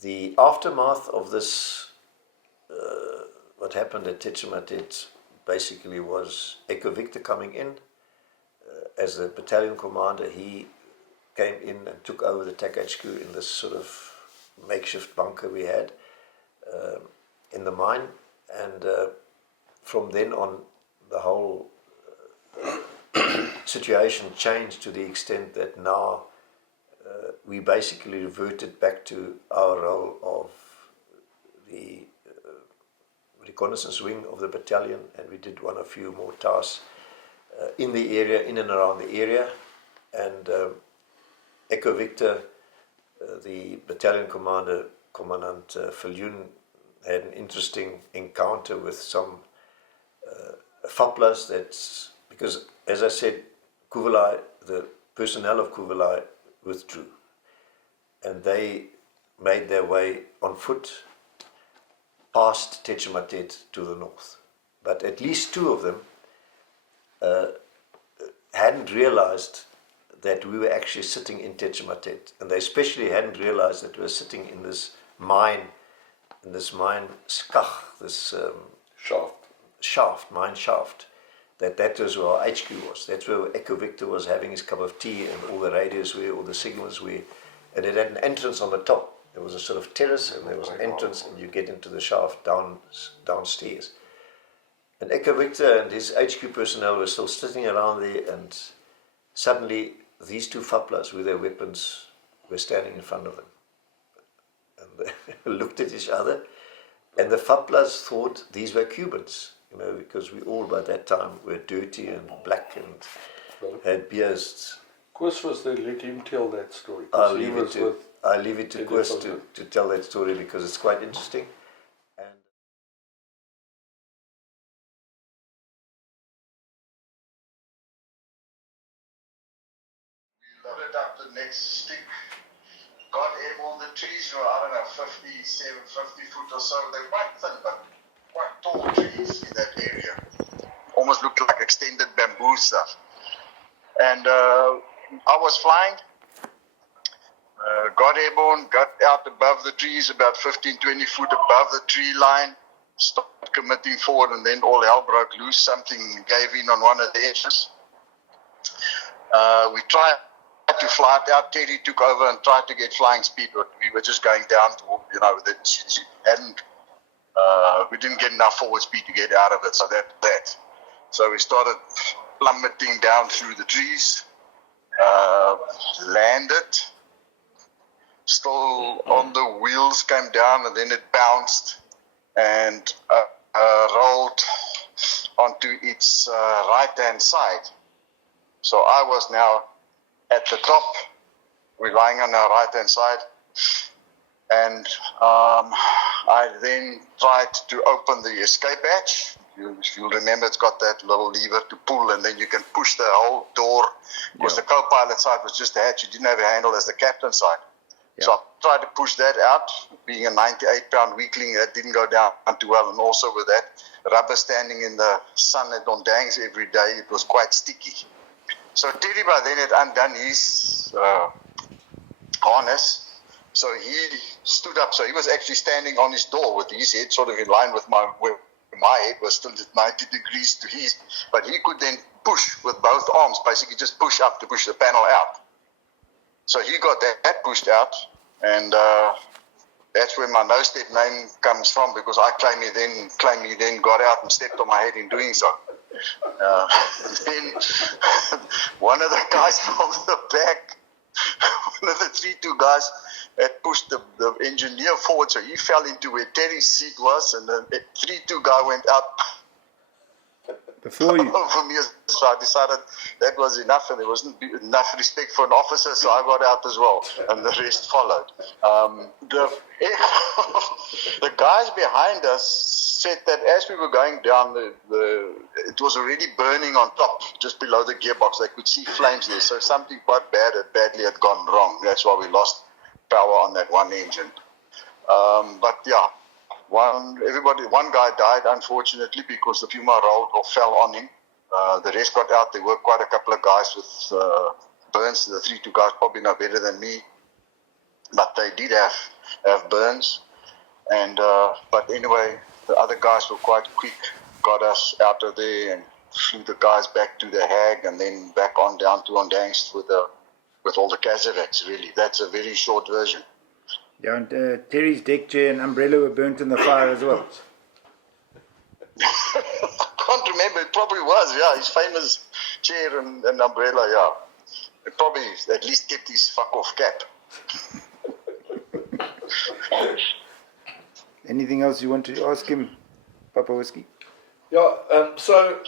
The aftermath of this, what happened at Tetshematet, basically was Echo Victor coming in as the battalion commander. He came in and took over the TAC HQ in this sort of makeshift bunker we had in the mine, and from then on the whole situation changed to the extent that now we basically reverted back to our role of the reconnaissance wing of the battalion, and we did a few more tasks in the area, in and around the area. And Echo Victor, the battalion commander, Commandant Viljoen, had an interesting encounter with some FAPLAs. That's because, as I said, Kuvelai, the personnel of Kuvelai withdrew, and they made their way on foot past Tetshematet to the north. But at least 2 of them hadn't realized that we were actually sitting in Tetshematet, and they especially hadn't realized that we were sitting in this mine, skach, this mine shaft, that was where our HQ was. That's where Echo Victor was having his cup of tea, and all the radios were, all the signals were, and it had an entrance on the top. There was a sort of terrace, and there was an entrance, and you get into the shaft downstairs. And Echo Victor and his HQ personnel were still sitting around there, and suddenly these 2 FAPLAs with their weapons were standing in front of them. And they looked at each other, and the FAPLAs thought these were Cubans, because we all by that time were dirty and black and had beards. Koos was there, let him tell that story. I'll leave it to Koos to tell that story because it's quite interesting. And we loaded up the next stick, got airborne. The trees were, I don't know, 50 foot or so. They're quite thin, but quite tall trees in that area. Almost looked like extended bamboo stuff. And I was flying, got airborne, got out above the trees, about 15-20 foot above the tree line, started committing forward, and then all hell broke loose. Something gave in on one of the edges. We tried to fly it out. Terry took over and tried to get flying speed, but we were just going down to, she hadn't, we didn't get enough forward speed to get out of it, so that. So we started plummeting down through the trees, landed, still on the wheels, came down, and then it bounced and rolled onto its right-hand side. So I was now at the top, we're lying on our right-hand side, and I then tried to open the escape hatch. If you remember, it's got that little lever to pull, and then you can push the whole door, because the co-pilot side was just a hatch, you didn't have a handle as the captain side. So I tried to push that out. Being a 98-pound weakling, that didn't go down too well, and also with that rubber standing in the sun at Ondangs every day, it was quite sticky. So Teddy by then had undone his harness, so he stood up. So he was actually standing on his door with his head sort of in line with where my head was still at 90 degrees to his, but he could then push with both arms, basically just push up to push the panel out. So he got that pushed out, and that's where my no-step name comes from, because I claim he then got out and stepped on my head in doing so. Then one of the guys from the back, one of the 3-2 guys, had pushed the engineer forward, so he fell into where Terry's seat was, and the 3-2 guy went up before you. over me. So I decided that was enough, and there wasn't enough respect for an officer, so I got out as well, and the rest followed. The guys behind us said that as we were going down, it was already burning on top, just below the gearbox. They could see flames there, so something quite badly had gone wrong. That's why we lost power on that one engine. But yeah, one guy died, unfortunately, because the Puma rolled or fell on him. The rest got out. There were quite a couple of guys with burns. The 3-2 guys probably know better than me, but they did have burns. And but anyway, the other guys were quite quick, got us out of there and flew the guys back to the Hague, and then back on down to Ondangs with all the Kazakhs. Really, that's a very short version. Yeah, and Terry's deck chair and umbrella were burnt in the fire as well. I can't remember. It probably was. Yeah, his famous chair and umbrella. Yeah, it probably at least kept his fuck off cap. Anything else you want to ask him, Papa Whiskey? Yeah, so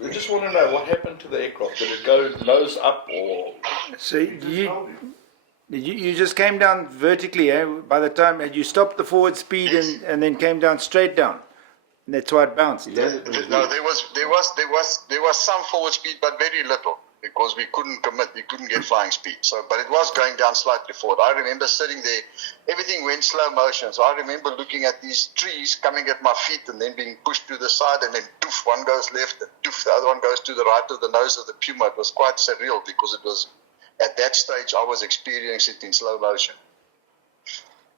we just want to know what happened to the aircraft. Did it go nose up or? So you just came down vertically, eh? By the time you stopped the forward speed and then came down straight down, and that's why it bounced. No, there was some forward speed, but very little, because we couldn't commit. We couldn't get flying speed. So, but it was going down slightly forward. I remember sitting there. Everything went slow motion. So I remember looking at these trees coming at my feet and then being pushed to the side, and then doof, one goes left, and doof, the other one goes to the right of the nose of the Puma. It was quite surreal, because it was, at that stage, I was experiencing it in slow motion.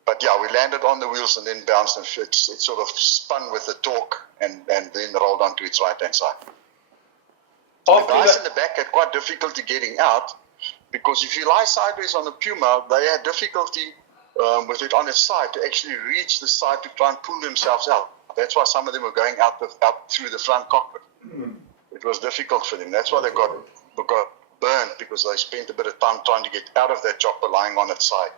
But yeah, we landed on the wheels and then bounced, and it sort of spun with the torque and then rolled onto its right-hand side. The guys in the back had quite difficulty getting out, because if you lie sideways on the Puma, they had difficulty with it on its side to actually reach the side to try and pull themselves out. That's why some of them were going out through the front cockpit. It was difficult for them. That's why they got burned, because they spent a bit of time trying to get out of that chopper lying on its side.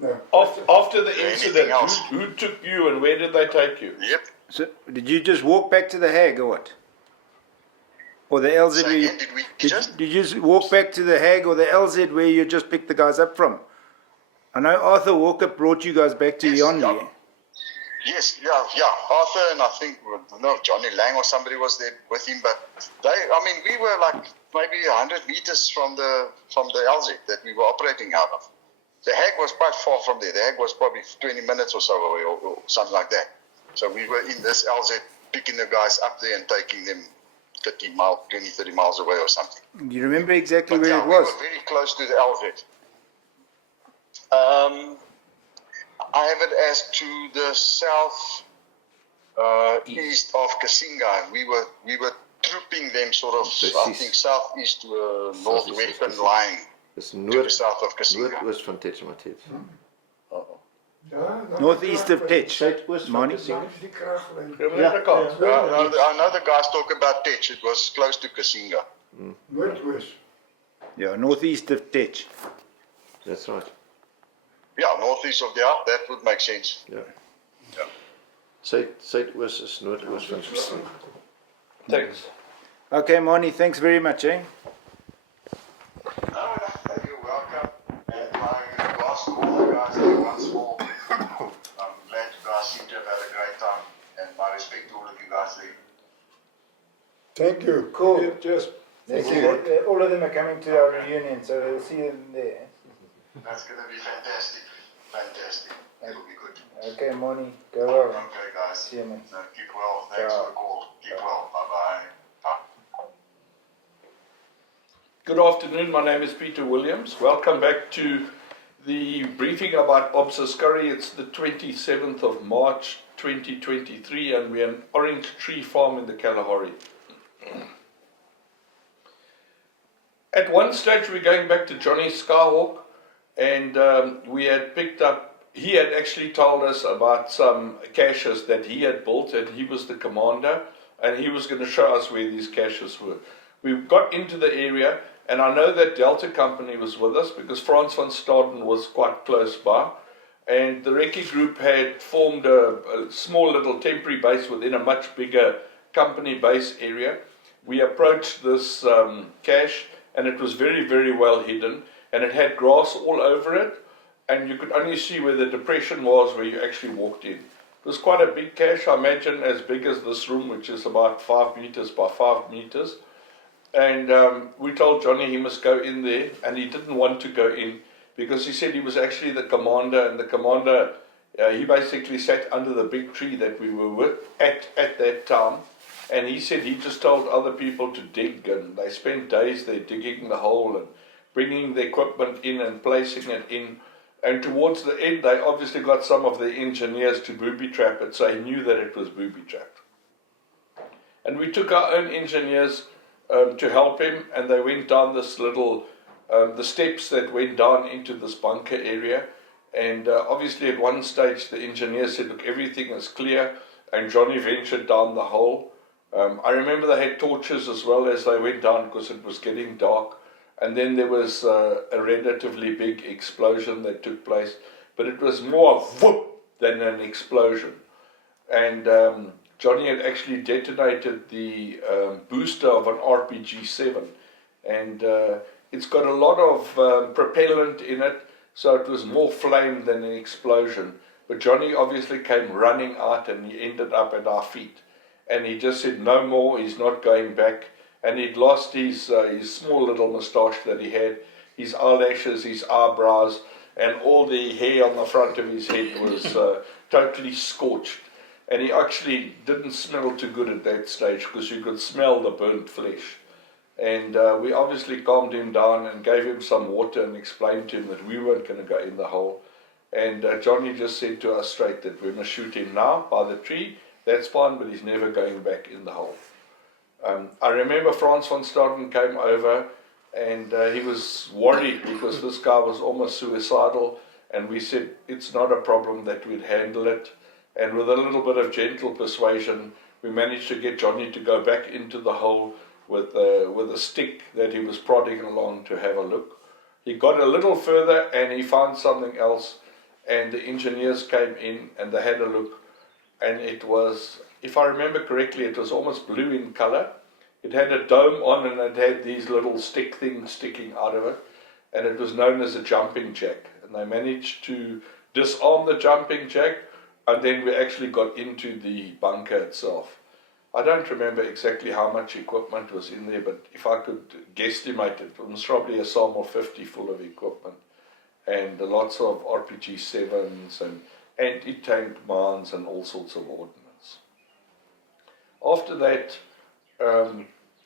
No. After the incident, who took you and where did they take you? Yep. So did you just walk back to the Hague or what? Or the LZ? So again, did you just walk back to the Hague or the LZ where you just picked the guys up from? I know Arthur Walker brought you guys back to Yondi. Yes, yeah. Arthur and I think Johnny Lang or somebody was there with him, but we were like maybe 100 meters from the LZ that we were operating out of. The Hague was quite far from there. The Hague was probably 20 minutes or so away, or something like that. So we were in this LZ picking the guys up there and taking them 30 miles away or something. Do you remember exactly where it was? We were very close to the LZ. I have it as to the south east of Kasinga. We were trooping them sort of, I think, southeast to a northwestern line. Dis to the south of Kasinga. noordoos van Tetshamatet. Northeast of Tech. Suidoost Mani? Dis die kraglyn. I know the guys talk about Tech. It was close to Kasinga. Noordwes. Yeah, northeast of Tech. That's right. Yeah, northeast of there. That would make sense. Ja. Suidoost is noordoos van Kasinga. Thanks. Okay, Moni, thanks very much, eh? You're welcome. And my regards to all the guys there once more. I'm glad you guys seem to have had a great time. And my respect to all of you guys there. Thank you. Cool. Just Thank you. All of them are coming to our reunion, so we'll see you there. That's going to be fantastic. Fantastic. It'll be good. Okay, Moni, go well. Okay, guys. See you, man. Keep well. Thanks for the call. Keep well. Bye-bye. Good afternoon, my name is Peter Williams. Welcome back to the briefing about ASKARIE. It's the 27th of March 2023 and we're an orange tree farm in the Kalahari. At one stage we're going back to Johnny Skyhawk and we had picked up, he had actually told us about some caches that he had built and he was the commander and he was going to show us where these caches were. We got into the area and I know that Delta Company was with us because Frans van Staden was quite close by and the recce group had formed a small little temporary base within a much bigger company base area. We approached this cache and it was very, very well hidden and it had grass all over it and you could only see where the depression was where you actually walked in. It was quite a big cache, I imagine as big as this room, which is about 5 meters by 5 meters. And we told Johnny he must go in there and he didn't want to go in because he said he was actually the commander and the commander, he basically sat under the big tree that we were with at that time and he said he just told other people to dig and they spent days there digging the hole and bringing the equipment in and placing it in and towards the end they obviously got some of the engineers to booby trap it so he knew that it was booby trapped. And we took our own engineers to help him and they went down this little, the steps that went down into this bunker area and obviously at one stage the engineer said look everything is clear and Johnny ventured down the hole. I remember they had torches as well as they went down because it was getting dark and then there was a relatively big explosion that took place but it was more whoop than an explosion and Johnny had actually detonated the booster of an RPG-7 and it's got a lot of propellant in it so it was more flame than an explosion but Johnny obviously came running out and he ended up at our feet and he just said no more, he's not going back and he'd lost his small little moustache that he had, his eyelashes, his eyebrows and all the hair on the front of his head was totally scorched. And he actually didn't smell too good at that stage because you could smell the burnt flesh. And we obviously calmed him down and gave him some water and explained to him that we weren't going to go in the hole. And Johnny just said to us straight that we're going to shoot him now by the tree. That's fine, but he's never going back in the hole. I remember Frans van Staden came over and he was worried because this guy was almost suicidal. And we said it's not a problem, that we'd handle it. And with a little bit of gentle persuasion, we managed to get Johnny to go back into the hole with a stick that he was prodding along to have a look. He got a little further and he found something else and the engineers came in and they had a look and it was, if I remember correctly, it was almost blue in color. It had a dome on and it had these little stick things sticking out of it and it was known as a jumping jack. And they managed to disarm the jumping jack and then we actually got into the bunker itself. I don't remember exactly how much equipment was in there, but if I could guesstimate it was probably a SAML 50 full of equipment and lots of RPG-7s and anti-tank mines and all sorts of ordnance. After that,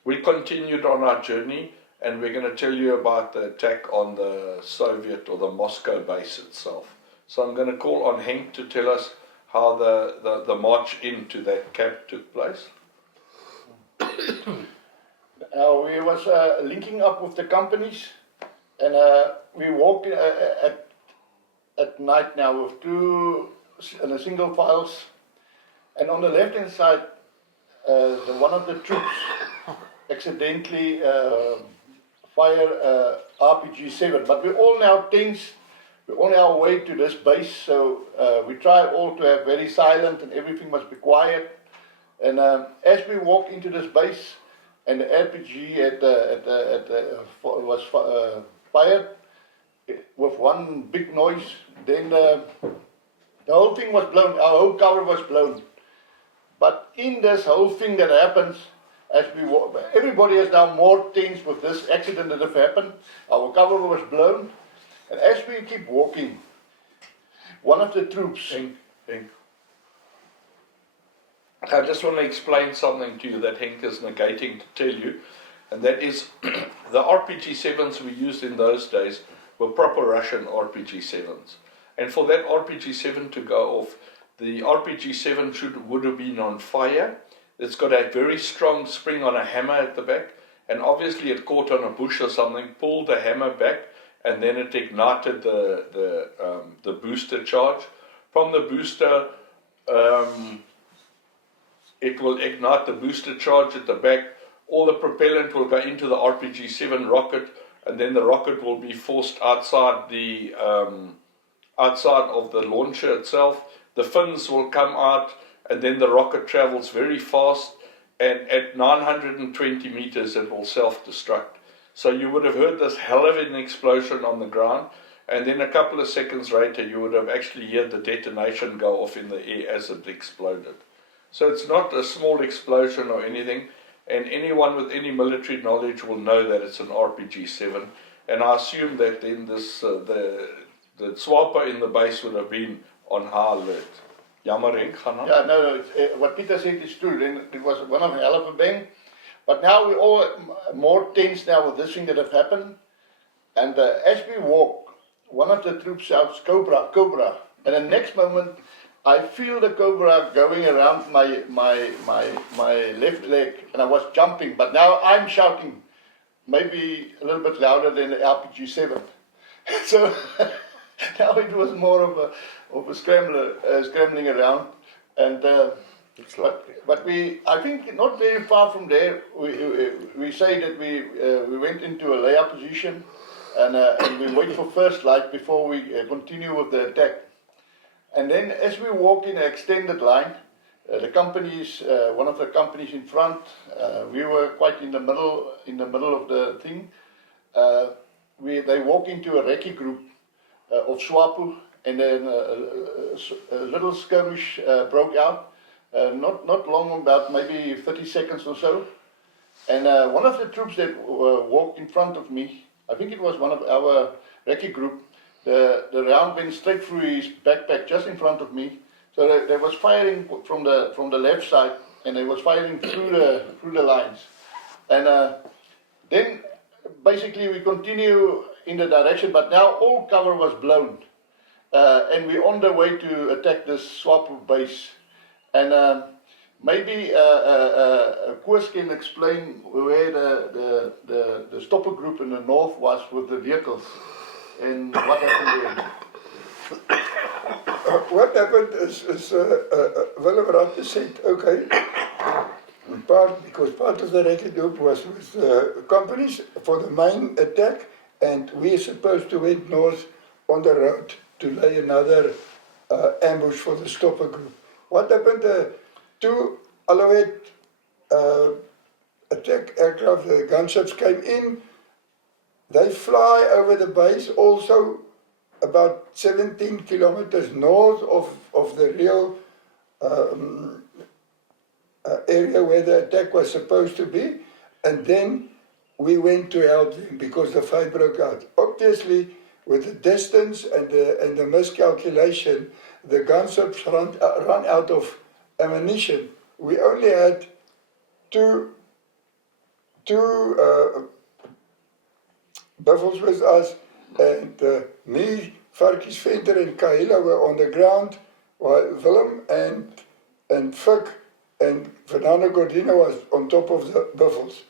we continued on our journey and we're going to tell you about the attack on the Soviet or the Moscow base itself. So I'm going to call on Henk to tell us how the march into that camp took place. We was linking up with the companies and we walked at at night now with two in a single files, and on the left hand side, one of the troops accidentally fire RPG-7. But we're all now tense. We're on our way to this base, so we try all to have very silent and everything must be quiet. And as we walk into this base, and the RPG was fired with one big noise, then the whole thing was blown. Our whole cover was blown. But in this whole thing that happens, as we walk, everybody is now more tense with this accident that have happened. Our cover was blown, and as we keep walking, one of the troops. I just want to explain something to you that Henk is negating to tell you, and that is the RPG-7s we used in those days were proper Russian RPG-7s. And for that RPG-7 to go off, the RPG-7 would have been on fire. It's got a very strong spring on a hammer at the back, and obviously it caught on a bush or something, pulled the hammer back, and then it ignited the booster charge. From the booster, it will ignite the booster charge at the back. All the propellant will go into the RPG-7 rocket, and then the rocket will be forced outside of the launcher itself. The fins will come out, and then the rocket travels very fast, and at 920 meters it will self-destruct. So you would have heard this hell of an explosion on the ground, and then a couple of seconds later you would have actually heard the detonation go off in the air as it exploded. So it's not a small explosion or anything, and anyone with any military knowledge will know that it's an RPG-7, and I assume that then this the SWAPO in the base would have been on high alert. Jammer, Henk, gaan aan. Yeah, no, what Peter said is true. Then it was one of a hell of a bang. But now we're all more tense now with this thing that have happened. And as we walk, one of the troops shouts, "Cobra, Cobra." And the next moment, I feel the cobra going around my left leg, and I was jumping. But now I'm shouting, maybe a little bit louder than the RPG-7. So now it was more of a scrambling around, and but I think not very far from there, we say that we went into a layout position, and we wait for first light before we continue with the attack. And then as we walk in an extended line, the companies, one of the companies in front, we were quite in the middle of the thing. They walk into a recce group of SWAPO, and then a little skirmish broke out. Not long, about maybe 30 seconds or so. And one of the troops that walked in front of me, I think it was one of our recce group, the round went straight through his backpack just in front of me. So they was firing from the left side, and they was firing through the lines. And then basically we continue in the direction, but now all cover was blown. And we're on the way to attack this SWAPO base. And maybe Koos can explain where the stopper group in the north was with the vehicles and what happened there. What happened is Willem Ratte said, okay, because part of the recce group was with the companies for the main attack, and we are supposed to head north on the road to lay another ambush for the stopper group. What happened? Two Alouette attack aircraft, the gunships came in. They fly over the base, also about 17 kilometers north of the real area where the attack was supposed to be, and then we went to help them because the fight broke out. Obviously, with the distance and the miscalculation, the gunships run out of ammunition. We only had two buffels with us, and me, Farkies Venter and Kahila were on the ground, while Willem and Fik and Fernando Gordino was on top of the buffels.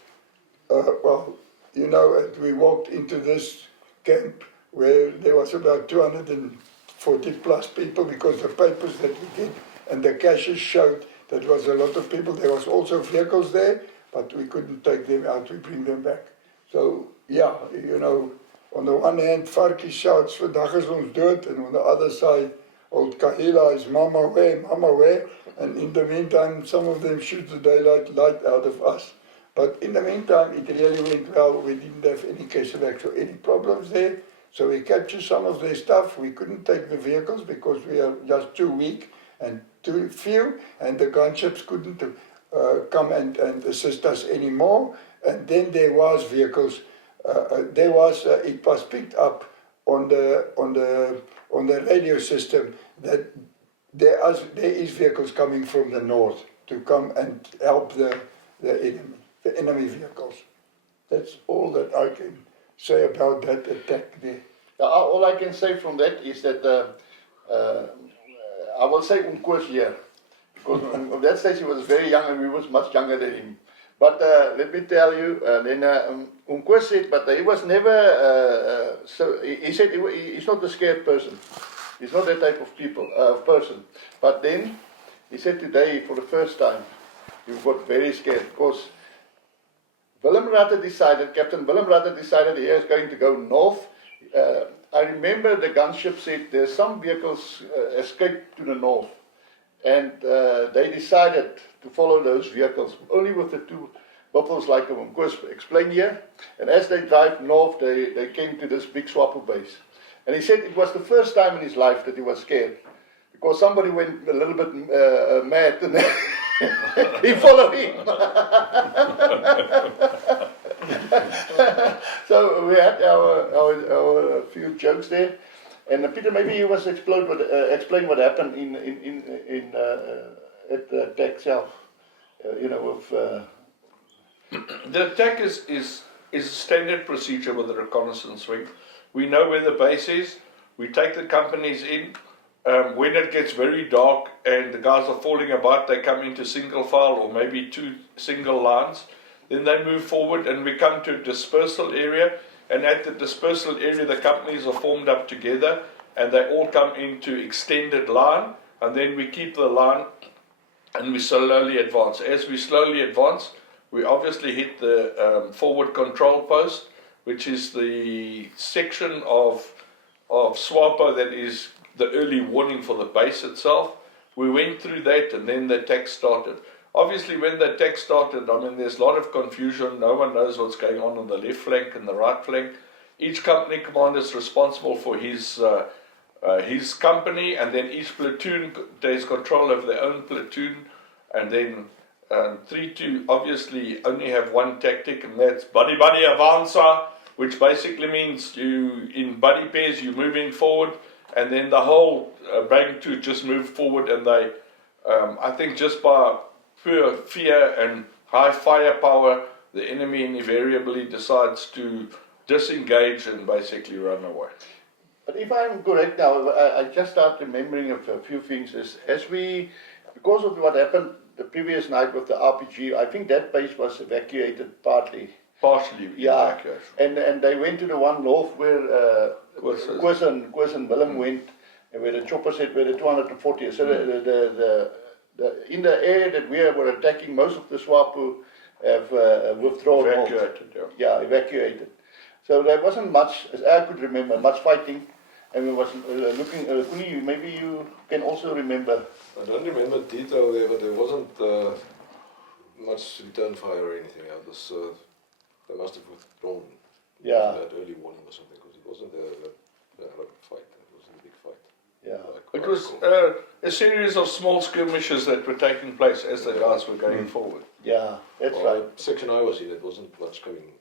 Well, you know, and we walked into this camp where there was about 250 40 plus people, because the papers that we get and the caches showed that was a lot of people. There was also vehicles there, but we couldn't take them out, we bring them back. So, yeah, you know, on the one hand, Farkie shouts, vandag is ons dood, and on the other side, old Kahila is mama where, and in the meantime, some of them shoot the daylight light out of us. But in the meantime, it really went well. We didn't have any casualties or any problems there. So we captured some of their stuff. We couldn't take the vehicles because we are just too weak and too few, and the gunships couldn't come and assist us anymore. And then there was vehicles. It was picked up on the radio system that there is vehicles coming from the north to come and help the enemy vehicles. That's all that I can say about that attack there. All I can say from that is that I will say Unkoos here, because at that stage he was very young and we was much younger than him. But let me tell you, then Unkoos said, but he was never, so he said he's not a scared person. He's not that type of person. But then he said today, for the first time, he got very scared because Captain Willem Rutter decided he was going to go north. I remember the gunship said there's some vehicles escaped to the north, and they decided to follow those vehicles only with the two buffaloes like Unkoos explained here. And as they drive north, they came to this big SWAPO base. And he said it was the first time in his life that he was scared, because somebody went a little bit mad and he followed him. So we had our few jokes there. And Peter, maybe you must explain what happened at the attack itself. The attack is standard procedure with the reconnaissance wing. We know where the base is. We take the companies in. When it gets very dark and the guys are falling about, they come into single file or maybe two single lines. Then they move forward and we come to a dispersal area. And at the dispersal area, the companies are formed up together and they all come into extended line. And then we keep the line and we slowly advance. As we slowly advance, we obviously hit the forward control post, which is the section of SWAPO that is the early warning for the base itself. We went through that and then the attack started. Obviously when the attack started, I mean, there's a lot of confusion. No one knows what's going on the left flank and the right flank. Each company commander is responsible for his company, and then each platoon takes control of their own platoon, and then 3-2 obviously only have one tactic, and that's buddy avanza, which basically means you in buddy pairs you're moving forward, and then the whole bang to just move forward, and they I think just by pure fear and high firepower, the enemy invariably decides to disengage and basically run away. But if I'm correct now, I just start remembering a few things. Because of what happened the previous night with the RPG, I think that base was evacuated partially. Partially, yeah. And they went to the one north where Koos and Willem went, and where the chopper said where the 240. So in the area that we were attacking, most of the SWAPO have withdrawn. Evacuated, evacuated. So there wasn't much, as I could remember, much fighting. And we was looking, Kuni, maybe you can also remember. I don't remember detail there, but there wasn't much return fire or anything. They must have withdrawn. Yeah. That early warning or something, because it wasn't a fight. It wasn't a big fight. Yeah. It was a series of small skirmishes that were taking place as the guys were going forward. Yeah, that's right. Section I was in, it wasn't much coming.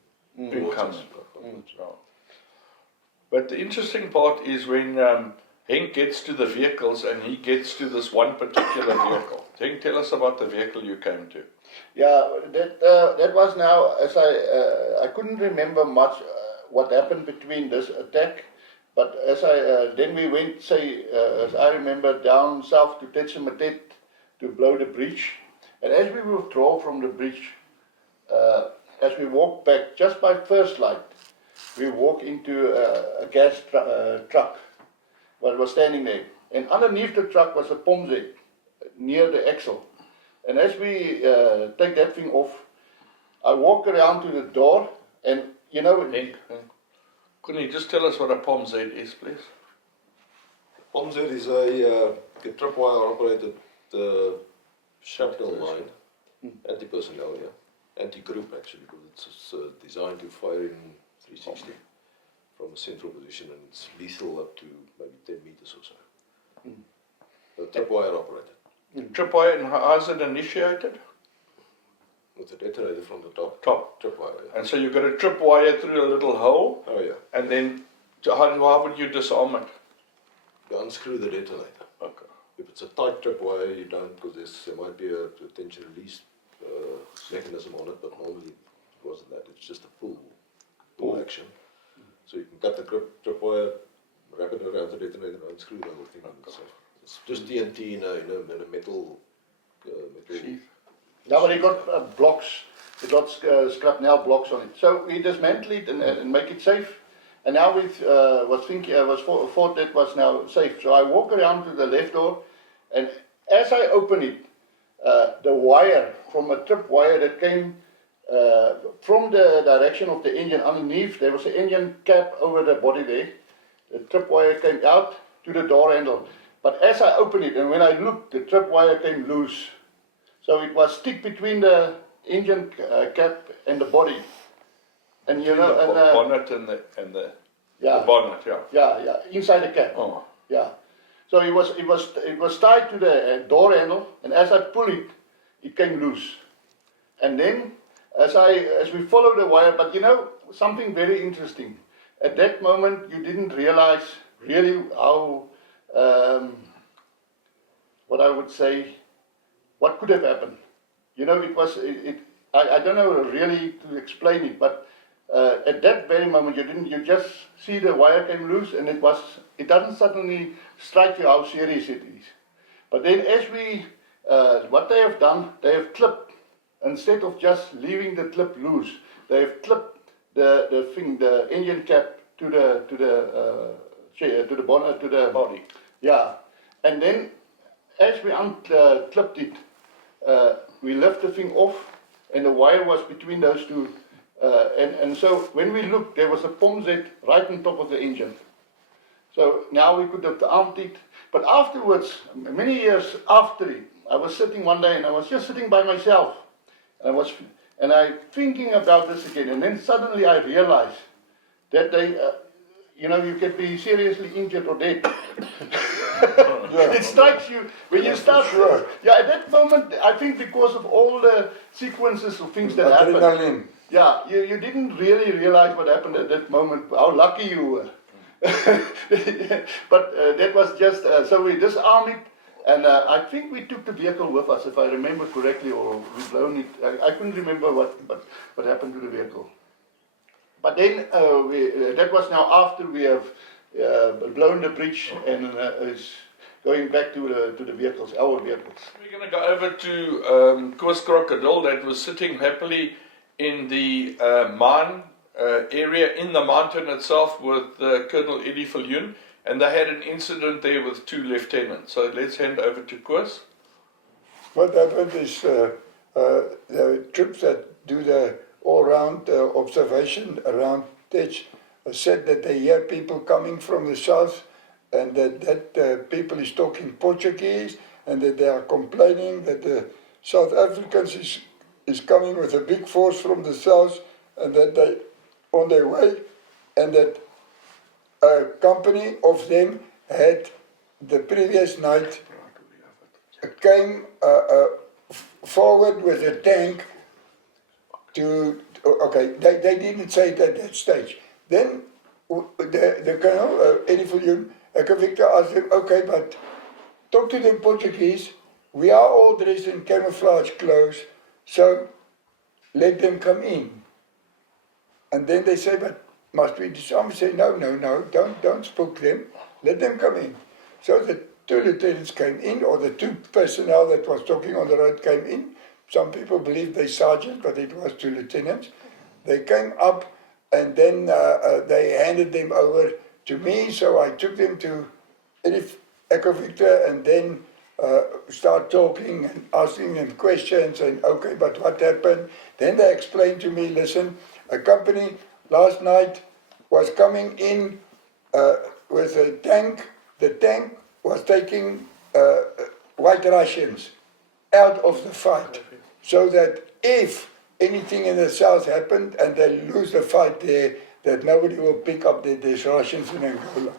But the interesting part is when Henk gets to the vehicles and he gets to this one particular vehicle. Henk, tell us about the vehicle you came to. Yeah, that was now, as I couldn't remember much what happened between this attack, but as then we went, as I remember, down south to Tetsumatet to blow the breach. And as we withdraw from the breach, as we walk back, just by first light, we walk into a gas truck. was standing there. And underneath the truck was a pomze near the axle. And as we take that thing off, I walk around to the door, and you know. Couldn't you just tell us what a POMZ is, please? POMZ is a tripwire operated shrapnel mine, anti-personnel, anti-group actually, because it's designed to fire in 360 from a central position, and it's lethal up to maybe 10 meters or so. Tripwire operated. Tripwire, and how is it initiated? With a detonator from the top. Tripwire, And so you've got a tripwire through a little hole. Oh yeah. And then, how would you disarm it? You unscrew the detonator. Okay. If it's a tight tripwire, you don't, because there might be a tension release mechanism on it, but normally it wasn't that. It's just a pull action. So you can cut the tripwire, wrap it around the detonator, and unscrew the whole thing. Okay. It's just TNT in a metal sheath. Now, but he got blocks, he got scrap-nail blocks on it. So we dismantle it and make it safe. And now we thought that was now safe. So I walk around to the left door, and as I open it, the wire from a trip wire that came from the direction of the engine underneath, there was an engine cap over the body there. The trip wire came out to the door handle. But as I opened it, and when I looked, the trip wire came loose. So it was stick between the engine cap and the body, and you know, the bonnet and the bonnet, inside the cap, So it was tied to the door handle, and as I pull it, it came loose, and then as we followed the wire, but you know something very interesting. At that moment, you didn't realize really how what I would say. What could have happened? You know, I don't know really to explain it, but at that very moment you just see the wire came loose, and it doesn't suddenly strike you how serious it is. But then as what they have done, they have clipped, instead of just leaving the clip loose, they have clipped the engine cap to the bonnet, to the body. Yeah, and then as we unclipped it, we left the thing off, and the wire was between those two. And so when we looked, there was a POMZ right on top of the engine. So now we could have armed it. But afterwards, many years after it, I was sitting one day, and I was just sitting by myself. And I thinking about this again, and then suddenly I realized that you can be seriously injured or dead. It strikes you when you start. Sure. Yeah, at that moment, I think because of all the sequences of things that happened. Yeah, you didn't really realize what happened at that moment, how lucky you were. But that was just, so we disarmed it, and I think we took the vehicle with us, if I remember correctly, or we blown it. I couldn't remember what happened to the vehicle. But then that was now after we have blown the bridge and is going back to the vehicles, our vehicles. We're going to go over to Koos Crocodile that was sitting happily in the mine area in the mountain itself with Colonel Eddie Viljoen, and they had an incident there with 2 lieutenants. So let's hand over to Koos. What happened is the troops that do the all-round observation around Tech said that they hear people coming from the south, and that people is talking Portuguese, and that they are complaining that the South Africans is coming with a big force from the south, and that they on their way, and that a company of them had the previous night came forward with a tank to, okay, they didn't say it at that stage. Then the Colonel, Eddie Viljoen, Victor asked him, okay, but talk to them Portuguese, we are all dressed in camouflage clothes, so let them come in. And then they say, but must we disarm? Say, no, don't spook them, let them come in. So the 2 lieutenants came in, or the 2 personnel that was talking on the road came in. Some people believe they sergeant, but it was 2 lieutenants. They came up, and then they handed them over to me, so I took them to if Echo Victor and then start talking and asking them questions and okay, but what happened? Then they explained to me, listen, a company last night was coming in with a tank. The tank was taking White Russians out of the fight, so that if anything in the south happened and they lose the fight there, that nobody will pick up that there's Russians in Angola.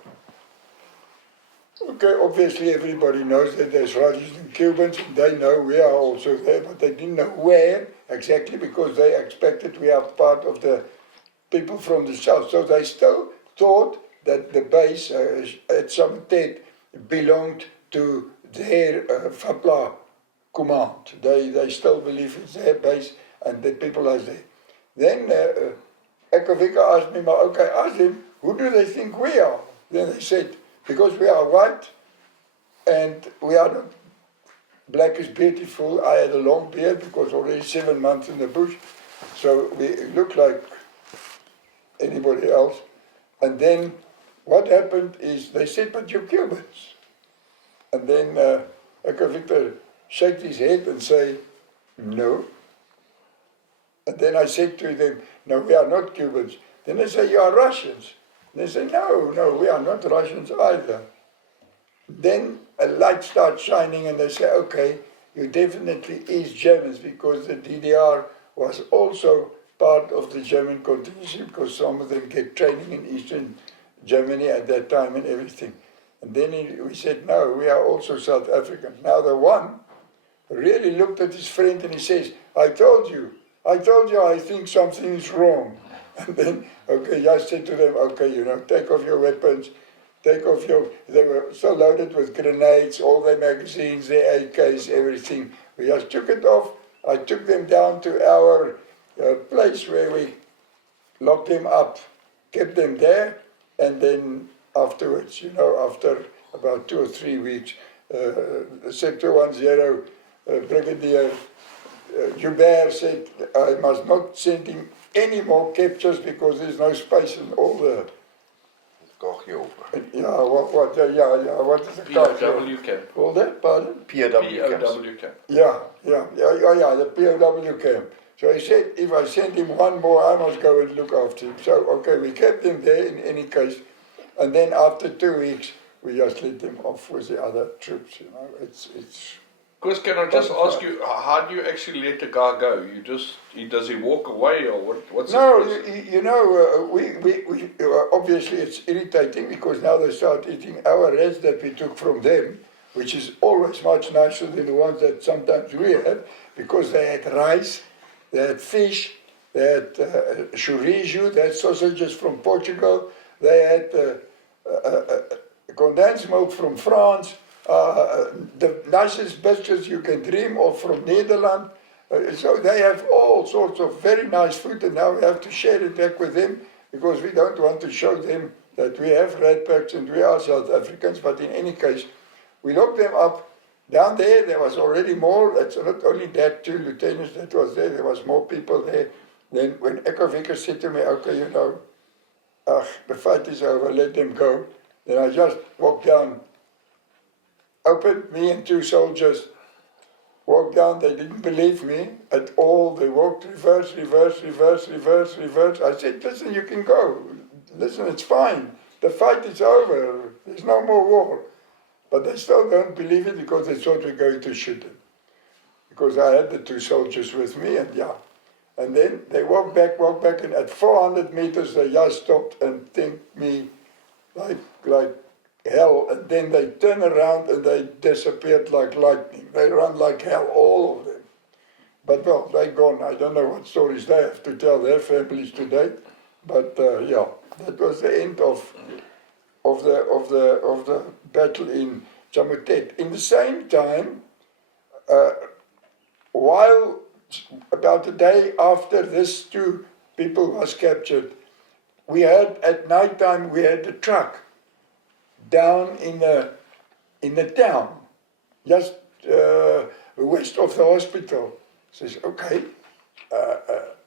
Okay, obviously everybody knows that there's Russians and Cubans, and they know we are also there, but they didn't know where exactly because they expected we are part of the people from the south. So they still thought that the base at Summertet belonged to their FAPLA command. They still believe it's their base and the people are there. Then Ekavika asked me, okay, ask them, who do they think we are? Then they said, because we are white and we are not, black is beautiful. I had a long beard because already 7 months in the bush, so we look like anybody else. And then what happened is they said, but you're Cubans. And then Victor shake his head and say, no. And then I said to them, no, we are not Cubans. Then they say, you are Russians. They say, no, we are not Russians either. Then a light starts shining and they say, okay, you definitely is Germans because the DDR was also part of the German contingency because some of them get training in Eastern Germany at that time and everything. And then we said, no, we are also South Africans. Now the one really looked at his friend and he says, I told you I think something is wrong. And then, okay, I said to them, okay, take off your weapons, they were so loaded with grenades, all their magazines, their AKs, everything. We just took it off. I took them down to our place where we locked them up, kept them there, and then afterwards, after about 2 or 3 weeks, Sector 10 Brigadier Joubert said, I must not send him any more captures because there's no space in all the... What is the POW camp. All that, pardon? POW camp. The POW camp. So he said, if I send him one more, I must go and look after him. So, okay, we kept him there in any case. And then after 2 weeks, we just let him off with the other troops, It's Chris, can I just ask you, how do you actually let the guy go? Does he walk away or what's no, the we obviously it's irritating because now they start eating our rest that we took from them, which is always much nicer than the ones that sometimes we had, because they had rice, they had fish, they had chorizo, they had sausages from Portugal, they had condensed milk from France, the nicest biscuits you can dream of from Netherlands. So they have all sorts of very nice food, and now we have to share it back with them because we don't want to show them that we have red packs and we are South Africans. But in any case, we locked them up. Down there was already more. It's not only that 2 lieutenants that was there, there was more people there. Then when Echo Vicker said to me, okay, the fight is over, let them go. Then I just walked down, opened, me and 2 soldiers, walked down. They didn't believe me at all. They walked reverse. I said, listen, you can go. Listen, it's fine. The fight is over. There's no more war. But they still don't believe it because they thought we're going to shoot them. Because I had the 2 soldiers with me, and And then they walked back, and at 400 meters they just stopped and thanked me like hell, and then they turn around and they disappeared like lightning. They run like hell, all of them. But well, they're gone. I don't know what stories they have to tell their families today. But that was the end of the battle in Chamutet. In the same time, while about a day after this 2 people was captured, we had at night time we had a truck down in the town, just west of the hospital. Says, okay,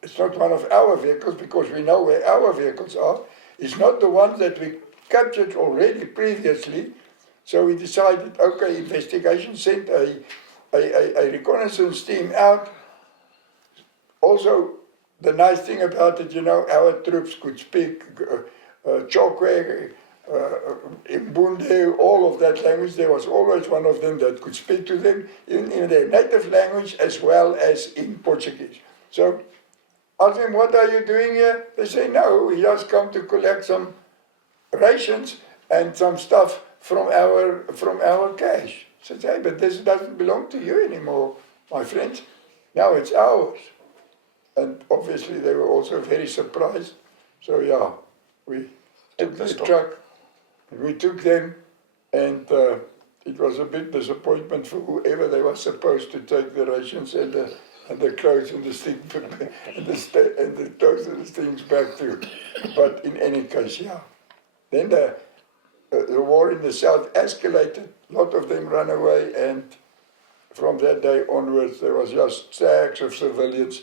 it's not one of our vehicles because we know where our vehicles are. It's not the ones that we captured already previously, So we decided, okay, investigation, sent a reconnaissance team out. Also, the nice thing about it, our troops could speak Chokwe, Mbunde, all of that language. There was always one of them that could speak to them in their native language as well as in Portuguese. So, ask them, what are you doing here? They say, no, we just come to collect some rations and some stuff from our cash. I said, hey, but this doesn't belong to you anymore, my friends. Now it's ours. And obviously they were also very surprised. So yeah, we took the truck, we took them, and it was a big disappointment for whoever they were supposed to take the rations and the clothes and the things and the clothes and the things back to. But in any case, yeah. Then the war in the south escalated. A lot of them ran away, and from that day onwards, there was just stacks of civilians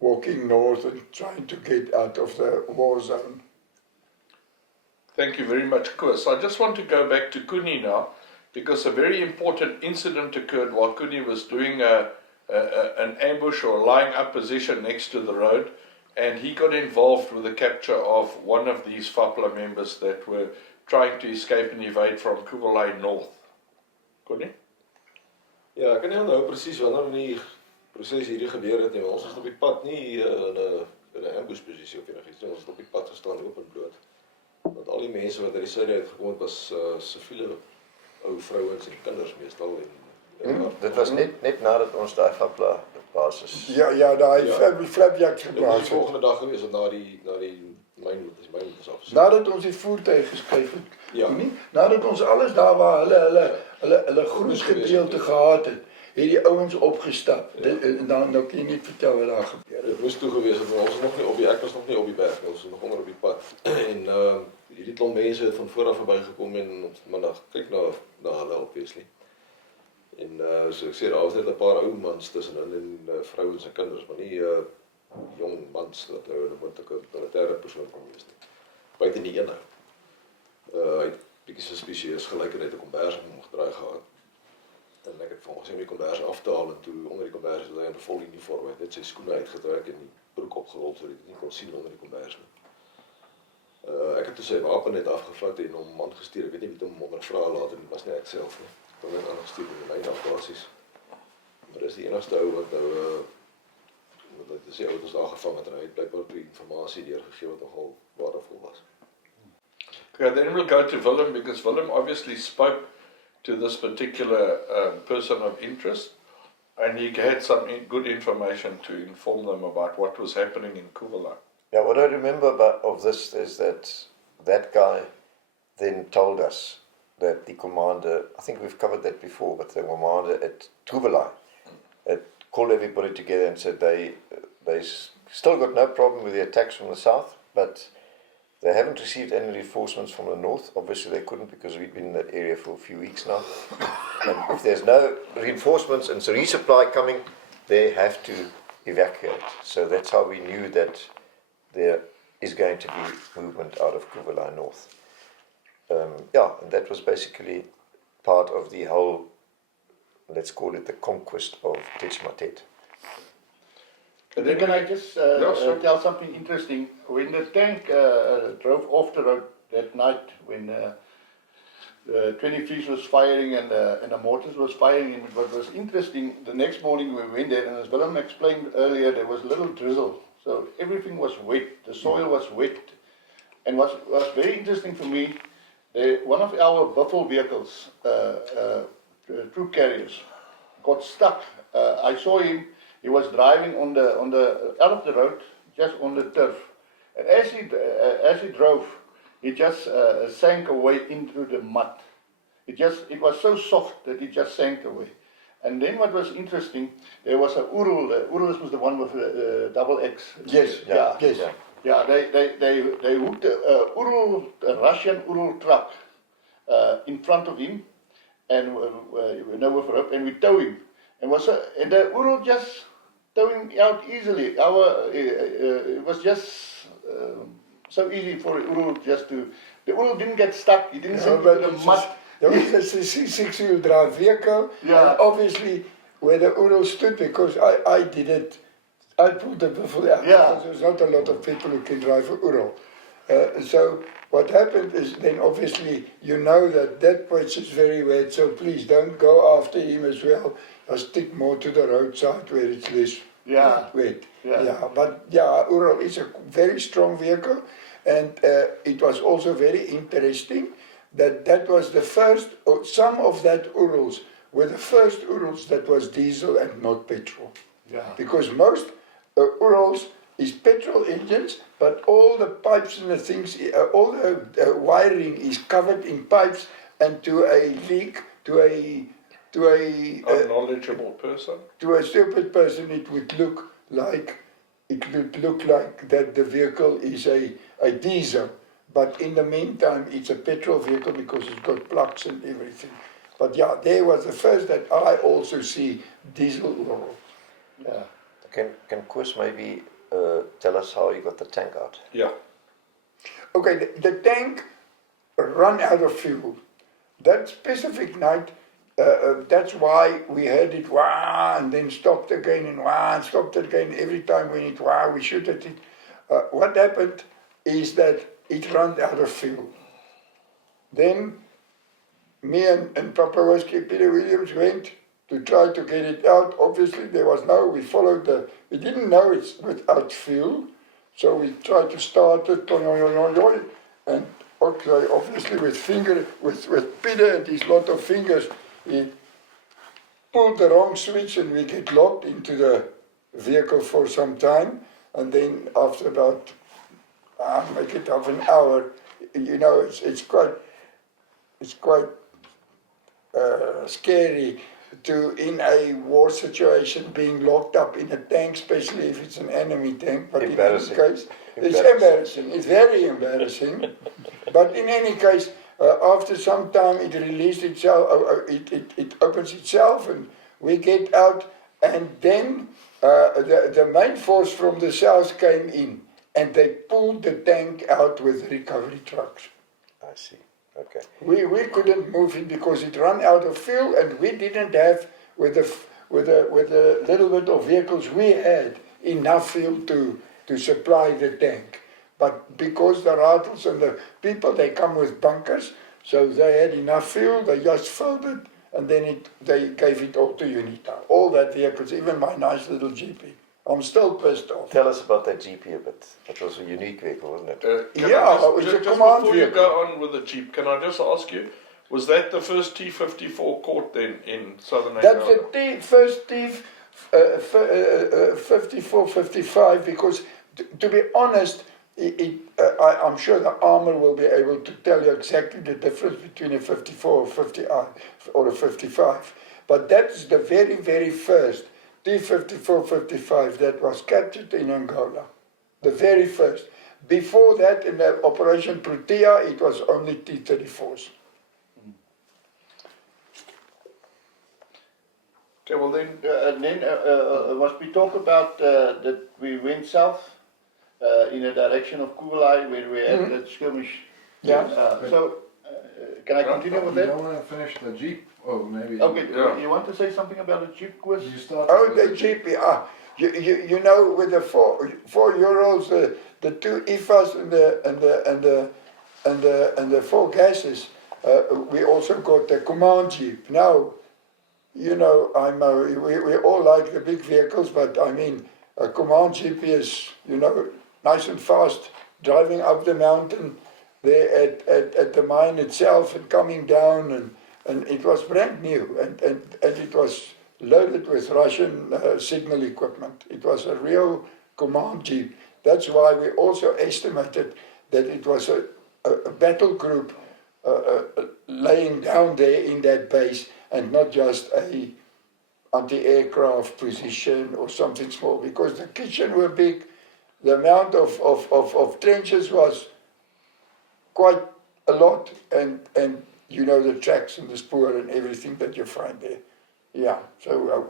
walking north and trying to get out of the war zone. Thank you very much, Koos. I just want to go back to Kuni now, because a very important incident occurred while Kuni was doing an ambush or lying up position next to the road, and he got involved with the capture of one of these FAPLA members that were trying to escape and evade from Kuwalai North. Kuni? Ja, ek kan nie onthou presies wanneer die proses hierdie gebeur het nie, maar ons is op die pad nie in 'n ambush posisie of enigiets nie, ons het op die pad gestaan oop en bloot. Want al die mense wat uit die suide uitgekom het was siviele ou vrouens en kinders meestal. Dit was net nadat ons daai FAPLA basis. Ja, daai flapjacks Dit was geplaas die het. volgende dag gewees, na die myn is af. Nadat ons die voertuig geskuif het. Ja. Nie? Nadat ons alles daar waar hulle groensgedeelte gehad het, het die ouens opgestap. Ja. En dan nou kan jy nie vertel wat daar gebeur het. Dit moes toe gewees het, want ons was nog nie op die, ek was nog nie op die berg nie, ons was nog onder op die pad. En hierdie klomp mense het van vooraf verbygekom en ons maar nou kyk na hulle obviously. En so ek sê, daar was net 'n paar ou mans tussenin en vrouens en kinders, maar nie jong mans dat nou 'n moontlike militêre persoon kon wees nie. Buite die een nou. Hy het bietjie suspicieus gelyk en hy het 'n kombers om hom gedraai gehad. En ek het vir hom gesê om die kombers af te haal en toe onder die kombers het hy in 'n vol uniform, hy het net sy skoene uitgetrek en die broek opgerol sodat hy dit nie kon sien onder die kombers nie. Ek het toe sy wapen net afgevat en hom aangestuur. Ek weet nie wie hom ondervra later nie, was nie ek self nie. Ek het hom net aangestuur in die lyn afbasies. Maar dis die enigste ou wat nou wat is die ou wat ons daar gevang het en hy het blykbaar toe informasie deurgegee wat nogal waardevol was. Okay, then we'll go to Willem, because Willem obviously spoke to this particular person of interest, and he had some good information to inform them about what was happening in Kuwalai. Yeah, what I remember of this is that guy then told us that the commander, I think we've covered that before, but the commander at Kuwalai had called everybody together and said they still got no problem with the attacks from the south, but they haven't received any reinforcements from the north. Obviously they couldn't because we've been in that area for a few weeks now. And if there's no reinforcements and resupply coming, they have to evacuate. So that's how we knew that there is going to be movement out of Kuwalai North. And that was basically part of the whole, let's call it the conquest of Tetsmatet. And then can I just tell something interesting? When the tank drove off the road that night, when the 23s was firing and the mortars was firing, and what was interesting, the next morning we went there, and as Willem explained earlier, there was a little drizzle. So everything was wet, the soil was wet. And what was very interesting for me, one of our buffalo vehicles, troop carriers, got stuck. I saw him. He was driving on the out of the road, just on the turf, and as he drove, he just sank away into the mud. It was so soft that he just sank away. And then what was interesting, there was a Urul. Urul was the one with the double X. Yes, yeah. Yeah, They hooked a Russian Urul truck in front of him, and with rope, and we tow him. And the Urul just tow him out easily. It was just so easy for Urul just to. The Urul didn't get stuck. He didn't sink into the mud. There was a six-wheel drive vehicle, Yeah. and obviously where the Ural stood, because I did it, I pulled the buffalo out, Yeah. because there's not a lot of people who can drive a Ural. So what happened is then obviously you know that pitch is very wet, so please don't go after him as well. Just stick more to the roadside where it's less wet. Yeah. But yeah, Ural is a very strong vehicle, and it was also very interesting that was the first, or some of that Urals were the first Urals that was diesel and not petrol. Yeah. Because most Urals is petrol engines, but all the pipes and the things, all the wiring is covered in pipes, and to a leak, to a knowledgeable person. To a stupid person, it would look like that the vehicle is a diesel, but in the meantime, it's a petrol vehicle because it's got plugs and everything. But yeah, there was the first that I also see diesel Ural. Yeah. Can Koos maybe tell us how you got the tank out? Yeah. Okay, the tank ran out of fuel. That specific night, that's why we heard it wah, and then stopped again, and wah, and stopped again. Every time when it wah, we shoot at it. What happened is that it ran out of fuel. Then me and Papa Whiskey Peter Williams went to try to get it out. Obviously we followed we didn't know it's without fuel, so we tried to start it, and okay, obviously with Peter and his lot of fingers, he pulled the wrong switch and we get locked into the vehicle for some time, and then after about make it half an hour, it's quite scary to, in a war situation, being locked up in a tank, especially if it's an enemy tank. But in any case, it's embarrassing. It's very embarrassing. But in any case, after some time, it released itself. It opens itself, and we get out. And then the main force from the south came in, and they pulled the tank out with recovery trucks. I see. Okay. We couldn't move it because it ran out of fuel, and we didn't have, with the little bit of vehicles we had, enough fuel to supply the tank. But because the Rattles and the people, they come with bunkers, so they had enough fuel, they just filled it, and then they gave it all to UNITA. All that vehicles, even my nice little GP. I'm still pissed off. Tell us about that GP a bit. That was a unique vehicle, wasn't it? It's a command before vehicle. you go on with the Jeep, can I just ask you, was that the first T-54 caught then in southern Angola? That's the first T-54, 55, because to be honest, I'm sure the armor will be able to tell you exactly the difference between a 54 or a 55. But that's the very, very first T-54, 55 that was captured in Angola. The very first. Before that, in the Operation Protea, it was only T-34s. Okay, well then... And then was we talk about that we went south in the direction of Kualai, where we had that skirmish. Yeah. Can I continue with that? You don't want to finish the Jeep? Oh, maybe. Okay, you want to say something about the Jeep, Koos? The Jeep, you know, with the €4, the two IFAs and the four gases, we also got the command Jeep. Now, you know, we all like the big vehicles, but I mean, a command Jeep is, you know, nice and fast, driving up the mountain there at the mine itself and coming down, and it was brand new, and it was loaded with Russian signal equipment. It was a real command Jeep. That's why we also estimated that it was a battle group laying down there in that base, and not just a anti-aircraft position or something small, because the kitchen were big, the amount of trenches was quite a lot, and you know, the tracks and the spoor and everything that you find there. Yeah, so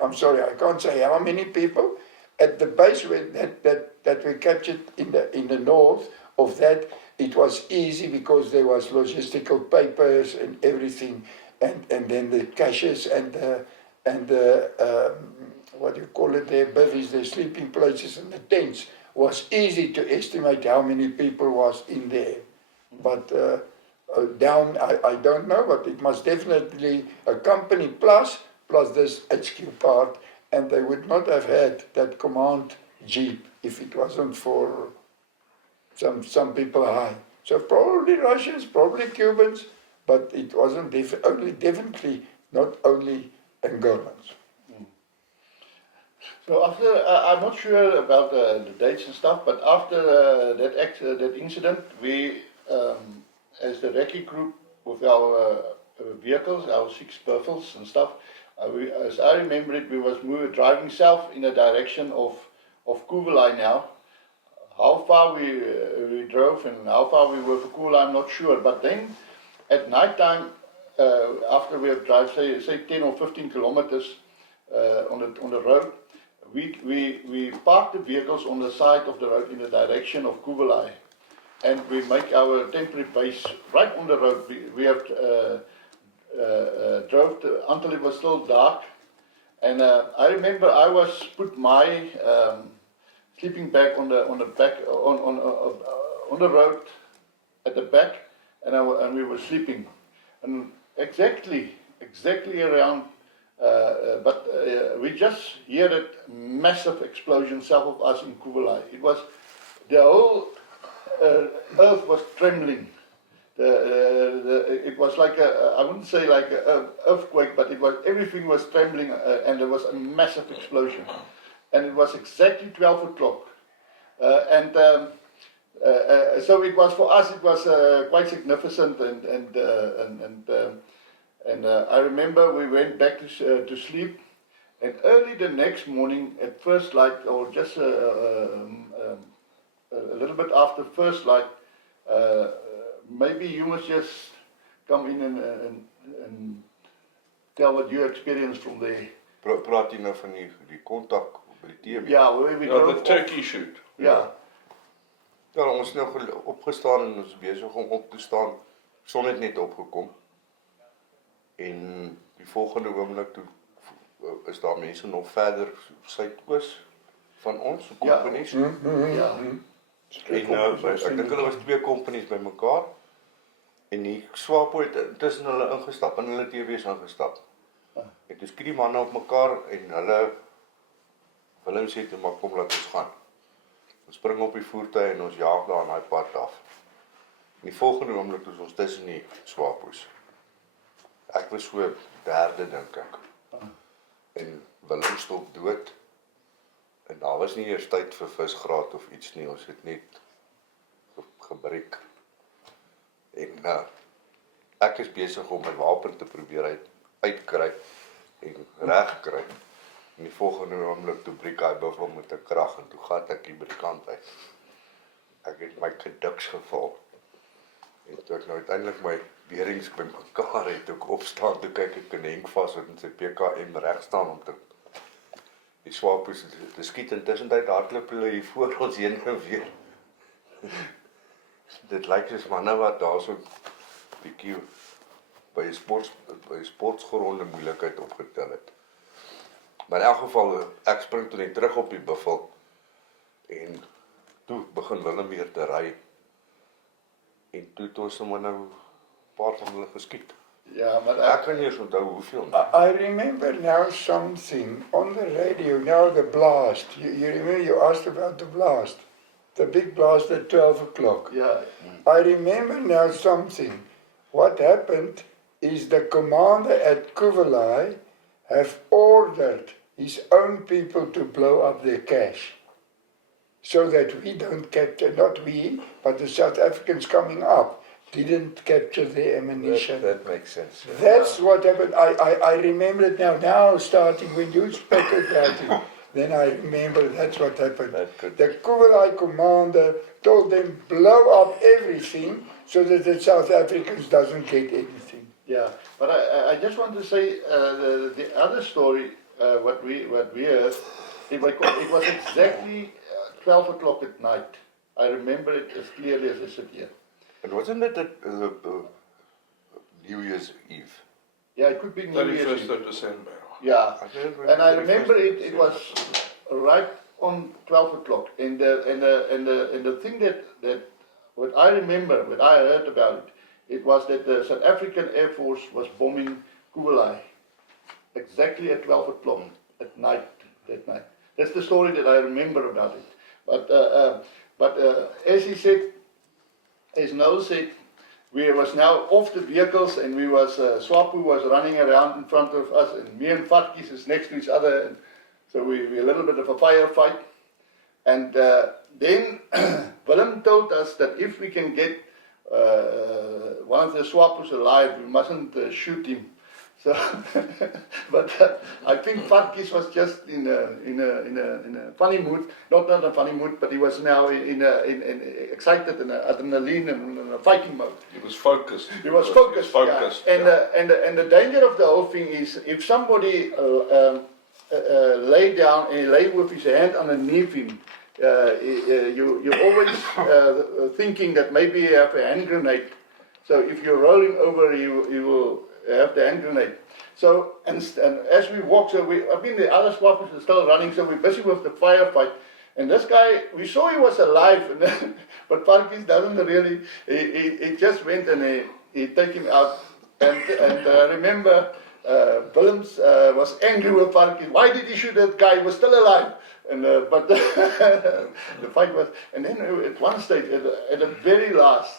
I'm sorry, I can't say how many people at the base that we captured in the north of that. it was easy because there was logistical papers and everything, and then the caches and the what do you call it, their bivvies, their sleeping places and the tents was easy to estimate how many people was in there. But down, I don't know, but it must definitely a company plus this HQ part, and they would not have had that command jeep if it wasn't for some people high. So probably Russians, probably Cubans, but it wasn't definitely not only Angolans. So after, I'm not sure about the dates and stuff, but after that incident, we, as the recce group with our vehicles, our 6 Buffles and stuff, as I remember it, we was driving south in the direction of Kuvelai now. How far we drove and how far we were for Kuvelai, I'm not sure. But then at night time, after we have drive say 10 or 15 kilometers on the road, we park the vehicles on the side of the road in the direction of Kuvelai, and we make our temporary base right on the road. We have drove until it was still dark, and I remember I was put my sleeping bag on the back on the road at the back, and we were sleeping, and exactly around. But we just hear that massive explosion south of us in Kuvelai. It was the whole earth was trembling. It was like I wouldn't say like an earthquake, but everything was trembling, and there was a massive explosion. And it was exactly 12 o'clock. So it was for us. It was quite significant, and I remember we went back to sleep, and early the next morning at first light, or just a little bit after first light, maybe you must just come in and tell what you experienced from there. Praat jy nou van die kontak by die TV? Ja, where we drove the turkey shoot. Ja. Ja, ons nou opgestaan en ons besig om op te staan. Son het net opgekom. En die volgende oomblik toe is daar mense nog verder suidoos van ons, kompanies. Ja. En ek dink hulle was 2 kompanies by mekaar. En die SWAPO het tussen hulle ingestap en hulle TV's ingestap. En toe skiet die manne op mekaar en Willem sê toe maar kom laat ons gaan. Ons spring op die voertuig en ons jaag daar aan daai pad af. En die volgende oomblik toe ons tussen die SWAPO's. Ek was so derde dink ek. En Willem stop dood. En daar was nie eers tyd vir visgraat of iets nie, ons het net gebreek. En ek is besig om my wapen te probeer uitkry en regkry. En die volgende oomblik toe breek hy buffel met 'n krag en toe gat ek die kant uit. Ek het my geduks geval. En toe ek nou uiteindelik my beerings by mekaar het, toe ek opstaan, toe kyk ek in Henk vas en sy PKM reg staan om te die SWAPO's te skiet, en tussentyd hardloop hulle hier voor ons heen en weer. Dit lyk soos manne wat daar so bietjie by 'n sportgronde moeilikheid opgetel het. Maar in elk geval, ek spring toe net terug op die buffel en toe begin Willem weer te ry. En toe het ons sommer nou 'n paar van hulle geskiet. Ja, maar ek kan nie eens onthou hoeveel nie. I remember now something on the radio, now the blast. You remember you asked about the blast? The big blast at 12 o'clock. Yeah. I remember now something. What happened is the commander at Kuvelai have ordered his own people to blow up their cache. So that we don't capture, not we, but the South Africans coming up didn't capture the ammunition. That makes sense. Yeah. That's what happened. I remember it now starting when you spoke about it, then I remember that's what happened. The Kuvelai commander told them blow up everything so that the South Africans doesn't get anything. Yeah, but I just want to say the other story, what we heard, it was exactly 12 o'clock at night. I remember it as clearly as I sit here. And wasn't it New Year's Eve? Yeah, it could be New Year's 31st Eve. of December. Yeah, I don't and I 31st remember it December. was right on 12 o'clock. And the thing that what I remember, what I heard about it, it was that the South African Air Force was bombing Kuwait exactly at 12 o'clock at night, that night. That's the story that I remember about it. But as he said, as Noel said, we was now off the vehicles and we was, SWAPO was running around in front of us and me and Farkis is next to each other. And so we a little bit of a firefight. And then Willem told us that if we can get one of the SWAPOs alive, we mustn't shoot him. So, but I think Farkis was just in a funny mood, not a funny mood, but he was now in excited and adrenaline and in a fighting mode. He was focused. He was focused. Focused. Yeah. And the danger of the whole thing is if somebody lay down and lay with his hand underneath him, you're always thinking that maybe you have a hand grenade. So if you're rolling over, you will have the hand grenade. So, and as we walk, the other SWAPOs are still running, so we're busy with the firefight. And this guy, we saw he was alive, but Farkis doesn't really, he just went and he take him out. And I remember Willems was angry with Farkis. Why did he shoot that guy? He was still alive. And but the fight was, and then at one stage, at the very last,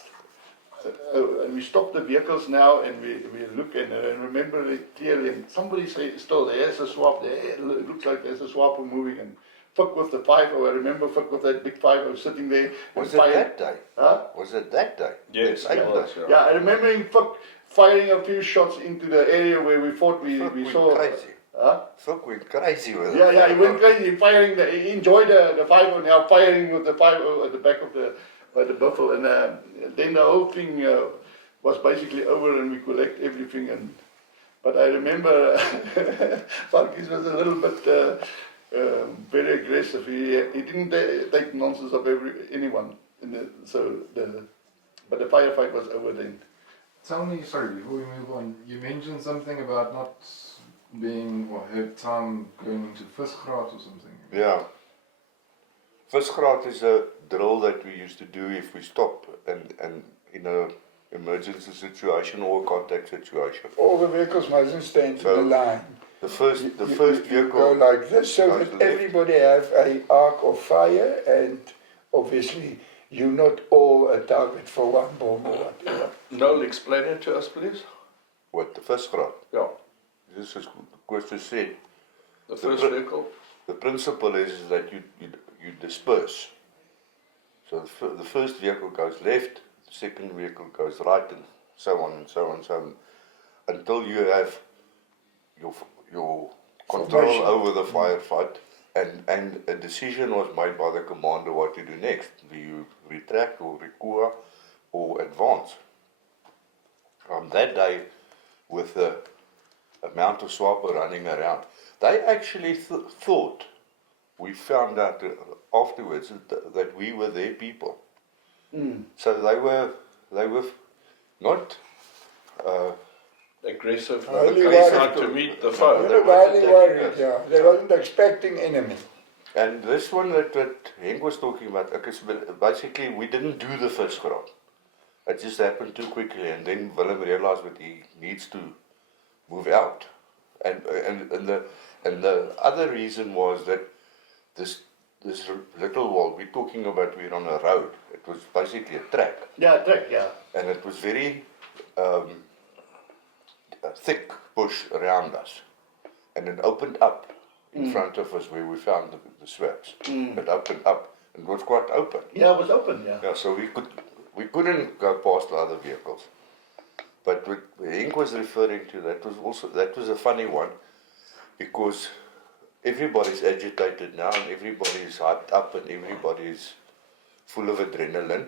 and we stop the vehicles now and we look and remember it clearly. And somebody say, still there's a SWAP there. It looks like there's a SWAP moving. And Fik with the 5-0, I remember Fik with that big 5-0 sitting there. Was it that day? Huh? Was it that day? Yes, it was. Yeah, I remember him firing a few shots into the area where we fought. We saw. Crazy. Huh? Fik went crazy with it. Yeah, he went crazy, firing. He enjoyed the 5-0 now, firing with the 5-0 at the back of the buffalo. And then the whole thing was basically over, and we collect everything. But I remember Farkis was a little bit. Very aggressive. He didn't take nonsense of anyone. But the firefight was over then. Tell me, sorry, before we move on, you mentioned something about not being, or had time going into Visgraad or something. Yeah. Visgraad is a drill that we used to do if we stop and in a emergency situation or a contact situation. All the vehicles mustn't stand to the line. The first vehicle go like this so that everybody have an arc of fire, and obviously you're not all a target for one bomb or whatever. Noel, explain it to us, please. What, the Visgraad? Yeah. This is what you said. The first vehicle? The principle is that you disperse. So the first vehicle goes left, the second vehicle goes right, and so on and so on and so on, until you have your control over the firefight, and a decision was made by the commander what to do next. Do you retract or recua or advance? On that day, with the amount of SWAPO running around, they actually thought, we found out afterwards that we were their people. So they were not aggressive, aggressive to meet the foe. They were highly worried, yeah. They wasn't expecting enemy. And this one that Henk was talking about, basically we didn't do the Visgraad. It just happened too quickly, and then Willem realized that he needs to move out. And the other reason was that this little wall we're talking about, we're on a road. It was basically a track. Yeah, a track, yeah. And it was very thick bush around us, and it opened up in front of us where we found the swaps. It opened up, and it was quite open. Yeah, it was open, yeah. Yeah, so we couldn't go past the other vehicles. But what Henk was referring to, that was a funny one, because everybody's agitated now, and everybody's hyped up, and everybody's full of adrenaline.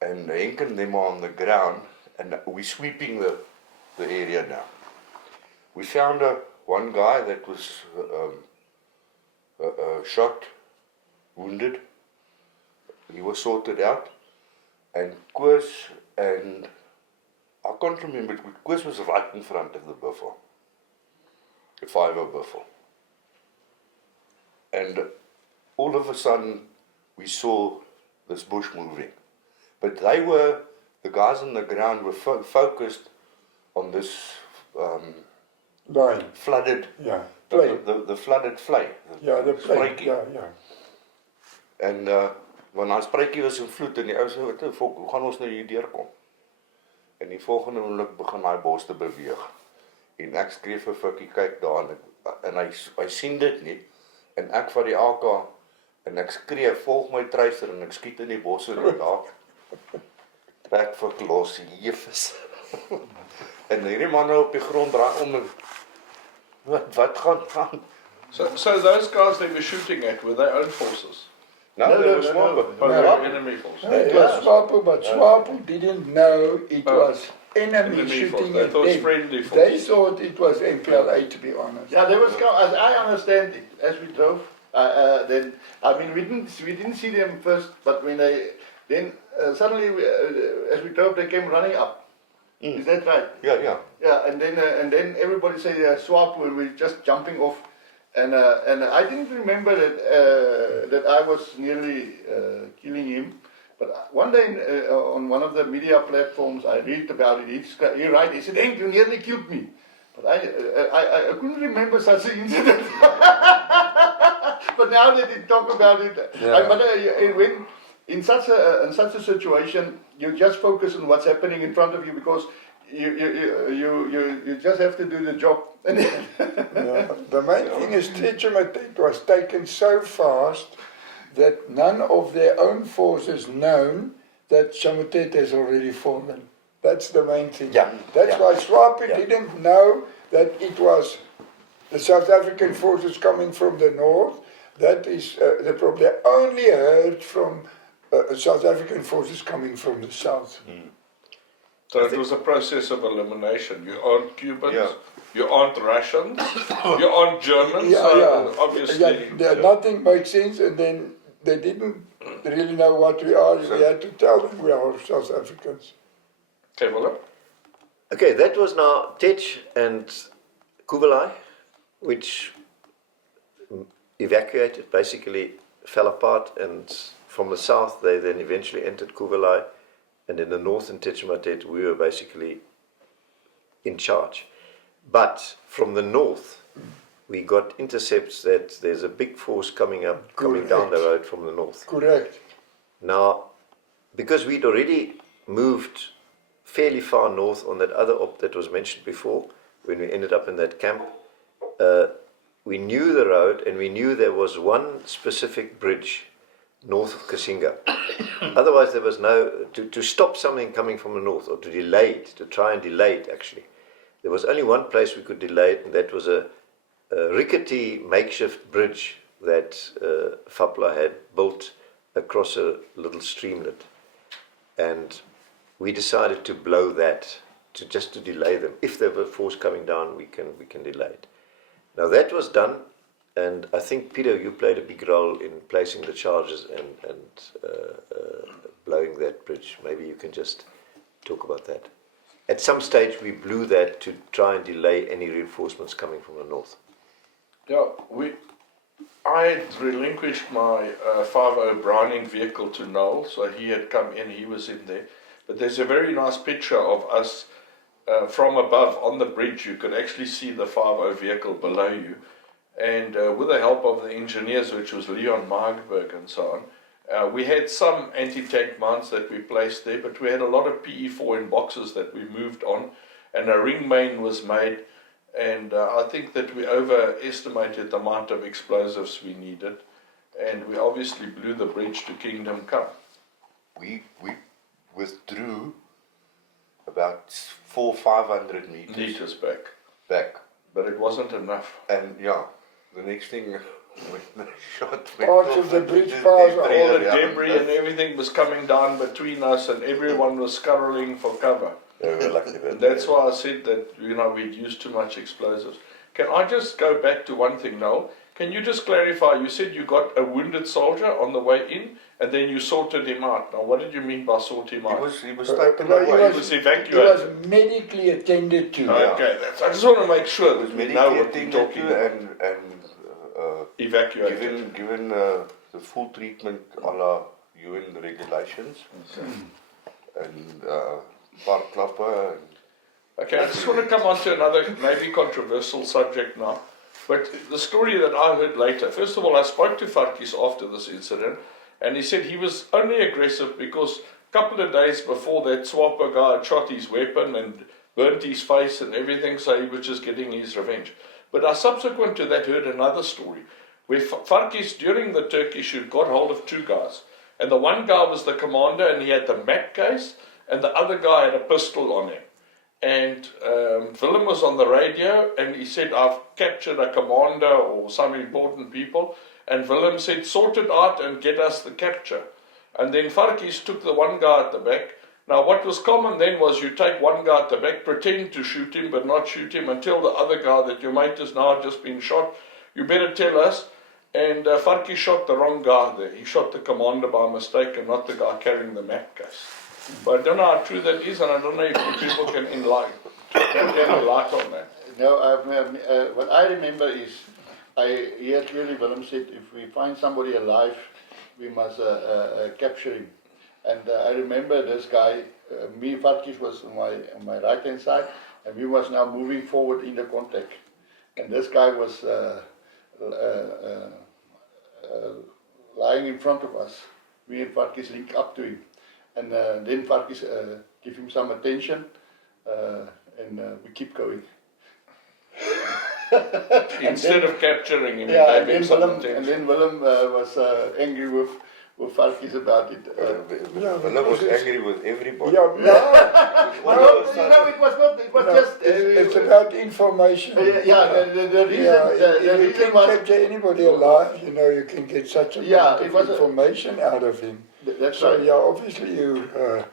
And Henk and them are on the ground, and we're sweeping the area now. We found one guy that was shot, wounded. He was sorted out, and Koos and I can't remember, but Koos was right in front of the buffel, the 5-0 buffel. And all of a sudden, we saw this bush moving. But the guys on the ground were focused on this flooded, the flooded vlei. The plate, ja. En want daai spruitjie was in vloed en die ou sê, "Wat die fok, hoe gaan ons nou hier deurkom?" En die volgende oomblik begin daai bos te beweeg. En ek skree vir Fikkie, kyk daar en hy sien dit nie. En ek vat die AK en ek skree, "Volg my truiser," en ek skiet in die bosse en daar. Trek vir los, jefes. En hierdie manne op die grond draai om en wat gaan aan? So those guys they were shooting at, were they own forces? No, they were SWAPO. But they were enemy forces. It was SWAPO, but SWAPO didn't know it was enemy shooting They at thought it was them. friendly They forces. thought it was MPLA, to be honest. Yeah, there was, as I understand it, as we drove, then, I mean, we didn't see them first, but when then suddenly, as we drove, they came running up. Is that right? Yeah. Yeah, and then everybody said SWAPO, and we're just jumping off. And I didn't remember that I was nearly killing him. But one day on one of the media platforms, I read about it. He said, "Henk, you nearly killed me." But I couldn't remember such an incident. But now that you talk about it, when in such a situation, you just focus on what's happening in front of you because you just have to do the job. The main thing is Techimatete was taken so fast that none of their own forces known that Chamutete has already fallen. That's the main thing. That's why SWAPO didn't know that it was the South African forces coming from the north. That is the problem. They only heard from South African forces coming from the south. So it was a process of elimination. You aren't Cubans, you aren't Russians, you aren't Germans, obviously. Nothing makes sense, and then they didn't really know what we are. We had to tell them we are South Africans. Okay, well, okay, that was now Tech and Kuvalai, which evacuated, basically fell apart, and from the south they then eventually entered Kuvalai. And in the north in Techimatete, we were basically in charge. But from the north, we got intercepts that there's a big force coming down the road from the north. Correct. Now, because we'd already moved fairly far north on that other op that was mentioned before, when we ended up in that camp, we knew the road and we knew there was one specific bridge north of Kasinga. Otherwise there was to stop something coming from the north, or to delay it, to try and delay it actually. There was only one place we could delay it, and that was a rickety makeshift bridge that FAPLA had built across a little streamlet. And we decided to blow that, just to delay them. If there were force coming down, we can delay it. Now that was done. And I think, Peter, you played a big role in placing the charges and blowing that bridge. Maybe you can just talk about that. At some stage, we blew that to try and delay any reinforcements coming from the north. Yeah, I had relinquished my 5.0 Browning vehicle to Noel, so he had come in, he was in there. But there's a very nice picture of us from above on the bridge. You could actually see the 5.0 vehicle below you. And with the help of the engineers, which was Leon Margberg and so on, we had some anti-tank mounts that we placed there, but we had a lot of PE4 in boxes that we moved on, and a ring main was made, and I think that we overestimated the amount of explosives we needed, and we obviously blew the bridge to Kingdom Come. We withdrew about 400-500 meters back. But it wasn't enough. And the next thing, when the shot parts of the bridge piles, all the debris and everything was coming down between us, and everyone was scurrying for cover. And that's why I said that we'd used too much explosives. Can I just go back to one thing, Noel? Can you just clarify? You said you got a wounded soldier on the way in, and then you sorted him out. Now, what did you mean by sort him out? He was taken Well, away. He was He evacuated. was medically attended to. Okay, I just want to make sure He was that we know what we're medically talking attended about. and Evacuated. given the full treatment a la UN regulations and park klapper and Okay, I just want to come on to another maybe controversial subject now. But the story that I heard later, first of all, I spoke to Farkis after this incident, and he said he was only aggressive because a couple of days before that SWAPO guy had shot his weapon and burnt his face and everything, so he was just getting his revenge. But I subsequent to that heard another story, where Farkis during the Turkish shoot got hold of two guys. And the one guy was the commander and he had the Mac case, and the other guy had a pistol on him. And Willem was on the radio and he said, I've captured a commander or some important people. And Willem said, sort it out and get us the capture. And then Farkis took the one guy at the back. Now what was common then was you take one guy at the back, pretend to shoot him but not shoot him, and tell the other guy that your mate has now just been shot. You better tell us. And Farkis shot the wrong guy there. He shot the commander by mistake and not the guy carrying the map case. But I don't know how true that is, and I don't know if you people can enlighten a light on that. No, what I remember is, I hear clearly Willem said, if we find somebody alive, we must capture him. And I remember this guy, me, Farkis was on my right hand side, and we was now moving forward in the contact. And this guy was lying in front of us. Me and Farkis linked up to him. And then Farkis give him some attention, and we keep going. Instead of capturing him, yeah, he gave him some attention. And then Willem was angry with Farkis about it. Willem was angry with everybody. Yeah, It was not. It was just. It's about information. The reason. If you can capture anybody alive, you can get such a amount of information out of him. That's so, right. Obviously you're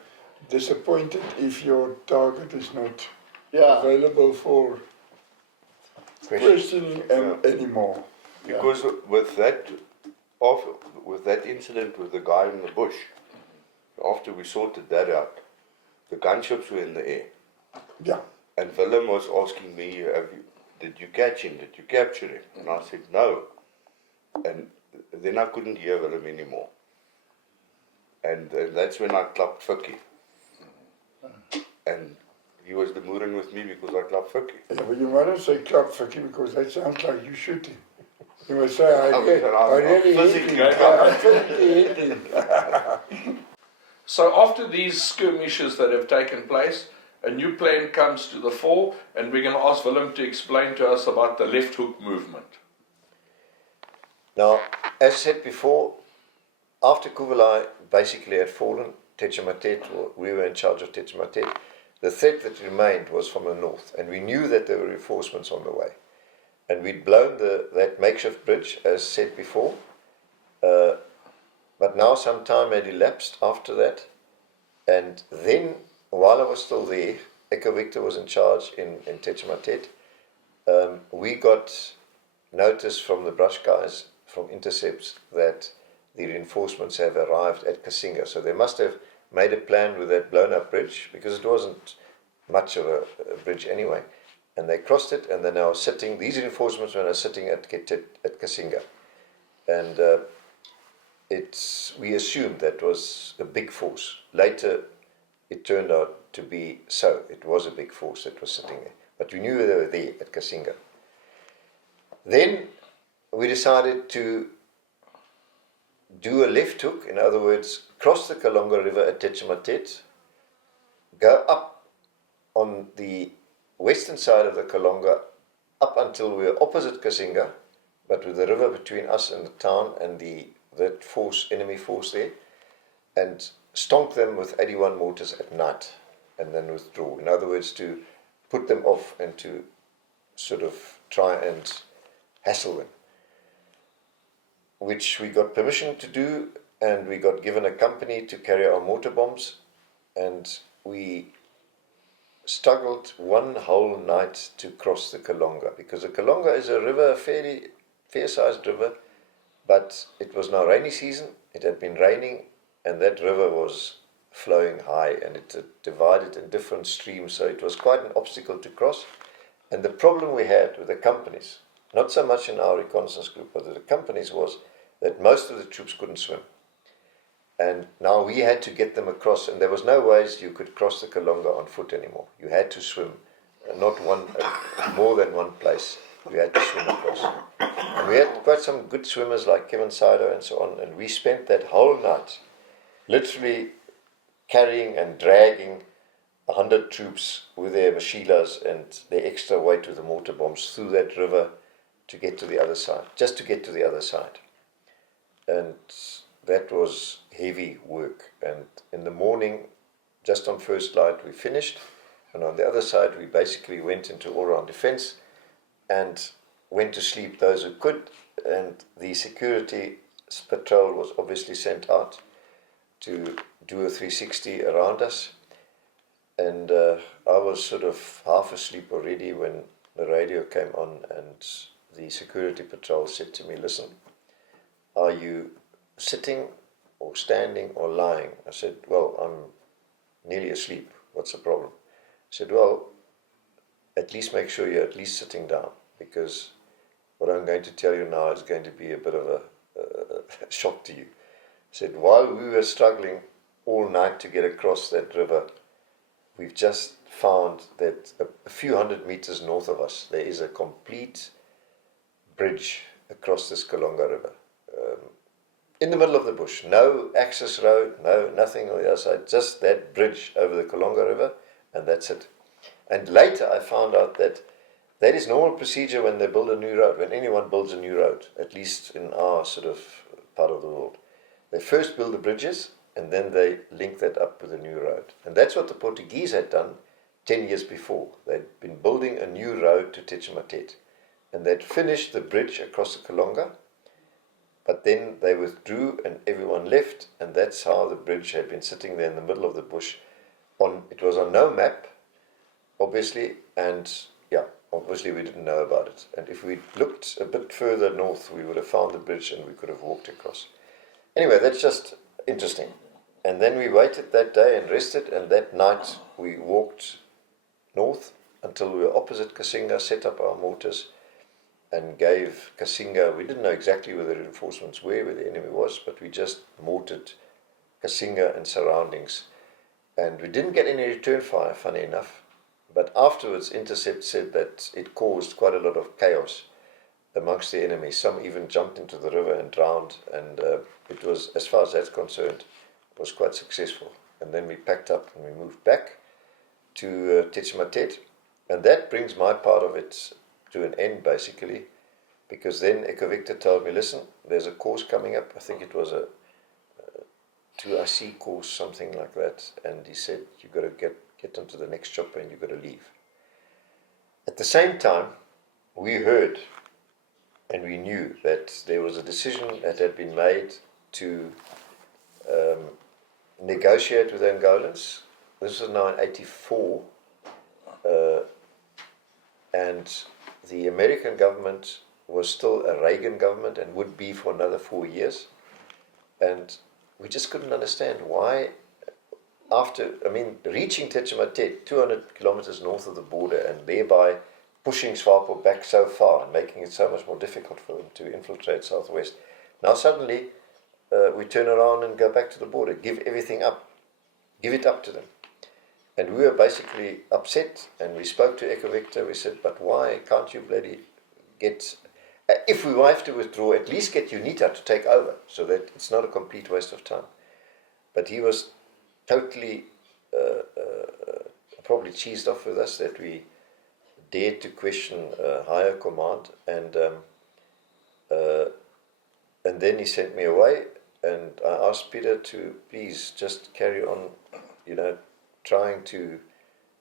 disappointed if your target is not available for questioning anymore. Because with that incident with the guy in the bush, after we sorted that out, the gunships were in the air. Yeah. And Willem was asking me, did you catch him? Did you capture him? And I said, no. And then I couldn't hear Willem anymore. And that's when I clapped Fikkie. And he was the mooring with me because I clapped Fikkie. Yeah, but you mustn't say clap Fikkie because that sounds like you shooting. You must say, I really hit him. So after these skirmishes that have taken place, a new plan comes to the fore, and we're going to ask Willem to explain to us about the left hook movement. Now, as said before, after Kuvelai basically had fallen, Tetshematet, we were in charge of Tetshematet, the threat that remained was from the north, and we knew that there were reinforcements on the way. And we'd blown that makeshift bridge, as said before, but now some time had elapsed after that, and then, while I was still there, Echo Victor was in charge in Tetshematet, we got notice from the brush guys, from intercepts, that the reinforcements have arrived at Kasinga. So they must have made a plan with that blown up bridge, because it wasn't much of a bridge anyway. And they crossed it, and they're now sitting, these reinforcements were now sitting at Kasinga. And we assumed that was a big force. Later, it turned out to be so. It was a big force that was sitting there. But we knew they were there at Kasinga. Then we decided to do a left hook, in other words, cross the Kalonga River at Tetshematet, go up on the western side of the Kalonga, up until we were opposite Kasinga, but with the river between us and the town and that force, enemy force there, and stonk them with 81 mortars at night, and then withdraw. In other words, to put them off and to sort of try and hassle them, which we got permission to do, and we got given a company to carry our mortar bombs, and we struggled one whole night to cross the Kalonga, because the Kalonga is a river, a fairly fair-sized river, but it was now rainy season, it had been raining, and that river was flowing high, and it divided in different streams, so it was quite an obstacle to cross. And the problem we had with the companies, not so much in our reconnaissance group, but the companies, was that most of the troops couldn't swim. And now we had to get them across, and there was no ways you could cross the Kalonga on foot anymore. You had to swim, not more than one place. You had to swim across. And we had quite some good swimmers like Kevin Sido and so on, and we spent that whole night literally carrying and dragging 100 troops with their machilas and their extra weight with the mortar bombs through that river to get to the other side, just to get to the other side. And that was heavy work. And in the morning, just on first light, we finished. And on the other side, we basically went into all-round defense and went to sleep, those who could. And the security patrol was obviously sent out to do a 360 around us. And I was sort of half asleep already when the radio came on, and the security patrol said to me, "Listen, are you sitting or standing or lying?" I said, "Well, I'm nearly asleep. What's the problem?" He said, "Well, at least make sure you're at least sitting down, because what I'm going to tell you now is going to be a bit of a shock to you." He said, "While we were struggling all night to get across that river, we've just found that a few hundred meters north of us, there is a complete bridge across this Kalonga River. In the middle of the bush, no access road, nothing on the other side, just that bridge over the Kalonga River, and that's it." And later I found out that that is normal procedure when they build a new road, when anyone builds a new road, at least in our sort of part of the world. They first build the bridges, and then they link that up with a new road. And that's what the Portuguese had done 10 years before. They'd been building a new road to Techimatet, and they'd finished the bridge across the Kalonga, but then they withdrew and everyone left, and that's how the bridge had been sitting there in the middle of the bush. It was on no map, obviously, and obviously we didn't know about it. And if we'd looked a bit further north, we would have found the bridge and we could have walked across. Anyway, that's just interesting. And then we waited that day and rested, and that night we walked north until we were opposite Kasinga, set up our mortars, and gave Kasinga, we didn't know exactly where the reinforcements were, where the enemy was, but we just mortared Kasinga and surroundings. And we didn't get any return fire, funny enough, but afterwards Intercept said that it caused quite a lot of chaos amongst the enemy. Some even jumped into the river and drowned, and it was, as far as that's concerned, it was quite successful. And then we packed up and we moved back to Techimatet, and that brings my part of it to an end, basically, because then Echo Victor told me, "Listen, there's a course coming up." I think it was a 2IC course, something like that, and he said, "You've got to get onto the next chopper and you've got to leave." At the same time, we heard and we knew that there was a decision that had been made to negotiate with the Angolans. This was now in 1984, and the American government was still a Reagan government and would be for another 4 years. And we just couldn't understand why, reaching Techimatet, 200 kilometers north of the border, and thereby pushing SWAPO back so far and making it so much more difficult for them to infiltrate southwest. Now suddenly we turn around and go back to the border, give everything up, give it up to them. And we were basically upset, and we spoke to Echo Victor. We said, "But why can't you bloody get, if we have to withdraw, at least get UNITA to take over, so that it's not a complete waste of time." But he was totally probably cheesed off with us that we dared to question higher command, and then he sent me away, and I asked Peter to please just carry on, trying to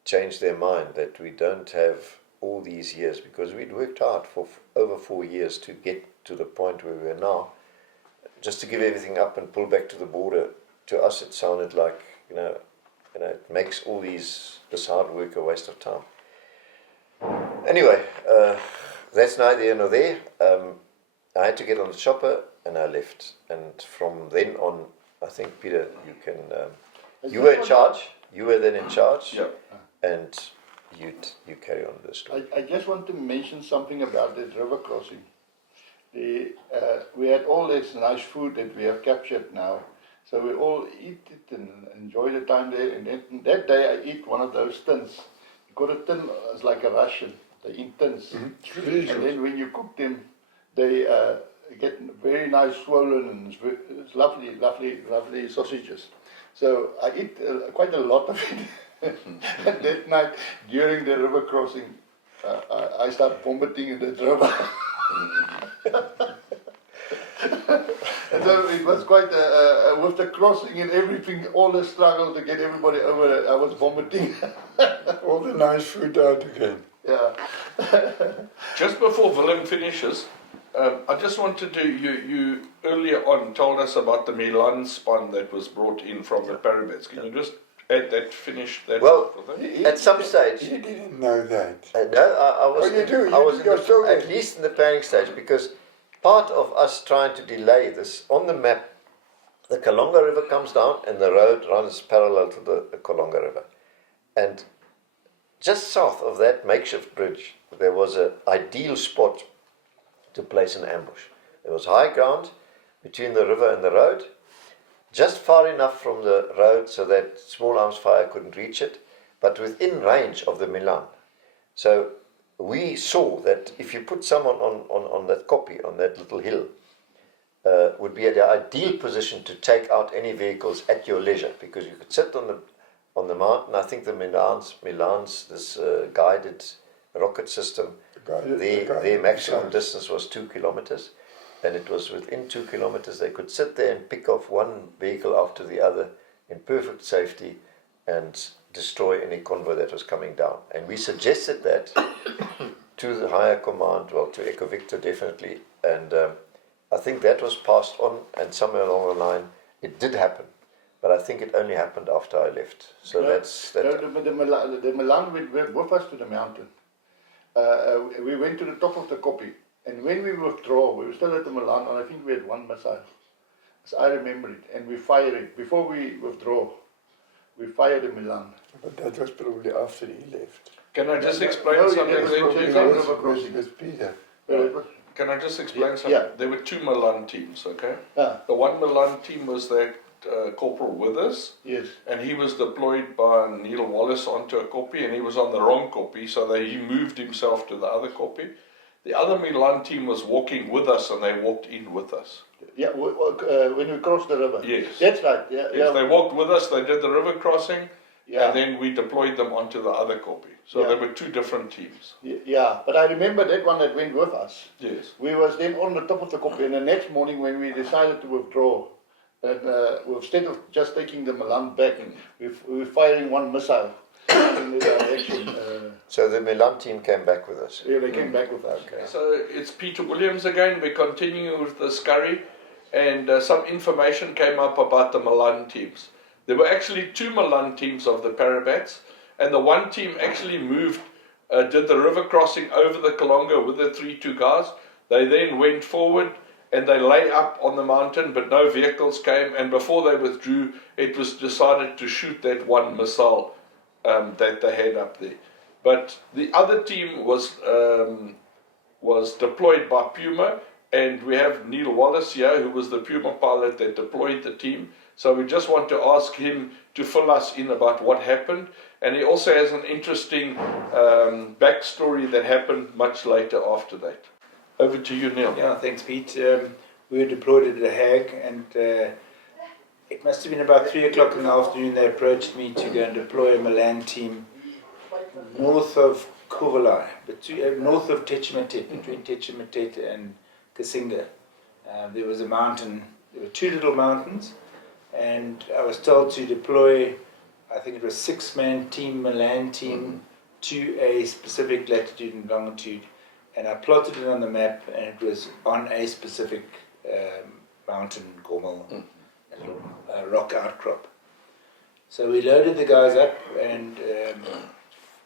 change their mind, that we don't have all these years, because we'd worked hard for over 4 years to get to the point where we are now. Just to give everything up and pull back to the border, to us it sounded like, it makes all this hard work a waste of time. Anyway, that's neither here nor there. I had to get on the chopper, and I left. And from then on, I think, Peter, you can, you were in charge, you were then in charge, Yeah. and you carry on the story. I just want to mention something about that river crossing. We had all this nice food that we have captured now, so we all eat it and enjoy the time there. And that day I eat one of those tins. You got a tin, it's like a ration. They eat tins, and then when you cook them, they get very nice swollen, and it's lovely, lovely, lovely sausages. So I eat quite a lot of it. And that night during the river crossing, I started vomiting in the river. So it was quite with the crossing and everything, all the struggle to get everybody over it, I was vomiting. All the nice food out again. Yeah. Just before Willem finishes, I just wanted to, you earlier on told us about the Milan span that was brought in from the Parabets. Can you just add that, finish that? Well, at some stage... You didn't know that. No, I was, you do, I was you're still there. at least in the planning stage, because part of us trying to delay this, on the map, the Kalonga River comes down and the road runs parallel to the Kalonga River. And just south of that makeshift bridge, there was an ideal spot to place an ambush. There was high ground between the river and the road, just far enough from the road so that small arms fire couldn't reach it, but within range of the Milan. So we saw that if you put someone on that kopje, on that little hill, would be at the ideal position to take out any vehicles at your leisure, because you could sit on the mountain. I think the Milan's this guided rocket system, their maximum distance was 2 kilometers, and it was within 2 kilometers they could sit there and pick off one vehicle after the other in perfect safety and destroy any convoy that was coming down. And we suggested that to the higher command, well, to Echo Victor definitely, and I think that was passed on, and somewhere along the line it did happen. But I think it only happened after I left. So that's that. The Milan went with us to the mountain. We went to the top of the kopje, and when we withdraw, we were still at the Milan, and I think we had one missile, as I remember it, and we fired it. Before we withdraw, we fired the Milan. But that was probably after he left. Can I just explain something? With Peter. Can I just explain something? Yeah. There were 2 Milan teams, okay? Yeah. The one Milan team was that Corporal Withers, Yes. and he was deployed by Neil Wallace onto a kopje, and he was on the wrong kopje, so he moved himself to the other kopje. The other Milan team was walking with us, and they walked in with us. Yeah, when we crossed the river. Yes. That's right. Yeah, Yes, they walked with us, they did the river crossing, yeah. and then we deployed them onto the other kopje. So Yeah. there were 2 different teams. Yeah, but I remember that one that went with us. Yes. We was then on the top of the kopje, and the next morning when we decided to withdraw, and instead of just taking the Milan back, we were firing one missile in the direction. So the Milan team came back with us. Yeah, they came back with us. Okay. So it's Peter Williams again. We're continuing with the ASKARIE, and some information came up about the Milan teams. There were actually 2 Milan teams of the Parabats, and the one team actually moved, did the river crossing over the Kalonga with the 3-2 guys. They then went forward and they lay up on the mountain, but no vehicles came, and before they withdrew, it was decided to shoot that one missile that they had up there. But the other team was deployed by Puma, and we have Neil Wallace here, who was the Puma pilot that deployed the team. So we just want to ask him to fill us in about what happened. And he also has an interesting backstory that happened much later after that. Over to you, Neil. Yeah, thanks, Pete. We were deployed at The Hague, and it must have been about 3 o'clock in the afternoon. They approached me to go and deploy a Milan team north of Kuvala, north of Techimatet, between Techimatet and Kasinga. There was a mountain, there were 2 little mountains, and I was told to deploy, I think it was 6-man team, Milan team, to a specific latitude and longitude. And I plotted it on the map, and it was on a specific mountain, Gormal, a little rock outcrop. So we loaded the guys up, and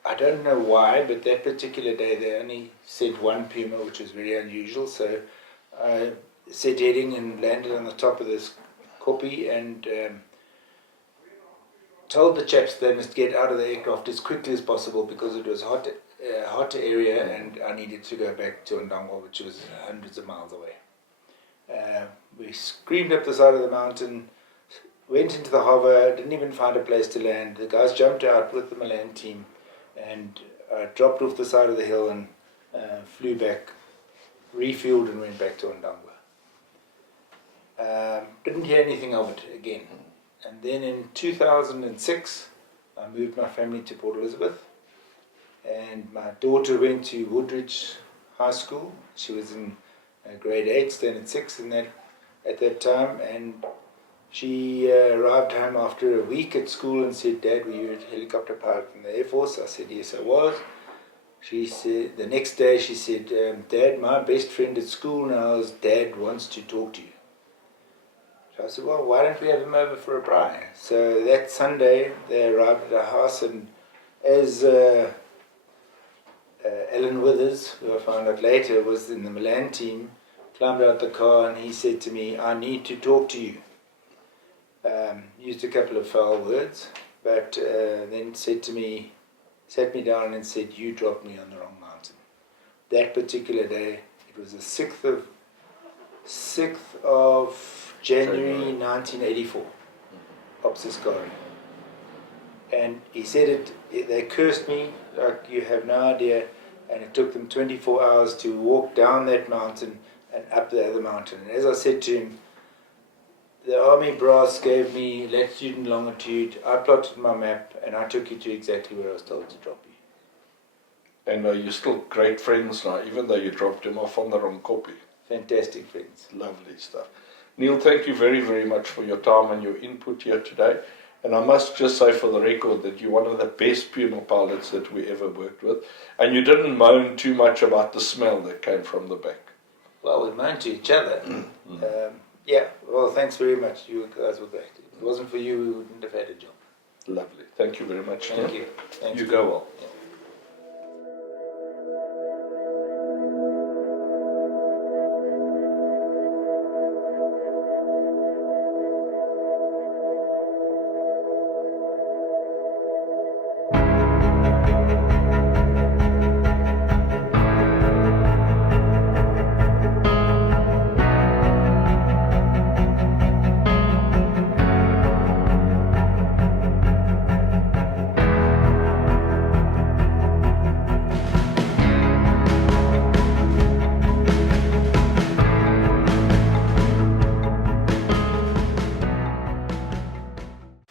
I don't know why, but that particular day they only sent 1 Puma, which was very unusual. So set heading and landed on the top of this koppie and told the chaps they must get out of the aircraft as quickly as possible because it was hot area and I needed to go back to Ndangwa, which was hundreds of miles away. We screamed up the side of the mountain, went into the harbour, didn't even find a place to land. The guys jumped out with the Milan team and dropped off the side of the hill and flew back, refueled and went back to Ndangwa. Didn't hear anything of it again. And then in 2006, I moved my family to Port Elizabeth. And my daughter went to Woodridge High School. She was in grade 8, standard 6 at that time. And she arrived home after a week at school and said, "Dad, were you a helicopter pilot in the Air Force?" I said, "Yes, I was." She said, the next day she said, "Dad, my best friend at school now, Dad wants to talk to you." So I said, "Well, why don't we have him over for a braai?" So that Sunday they arrived at our house, and as Alan Withers, who I found out later was in the Milan team, climbed out the car and he said to me, "I need to talk to you." Used a couple of foul words, but then said to me, sat me down and said, "You dropped me on the wrong mountain." That particular day, it was the 6th of January 1984, Ops Askari. And he said they cursed me like you have no idea, and it took them 24 hours to walk down that mountain and up the other mountain. And as I said to him, the army brass gave me latitude and longitude, I plotted my map, and I took you to exactly where I was told to drop you. And are you still great friends now, even though you dropped him off on the wrong copy? Fantastic friends. Lovely stuff. Neil, thank you very, very much for your time and your input here today. And I must just say for the record that you're one of the best Puma pilots that we ever worked with. And you didn't moan too much about the smell that came from the back. Well, we moaned to each other. Yeah, well, thanks very much. You guys were great. If it wasn't for you, we wouldn't have had a job. Lovely. Thank you very much. Thank you. Thanks. You go well.